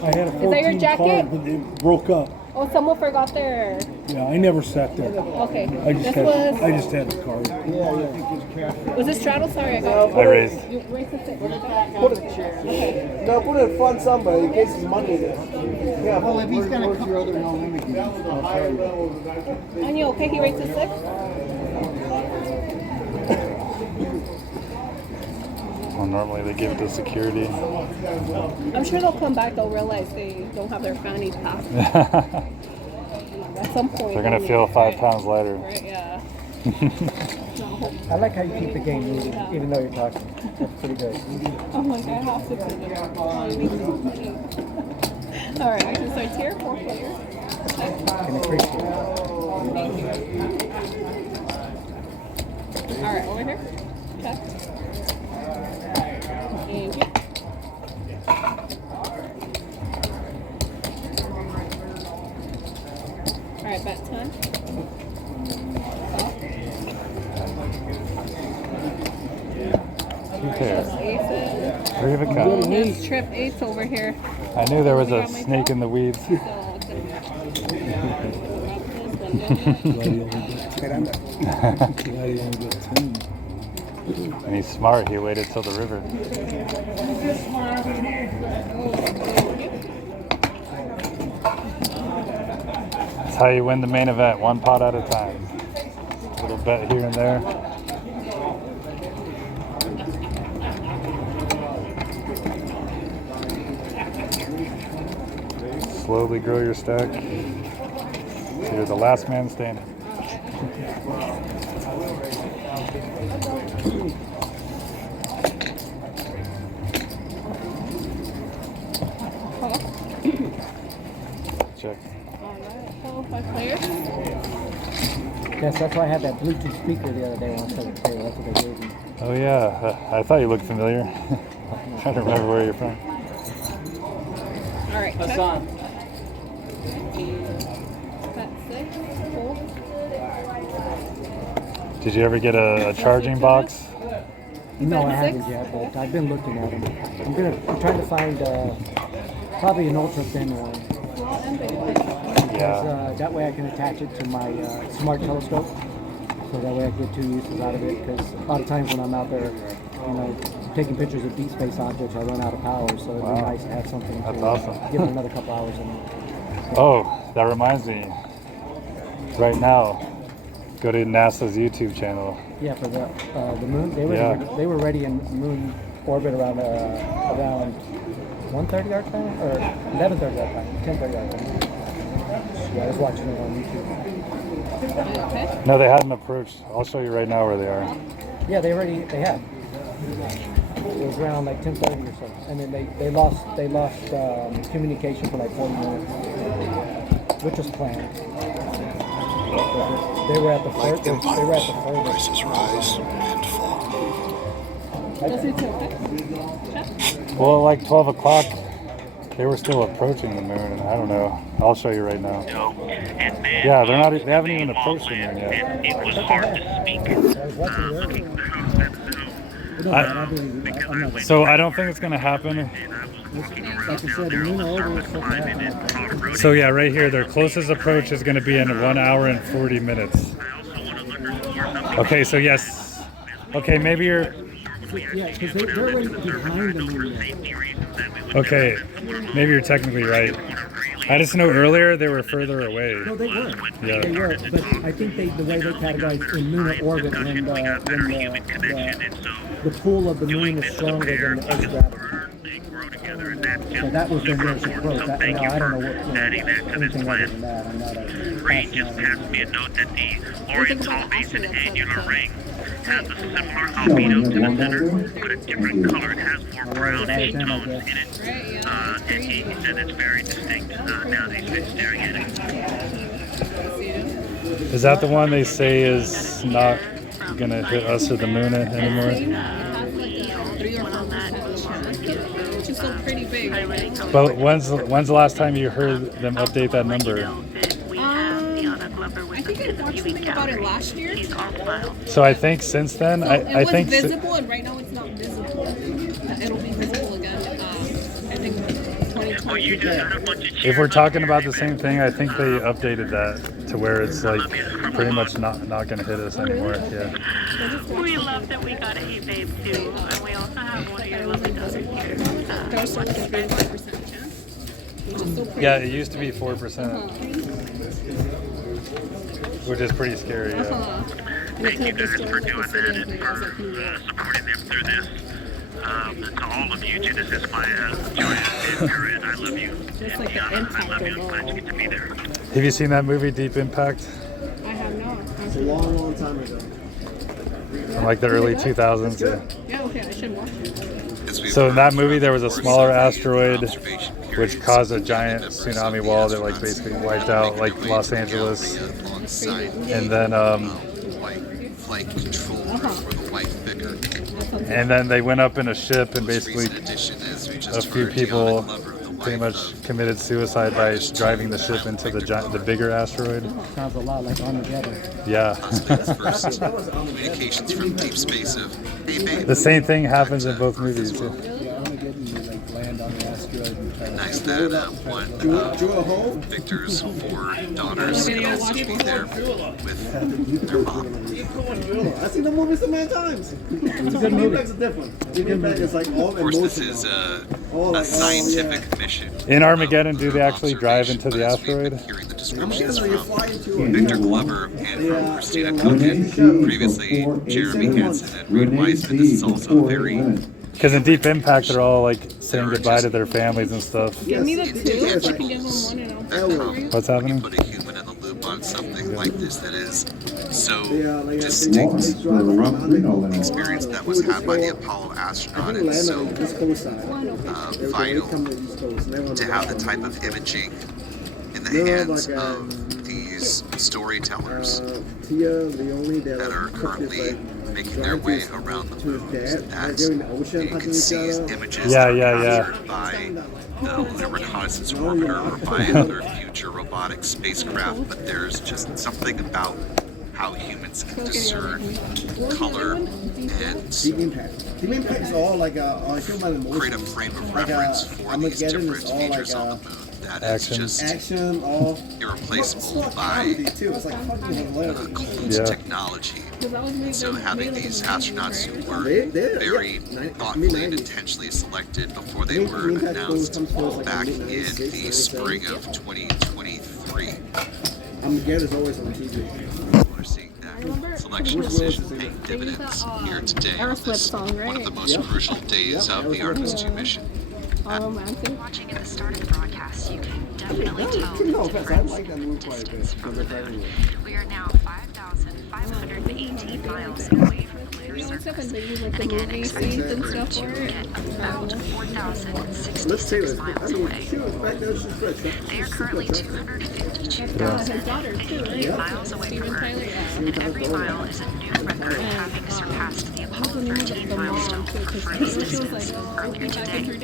I had a 14 Is that your jacket? card, but it broke up. Oh, someone forgot their. Yeah, I never sat there. Okay. I just had the card. Was it straddle? Sorry, I got. I raised. You raised the six. Put it. No, put it in front somebody in case it's Monday there. Yeah. Well, if he's gonna come. Your other And you okay? He raised the six. Well, normally they give it to security. I'm sure they'll come back. They'll realize they don't have their fanny pack. At some point. They're gonna feel 5 pounds lighter. Right, yeah. I like how you keep the game moving, even though you're talking. That's pretty good. I'm like, I have to put it up. All right, I can start here. 4 players. I can appreciate it. Thank you. All right, over here. Okay. Thank you. All right, bet 10. Okay. 3 of a kind. There's trip ace over here. I knew there was a snake in the weeds. So it's gonna be And he's smart. He waited till the river. That's how you win the main event, one pot at a time. A little bet here and there. Slowly grow your stack. You're the last man standing. Check. All 5 players. Yes, that's why I had that Bluetooth speaker the other day when I started to play. That's what they gave me. Oh yeah, I thought you looked familiar. Trying to remember where you're from. All right. Hassan. That's 6. Cool. Did you ever get a charging box? No, I haven't yet, but I've been looking at them. I'm trying to find probably an ultra thin one. Yeah. That way I can attach it to my smart telescope. So that way I get 2 uses out of it. Because a lot of times when I'm out there, taking pictures of deep space objects, I run out of power. So it'd be nice to have something That's to awesome. give it another couple hours in it. Oh, that reminds me. Right now, go to NASA's YouTube channel. Yeah, for the moon. They were ready in moon orbit around 1:30 our time or 11:30 our time, 10:30 our time. Yeah, I was watching it on YouTube. No, they hadn't approached. I'll show you right now where they are. Yeah, they had. It was around like 10:30 or so, and then they lost communication for like 40 minutes, which was planned. They were at the first. They were at the furthest. Prices rise and fall. Does it feel good? Well, like 12 o'clock, they were still approaching the moon, and I don't know. I'll show you right now. Yeah, they haven't even approached the moon yet. It was hard to speak. So I don't think it's going to happen. Like I said, the moon orbit was supposed to happen. So yeah, right here, their closest approach is going to be in 1 hour and 40 minutes. Okay, so yes. Okay, maybe you're... Yeah, because they're already behind the moon. Okay, maybe you're technically right. I just know earlier they were further away. No, they were. Yeah. They were, but I think the way they categorize in lunar orbit when the pull of the moon is stronger than the Earth's gravity. So that was the nearest approach. I don't know what anything other than that. I'm not a Ray just passed me a note that the Oriental Basin annular ring has a similar albedo to the center, but a different color. It has more brownish tones in it. And he said it's very distinct now that he's been staring at it. Is that the one they say is not going to hit us or the moon anymore? Which is still pretty big. But when's the last time you heard them update that number? I think I watched something about it last year. So I think since then, I think it was visible, and right now it's not visible. It'll be visible again. I think 2020. if we're talking about the same thing, I think they updated that to where it's like pretty much not going to hit us anymore. Yeah. We love that we got a Hey Babe too, and we also have one of your lovely daughters here. There's like a 35% chance. Which is still pretty. Yeah, it used to be 4%, which is pretty scary. Yeah. Thank you guys for doing that and for supporting them through this. To all of you too, this is my joy and Corinne. I love you. Just like the I impact love you. of I'm glad you get to be there. Have you seen that movie Deep Impact? I have not. It's a long, long time ago. From like the early 2000s. Yeah. Yeah, okay, I should watch it. So in that movie, there was a smaller asteroid which caused a giant tsunami wall that like basically wiped out like Los Angeles. And then they went up in a ship and basically a few people pretty much committed suicide by driving the ship into the bigger asteroid. Sounds a lot like Armageddon. Yeah. Communications from deep space of The same thing happens in both movies. Too. Armageddon, you like land on the asteroid and try to... Nice that that one of Victor's 4 daughters could also be there with their mom. I've seen the movie so many times. It's a good movie. It's different. It's like all Of course, this is emotional. a scientific mission. In Armageddon, do they actually drive into the asteroid? Hearing the descriptions from Victor Glover and from Christina Kochen, previously Jeremy Hansen and Ruud Weissman. This is also very Because in Deep Impact, they're all like saying goodbye to their families and stuff. Give me the 2. I can give them 1 and I'll What's happening? put a human in the loop on something like this that is so distinct experience that was had by the Apollo astronaut and so vital to have the type of imaging in the hands of these storytellers that are currently making their way around the moon. That you can see images that are captured by the Lunar Reconnaissance Orbiter or by other future robotic spacecraft, but there's just something about how humans can discern color and Deep Impact is all like create a frame of reference for these different features on the moon that is just irreplaceable by cold technology. So having these astronauts who were very thoughtfully and intentionally selected before they were announced back in the spring of 2023. Armageddon is always on TV. We're seeing that selection decision paying dividends here today on this one of the most crucial days of the Artemis 2 mission. Watching at the start of the broadcast, you can definitely tell the difference in distance from the moon. We are now 5,518 miles away from the lunar surface, and again expect the crew to get about 4,066 miles away. They are currently 252,088 miles away from Earth, and every mile is a new record, having surpassed the Apollo 13 milestone for furthest distance earlier today.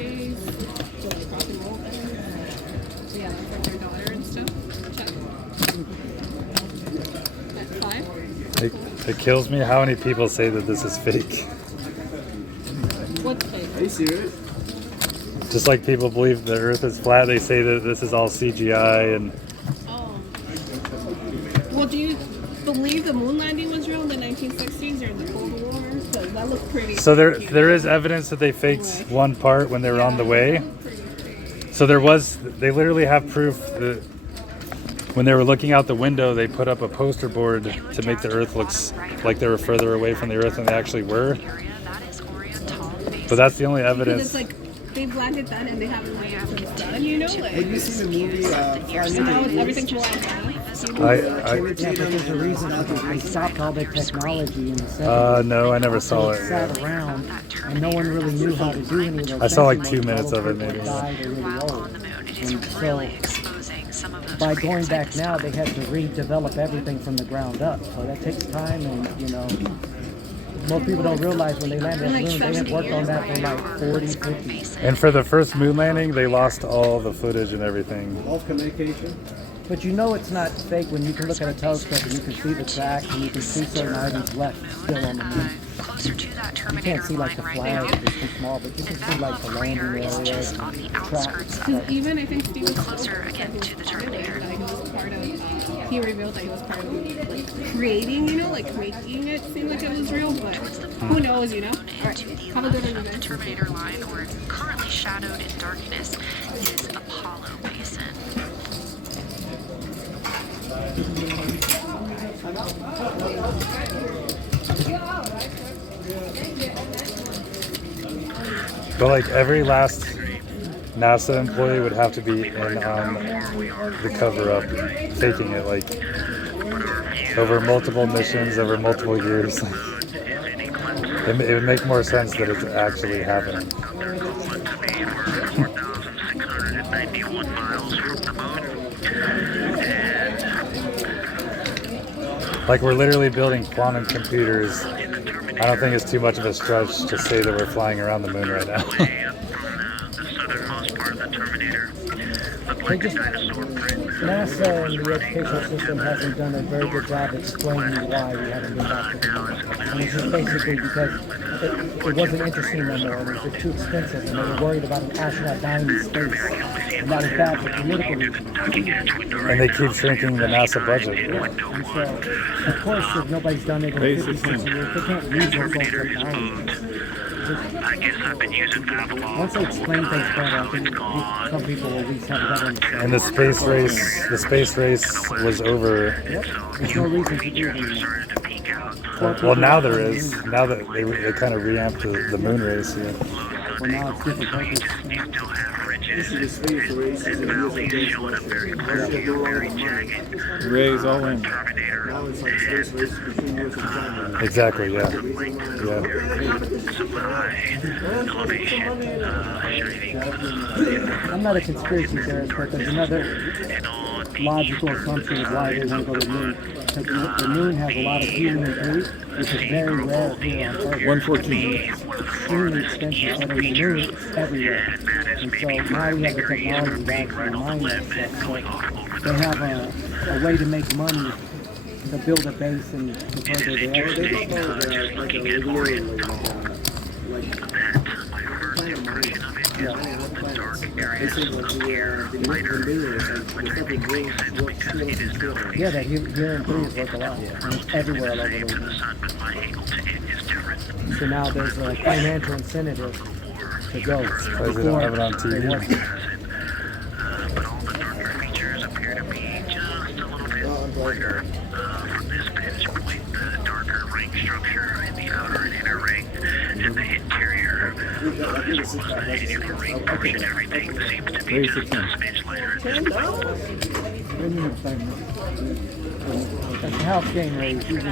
Yeah, like their daughter and stuff. Check. At 5? It kills me how many people say that this is fake. What's fake? Are you serious? Just like people believe the Earth is flat, they say that this is all CGI and. Well, do you believe the moon landing was real in the 1960s or the Cold War? Because that looked pretty. So there is evidence that they faked one part when they were on the way. So they literally have proof that when they were looking out the window, they put up a poster board to make the Earth look like they were further away from the Earth than they actually were. But that's the only evidence. Because it's like they've landed that and they haven't like done, you know? Like, have you seen the movie now everything's black. Yeah, but there's a reason they stopped all their technology in the 70s. No, I never saw it. They sat around and no one really knew how to do any of those. I saw like 2 minutes of it maybe. Died or really old. And so by going back now, they had to redevelop everything from the ground up. So that takes time, and you know, most people don't realize when they landed on the moon, they had worked on that for like 40, 50. And for the first moon landing, they lost all the footage and everything. Lost communication. But you know it's not fake when you can look at a telescope and you can see the tracks and you can see certain items left still on the moon. You can't see like the flag, it's too small, but you can see like the landing areas and the tracks. Because even I think Steve was closer again to the Terminator. He was part of. He revealed that he was part of like creating, you know, like making it seem like it was real. But who knows, you know? Alright, have a good one, The Terminator line, where it's currently shadowed in darkness, is Apollo Basin. But like every last NASA employee would have to be in on the cover up, faking it like over multiple missions, over multiple years. It would make more sense that it's actually happening. Like we're literally building quantum computers. I don't think it's too much of a stretch to say that we're flying around the moon right now. NASA and the educational system hasn't done a very good job explaining why we haven't been back to the moon. And it's just basically because it wasn't interesting no more. It was just too expensive, and they were worried about an astronaut dying in space, and that was bad for political reasons. And they keep shrinking the NASA budget. And so, of course, if nobody's done it in 50, 60 years, they can't use those old technologies. Once they explain things better, I think some people will at least have a better understanding. And the space race was over. Yep. There's no reason to do it anymore. Well, now there is. Now that they kind of reamped the moon race. Yeah. Well, now it's different purpose. This is the space race. Ray's all in. Now it's like space race between US and China. Exactly. Yeah. I'm not a conspiracy theorist, but there's another logical assumption of why they want to go to the moon. Because the moon has a lot of helium and debris, which is very rare here on Earth. 114. It's extremely expensive, but in the moon, it's everywhere. And so now we have the technology to actually mine that stuff. So they have a way to make money to build a base and to further the exploration. Yeah, that helium 3 is worth a lot, and it's everywhere all over the world. So now there's a financial incentive to go. Surprised they don't have it on TV. From this vantage point, the darker ring structure in the outer and inner ring, and the interior as well as the inner ring portion, everything seems to be just a smidge lighter at this point. That's a house game raise using a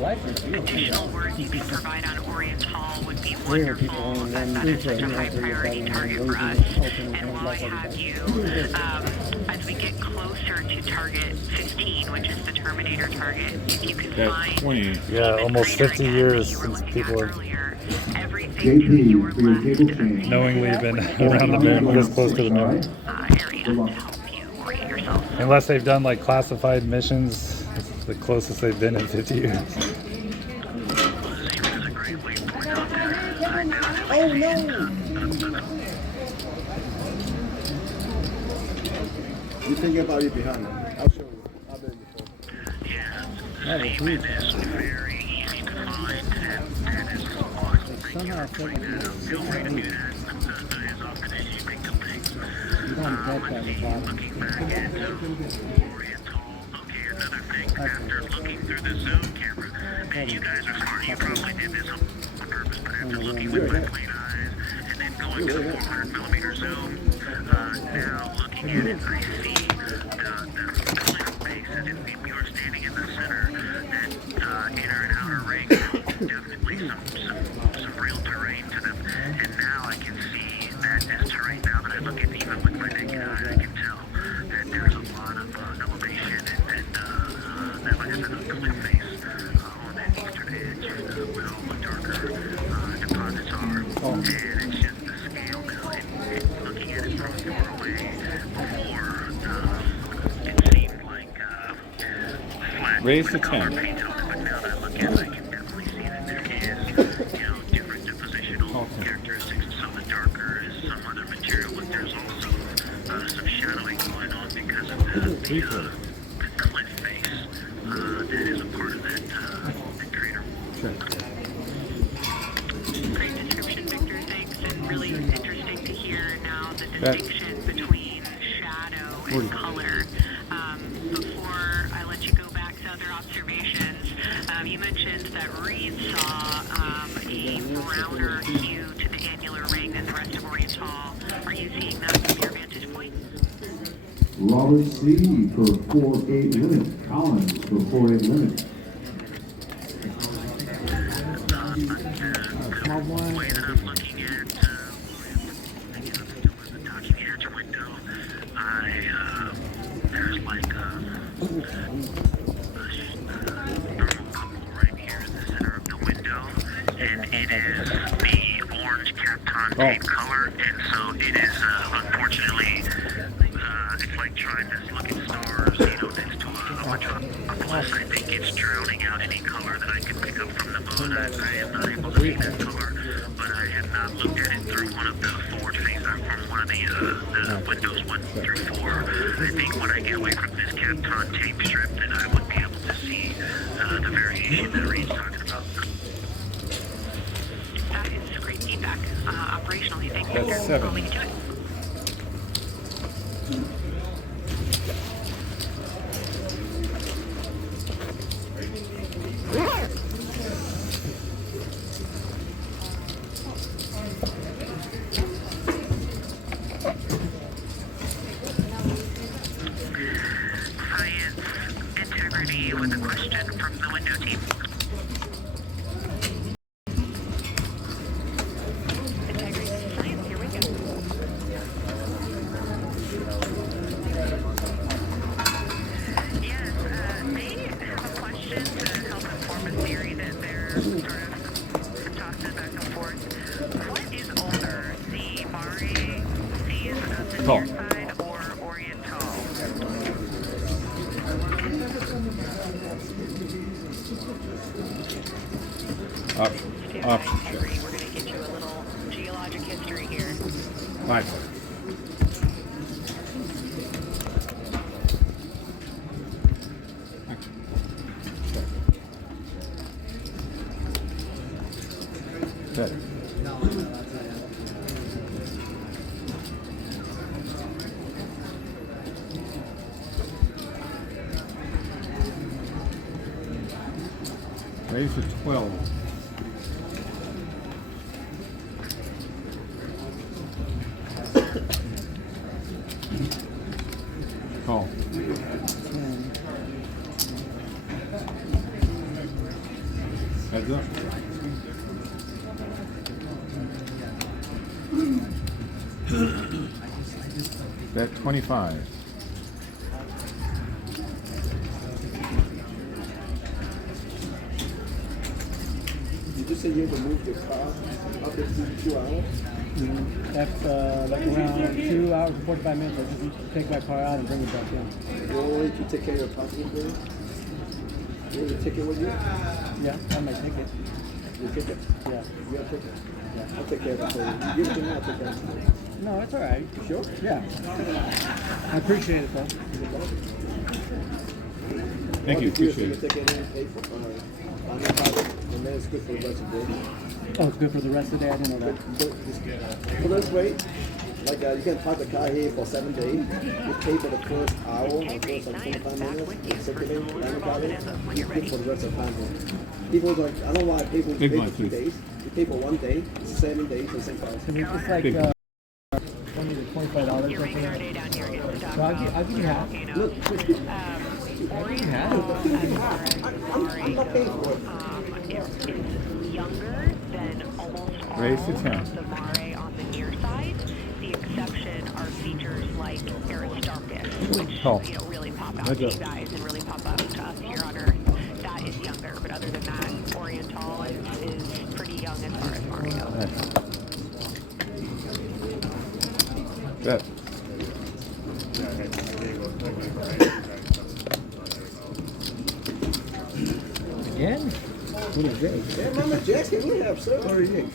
additional words you could provide on Orient Hall would be wonderful, as that is such a high priority target for us. And while I have you, as we get closer to target 15, which is the Terminator target, if you can find 20. Yeah, almost 50 years since people have knowingly been around the moon, this close to the moon. Unless they've done like classified missions, it's the closest they've been in 50 years. Oh no! You think about it behind me. I'll show you. I've been before. That is huge. Somehow I feel like it's you don't get that at the bottom. After looking through the zoom camera, and you guys are smart, you probably did this on purpose, but after looking with my clean eyes and then going to the 400mm zoom, now looking at it, I see the clear bases. If you're standing in the center, that inner and outer ring, definitely some real terrain to them. And now I can see that as terrain. Now that I look at even with my naked eye, I can tell that there's a lot of elevation and that, like I said, a cliff face on that eastern edge where all the darker deposits are. And it's just the scale now. And looking at it from far away, before it seemed like flat. Raise the 10. But now that I look at it, I can definitely see that there is, different depositional characteristics. Some are darker, some other material, but there's also some shadowing going on because of the cliff face that is a part of that crater. Great description, Victor. Thanks, and really interesting to hear now the distinction between shadow and color. Before I let you go back to other observations, you mentioned that Reed saw a browner hue to the annular ring than the rest of Orient Hall. Are you seeing that from your vantage point? Robert C. for 4-8 limit. Collins for 4-8 limit. The way that I'm looking at, the talking hatch window, there's like a thermal couple right here in the center of the window, and it is the orange Kapton tape color, and so it is, unfortunately, it's like trying to look at stars, next to a metropolis. I think it's drowning out any color that I can pick up from the moon. I am not able to see that color, but I have not looked at it through one of the forward phase, from one of the windows 1 through 4. I think when I get away from this Kapton tape strip, then I would be able to see the variation that Reed's talking about. That is great feedback. Operationally, thank you That's for 7. calling me to it. Science integrity with a question from the window team. Call. Option check. We're going to get you a little geologic history here. Fine. Better. Ready for 12. Call. Heads up. Bet 25. Did you say you had to move the car up in 2 hours? That's like around 2 hours and 45 minutes. I just take my car out and bring it back in. You only to take care of your parking bill? You have a ticket with you? Yeah, I have my ticket. Your ticket? Yeah. You have a ticket? Yeah. I'll take care of it for you. Give it to me, I'll take care of it. No, it's all right. You sure? Yeah. I appreciate it, though. Thank you, appreciate it. Ticket in, pay for on the product, and then it's good for the rest of the day. Oh, it's good for the rest of the day? I didn't know that. For this rate, like you can park the car here for 7 days. You pay for the first hour or first like 25 minutes. And circulate, on the product. You pay for the rest of the time. People like, I don't know why people pay for 2 days. You pay for 1 day, 7 days, the same price. It's like $20 to $25 or something. So I'll give you half. Look, I'll give you half. I'm not paying for it. It's younger than almost all Raise to 10. of the mare on the near side. The exception are features like Aristarchus, which Call. really pop out Heads to you up. guys and really pop out to us here on Earth. That is younger, but other than that, Oriental is pretty young as far as mare goes. Bet. Again? What is this? Yeah, Mama Jack's can we have sir? What are you?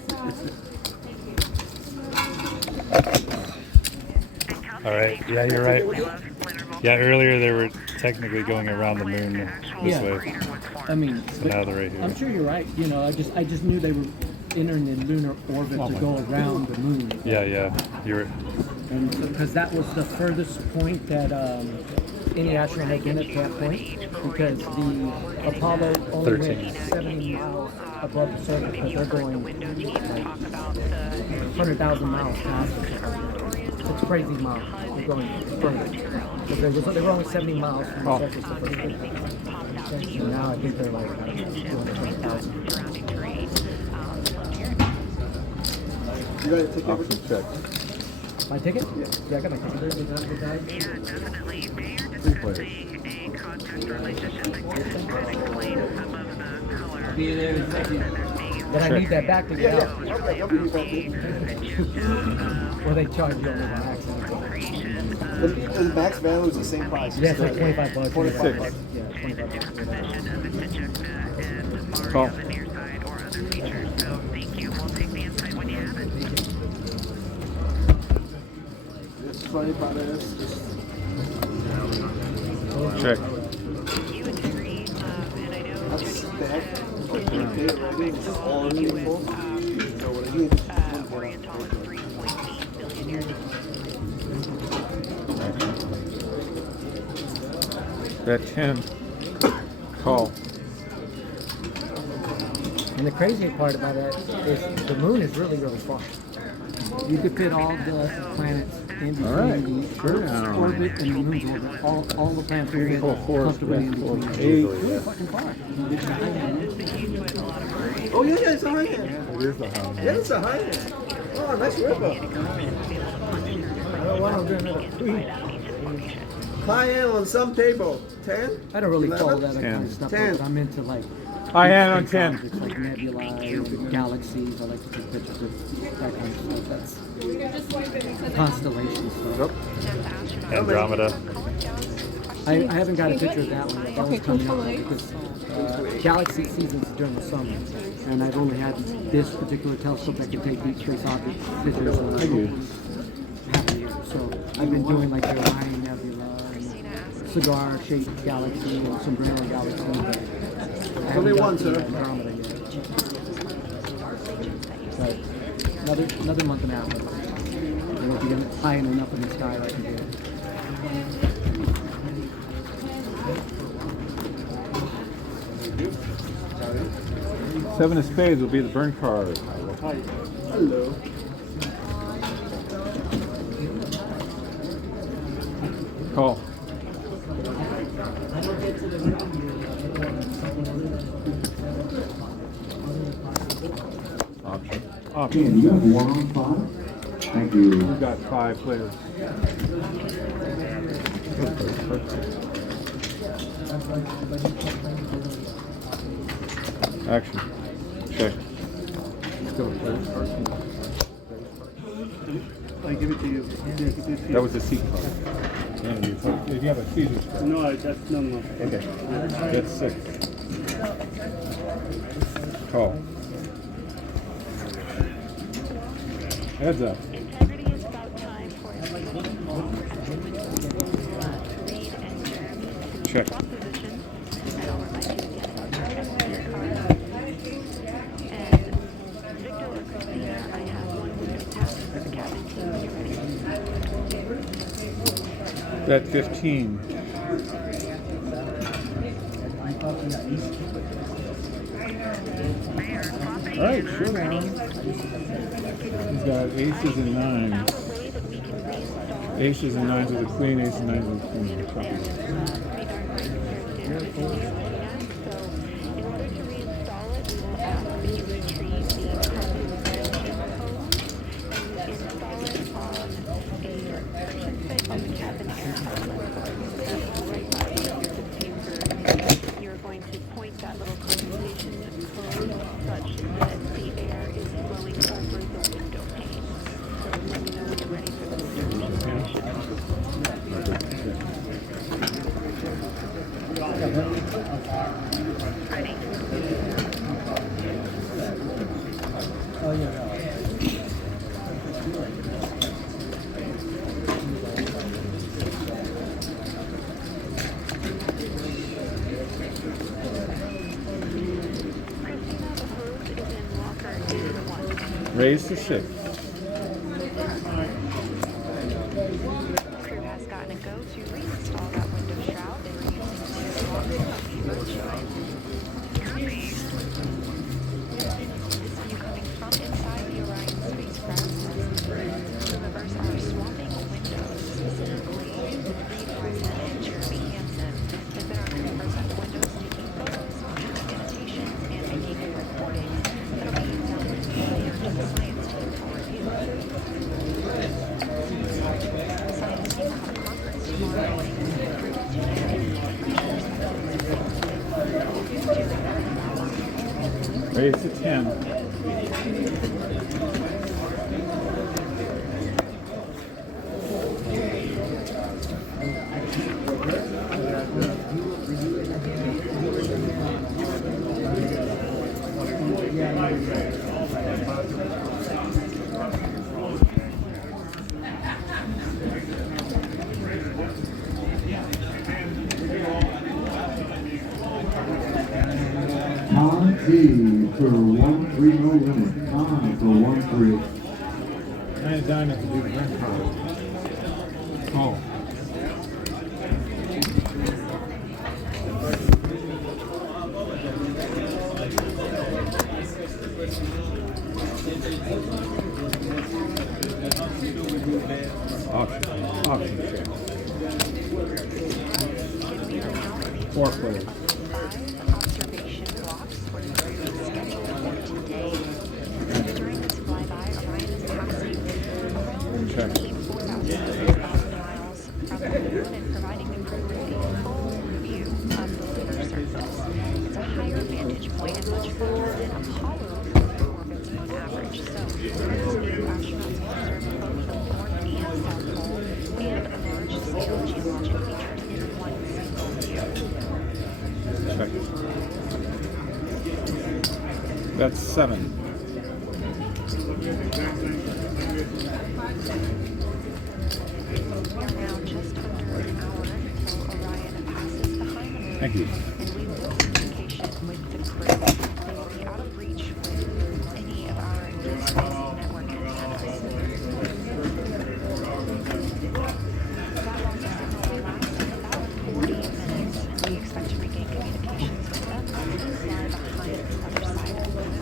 All right. Yeah, you're right. Yeah, earlier they were technically going around the moon this way. I mean, So now they're right here. I'm sure you're right. You know, I just knew they were entering the lunar orbit to go around the moon. Yeah. You're. And because that was the furthest point that any astronaut had been at that point, because the Apollo only 13. went 70 miles above the surface, because they're going like 100,000 miles past the surface. It's crazy miles. They're going further. Because they were only 70 miles from the surface the first time. And now I think they're like 200,000. You got to take everything? Check. My ticket? Yeah, I got my ticket. There's the guy. Yeah, definitely. They are Three players. discussing a contact relationship that can explain some of the color. But I need that back to get out. Okay, I'll give you back here. Well, they charge you over by accident. The max value is the same price. Yeah, it's like $25. 26. Yeah. Call. on the near side or other features. So thank you. We'll take the insight when you have it. It's funny about this. Check. That's that. It's all meaningful. So when you Bet 10. Call. And the crazy part about that is the moon is really, really far. You could fit all the planets in between All right. the Sure. Earth's orbit and the moon's orbit. All the planets will fit comfortably in between. It's really fucking far. Oh yeah, it's a high hand. It is the high. Yeah, it's a high hand. Oh, nice ripper. I don't want to do another tweet. High end on some table. 10? I don't really follow 11? that kind of stuff, 10. but I'm into like High hand on distant 10. objects like nebulae and galaxies. I like to take pictures of that kind of stuff. That's constellation stuff. Andromeda. I haven't got a picture of that one yet. That one's coming out because galaxy season's during the summer, and I've only had this particular telescope that can take deep space object pictures half a year. So I've been doing like the Orion Nebula, and cigar-shaped galaxy, and sombrero galaxy. Only one, sir. Andromeda yet. But another month and a half. I hope to get it high enough in the sky that I can do it. Seven of spades will be the burn card. Hello. Call. Option. Ian, you have 1 on 5? Thank you. We've got 5 players. Action. Check. I give it to you. That was a seat card. And if you have a Caesar's card. No, that's no. Okay. That's 6. Call. Heads up. Check. Bet 15. All right, sure. He's got aces and nines. Aces and nines with a queen, ace and nines with a queen. You're going to point that little condensation code such that the air is flowing over the window pane. So let me know when you're ready for the Oh yeah. Raise to 6. crew has gotten a go to reinstall that window shroud. They were using two virtual. You coming from inside the Orion spacecraft. The reverse are swapping windows, specifically Reed Larson and Jeremy Hansen. They've been our crews at the windows taking photos, annotations, and making a recording that'll be downloaded to the science team for review. Science team will have a conference tomorrow morning with the group to Raise to 10. T for 1-3, no limit. Con for 1-3. I ain't dying to do the rent card. Oh. Auction check. 4 players. Observation blocks were scheduled for today. During this flyby, Orion is passing around 4,000 miles from the moon and providing the crew with a full view of the lunar surface. It's a higher vantage point and much further than Apollo orbits on average. So, these new astronauts will observe both the north and south pole and a large-scale geologic features in one single view. Check. That's 7. We are now just under an hour until Orion passes behind the moon. Thank you. And we will communication with the crew. They will be out of reach with any of our deep space network antennas. That long distance will last about 40 minutes, and we expect to regain communications with them as they fly behind the other side of the moon.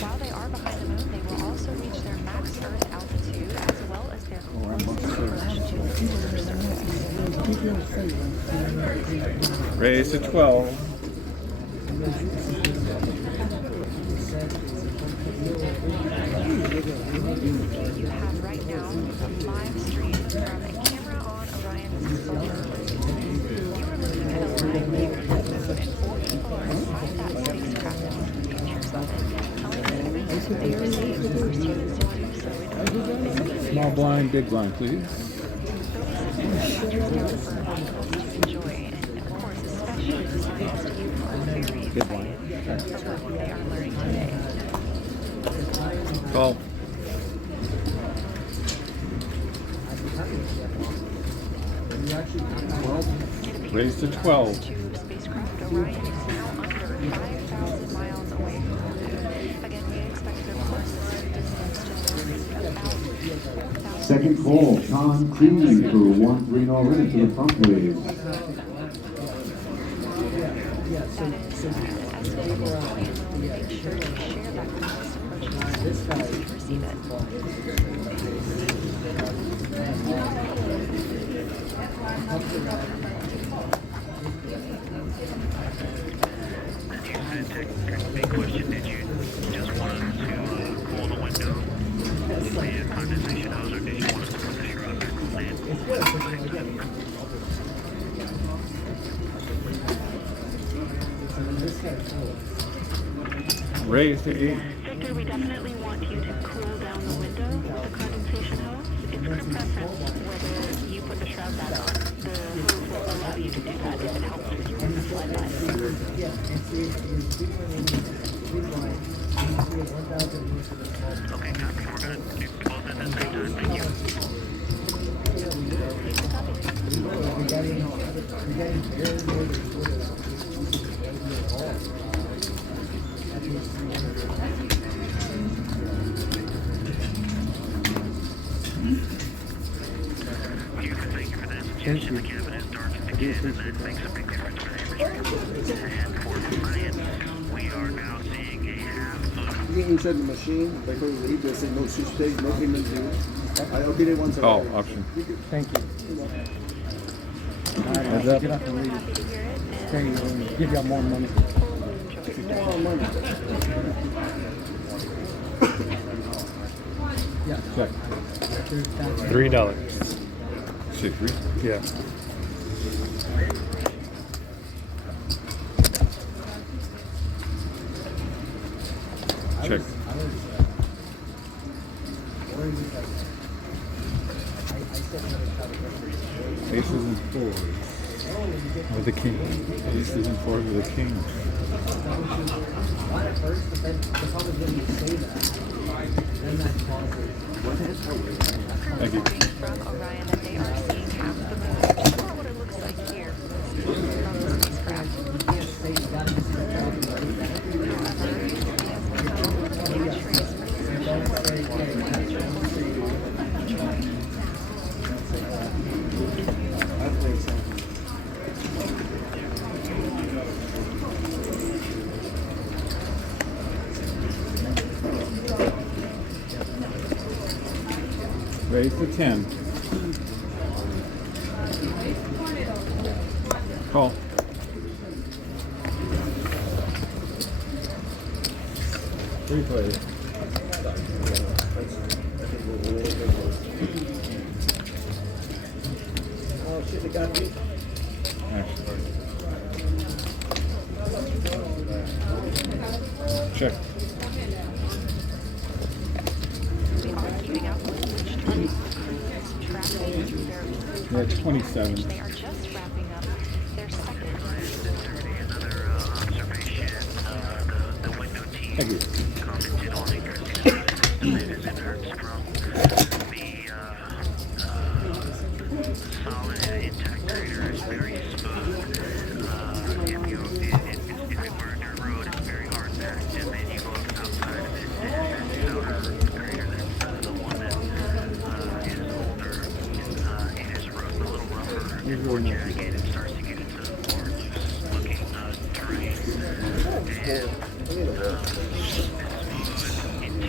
While they are behind the moon, they will also reach their max Earth altitude as well as their closest approach to the lunar surface. Raise to 12. You have right now a live stream from a camera on Orion's solar array. You are looking at a live view of the moon, and 4 people are inside that spacecraft and taking pictures of it, telling us everything they are seeing. The first humans to do so in Small blind, big blind, please. pictures there for all of us to enjoy, and of course, especially the science team are very excited for what they are learning today. Call. Raise to 12. Spacecraft Orion is now under 5,000 miles away from the moon. Again, we expect their closest distance to the moon to be about 4,000. Second call, Con T for 1-3, no limit to the front, please. Make sure to share that closest approach as soon as you receive Big question, did you just want us to cool the window with the condensation hose, or did you want us to put the shroud back on land at the same time? Raise to 8. Victor, we definitely want you to cool down the window with the condensation hose. It's our preference whether you put the shroud back on. The hose will allow you to do that if it helps with your flyby. Okay, copy. We're going to do both at the same time. Thank you. Thank you for that suggestion. The cabin is darkened again, and that makes a big difference for the imagery. And for Orion, we are now seeing a half moon. You get inside the machine, they go to leave, they say no switch take, no payment due. I'll get it once. Call option. Thank you. Heads up. Get up and read it. Tell you, give y'all more money. Yeah. Check. $3. Say 3? Yeah. Check. Aces and 4s. With the king. Aces and 4s with a king. Thank you. From Orion that they are seeing half the moon. That's not what it looks like here from the spacecraft. Raise to 10. Call. Three plays. Oh shit, they got me. Check. We're at 27. They are just wrapping up their second. Thank you. Solid and intact grader is very smooth. If it were a dirt road, it's very hard packed, and then you go outside of it, and the outer grader, that's the one that is older, it is a little rougher and more jagged. It starts to get into more loose-looking terrain, and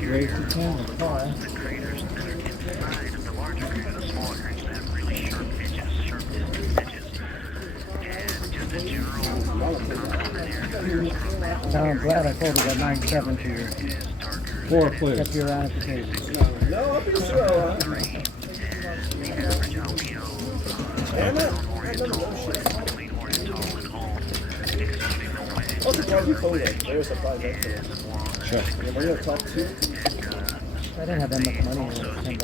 Raise to 10. Call. the graders that are inside of the larger grader, the smaller graders that have really sharp edges, sharp distance edges, and just a general No, I'm glad I told her that 9-7 to you. 4 plays. Kept you around at the table. No, I'm pretty sure. Damn it. What's the part you told us? They were surprised actually. Check. Yeah, we're gonna talk to. I didn't have that much money in it. $10.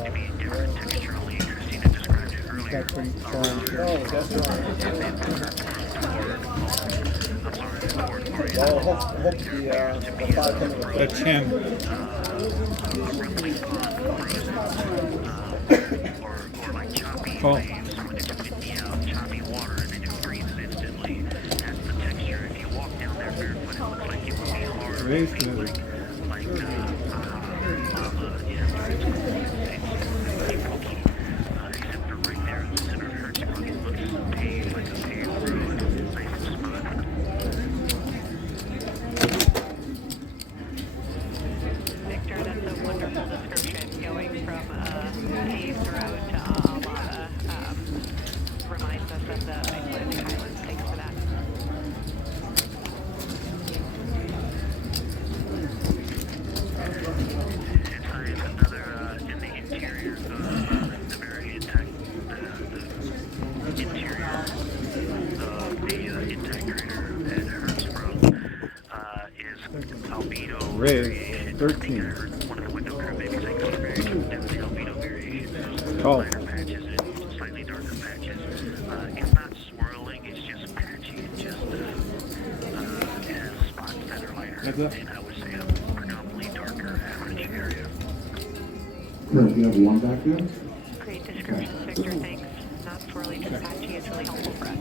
That's pretty strong. No, that's right. Well, hope the 5 coming up. At 10. Call. Raise to Victor, that's a wonderful description, going from paved road to lava. Reminds us of the Icelandic Highlands. Thanks for that. In the interior, the very intact, the interior of the intact grader that hurts from is albedo variation. 13. One of the window curve maybe saying color variation, but that's the albedo variation. There's Call. lighter patches and slightly darker patches. It's not swirling, it's just patchy. It just has spots that are lighter. Heads up. And I would say a predominantly darker average area. Chris, you have one back there? Great description, Victor. Thanks. Not swirly, just patchy. It's really helpful for us.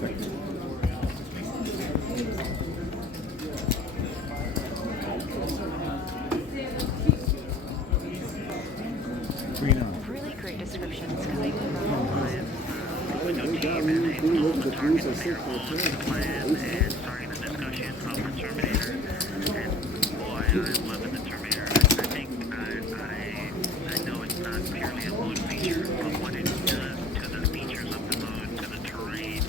Check. Really great descriptions coming from Window team is able to target the mayor on the plan and starting the discussion of the Terminator. And boy, I love the Terminator. I think I know it's not purely a mood feature, but what it does to the features of the mood, to the terrain.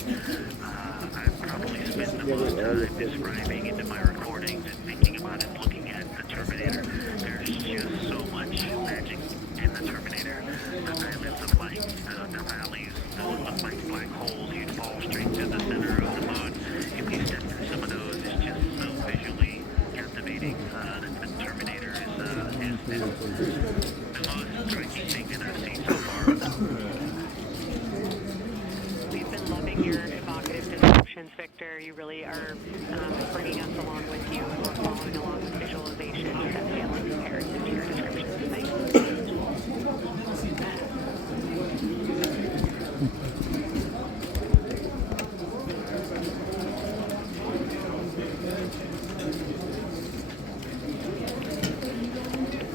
I've probably spent the most time describing it in my recordings and thinking about it, looking at the Terminator. There's just so much magic in the Terminator. The islands of light, the valleys, look like black holes. You'd fall straight to the center of the moon. If you step through some of those, it's just so visually captivating. The Terminator is the most striking thing that I've seen so far. We've been loving your evocative descriptions, Victor. You really are bringing us along with you. We're following along with visualization that feeling comparison to your descriptions. Thanks.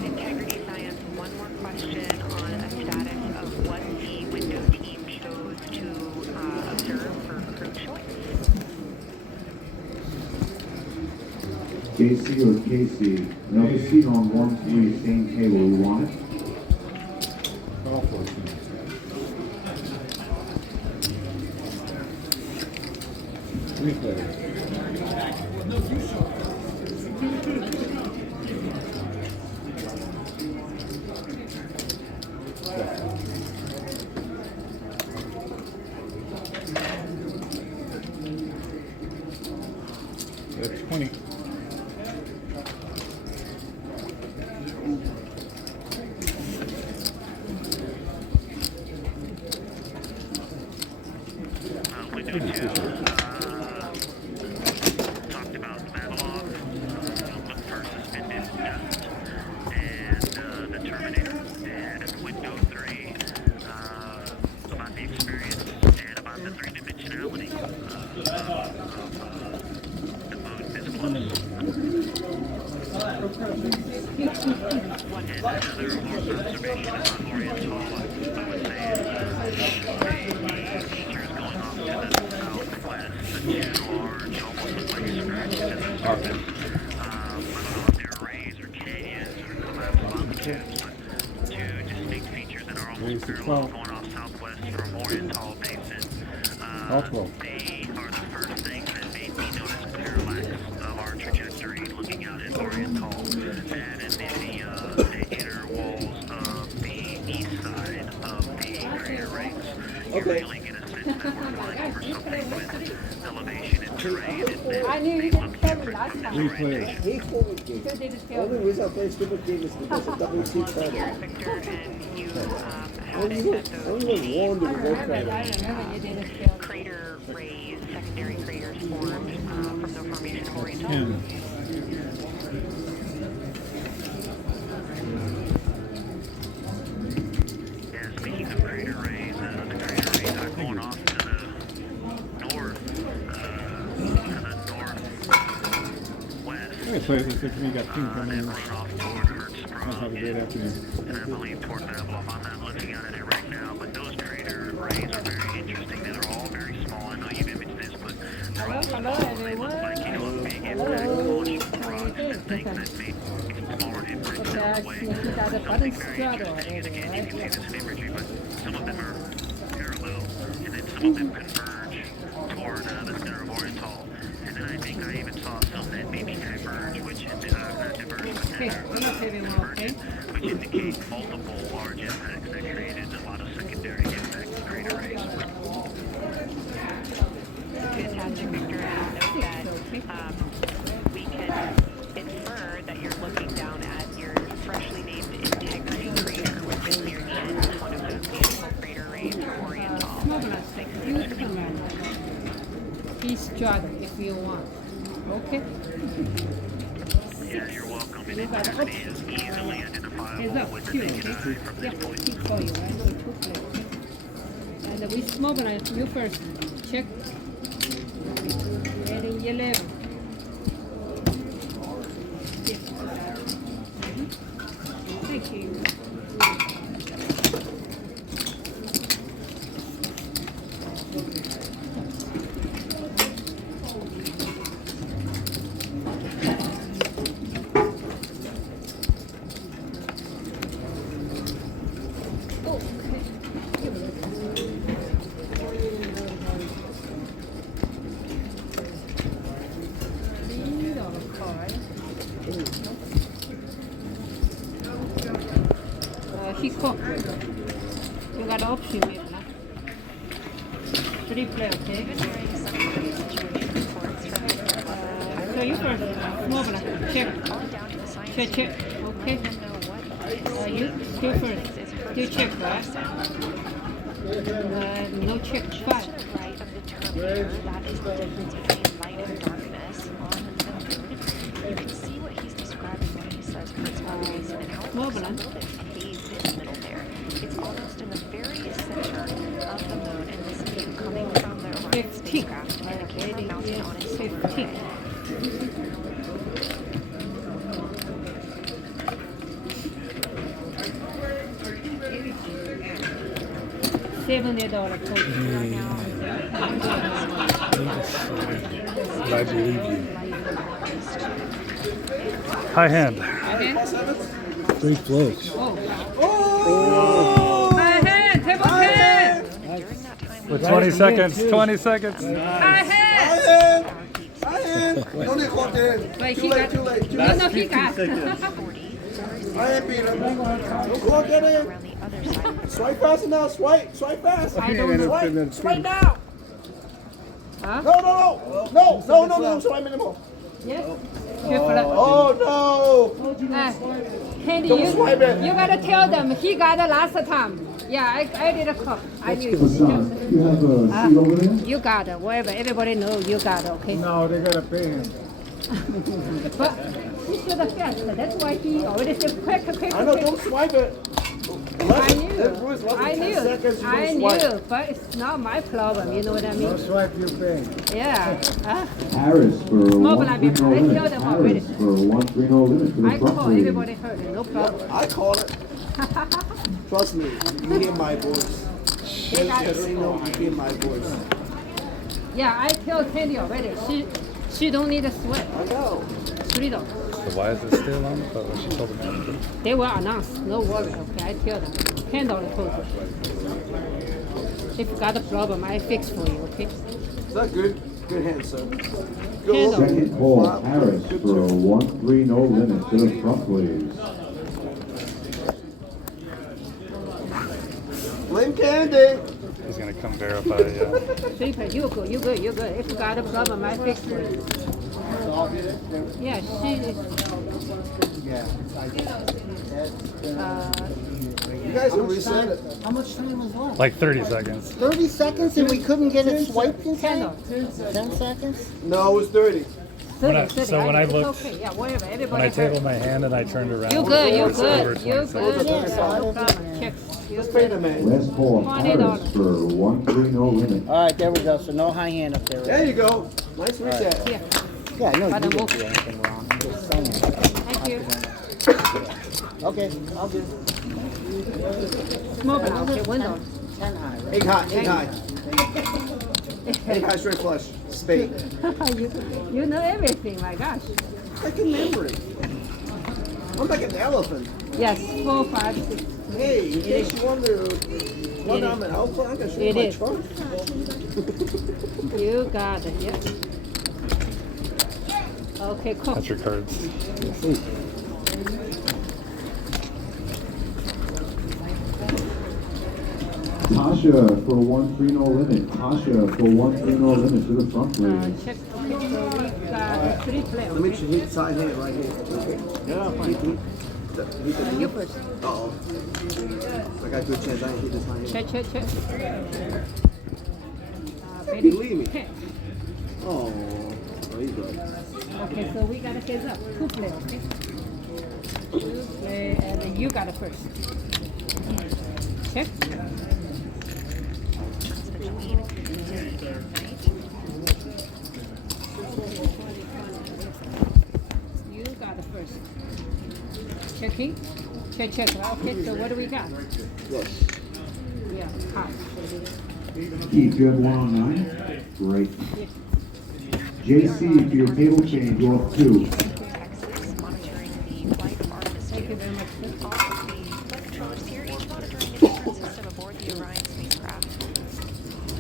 Integrity Science, one more question on a status of what the window team chose to observe for crew choice. JC or KC? Another seat on 1-3, same table. You want it? That's 20. Talked about Babylon, look for suspended dust, and the Terminator, and window 3, about the experience, and about the three-dimensionality of the moon this close. And another observation about Orient Hall, I would say, is the features going off to the southwest, the two large, almost look like scratches in the surface. I don't know if they're rays or canyons or collapsed longitudes, but two distinct features that are almost parallel going off southwest from Oriental Basin. All 12. They are the first things that made me notice parallax of our trajectory looking out at Oriental and in the inner walls of the east side of the crater rings. You really get a sense that we're flying over something with elevation and terrain and I knew you didn't tell me last time. I hate stupid games. The only reason I play stupid game is because of double T credit. Victor, and you I had don't it that even those warn the remote I credit. remember you didn't tell me. crater rays, secondary craters formed from the formation of Oriental. 10. Yeah, speaking of crater rays, the crater rays are going off to the north, northwest. Hey, so it looks like we got 2 coming in. And run off toward Hertzsprung. Have a great afternoon. And I believe toward Babylon. I'm not looking at it right now, but those crater rays are very interesting. They're all very small. I know you've imaged this, but they're all small. They look like, you know, big impact launch rocks and things that may explore and break their way. Something very interesting. And again, you can see this in imagery, but some of them are parallel, and then some of them converge toward the center of Oriental. And then I think I even saw some that maybe diverge, which not diverge, but convergent, which indicate multiple large impacts that created a lot of secondary impact crater rays. Fantastic, Victor. And note that we can infer that you're looking down at your freshly named Integrity Crater, which is near the end of one of those beautiful crater rays from Oriental. Thanks for the description. Each other if you want. Okay? Yeah, you're welcome. And intensity is easily identifiable with the naked eye from this point. Keep for you, right? So 2 plates. And with mobilize, you first check. Ready, 11. Yes. Thank you. Hiccup. You got option maybe. 3 play, okay? So you first. Mobile. Check. Check. Okay. You do first. You check, right? No check. 5. Right of the Terminator, that is the difference between light and darkness on the moon. You can see what he's describing when he says Hertzsprung Basin and how it looks a little bit hazed in the middle there. It's almost in the very center of the moon, and this view coming from the Orion spacecraft and the camera mounted on its solar array. $70 coach right now. I believe you. High hand. Three floats. High hand, table 10. With 20 seconds. 20 seconds. High hand. Don't need clock in. Wait, Too he late, got. too late, too No, late. no, he got. I ain't beat him. Don't clock it in. Swipe fast enough. Swipe fast. I don't know. Swipe now. Huh? No. Swipe anymore. Yes. Oh no. Candy, Don't swipe it. you gotta tell them he got it last time. Yeah, I did a cup. I knew. Hassan, you have a seat over there? You got it. Whatever. Everybody know you got it. Okay. No, they gotta pay him. But he should have guessed. That's why he already said quick. I know. Don't swipe it. I knew, but it's not my problem. You know what I mean? No swipe, you pay. Yeah. Harris for Small 1 black 3 people. no I limit. tell them already. Harris for 1 3 no limit to I the front call lead. everybody heard it. No problem. I call it. Trust me. You hear my voice. They got Yes, you know you hear my voice. Yeah, I tell Candy already. She don't need a sweat. I know. Freedom. So why is it still on? But she told the manager. They will announce. No worry. Okay, I tell them. Candy told you. If you got a problem, I fix for you. Okay. Is that good? Good hand, sir. Second hole, Harris for 1 3 no limit to the front, please. Blame Candy. He's gonna come verify. Sleeper, you good. If you got a problem, I fix for you. Yeah, she is. You guys can reset it. How much time was left? Like 30 seconds. 30 seconds and we couldn't get it swiped in time? 10 seconds? No, it was 30. When I looked, Okay, yeah, whatever. Everybody when I tabled my hand and I turned around. You good, you it's over good, 20 you seconds. good. No problem. Check. Let's pay the man. Last hole, Harris for 1 3 no limit. All right, there we go. So no high hand up there. There you go. Nice reset. Yeah. Yeah, I know you Bottom didn't walk. do anything wrong. I'm just saying. Thank you. Okay, I'll do. Smoke now. Okay, window. 10 high, right? 8 high, 8 high. 8 high straight flush. Spade. you know everything. My gosh. I can remember it. I'm like an elephant. Yes. 4, 5, 6. Hey, in case you wonder what I'm an alpha, I'm gonna show you It my is. trunk. You got it. Yeah. Okay, cool. That's your cards. Tasha for 1 3 no limit. Tasha for 1 3 no limit to the front, please. Check. Okay, so we got 3 players. Let me hit side hand right here. Yeah, fine. You first. Uh-oh. I got a good chance. I didn't hit this high hand. Check. You leave me. Oh, there you go. Okay, so we got a heads up. 2 players, okay? 2 play, and then you got it first. Check. You got it first. Checking. Check. Okay, so what do we got? Yes. Yeah, hot. Keith, you have 1 on 9. Great. JC for your table change, you have 2. Thank you very much. Flight controllers here, each monitoring a different system aboard the Orion spacecraft.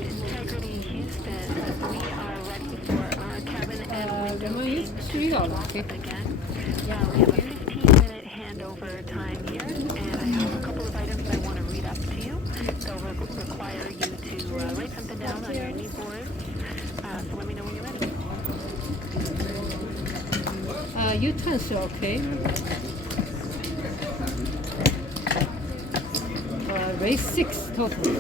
Integrity Houston, we are ready for our cabin and window use $3, okay? again. Yeah, we have a 15-minute handover time here, and I have a couple of items I want to read up to you. So we'll require you to write something down on your knee boards. So let me know when you're ready. Utensil, okay? Race 6 total. 6.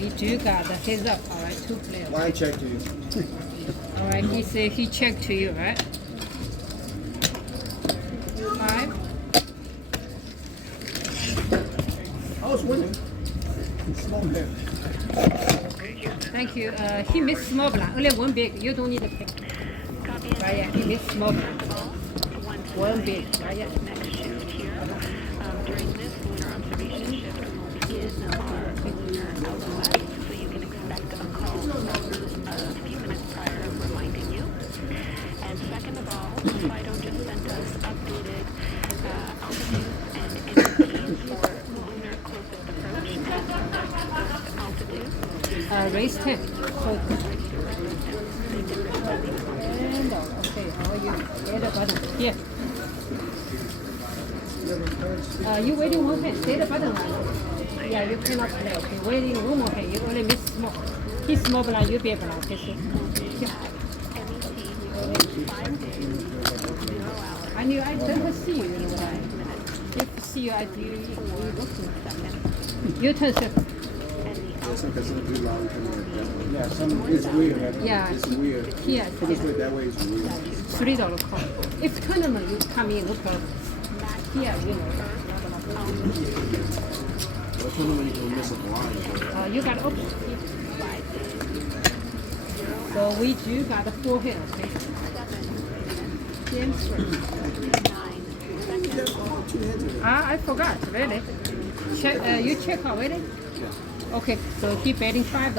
We do got the heads up, alright, 2 players. Line check to you. Alright, he said he checked to you, right? 5. I was winning. Small hand. Thank you. He missed small blind, only 1 big. You don't need to pick. Right, yeah, he missed small blind. 1 big, right, yeah. Next shift here. During this lunar observation shift, we will begin our lunar LOS, so you can expect a call Raise 10. So, and okay, how are you? Hit the button. Here. You waiting one hand. Hit the button. Yeah, you cannot play. Okay, waiting one more hand. You only miss small. He's small blind. You be blind. Okay, so. Yeah. I don't see you. If see you, I do. You turn second. Yeah, it's weird. Yeah. It's weird. Yeah. Put this way, that way is weird. $3 call. If tournament you come in, no problem. Here, you know. Well, tournament you can miss a blind. You got option. So we do got 4 here, okay? James first. I forgot, really. Check, you check already? Yeah. Okay, so keep betting $5.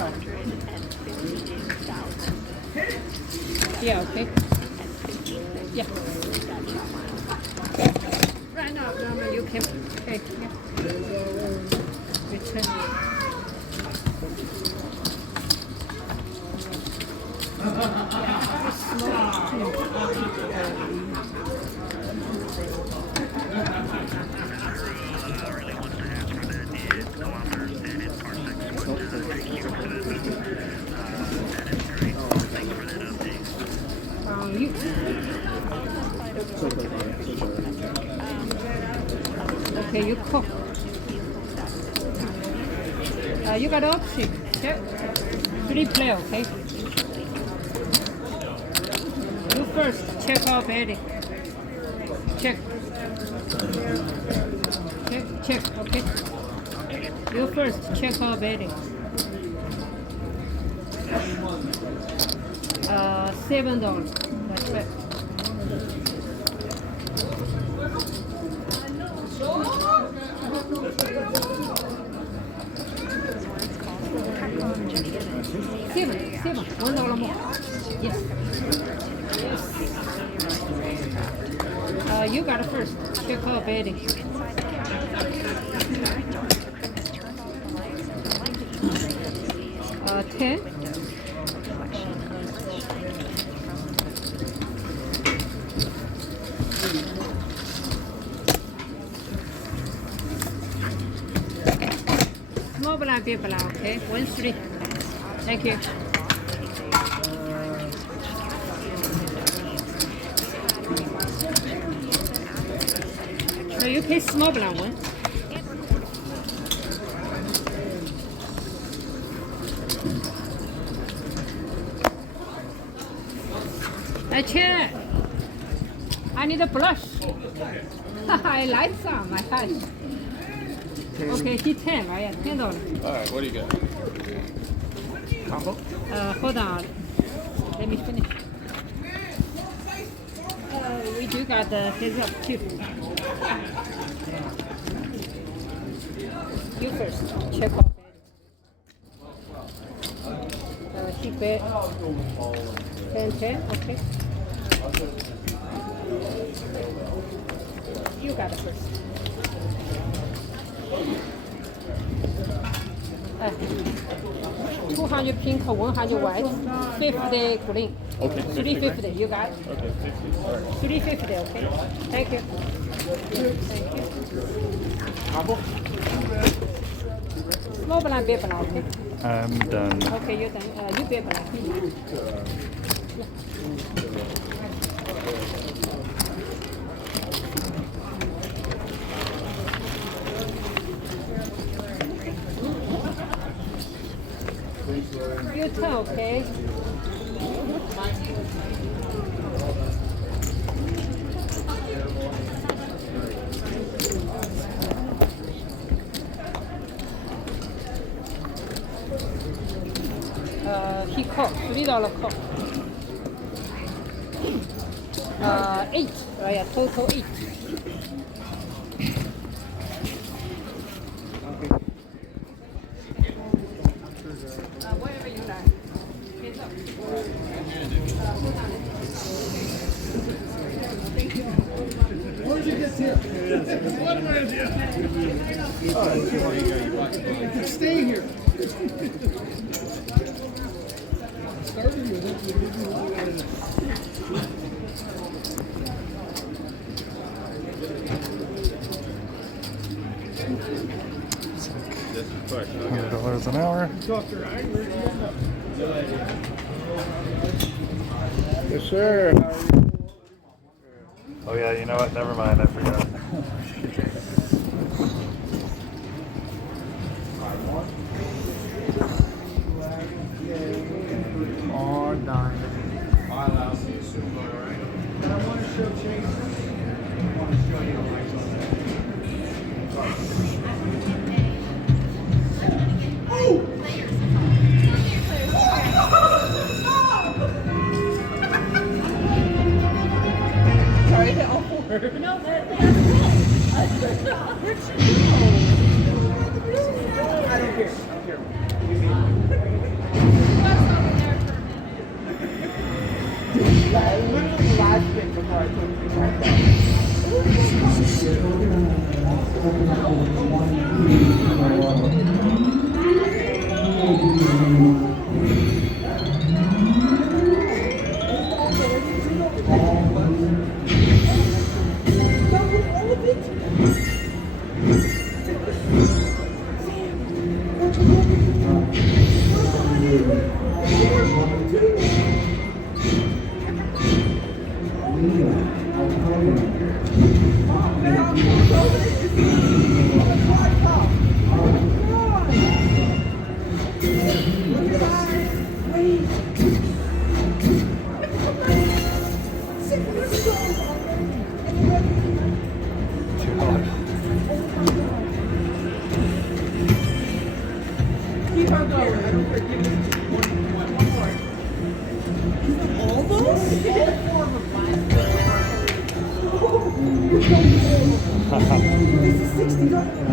Yeah, okay. Yeah. Right now, you can take. Yeah. Return. Okay, you call. You got option. Check. 3 player, okay? You first. Check out betting. Check. Check, okay? You first. Check out betting. $7. That's right. Seven, $1 more. Yes. You got it first. Check out betting. $10. Small blind, big blind, okay? 1-3. Thank you. So you pay small blind one. Check. I need a brush. I like some. My gosh. Okay, he 10, right? $10. All right, what do you got? Combo? Hold on. Let me finish. We do got the heads up too. You first. Check out bet. He bet 10, okay. You got it first. 200 pink, 100 white, 50 green. Okay. 350, you got it? Okay, 50. All right. 350, okay? Thank you. Combo? Small blind, big blind, okay? I'm done. Okay, you're done. You big blind. You tell, okay? He called, $3 call. 8, right? Total 8. Whatever you like. Hands up. Thank you. Where'd you get here? Stay here. $100 an hour. Yes, sir. Oh yeah, you know what? Never mind, I forgot. All done. Sorry, hit all four. No, they're cool. Where'd she go? I don't care. Last thing before I took Keep on going. I don't care. Give me one more. Almost? This is $60.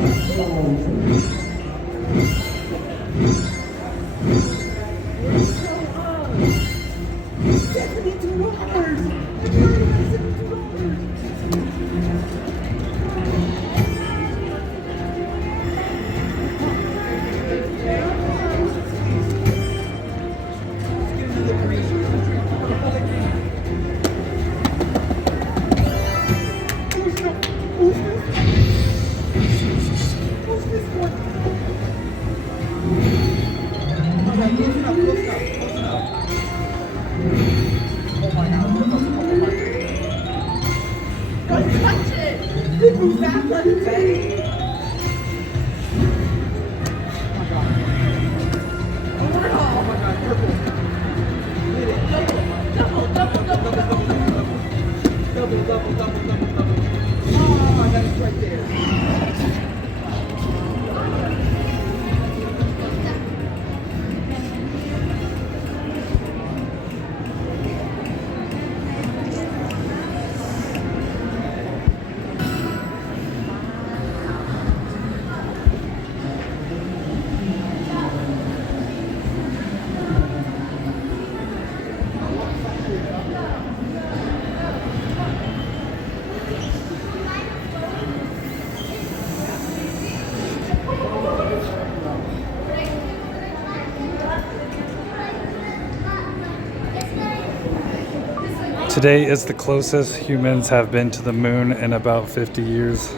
Today is the closest humans have been to the moon in about 50 years.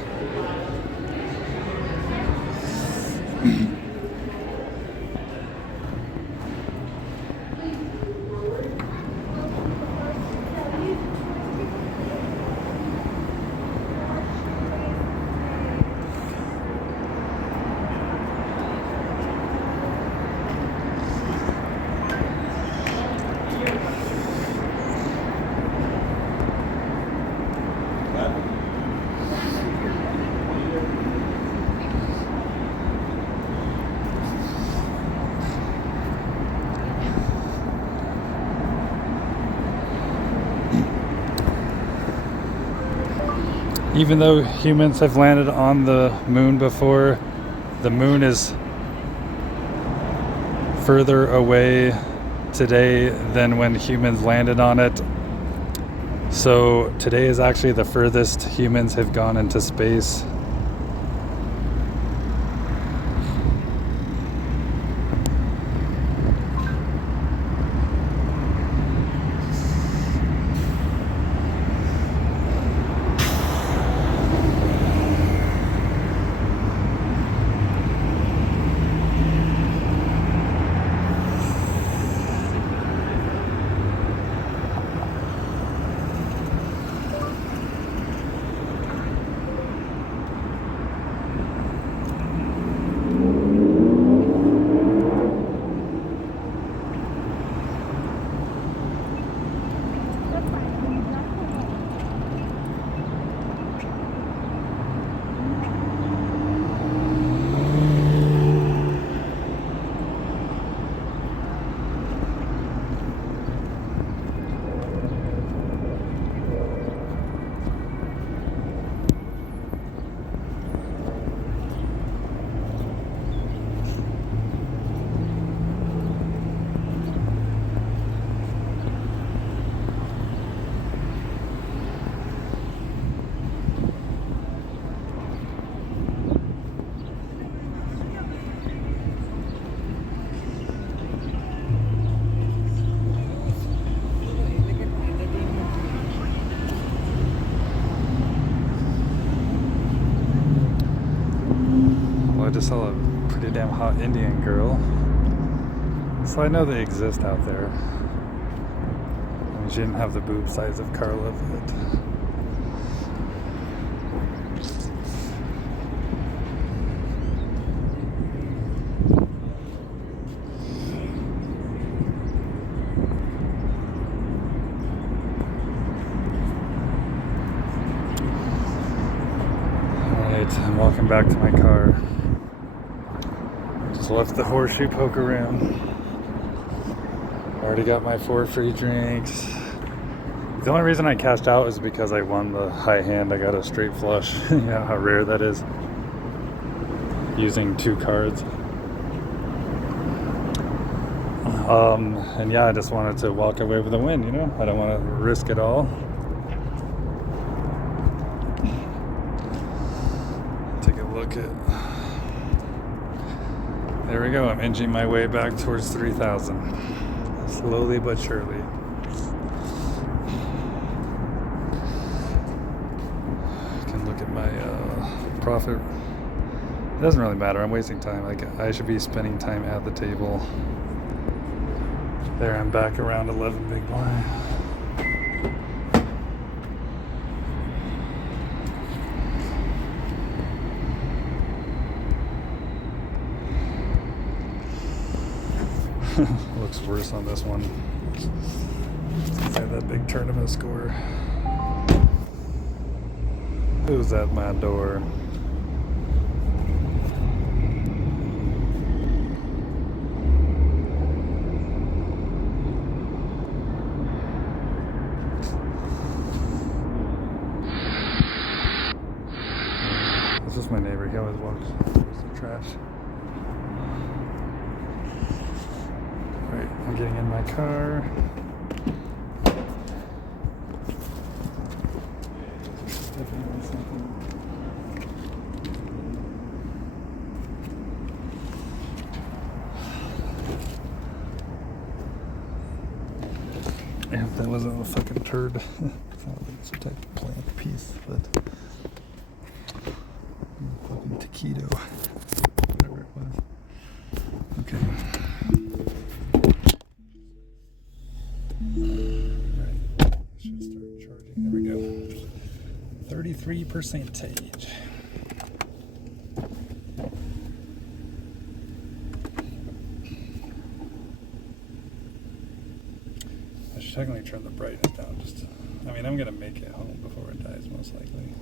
Even though humans have landed on the moon before, the moon is further away today than when humans landed on it. So today is actually the furthest humans have gone into space. just saw a pretty damn hot Indian girl. So I know they exist out there. I mean, she didn't have the boob size of Carla, but... I'm walking back to my car. Just left the Horseshoe Poker Room. Already got my 4 free drinks. The only reason I cashed out is because I won the high hand. I got a straight flush. You know how rare that is? Using 2 cards. And yeah, I just wanted to walk away with a win, you know? I don't want to risk it all. Look at, there we go. I'm inching my way back towards 3,000, slowly but surely. I can look at my profit. It doesn't really matter. I'm wasting time. Like, I should be spending time at the table. There, I'm back around 11 big blind. Looks worse on this one. I had that big tournament score. Who's at my door? This is my neighbor. He always walks towards the trash. Right, I'm getting in my car. Yeah, if that wasn't a fucking turd. It's not like some type of plant piece, but fucking taquito. Whatever it was. Okay. Alright, should start charging. There we go. 33%. I should technically turn the brightness down just to, I mean, I'm gonna make it home before it dies, most likely.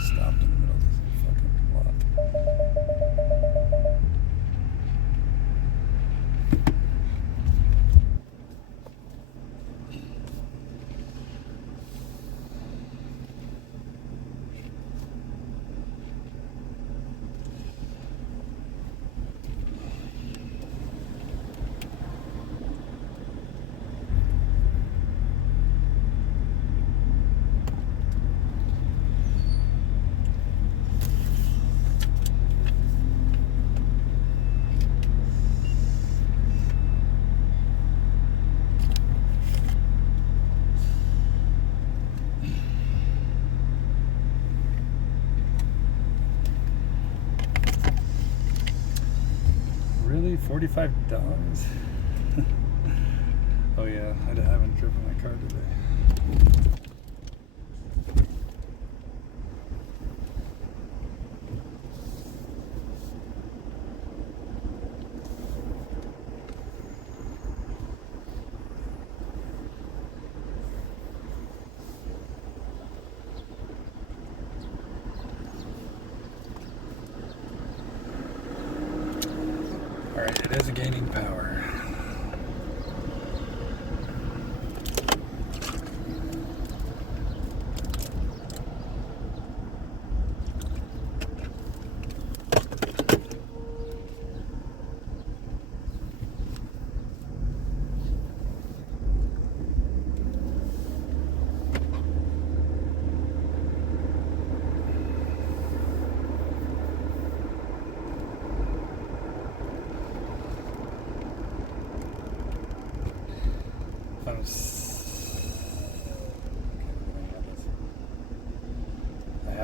Stopped in the middle of this fucking lot. Really? $45? Oh yeah, I haven't driven my car today. Alright, it is gaining power.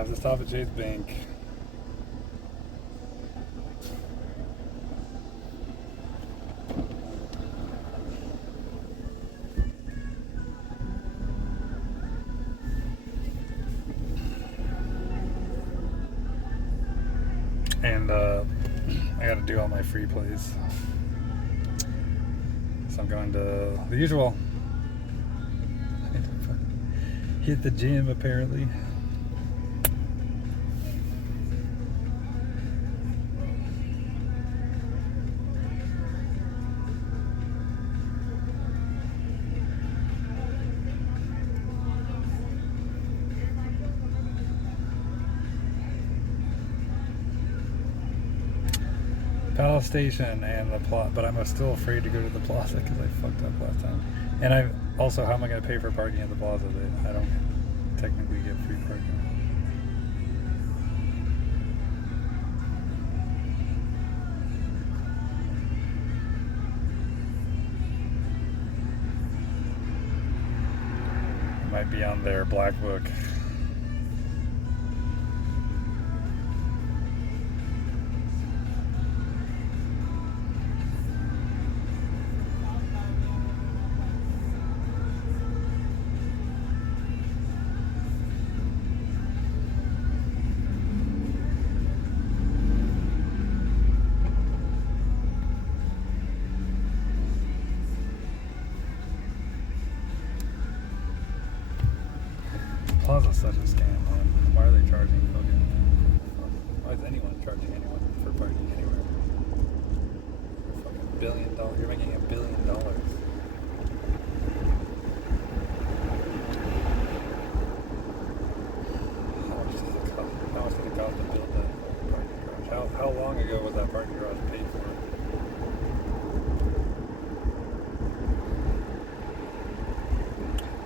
have to stop at Chase Bank. And I gotta do all my free plays. So I'm going to the usual. Hit the gym apparently. Palace Station and the Plaza, but I'm still afraid to go to the Plaza because I fucked up last time. And I also, how am I going to pay for parking at the Plaza? I don't technically get free parking. It might be on their black book. Plaza's such a scam, man. Why are they charging fucking? Why is anyone charging anyone for parking anywhere? Fucking $1 billion. You're making $1 billion. How much did it cost to build that parking garage? How long ago was that parking garage paid for?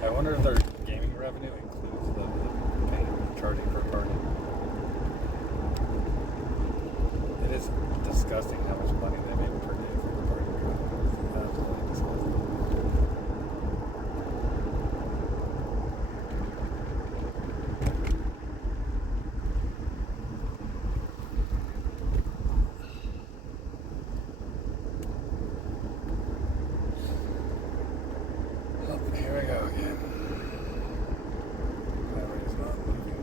I wonder if their gaming revenue includes the charging for parking. It is disgusting how much money they make per day for the parking garage. It's absolutely disgusting. Oh, here we go again. Battery's not moving.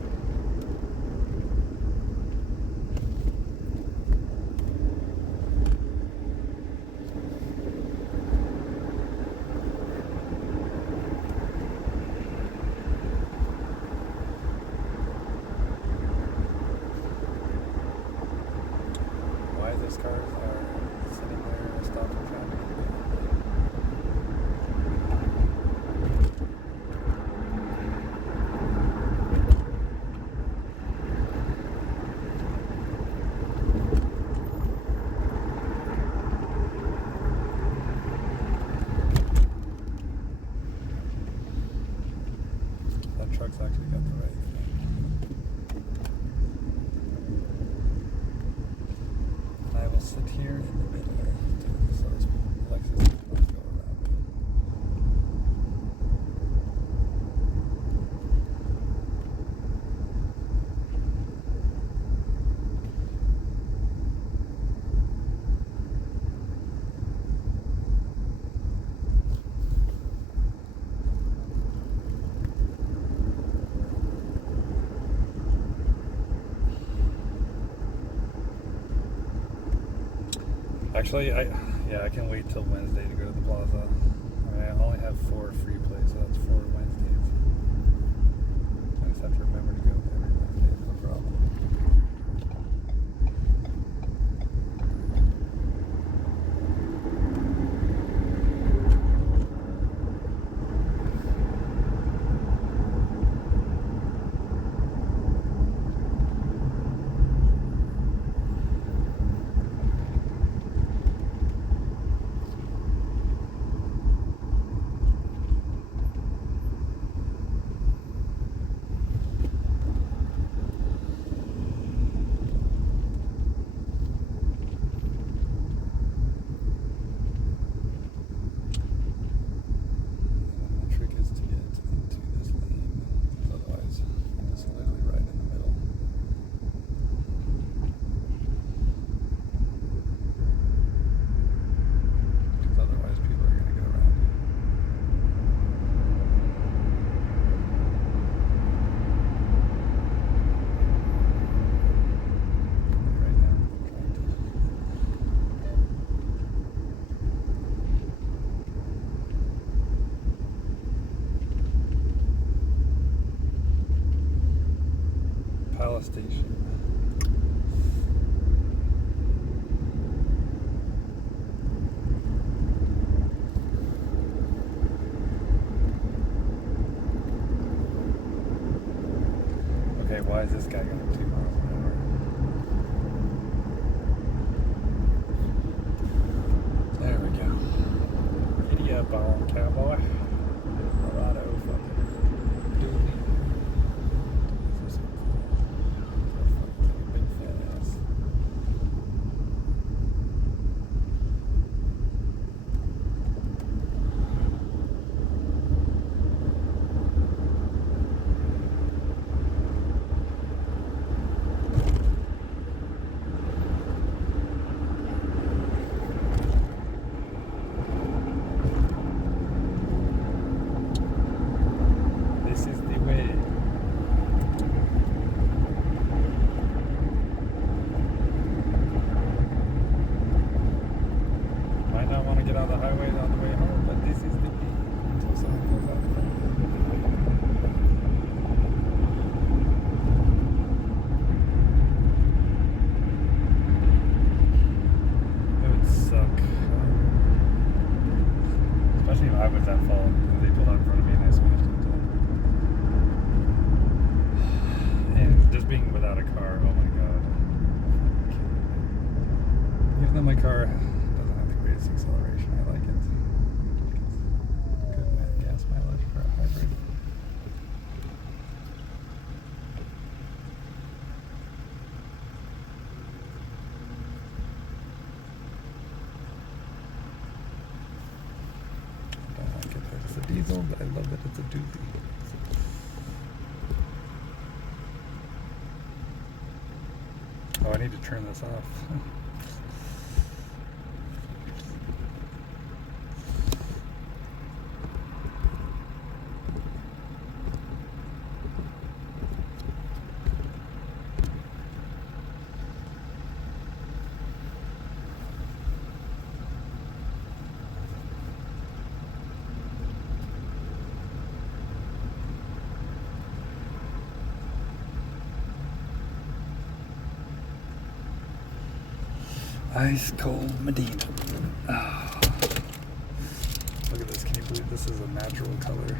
Why these cars are sitting there stopping traffic? That truck's actually got the right thing. And I will sit here in the middle so this Lexus does not go around. Actually, I can wait till Wednesday to go to the Plaza. I mean, I only have 4 free plays, so that's 4 Wednesdays. I just have to remember to go every Wednesday, no problem. Palace Station. Okay, why is this guy going 2 miles an hour? There we go. Giddy up on, cowboy. Righto, fucking dooley. This is so cool. Big fat ass. This is the way. Might not want to get on the highway on the way home, but this is the way. Until someone pulls out in front of me. It would suck. Especially if I was at fault and they pulled out in front of me and I smashed into them. And just being without a car, oh my god. Even though my car doesn't have the greatest acceleration, I like it. Good gas mileage for a hybrid. I don't like it that it's a diesel, but I love that it's a doozy. Oh, I need to turn this off. Ice cold Medina. Oh. Look at this. Can you believe this is a natural color?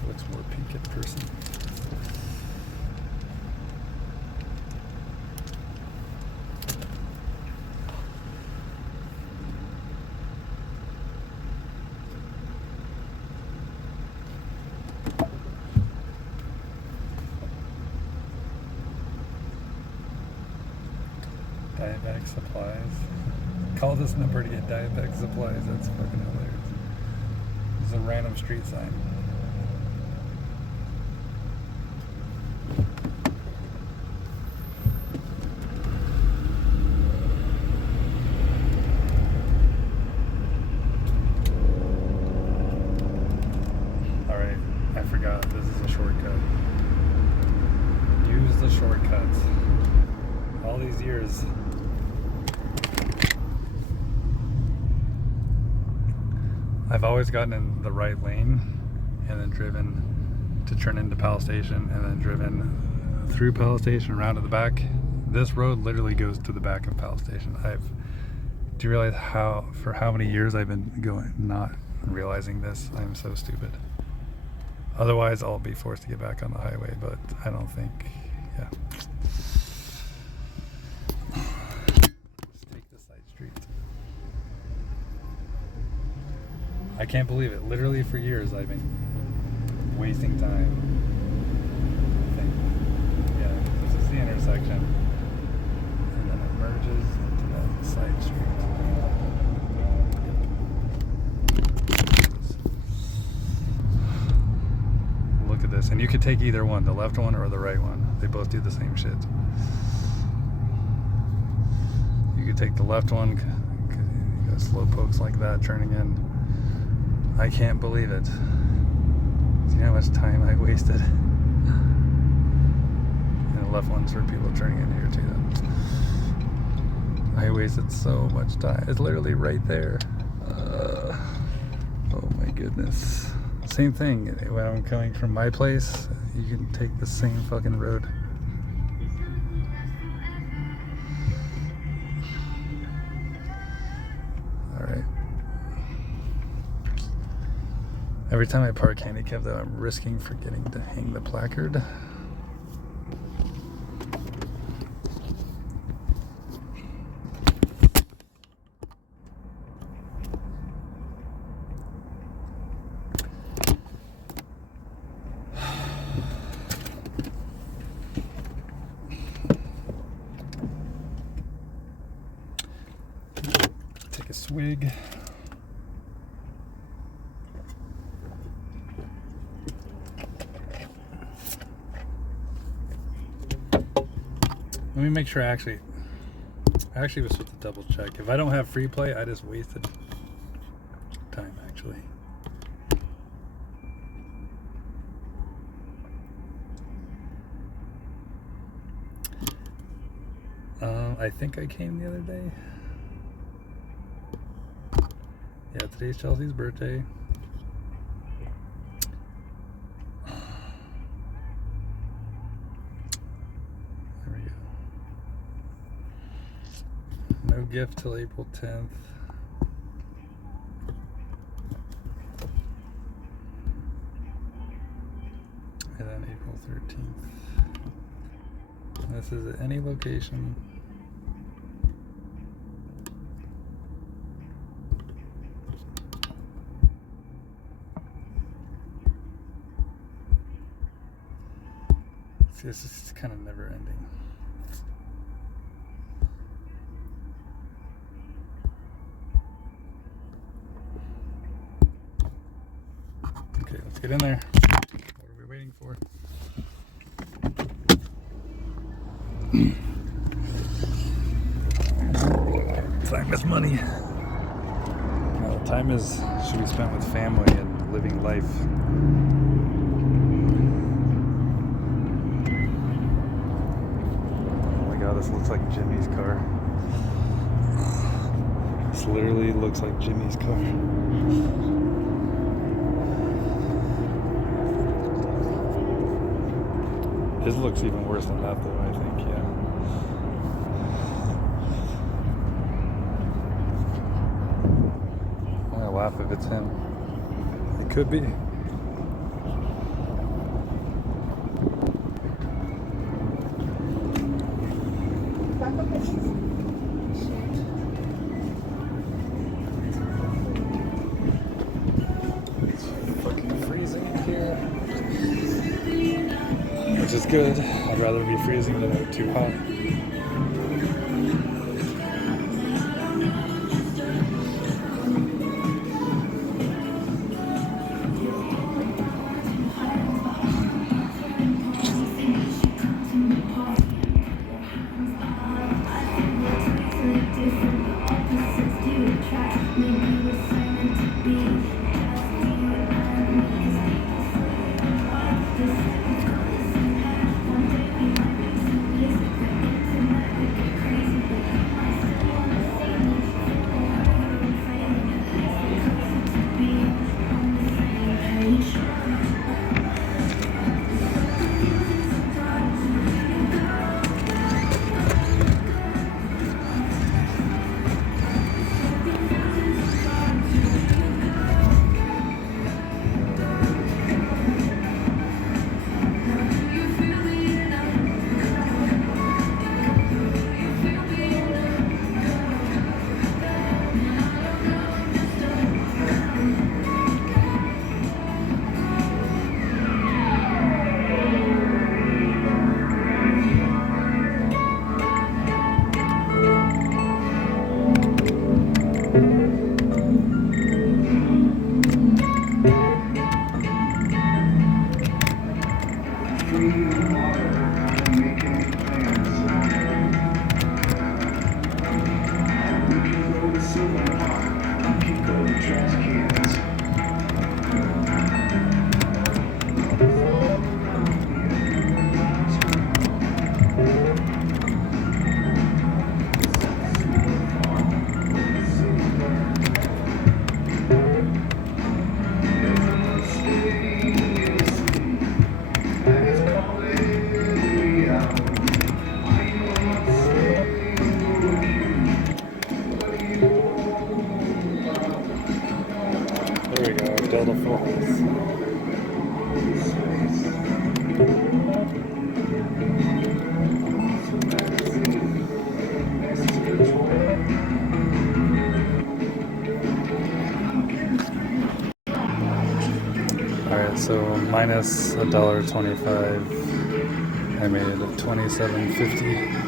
It looks more pink in person. Diabetic supplies. Call this number to get diabetic supplies. That's fucking hilarious. This is a random street sign. Alright, I forgot. This is a shortcut. Use the shortcuts. All these years. I've always gotten in the right lane and then driven to turn into Palace Station and then driven through Palace Station around to the back. This road literally goes to the back of Palace Station. Do you realize for how many years I've been not realizing this? I'm so stupid. Otherwise I'll be forced to get back on the highway, but I don't think, yeah. Let's take the side street. I can't believe it. Literally for years I've been wasting time. I think, yeah, this is the intersection. And then it merges into that side street. Look at this. And you could take either one, the left one or the right one. They both do the same shit. You could take the left one, you got slow pokes like that turning in. I can't believe it. See how much time I wasted. And the left one's for people turning in here too. I wasted so much time. It's literally right there. Oh my goodness. Same thing. When I'm coming from my place, you can take the same fucking road. Alright. Every time I park handicap, though, I'm risking forgetting to hang the placard. Take a swig. Let me make sure I actually was supposed to double check. If I don't have free play, I just wasted time actually. I think I came the other day. Yeah, today's Chelsea's birthday. There we go. No gift till April 10th. And then April 13th. This is at any location. See, this is kind of never ending. Okay, let's get in there. What are we waiting for? Time is money. Well, time should be spent with family and living life. Oh my god, this looks like Jimmy's car. This literally looks like Jimmy's car. His looks even worse than that though, I think, yeah. I'm gonna laugh if it's him. It could be. It's fucking freezing in here. Which is good. I'd rather be freezing than too hot. There we go, Delta Full House. Alright, so minus $1.25. I made it $27.50.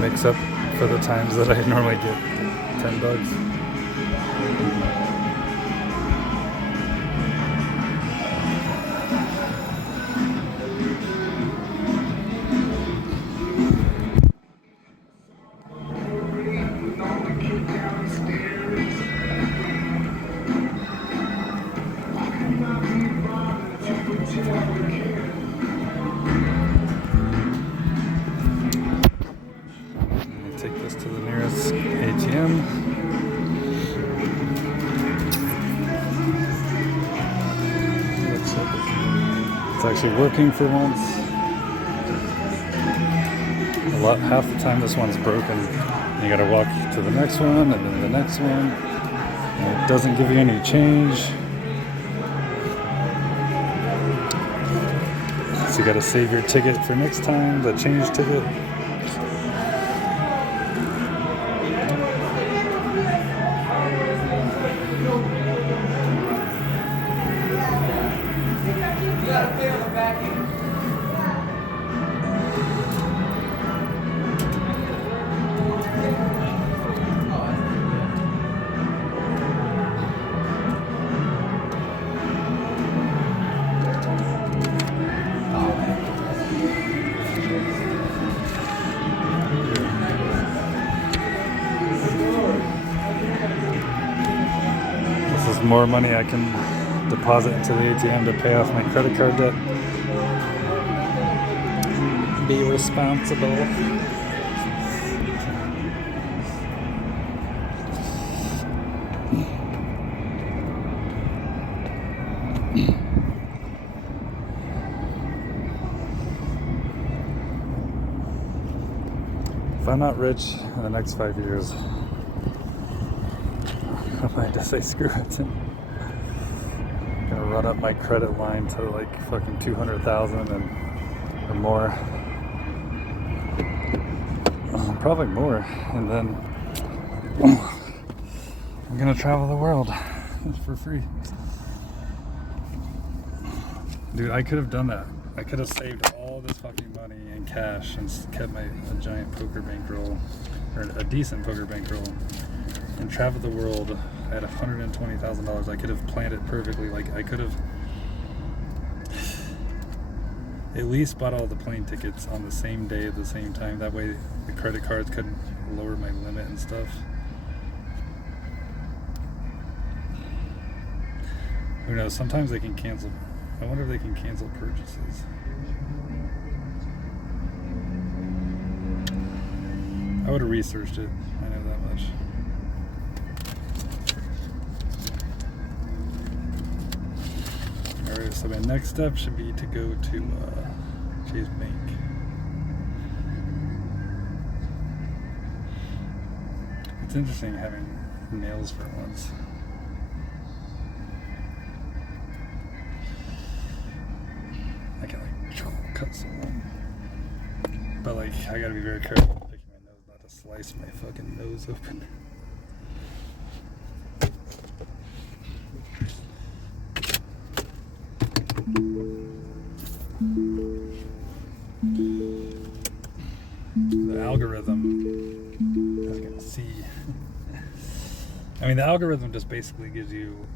Makes up for the times that I normally get $10. Take this to the nearest ATM. Looks like it's actually working for once. Half the time this one's broken. You gotta walk to the next one and then the next one. And it doesn't give you any change. So you gotta save your ticket for next time, the change ticket. More money I can deposit into the ATM to pay off my credit card debt. Be responsible. If I'm not rich in the next 5 years, I might just say screw it. I'm gonna run up my credit line to like fucking 200,000 or more. Probably more. And then I'm gonna travel the world for free. Dude, I could have done that. I could have saved all this fucking money in cash and kept a giant poker bankroll, or a decent poker bankroll, and traveled the world. I had $120,000. I could have planned it perfectly. Like, I could have at least bought all the plane tickets on the same day at the same time. That way the credit cards couldn't lower my limit and stuff. Who knows? Sometimes they can cancel. I wonder if they can cancel purchases. I would have researched it. I know that much. Alright, so my next step should be to go to Chase Bank. It's interesting having nails for once. I can like cut someone. But like, I gotta be very careful with picking my nose not to slice my fucking nose open. The algorithm, as you can see, I mean, the algorithm just basically gives you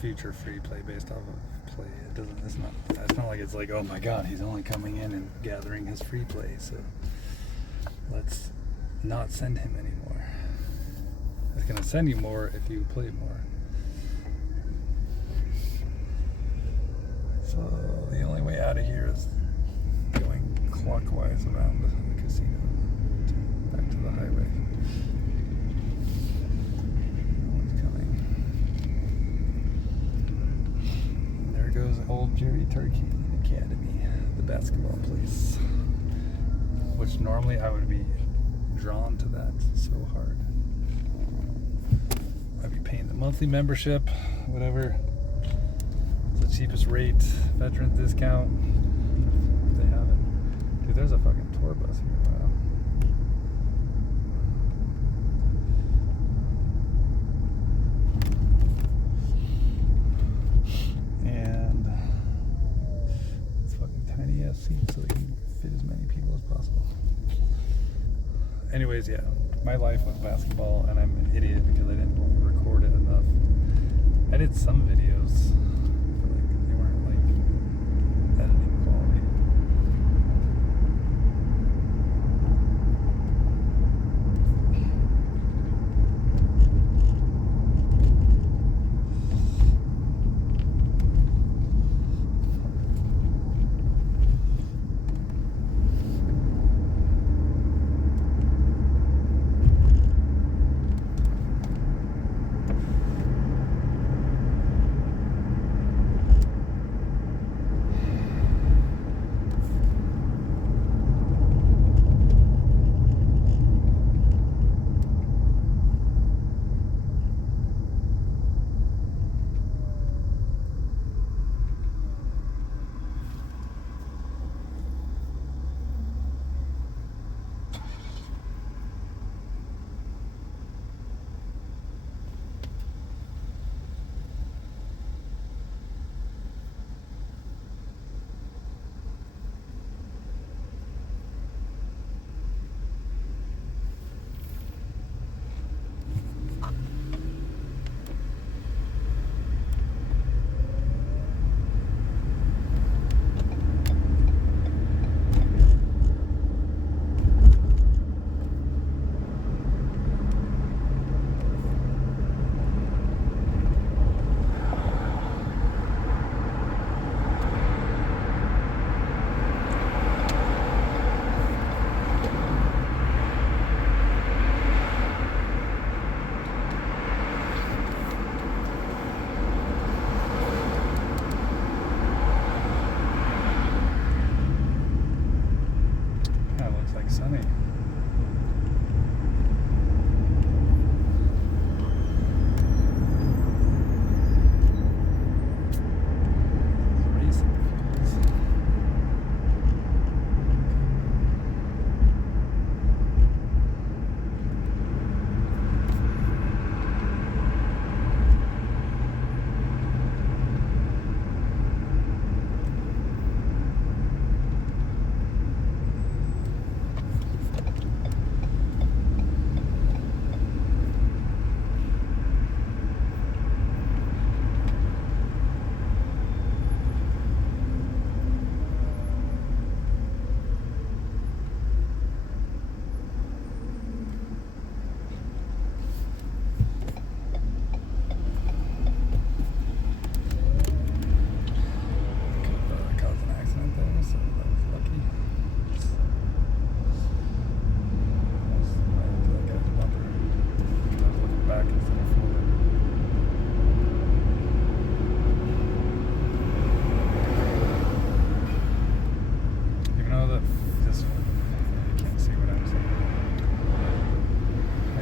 future free play based off of play. It doesn't, it's not like it's like, oh my god, he's only coming in and gathering his free play, so let's not send him anymore. It's gonna send you more if you play more. So the only way out of here is going clockwise around the casino back to the highway. No one's coming. And there goes old Jerry Turkey Academy. the basketball place. Which normally I would be drawn to that so hard. I'd be paying the monthly membership, whatever. It's the cheapest rate, veterans discount. If they have it. Dude, there's a fucking tour bus here. Wow. And it's fucking tiny ass seats so they can fit as many people as possible. Anyways, yeah, my life was basketball, and I'm an idiot because I didn't record it enough. I did some videos, but like they weren't like editing quality. Sunny.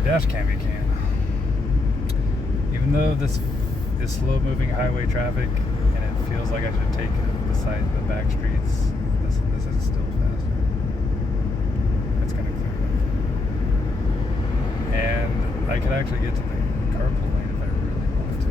Dash cam you can. Even though this is slow-moving highway traffic and it feels like I should take the back streets, this is still faster. It's gonna clear up. And I could actually get to the carpool lane if I really wanted to.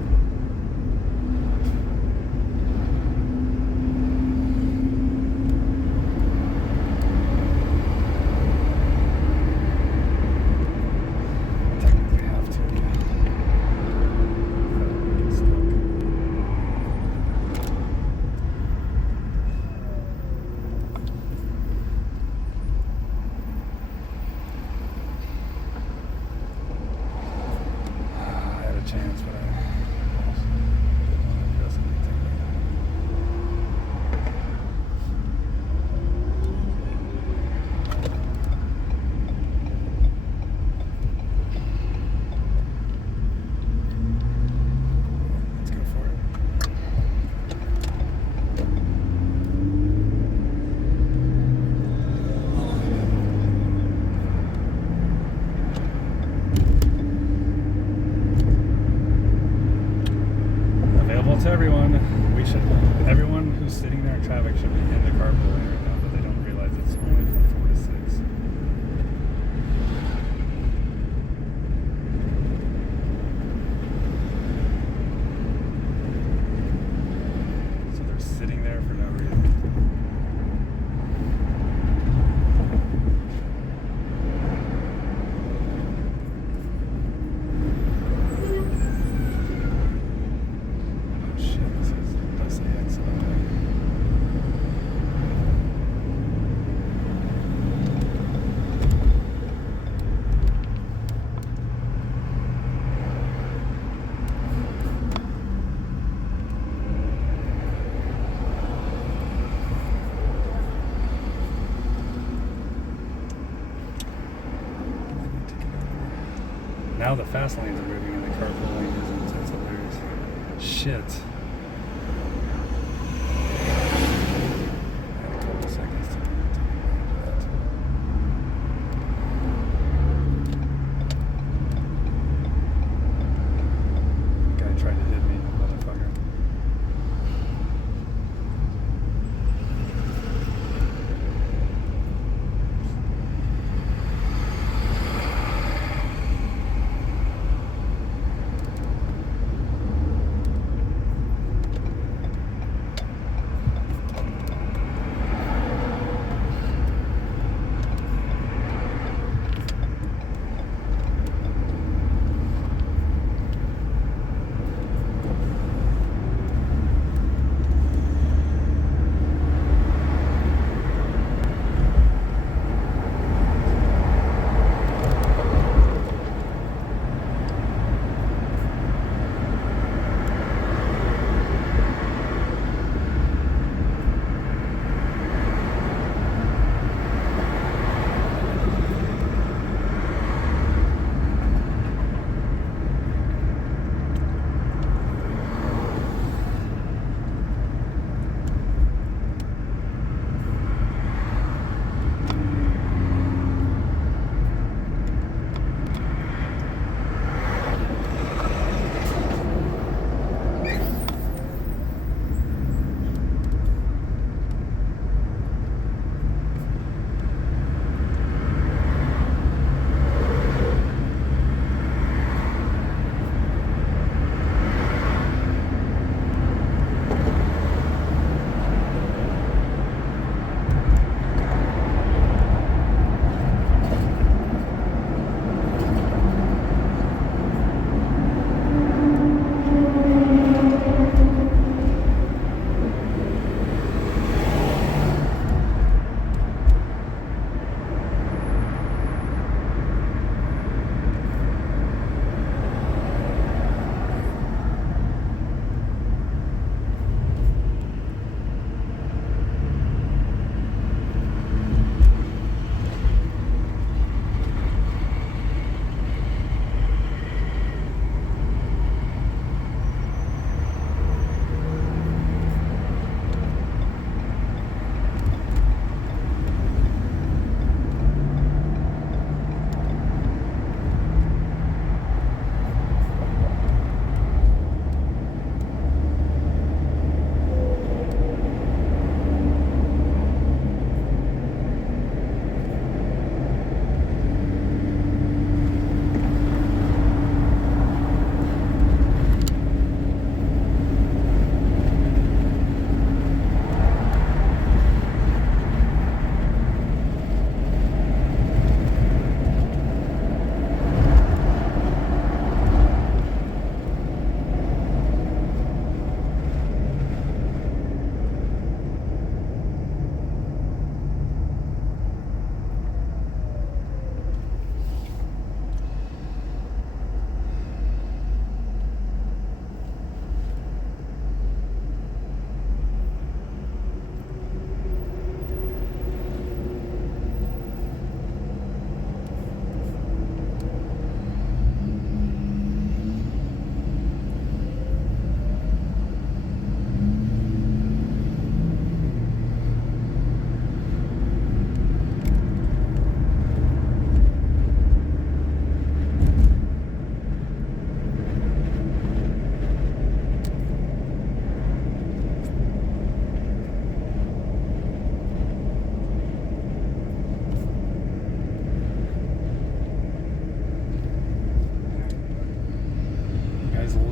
Now the fast lanes are moving and the carpool lane isn't. It's hilarious. Shit. I had a couple seconds to take advantage of that. Guy tried to hit me, motherfucker.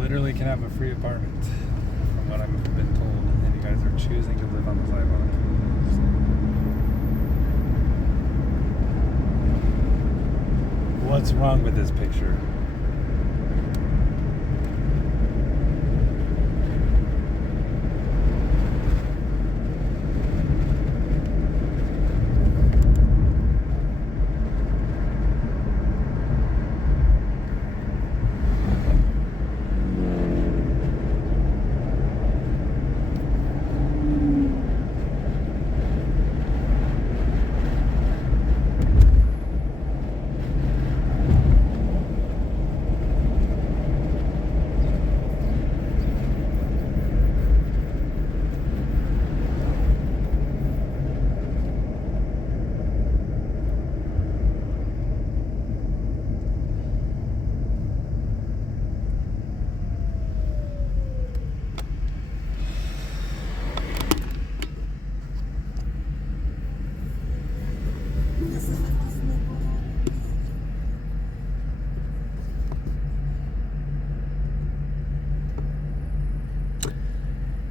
literally can have a free apartment, from what I've been told, and you guys are choosing to live on the sidewalk. What's wrong with this picture?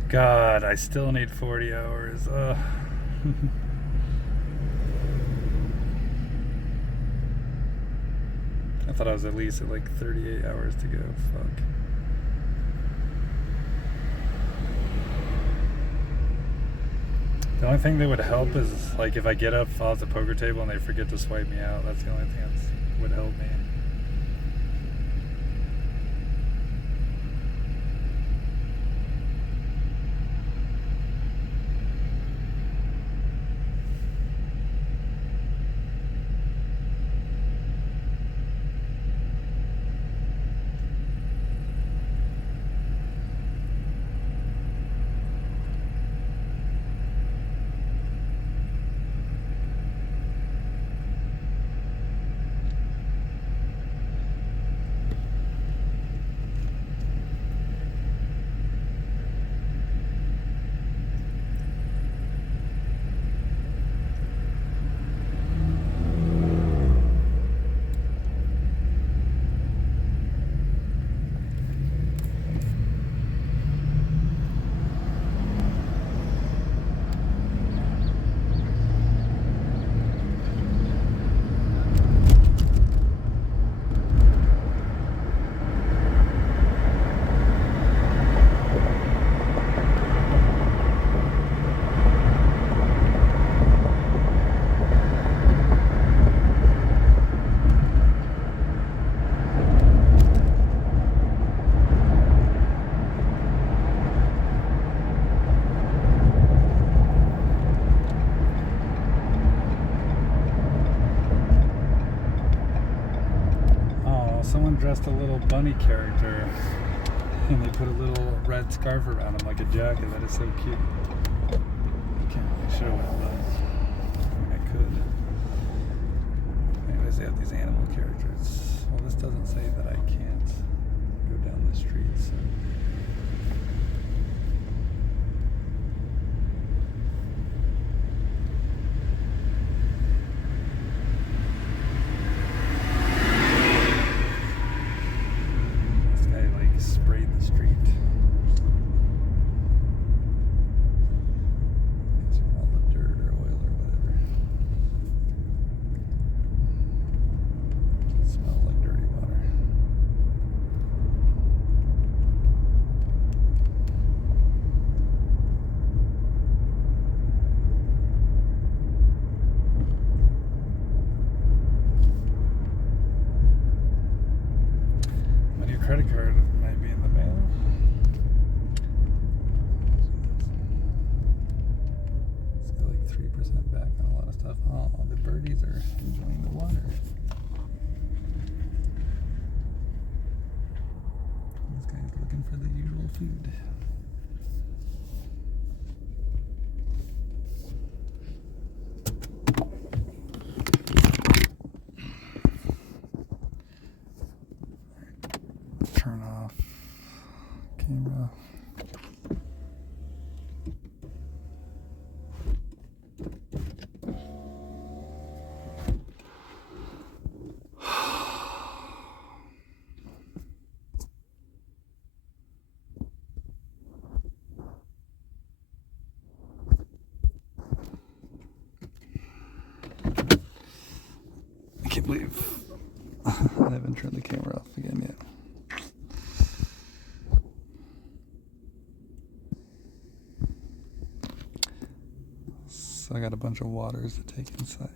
God, I still need 40 hours. Ugh. I thought I was at least at like 38 hours to go. Fuck. The only thing that would help is like if I get up off the poker table and they forget to swipe me out. That's the only thing that would help me. Someone dressed a little bunny character and they put a little red scarf around him like a jacket. That is so cute. I can't really show it, but I mean, I could. Anyways, they have these animal characters. Well, this doesn't say that I can't go down the street, so. Sprayed the street. It's from all the dirt or oil or whatever. It smells like dirty water. My new credit card might be in the mail. It's got like 3% back on a lot of stuff. Oh, the birdies are enjoying the water. This guy's looking for the usual food. Turn off camera. I can't believe I haven't turned the camera off again yet. So I got a bunch of waters to take inside.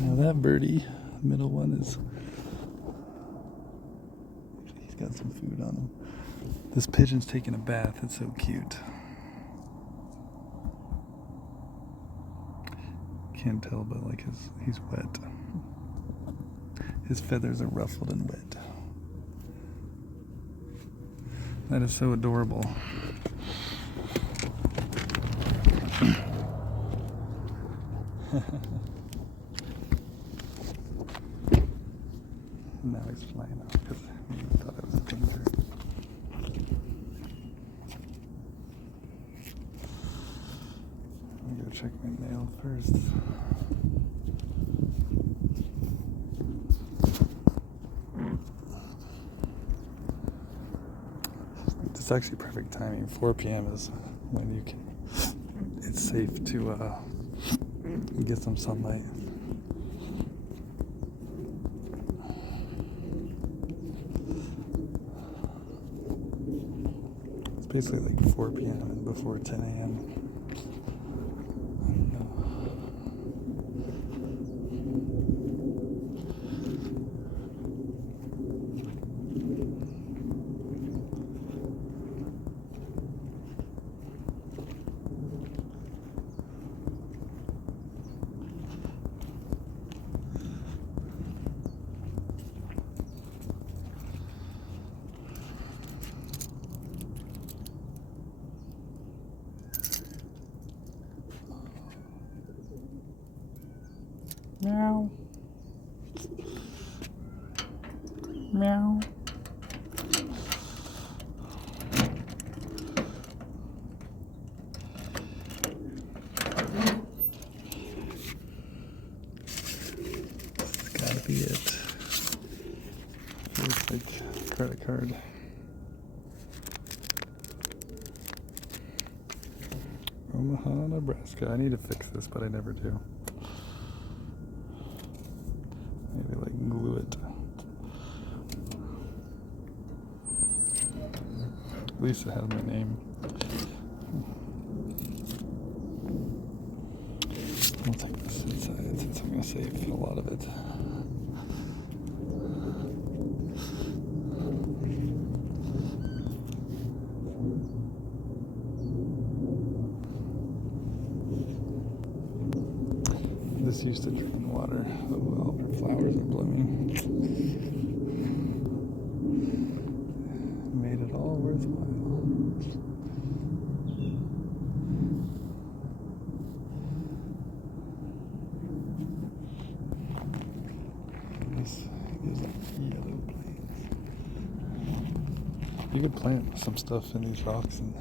Now that birdie, middle one, is, he's got some food on him. This pigeon's taking a bath. It's so cute. Can't tell, but like he's wet. His feathers are ruffled and wet. That is so adorable. Now he's flying out because I thought it was a danger. check my mail first. It's actually perfect timing. 4 p.m. is when you can. It's safe to get some sunlight. It's basically like 4 p.m. and before 10 a.m. Meow. Meow. This has gotta be it. Feels like credit card. Omaha, Nebraska. I need to fix this, but I never do. Maybe like glue it. At least it has my name. I'll take this inside since I'm gonna save a lot of it. This used to drain water. All her flowers are blooming. Made it all worthwhile. This is yellow plains. You could plant some stuff in these rocks and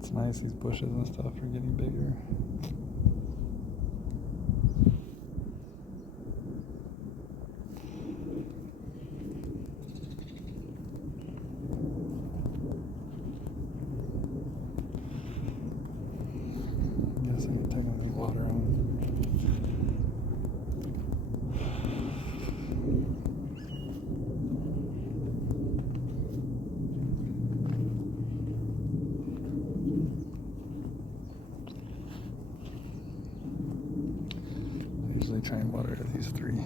it's nice, these bushes and stuff are getting bigger. I guess I need to technically water them. Usually try and water these 3. He's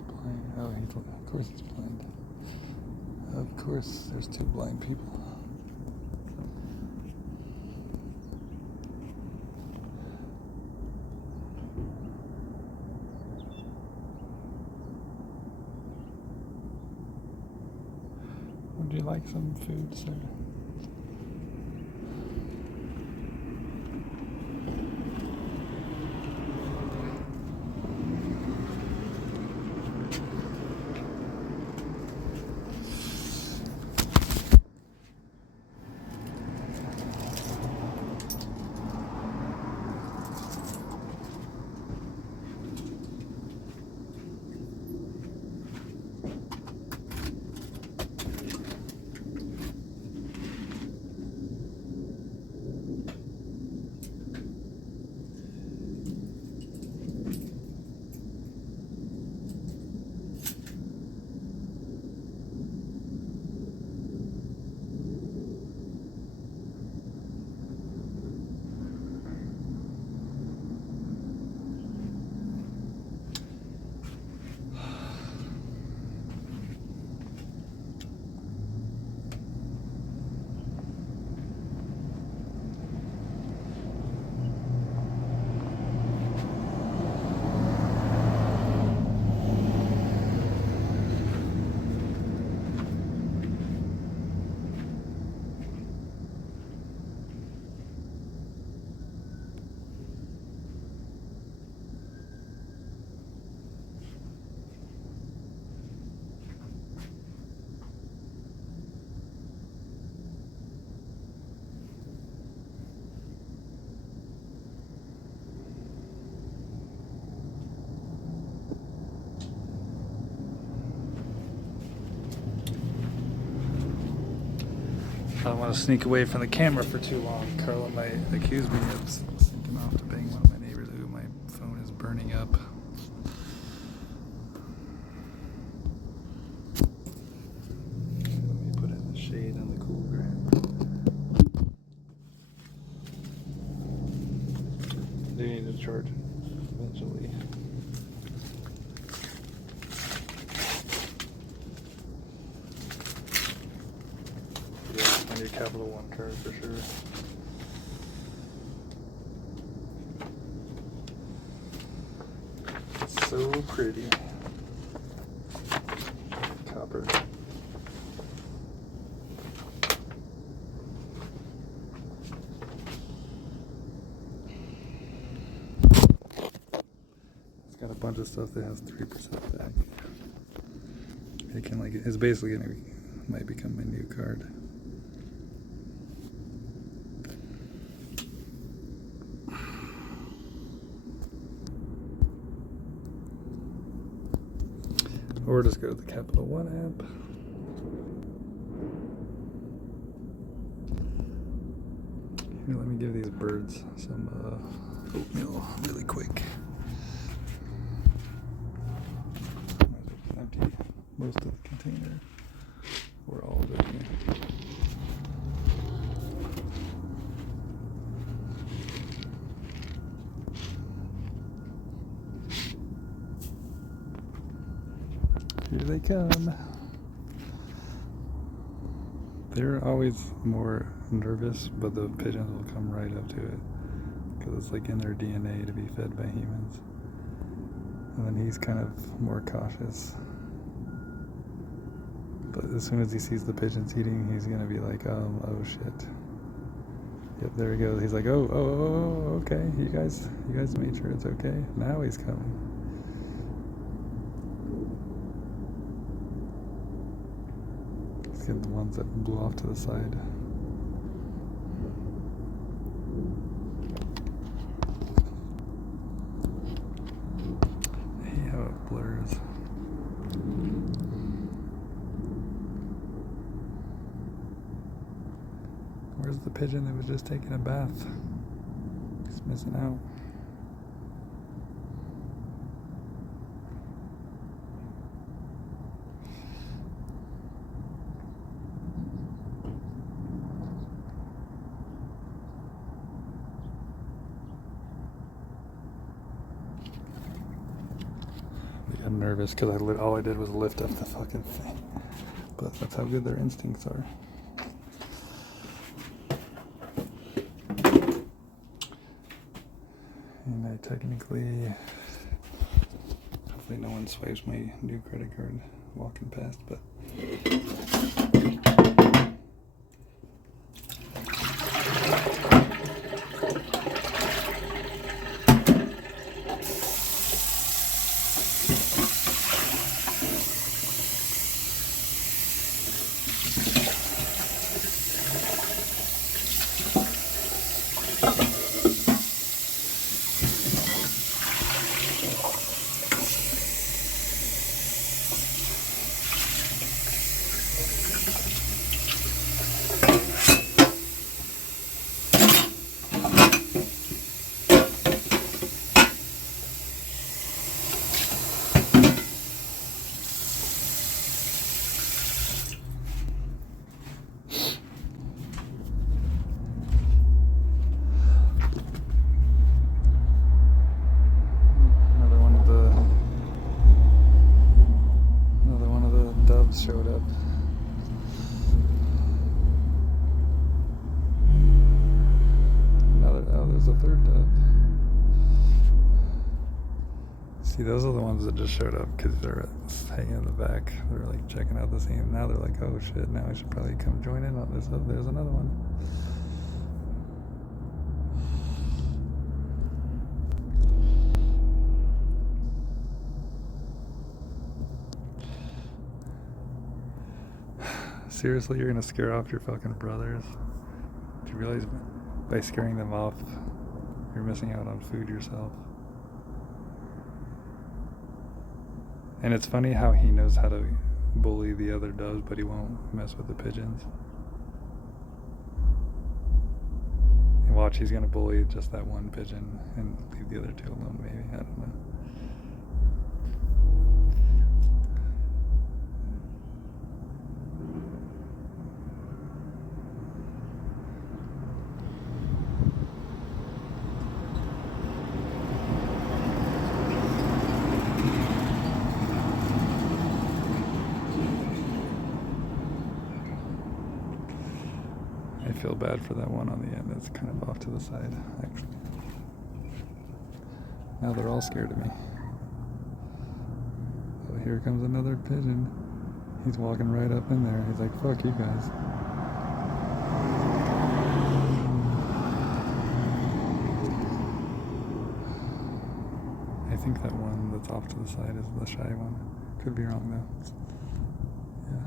blind. Oh, of course he's blind. Of course, there's 2 blind people. Would you like some food, sir? to sneak away from the camera for too long. Carla might accuse me of sneaking off to bang one of my neighbors who my phone is burning up. Let me put in the shade on the cool ground. I do need to charge it eventually. I need a Capital One card for sure. It's so pretty. Copper. It's got a bunch of stuff that has 3% back. It can it's basically gonna might become my new card. Or just go to the Capital One app. Here, let me give these birds some oatmeal really quick. Empty most of the container, or all of it here. Here they come. They're always more nervous, but the pigeons will come right up to it because it's like in their DNA to be fed by humans. And then he's kind of more cautious. But as soon as he sees the pigeons eating, he's gonna be like, oh shit. Yep, there he goes. He's like, oh, okay. You guys made sure it's okay. Now he's coming. Get the ones that blew off to the side. I hate how it blurs. Where's the pigeon that was just taking a bath? He's missing out. I'm nervous because all I did was lift up the fucking thing. But that's how good their instincts are. And I technically, hopefully no one swipes my new credit card walking past, but showed up. There's a third dove. See, those are the ones that just showed up because they're hanging in the back. They're like checking out the scene. Now they're like, oh shit, now I should probably come join in on this. Oh, there's another one. Seriously, you're gonna scare off your fucking brothers? Do you realize by scaring them off, you're missing out on food yourself? And it's funny how he knows how to bully the other doves, but he won't mess with the pigeons. watch, he's gonna bully just that one pigeon and leave the other two alone, maybe. I don't know. I feel bad for that one on the end that's kind of off to the side, actually. Now they're all scared of me. Oh, here comes another pigeon. He's walking right up in there. He's like, fuck you guys. I think that one that's off to the side is the shy one. Could be wrong though. Yeah.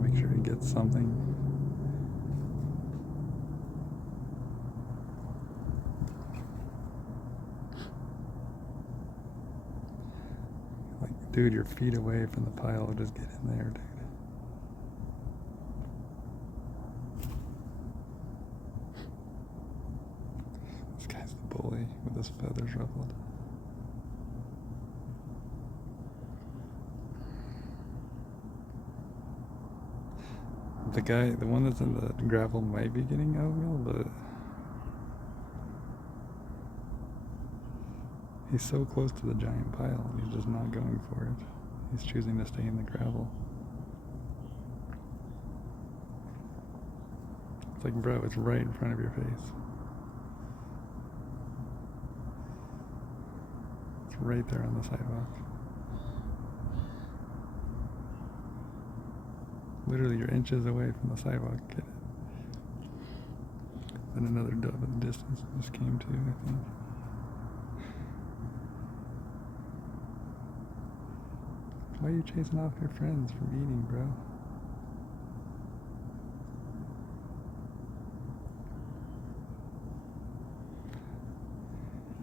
Make sure he gets something. Like, dude, you're feet away from the pile. Just get in there, dude. This guy's the bully with his feathers ruffled. The guy, the one that's in the gravel might be getting oatmeal, but he's so close to the giant pile, and he's just not going for it. He's choosing to stay in the gravel. It's like, bro, it's right in front of your face. It's right there on the sidewalk. Literally, you're inches away from the sidewalk. Get it. Then another dove in the distance just came to, I think. Why are you chasing off your friends from eating, bro?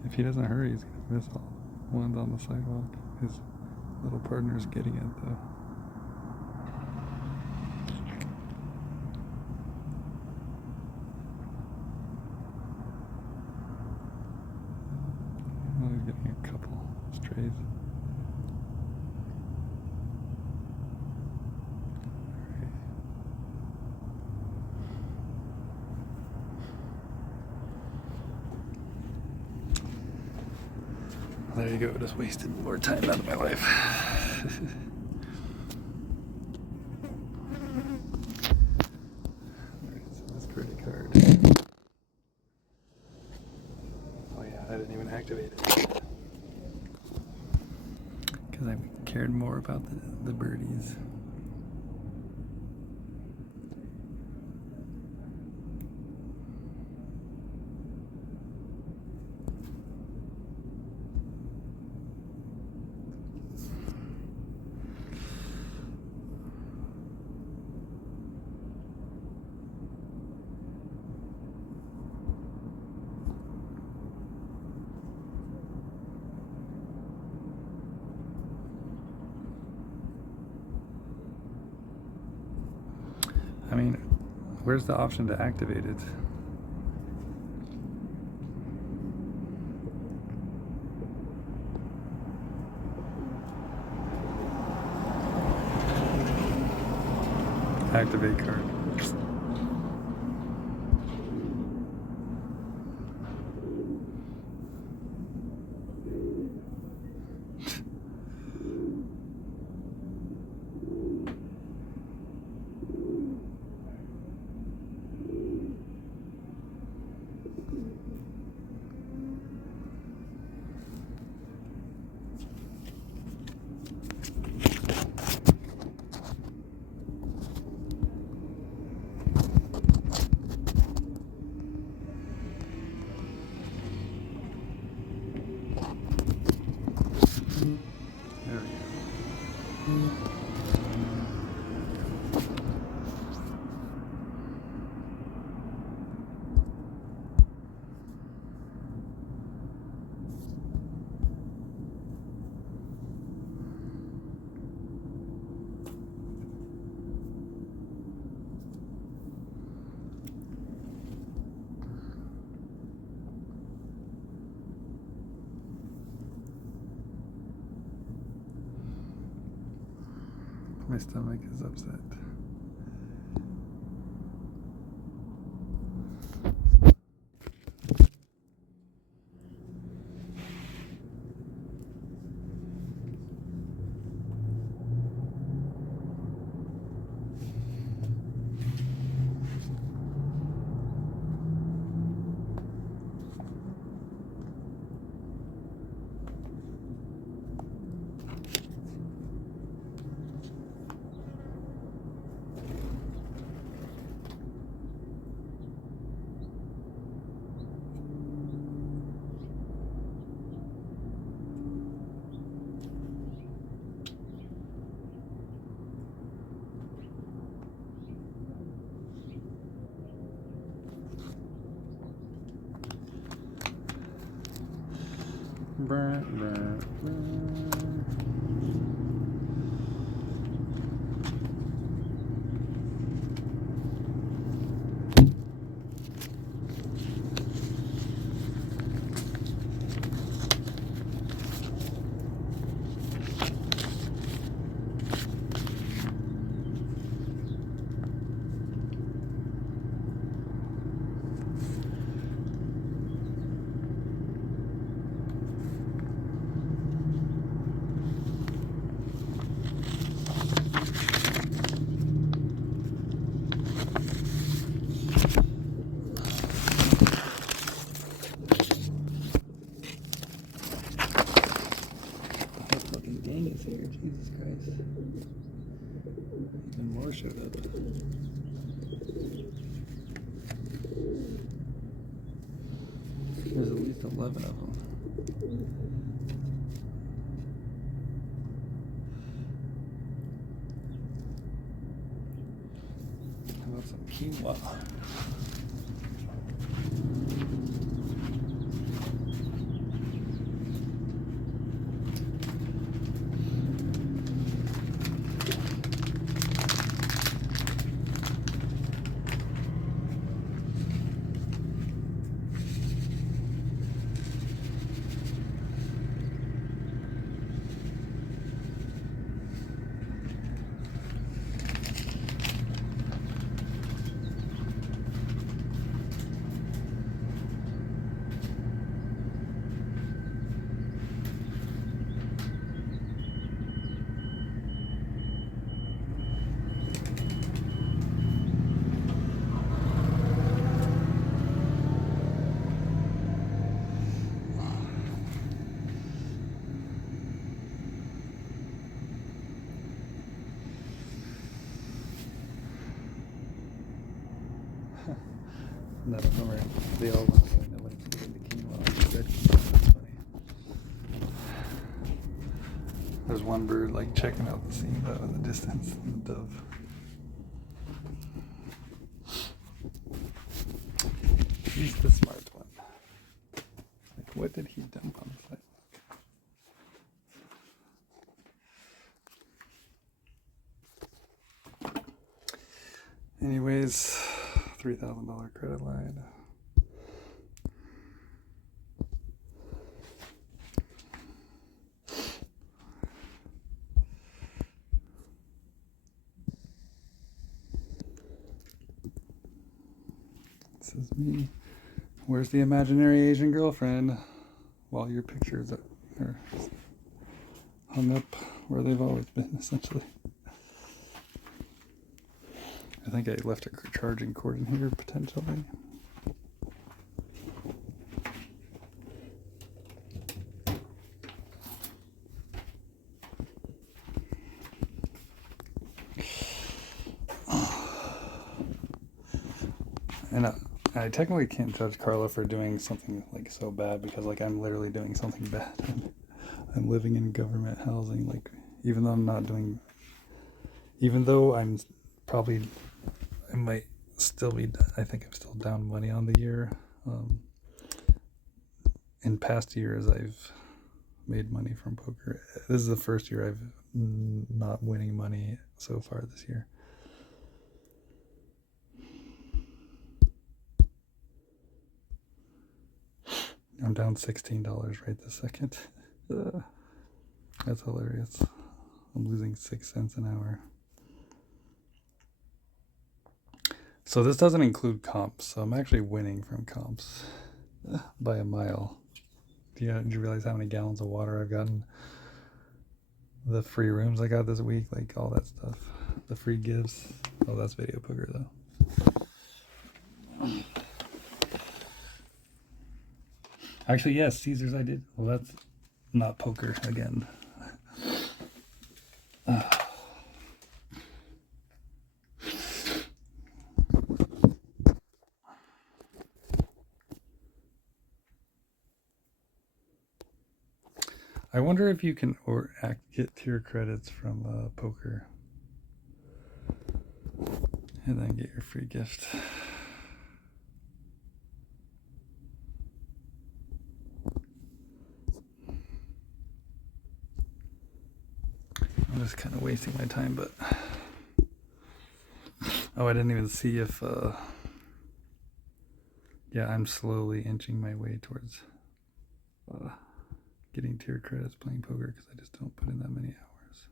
If he doesn't hurry, he's gonna miss all the ones on the sidewalk. His little partner's getting it, though. Oh, he's getting a couple strays. There you go, just wasted more time out of my life. Alright, so this credit card. Oh yeah, I didn't even activate it. Because I cared more about the birdies. I mean, where's the option to activate it? Activate card. There we go. My stomach is upset. Jesus Christ. Even more showed up. There's at least 11 of them. How about some quinoa? None of them are, they all look kind of like eating the quinoa. That's funny. There's one bird like checking out the scene though in the distance, the dove. He's the smart one. Like, what did he dump on the sidewalk? Anyways, $3,000 credit line. This is me. Where's the imaginary Asian girlfriend? While your pictures are hung up where they've always been, essentially. I think I left a charging cord in here, potentially. And I technically can't judge Carla for doing something like so bad because like I'm literally doing something bad. I'm living in government housing, like even though I'm not doing, even though I'm probably, I might still be, I think I'm still down money on the year. In past years, I've made money from poker. This is the first year I've not winning money so far this year. I'm down $16 right this second. That's hilarious. I'm losing 6 cents an hour. So this doesn't include comps, so I'm actually winning from comps by a mile. Did you realize how many gallons of water I've gotten? The free rooms I got this week, like all that stuff. The free gifts. Oh, that's video poker though. Actually, yes, Caesars I did. Well, that's not poker again. I wonder if you can get tier credits from poker and then get your free gift. I'm just kind of wasting my time, but oh, I didn't even see if yeah, I'm slowly inching my way towards getting tier credits playing poker because I just don't put in that many hours.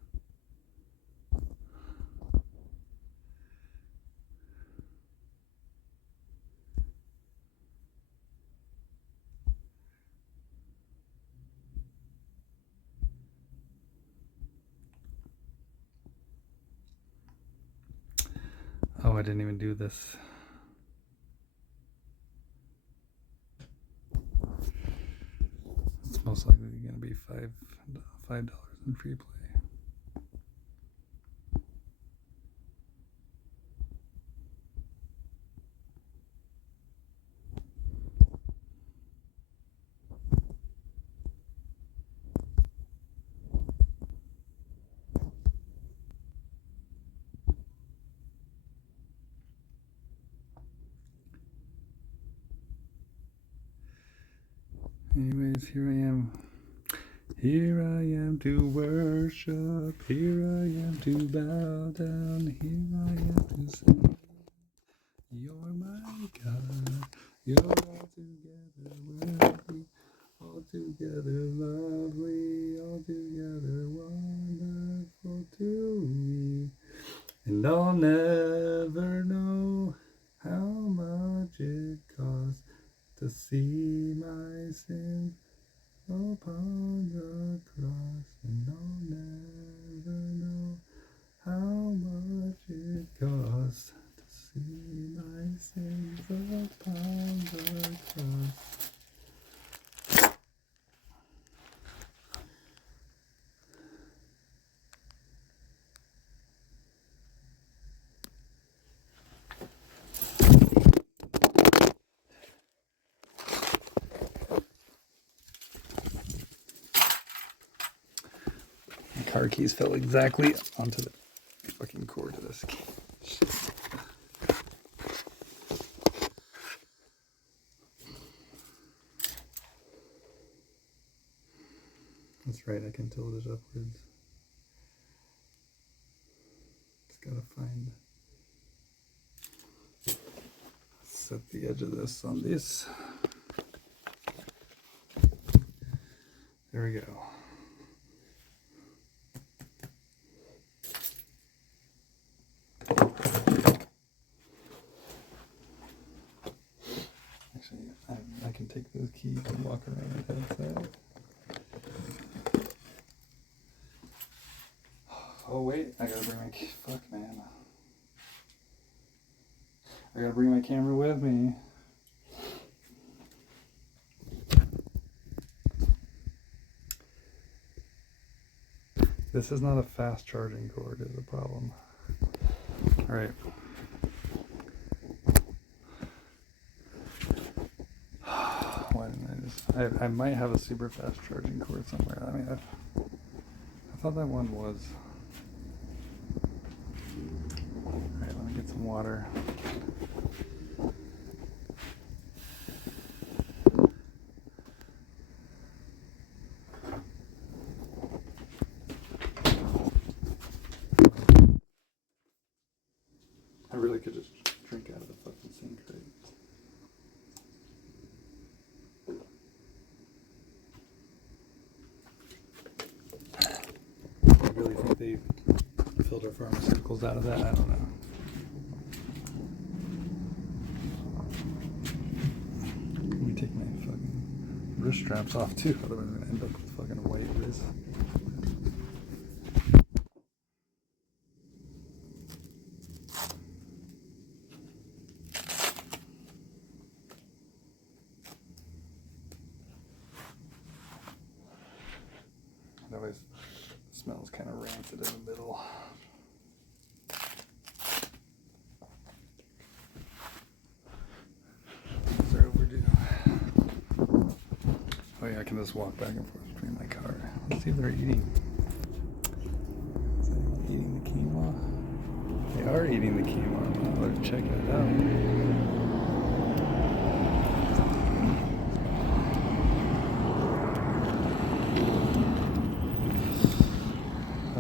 Oh, I didn't even do this. It's most likely going to be $5 in free play. Anyways, here I am. Here I am to worship. Here I am to bow down. Here I am to say, you're my God. You're altogether worthy. Altogether lovely. Altogether wonderful to me. And I'll never know how much it costs to see my sin upon the cross, and I'll never know how much it costs to see my sins upon the cross. Car keys fell exactly onto the fucking cord of this key. That's right, I can tilt it upwards. Just gotta find. Set the edge of this on this. There we go. I can take those keys and walk around the outside. Oh wait, I gotta bring my fuck man. I gotta bring my camera with me. This is not a fast charging cord is the problem. All right. Why didn't I just? I might have a super fast charging cord somewhere. I mean, I thought that one was. All right, let me get some water. I really could just drink out of the fucking sink, right? I really think they filter pharmaceuticals out of that. I don't know. wrist straps off too, otherwise I'm gonna end up with fucking white wrists. It always smells kind of rancid in the middle. They're overdue. Oh yeah, I can just walk back and forth between my car. Let's see if they're eating. Is anyone eating the quinoa? They are eating the quinoa. Well, let's check it out.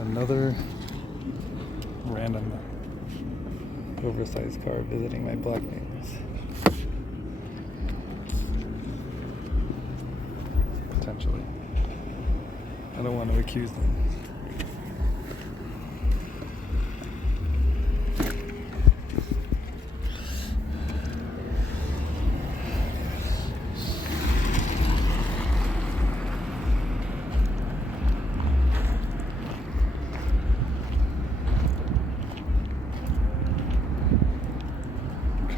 Another random oversized car visiting my black neighbors. Potentially. I don't want to accuse them.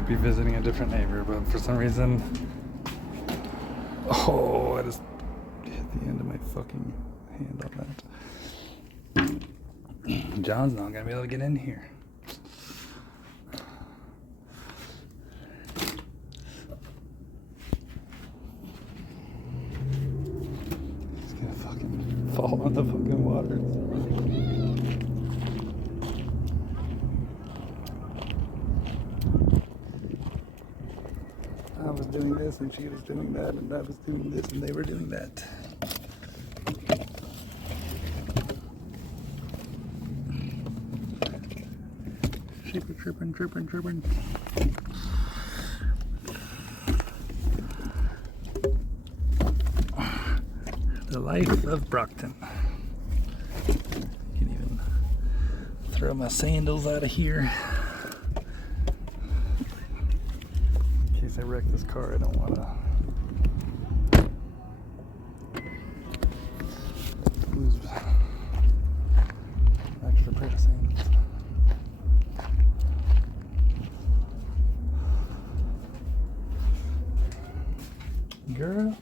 Be visiting a different neighbor, but for some reason, I just hit the end of my fucking hand on that. John's not gonna be able to get in here. He's gonna fucking fall on the fucking water. I was doing this and she was doing that and I was doing this and they were doing that. Sheep are chirping. The life of Brockton. Can even throw my sandals out of here. I wreck this car, I don't want to lose extra pair of sandals. Girl.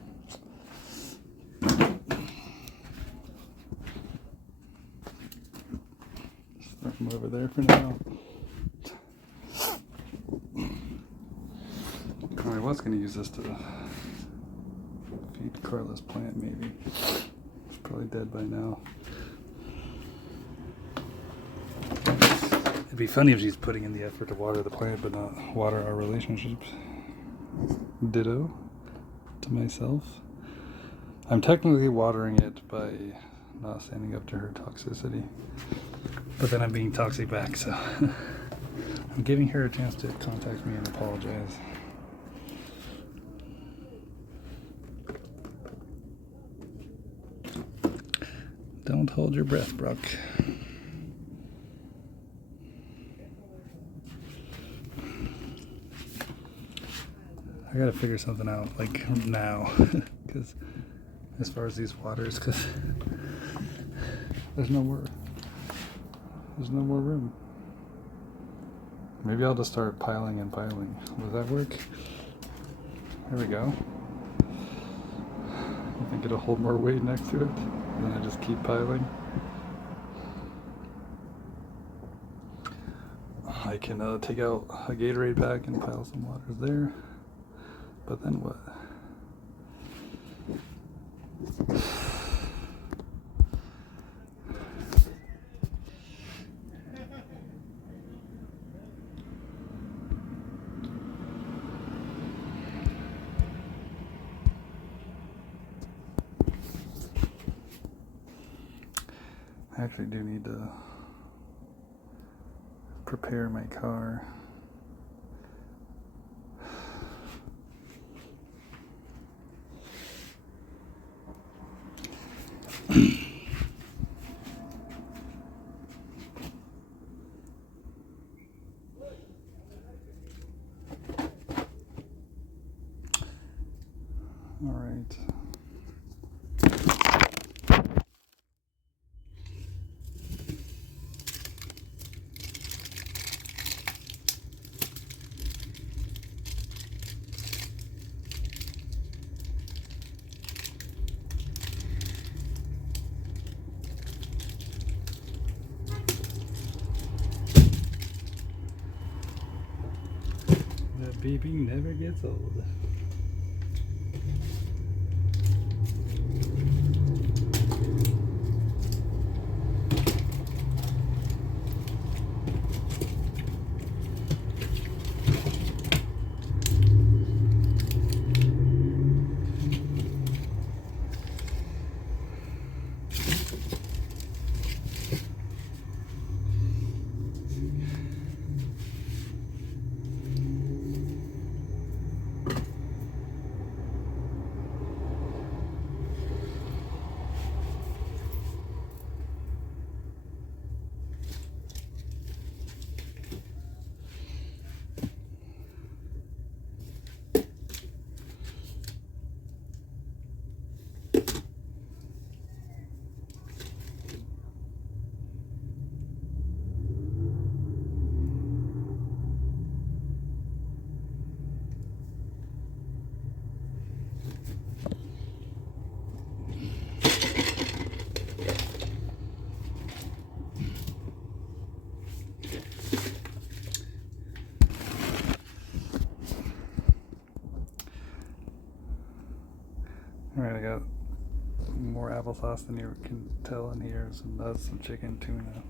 Just throw them over there for now. I was going to use this to feed Carla's plant, maybe. It's probably dead by now. It'd be funny if she's putting in the effort to water the plant, but not water our relationships. Ditto to myself. I'm technically watering it by not standing up to her toxicity. But then I'm being toxic back, so I'm giving her a chance to contact me and apologize. Don't hold your breath, Brock. I gotta figure something out, like now, because as far as these waters, because there's no more room. Maybe I'll just start piling and piling. Does that work? There we go. I think it'll hold more weight next to it. And I just keep piling. I can take out a Gatorade pack and pile some waters there. But then what? I actually do need to prepare my car. All right. Beeping never gets old. Alright, I got more applesauce than you can tell in here, some nuts, some chicken, tuna.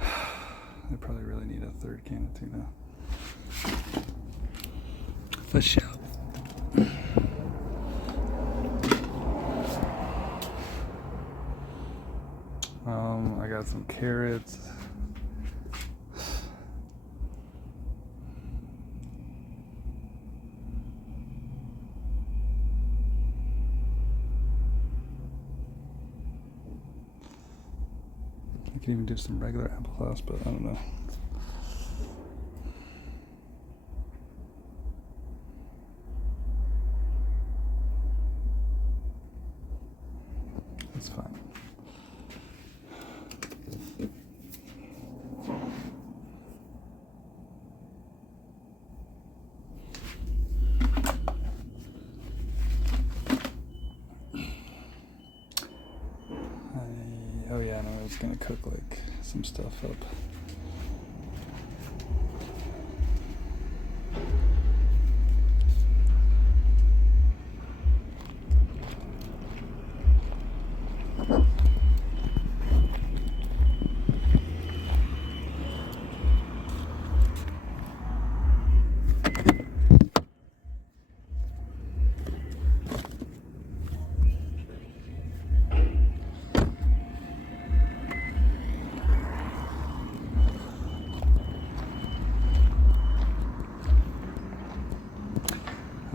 I probably really need a third can of tuna. For sure. I got some carrots. I can even do some regular applesauce, but I don't know. That's fine. Oh yeah, no, I was gonna cook like some stuff up.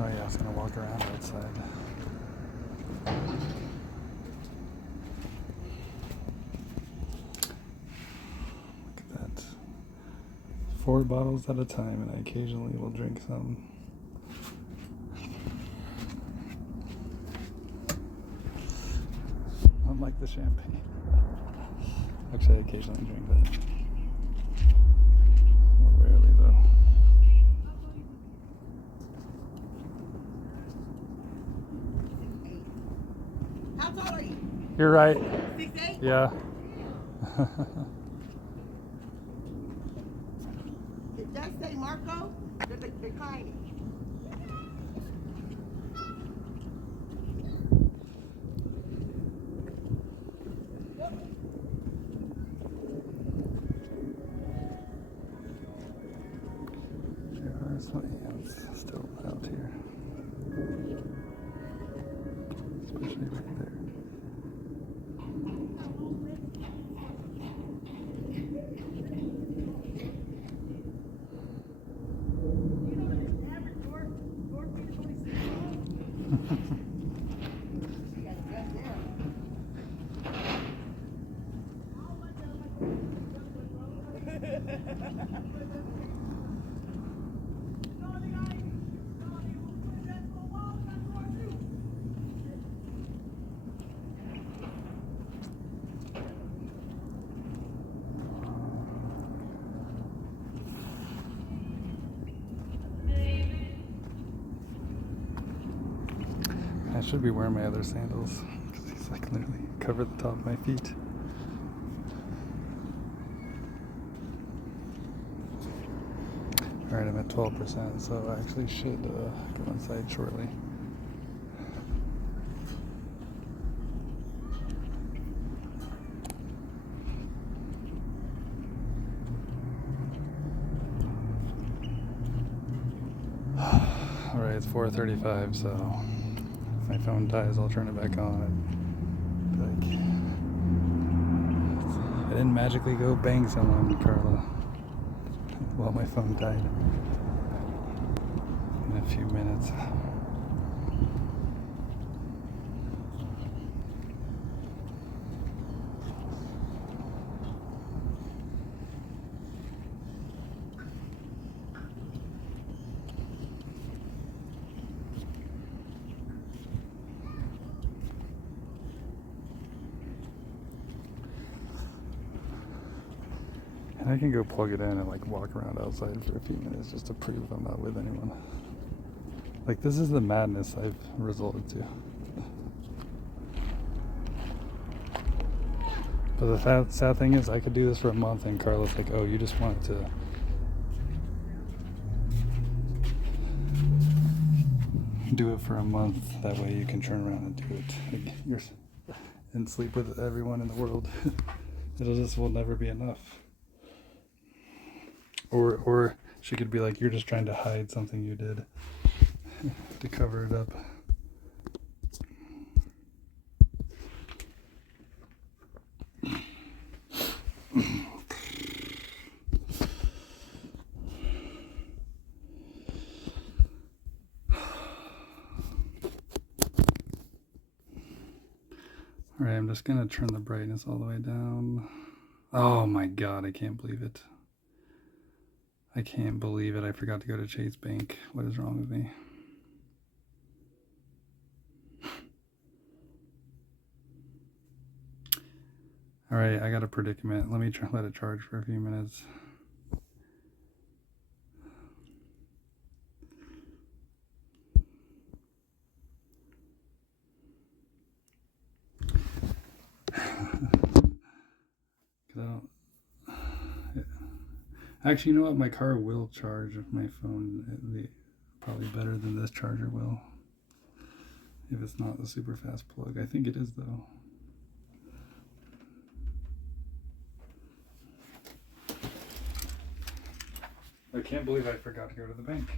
Oh yeah, I was gonna walk around outside. Look at that. 4 bottles at a time, and I occasionally will drink some. Unlike the champagne. Actually, I occasionally drink that. More rarely though. How tall are you? You're right. 6'8"? Yeah. It does say Marco. They're tiny. There are some ants still out here. Especially right there. I should be wearing my other sandals because these like literally cover the top of my feet. All Alright, I'm at 12%, so I actually should go inside shortly. Alright, it's 4:35, so if my phone dies, I'll turn it back on. And be like, I didn't magically go bang someone, Carla, while my phone died in a few minutes. And I can go plug it in and like walk around outside for a few minutes just to prove I'm not with anyone. Like, this is the madness I've resorted to. But the sad thing is, I could do this for a month and Carla's like, oh, you just wanted to do it for a month, that way you can turn around and do it and sleep with everyone in the world. Will never be enough. Or she could be like, you're just trying to hide something you did to cover it up. Alright, I'm just gonna turn the brightness all the way down. Oh my god, I can't believe it. I can't believe it. I forgot to go to Chase Bank. What is wrong with me? Alright, I got a predicament. Let me let it charge for a few minutes. Actually, you know what? My car will charge my phone probably better than this charger will. If it's not the super fast plug. I think it is, though. I can't believe I forgot to go to the bank.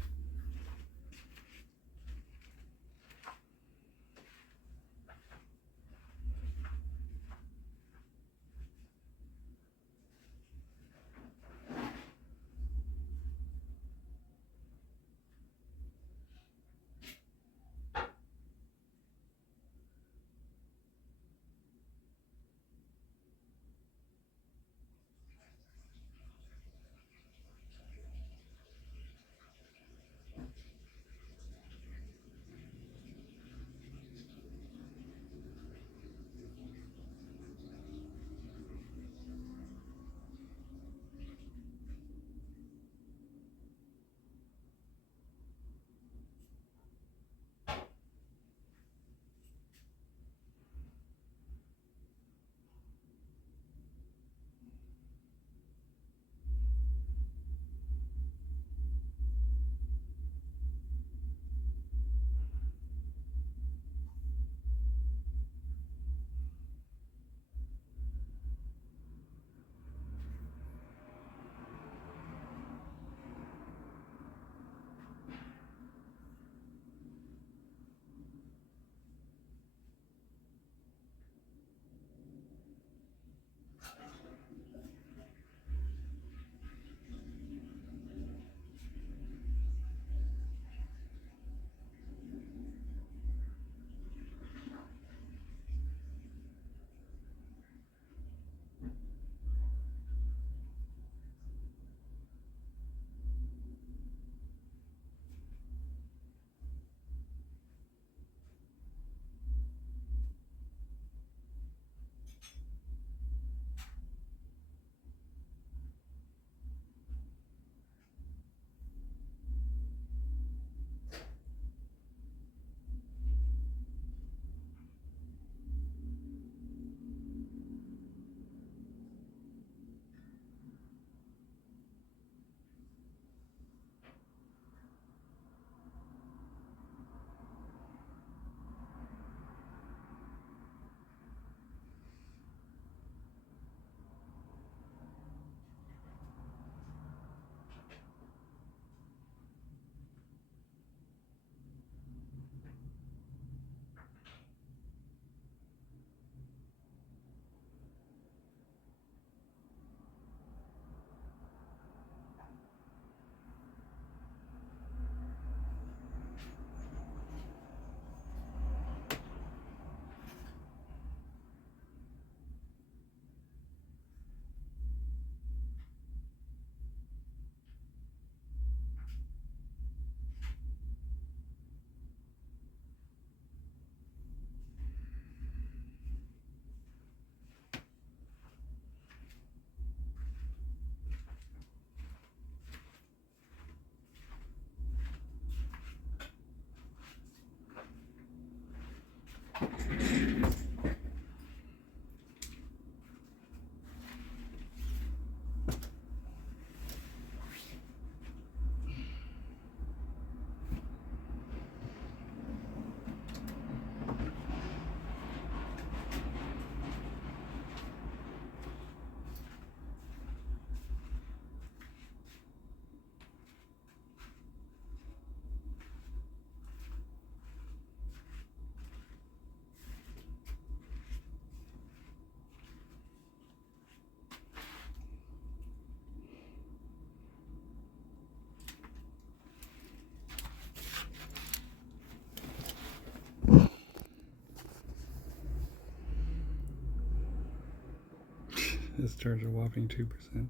His charge a whopping 2%.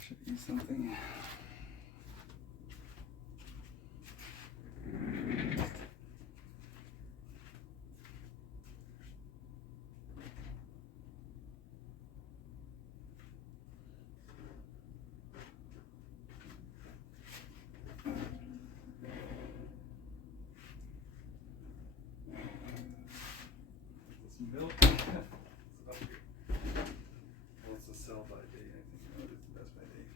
Should eat something. Milk. Well, it's a sell by date. I think that is the best by date.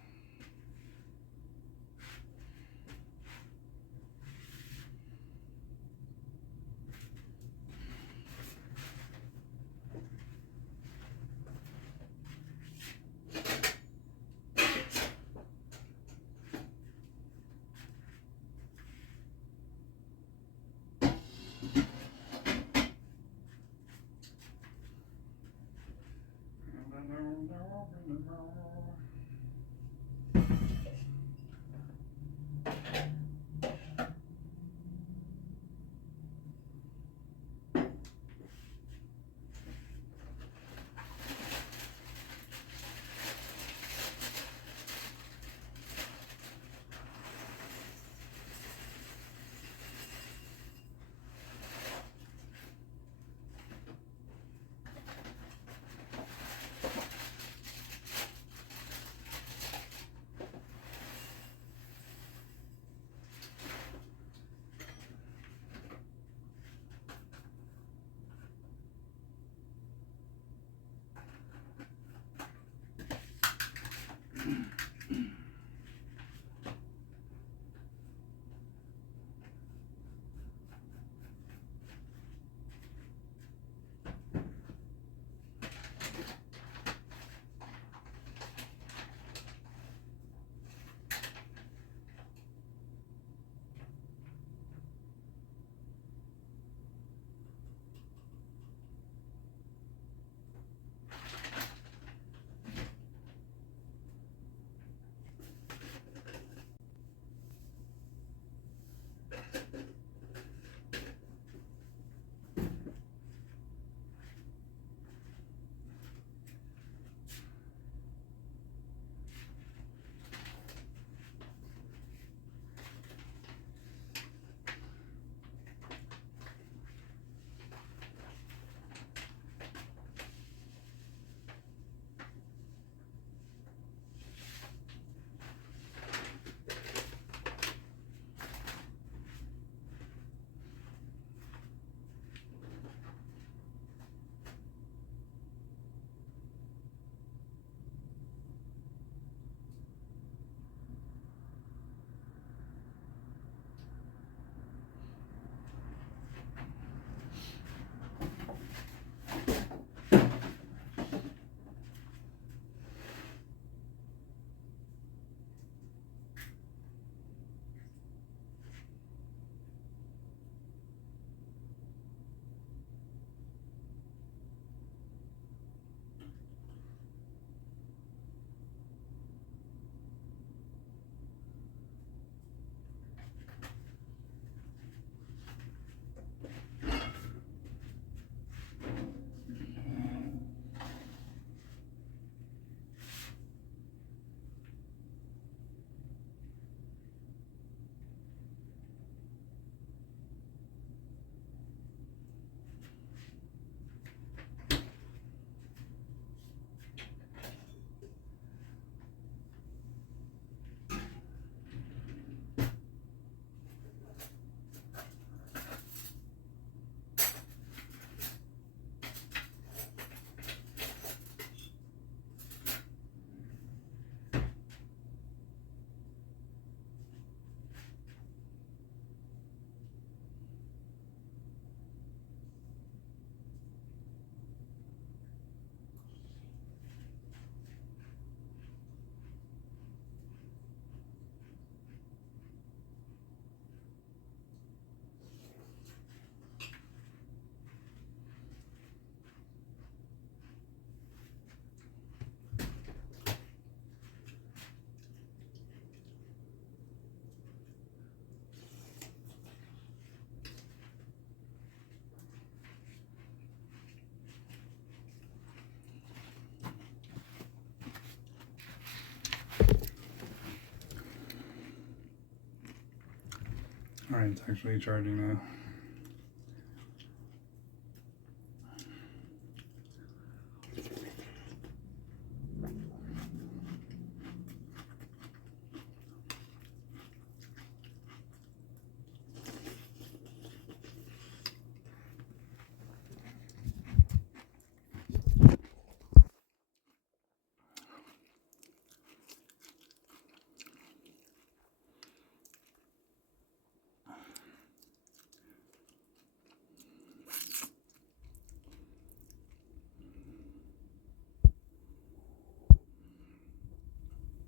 Alright, it's actually charging now.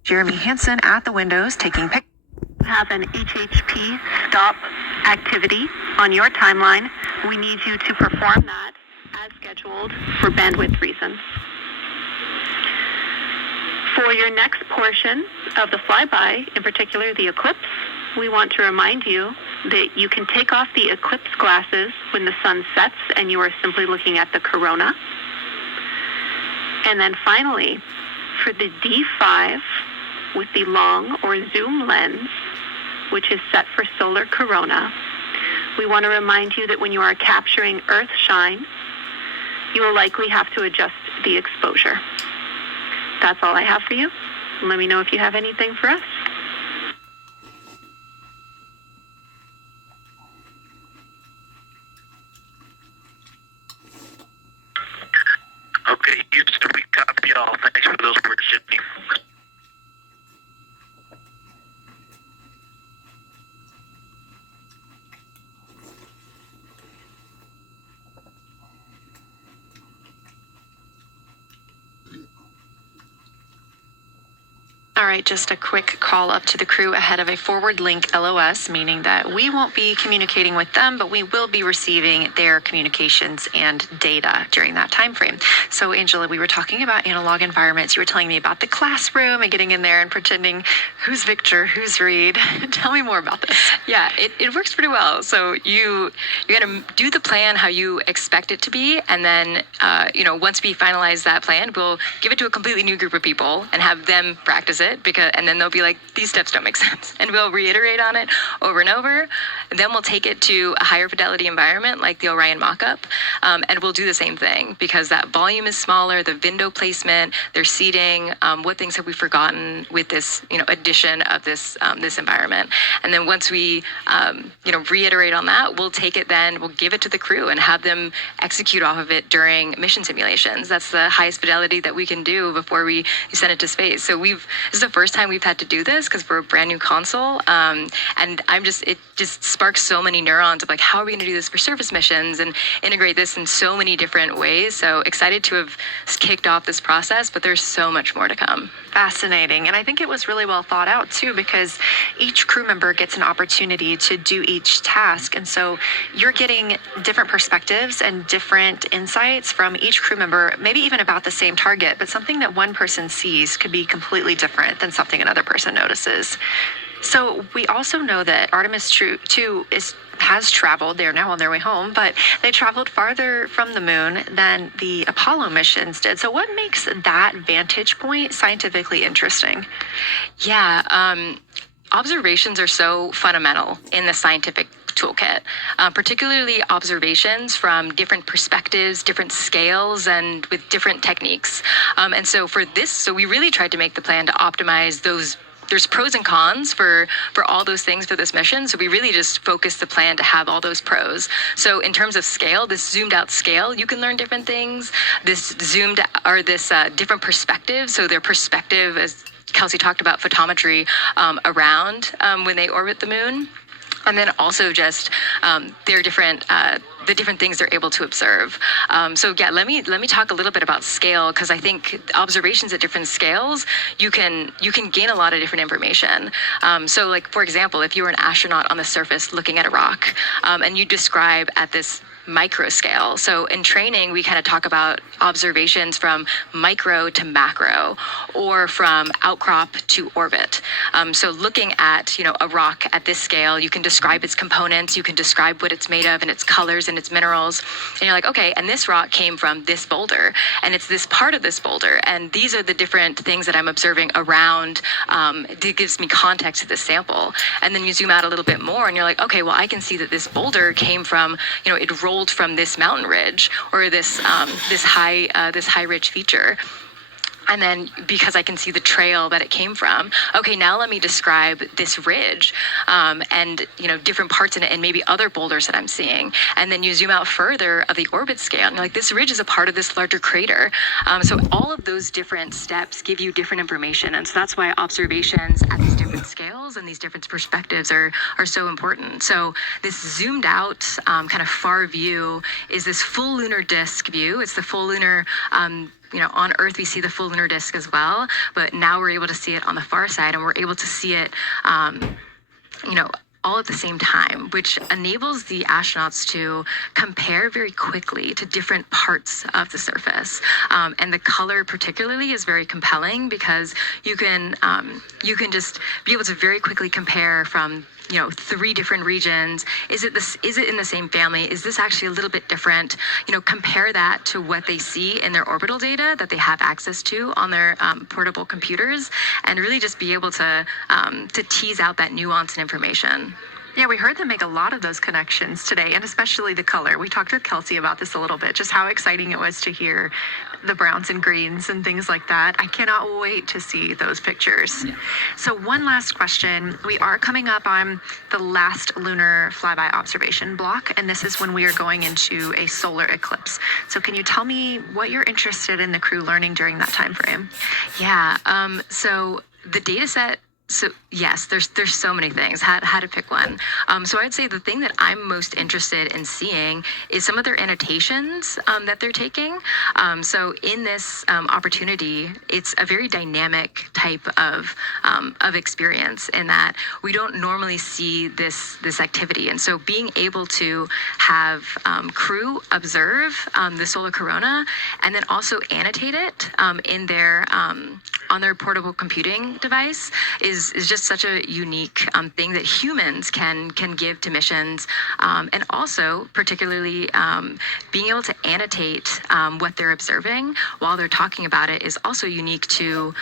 Jeremy Hansen at the windows taking pictures. Have an HHP stop activity on your timeline. We need you to perform that as scheduled for bandwidth reasons. For your next portion of the flyby, in particular the eclipse, we want to remind you that you can take off the eclipse glasses when the sun sets and you are simply looking at the corona. And then finally, for the D5 with the long or zoom lens, which is set for solar corona, we want to remind you that when you are capturing Earth shine, you will likely have to adjust the exposure. That's all I have for you. Let me know if you have anything for us. Okay, Houston, we copy y'all. Thanks for those words, Jimmy. All right, just a quick call up to the crew ahead of a forward link LOS, meaning that we won't be communicating with them, but we will be receiving their communications and data during that time frame. So Angela, we were talking about analog environments. You were telling me about the classroom and getting in there and pretending who's Victor, who's Reed. Tell me more about this. Yeah, it works pretty well. So you're going to do the plan how you expect it to be, and then once we finalize that plan, we'll give it to a completely new group of people and have them practice it, and then they'll be like, these steps don't make sense, and we'll reiterate on it over and over. And then we'll take it to a higher fidelity environment like the Orion mock-up, and we'll do the same thing because that volume is smaller, the window placement, their seating, what things have we forgotten with this addition of this environment. And then once we reiterate on that, we'll take it, then we'll give it to the crew and have them execute off of it during mission simulations. That's the highest fidelity that we can do before we send it to space. So this is the first time we've had to do this because we're a brand new console, and it just sparks so many neurons of like, how are we going to do this for surface missions and integrate this in so many different ways. So excited to have kicked off this process, but there's so much more to come. Fascinating. And I think it was really well thought out too, because each crew member gets an opportunity to do each task. And so you're getting different perspectives and different insights from each crew member, maybe even about the same target, but something that one person sees could be completely different than something another person notices. So we also know that Artemis 2 has traveled. They're now on their way home, but they traveled farther from the moon than the Apollo missions did. So what makes that vantage point scientifically interesting? Yeah, observations are so fundamental in the scientific toolkit, particularly observations from different perspectives, different scales, and with different techniques. And so for this, so we really tried to make the plan to optimize those. There's pros and cons for all those things for this mission. So we really just focused the plan to have all those pros. So in terms of scale, this zoomed out scale, you can learn different things. This different perspectives. So their perspective, as Kelsey talked about, photometry around when they orbit the moon. And then also just their different the different things they're able to observe. So yeah, let me talk a little bit about scale, because I think observations at different scales, you can gain a lot of different information. So like, for example, if you were an astronaut on the surface looking at a rock, and you describe at this micro scale. So in training, we kind of talk about observations from micro to macro, or from outcrop to orbit. So looking at, a rock at this scale, you can describe its components, you can describe what it's made of and its colors and its minerals. And you're like, okay, and this rock came from this boulder, and it's this part of this boulder, and these are the different things that I'm observing around. It gives me context to this sample. And then you zoom out a little bit more, and you're like, okay, well, I can see that this boulder came from, it rolled from this mountain ridge, or this high ridge feature. And then because I can see the trail that it came from, okay, now let me describe this ridge, and different parts in it, and maybe other boulders that I'm seeing. And then you zoom out further of the orbit scale, and you're like, this ridge is a part of this larger crater. So all of those different steps give you different information, and so that's why observations at these different scales and these different perspectives are so important. So this zoomed out kind of far view is this full lunar disk view. It's the full lunar. On Earth, we see the full lunar disk as well, but now we're able to see it on the far side, and we're able to see it, all at the same time, which enables the astronauts to compare very quickly to different parts of the surface. And the color particularly is very compelling, because you can just be able to very quickly compare from 3 different regions. Is it in the same family? Is this actually a little bit different? Compare that to what they see in their orbital data that they have access to on their portable computers, and really just be able to tease out that nuance and information. Yeah, we heard them make a lot of those connections today, and especially the color. We talked with Kelsey about this a little bit, just how exciting it was to hear the browns and greens and things like that. I cannot wait to see those pictures. Yeah. So one last question. We are coming up on the last lunar flyby observation block, and this is when we are going into a solar eclipse. So can you tell me what you're interested in the crew learning during that time frame? Yeah, so the data set. So yes, there's so many things. How to pick one. So I'd say the thing that I'm most interested in seeing is some of their annotations that they're taking. So in this opportunity, it's a very dynamic type of experience, in that we don't normally see this activity. And so being able to have crew observe the solar corona, and then also annotate it in their on their portable computing device is just such a unique thing that humans can give to missions, and also particularly being able to annotate what they're observing while they're talking about it is also unique to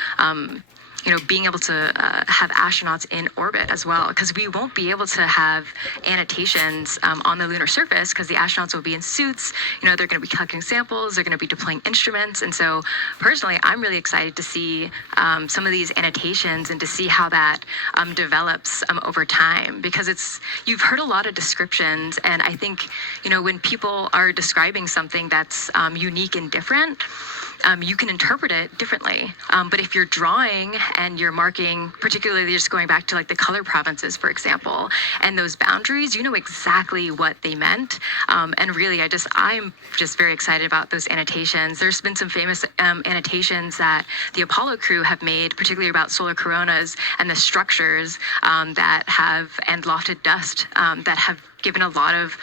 being able to have astronauts in orbit as well, because we won't be able to have annotations on the lunar surface, because the astronauts will be in suits. They're going to be collecting samples, they're going to be deploying instruments. And so personally, I'm really excited to see some of these annotations and to see how that develops over time, because you've heard a lot of descriptions, and I think, when people are describing something that's unique and different, you can interpret it differently. But if you're drawing and you're marking, particularly just going back to like the color provinces, for example, and those boundaries, you know exactly what they meant. And really, I'm just very excited about those annotations. There's been some famous annotations that the Apollo crew have made, particularly about solar coronas and the structures that have, and lofted dust that have given a lot of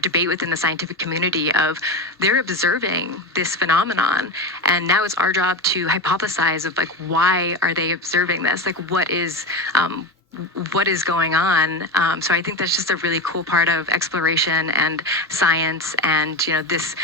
debate within the scientific community of they're observing this phenomenon, and now it's our job to hypothesize of like, why are they observing this, like what is going on. So I think that's just a really cool part of exploration and science, and this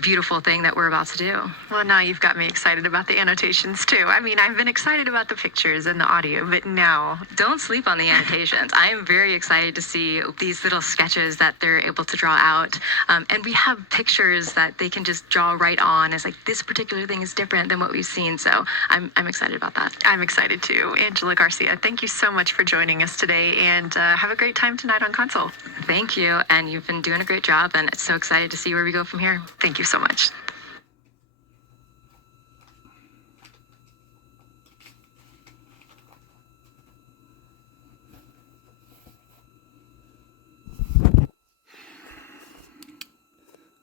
beautiful thing that we're about to do. Well, now you've got me excited about the annotations too. I mean, I've been excited about the pictures and the audio, but now don't sleep on the annotations. I am very excited to see these little sketches that they're able to draw out, and we have pictures that they can just draw right on as like, this particular thing is different than what we've seen. So I'm excited about that. I'm excited too. Angela Garcia, thank you so much for joining us today, and have a great time tonight on Console. Thank you, and you've been doing a great job, and it's so excited to see where we go from here. Thank you so much.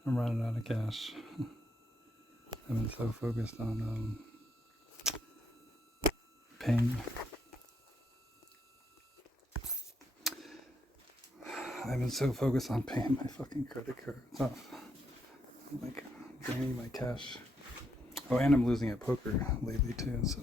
I'm running out of cash. I've been so focused on paying. I I've been so focused on paying my fucking credit cards off. I'm like draining my cash. Oh, and I'm losing at poker lately too, so.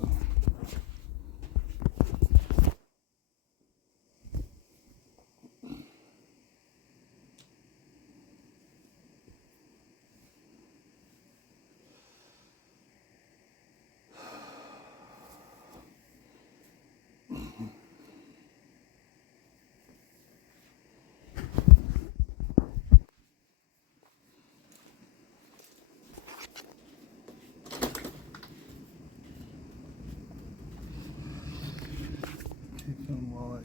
Phone, wallet,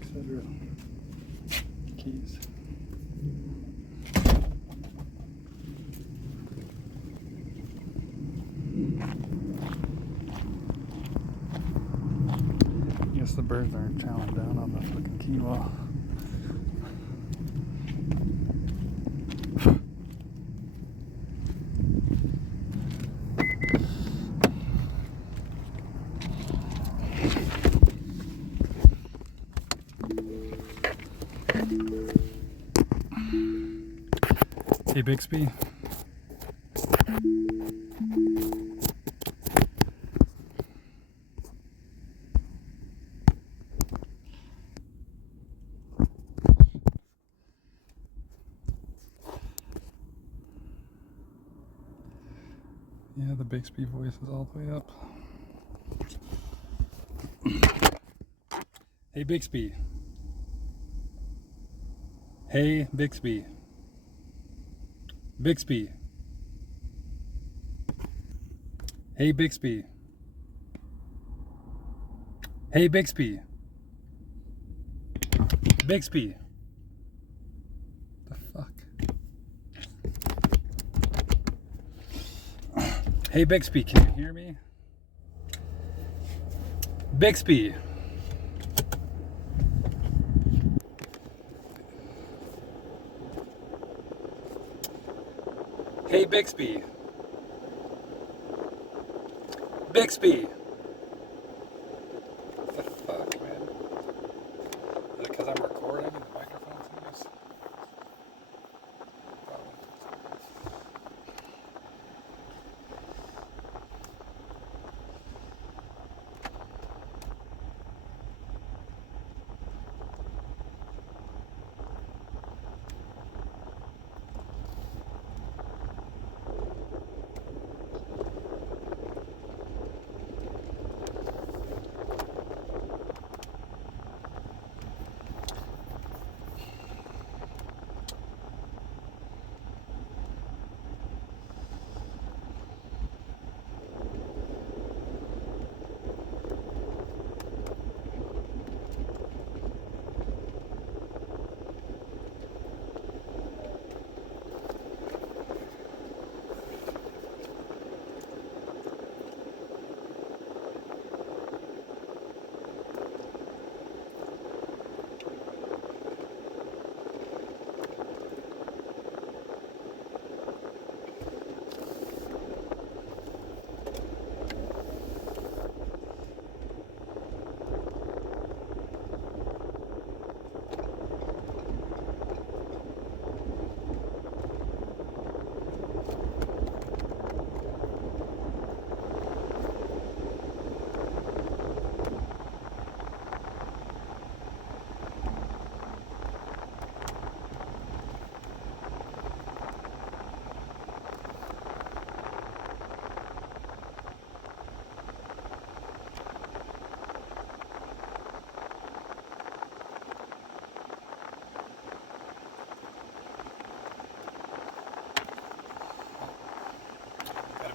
etc. Keys. I guess the birds aren't chowing down on the fucking quinoa. Hey Bixby. Yeah, the Bixby voice is all the way up. Hey Bixby. Hey Bixby. Bixby. Hey Bixby. Hey Bixby. Bixby. The fuck? Hey Bixby, can you hear me? Bixby. Hey Bixby. Bixby. What the fuck, man? Is it because I'm recording and the microphone's in this?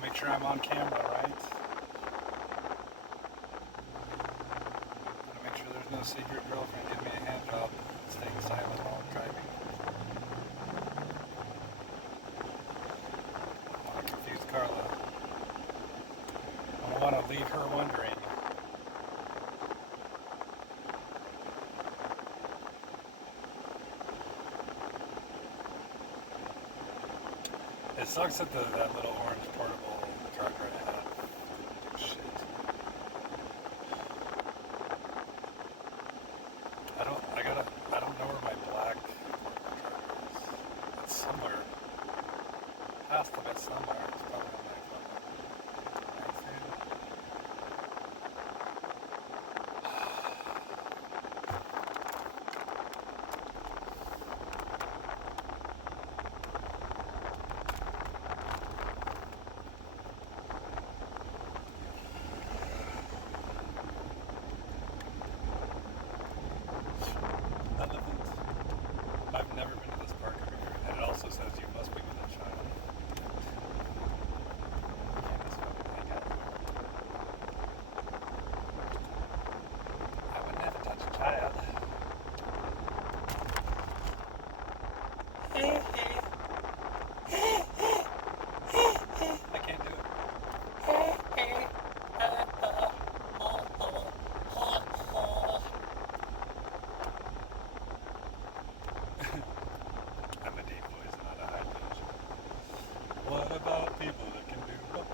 Make sure I'm on camera, right? Gotta make sure there's no secret girlfriend giving me a hand job, staying silent while I'm driving. I don't want to confuse Carla. I don't want to leave her wondering. It sucks that that little orange portable truck right ahead. Shit. I don't know where my black somewhere. It's probably on my phone. Elephant. I've never been to this park over here, and it also says you must be with a child. Can't just fucking hang out. I would never touch a child. I can't do it. I'm a deep voice, not a high pitch. What about people that can do both?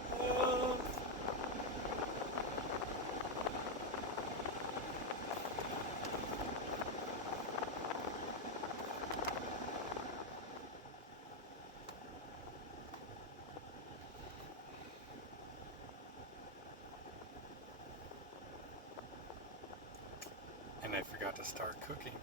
And I forgot to start cooking.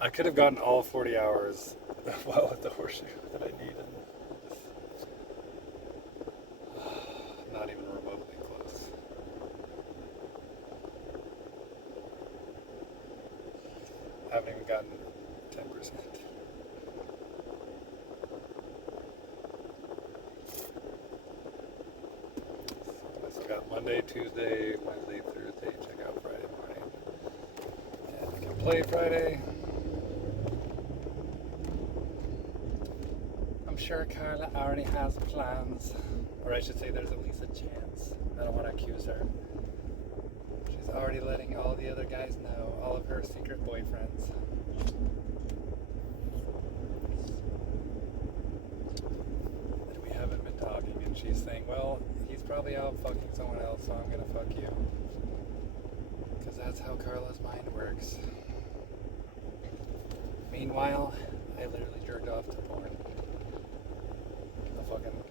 I could have gotten all 40 hours while at the horseshoe that I needed. Not even remotely close. Haven't even gotten 10%. So I still got Monday, Tuesday, Wednesday, Thursday, check out Friday morning. And I can play Friday. I'm sure Carla already has plans. Or I should say there's at least a chance. I don't want to accuse her. She's already letting all the other guys know, all of her secret boyfriends. That we haven't been talking, and she's saying, well, he's probably out fucking someone else, so I'm gonna fuck you. Because that's how Carla's mind works. Meanwhile, I literally jerked off to porn. A fucking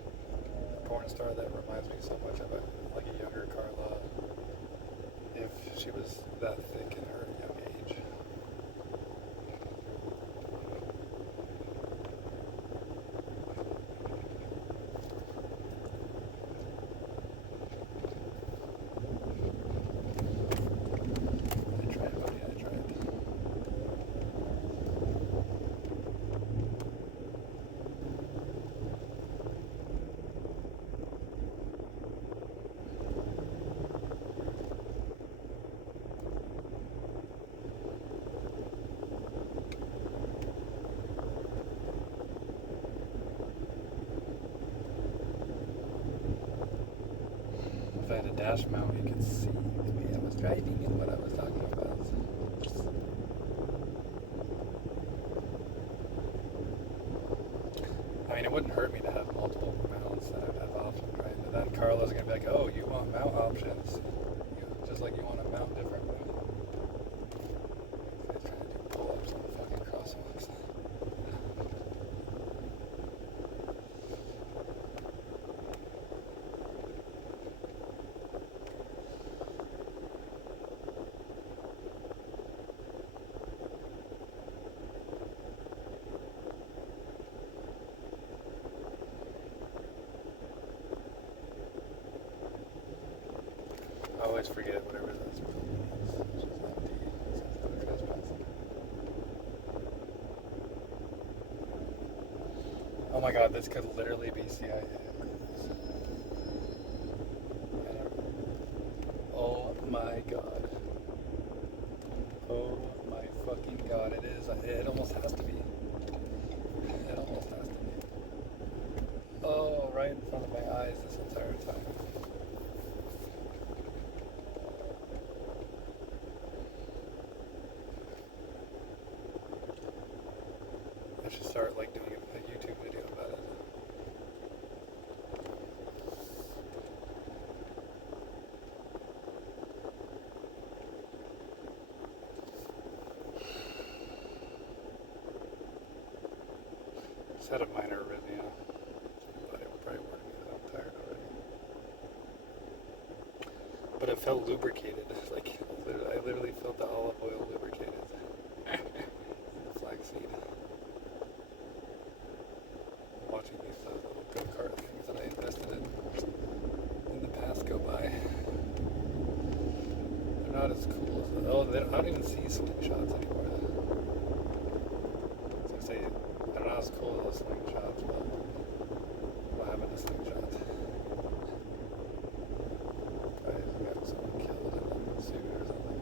porn star that reminds me so much of it, like a younger Carla, if she was that thick in her young age. I tried, buddy, I tried. If I had a dash mount, you could see the way I was driving and what I was talking about. I mean, it wouldn't hurt me to have multiple mounts that I'd have options, right? But then Carla's gonna be like, oh, you want mount options. Just like you want to mount different mounts. He's trying to do pull-ups on the fucking crosswalks. I always forget whatever that's really means. It's just empty. It says no trespassing. Oh my god, this could literally be CIA. Oh my god. Oh my fucking god, it is. It almost has to be. It almost has to be. Oh, right in front of my eyes this entire time. I should start like doing a YouTube video about it. just had a minor arrhythmia, but it would probably work because I'm tired already. But it felt lubricated. Like, I literally felt the olive oil lubricated. The flaxseed. Watching these little go-kart things that I invested in the past go by. They're not as cool as I don't even see slingshots anymore. So I say, they're not as cool as the slingshots, but what happened to slingshot? Probably got someone killed in a suit or something.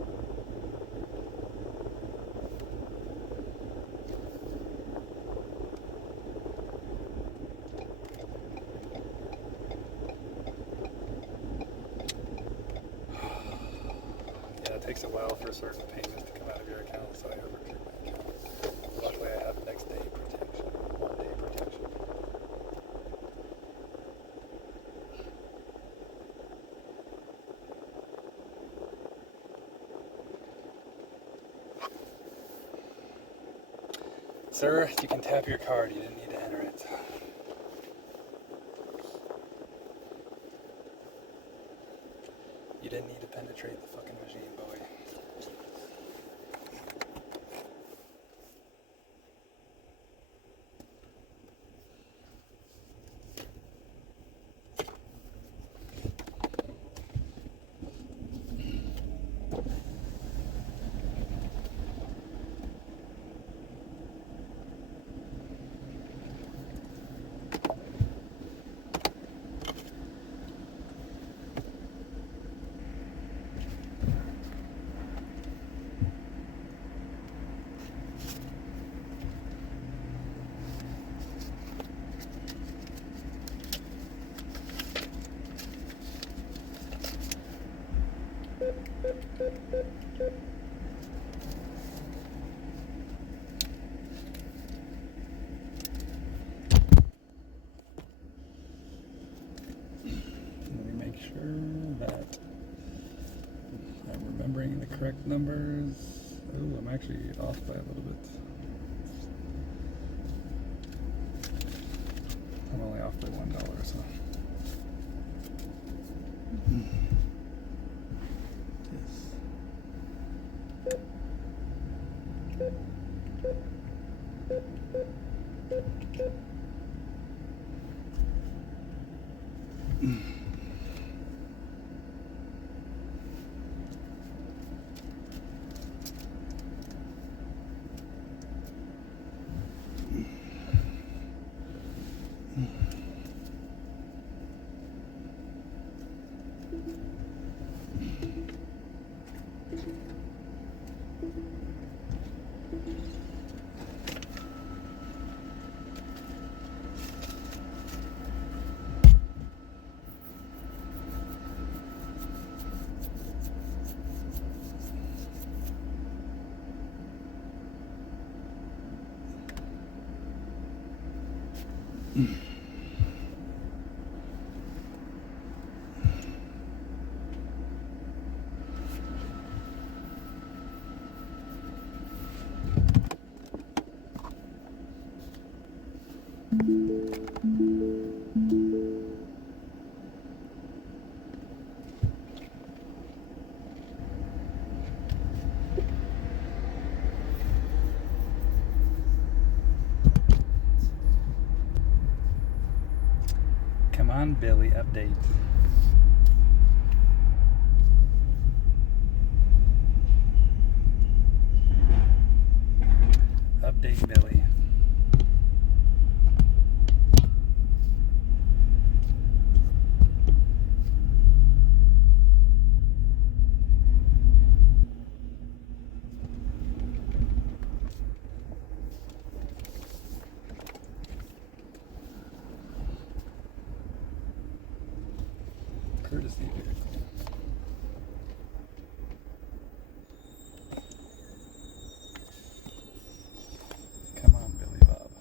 Yeah, it takes a while for certain payments to come out of your account, so I overdraw my account. Luckily, I have next day protection, 1 day protection. Sir, you can tap your card. You didn't need to enter it. You didn't need to penetrate the fucking machine, boy. Let me make sure that I'm remembering the correct numbers. Oh, I'm actually off by a little bit. I'm only off by $1, so. Come on, Billy, update. Update, Billy. Courtesy vehicle. Come on, Billy Bob.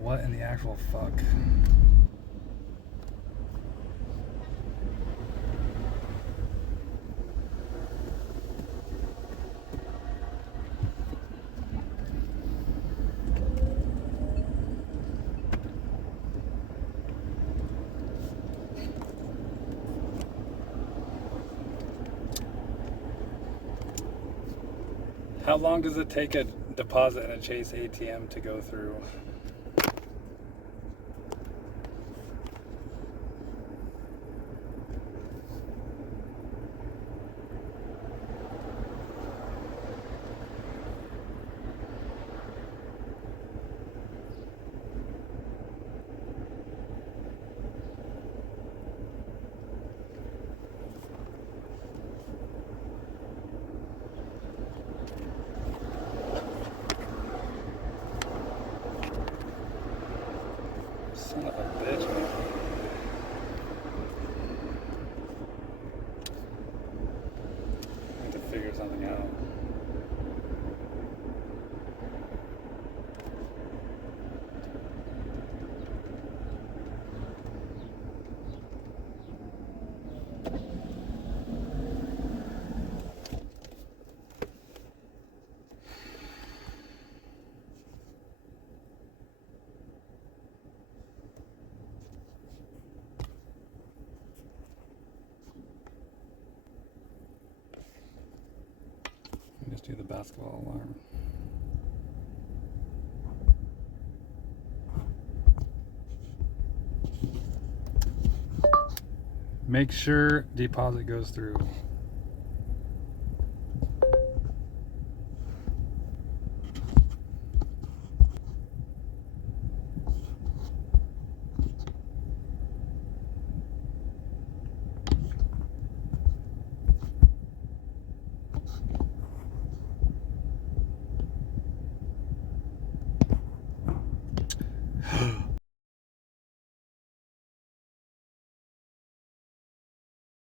What in the actual fuck? How long does it take a deposit in a Chase ATM to go through? Son of a bitch, man. I need to figure something out. Just do the basketball alarm. Make sure deposit goes through.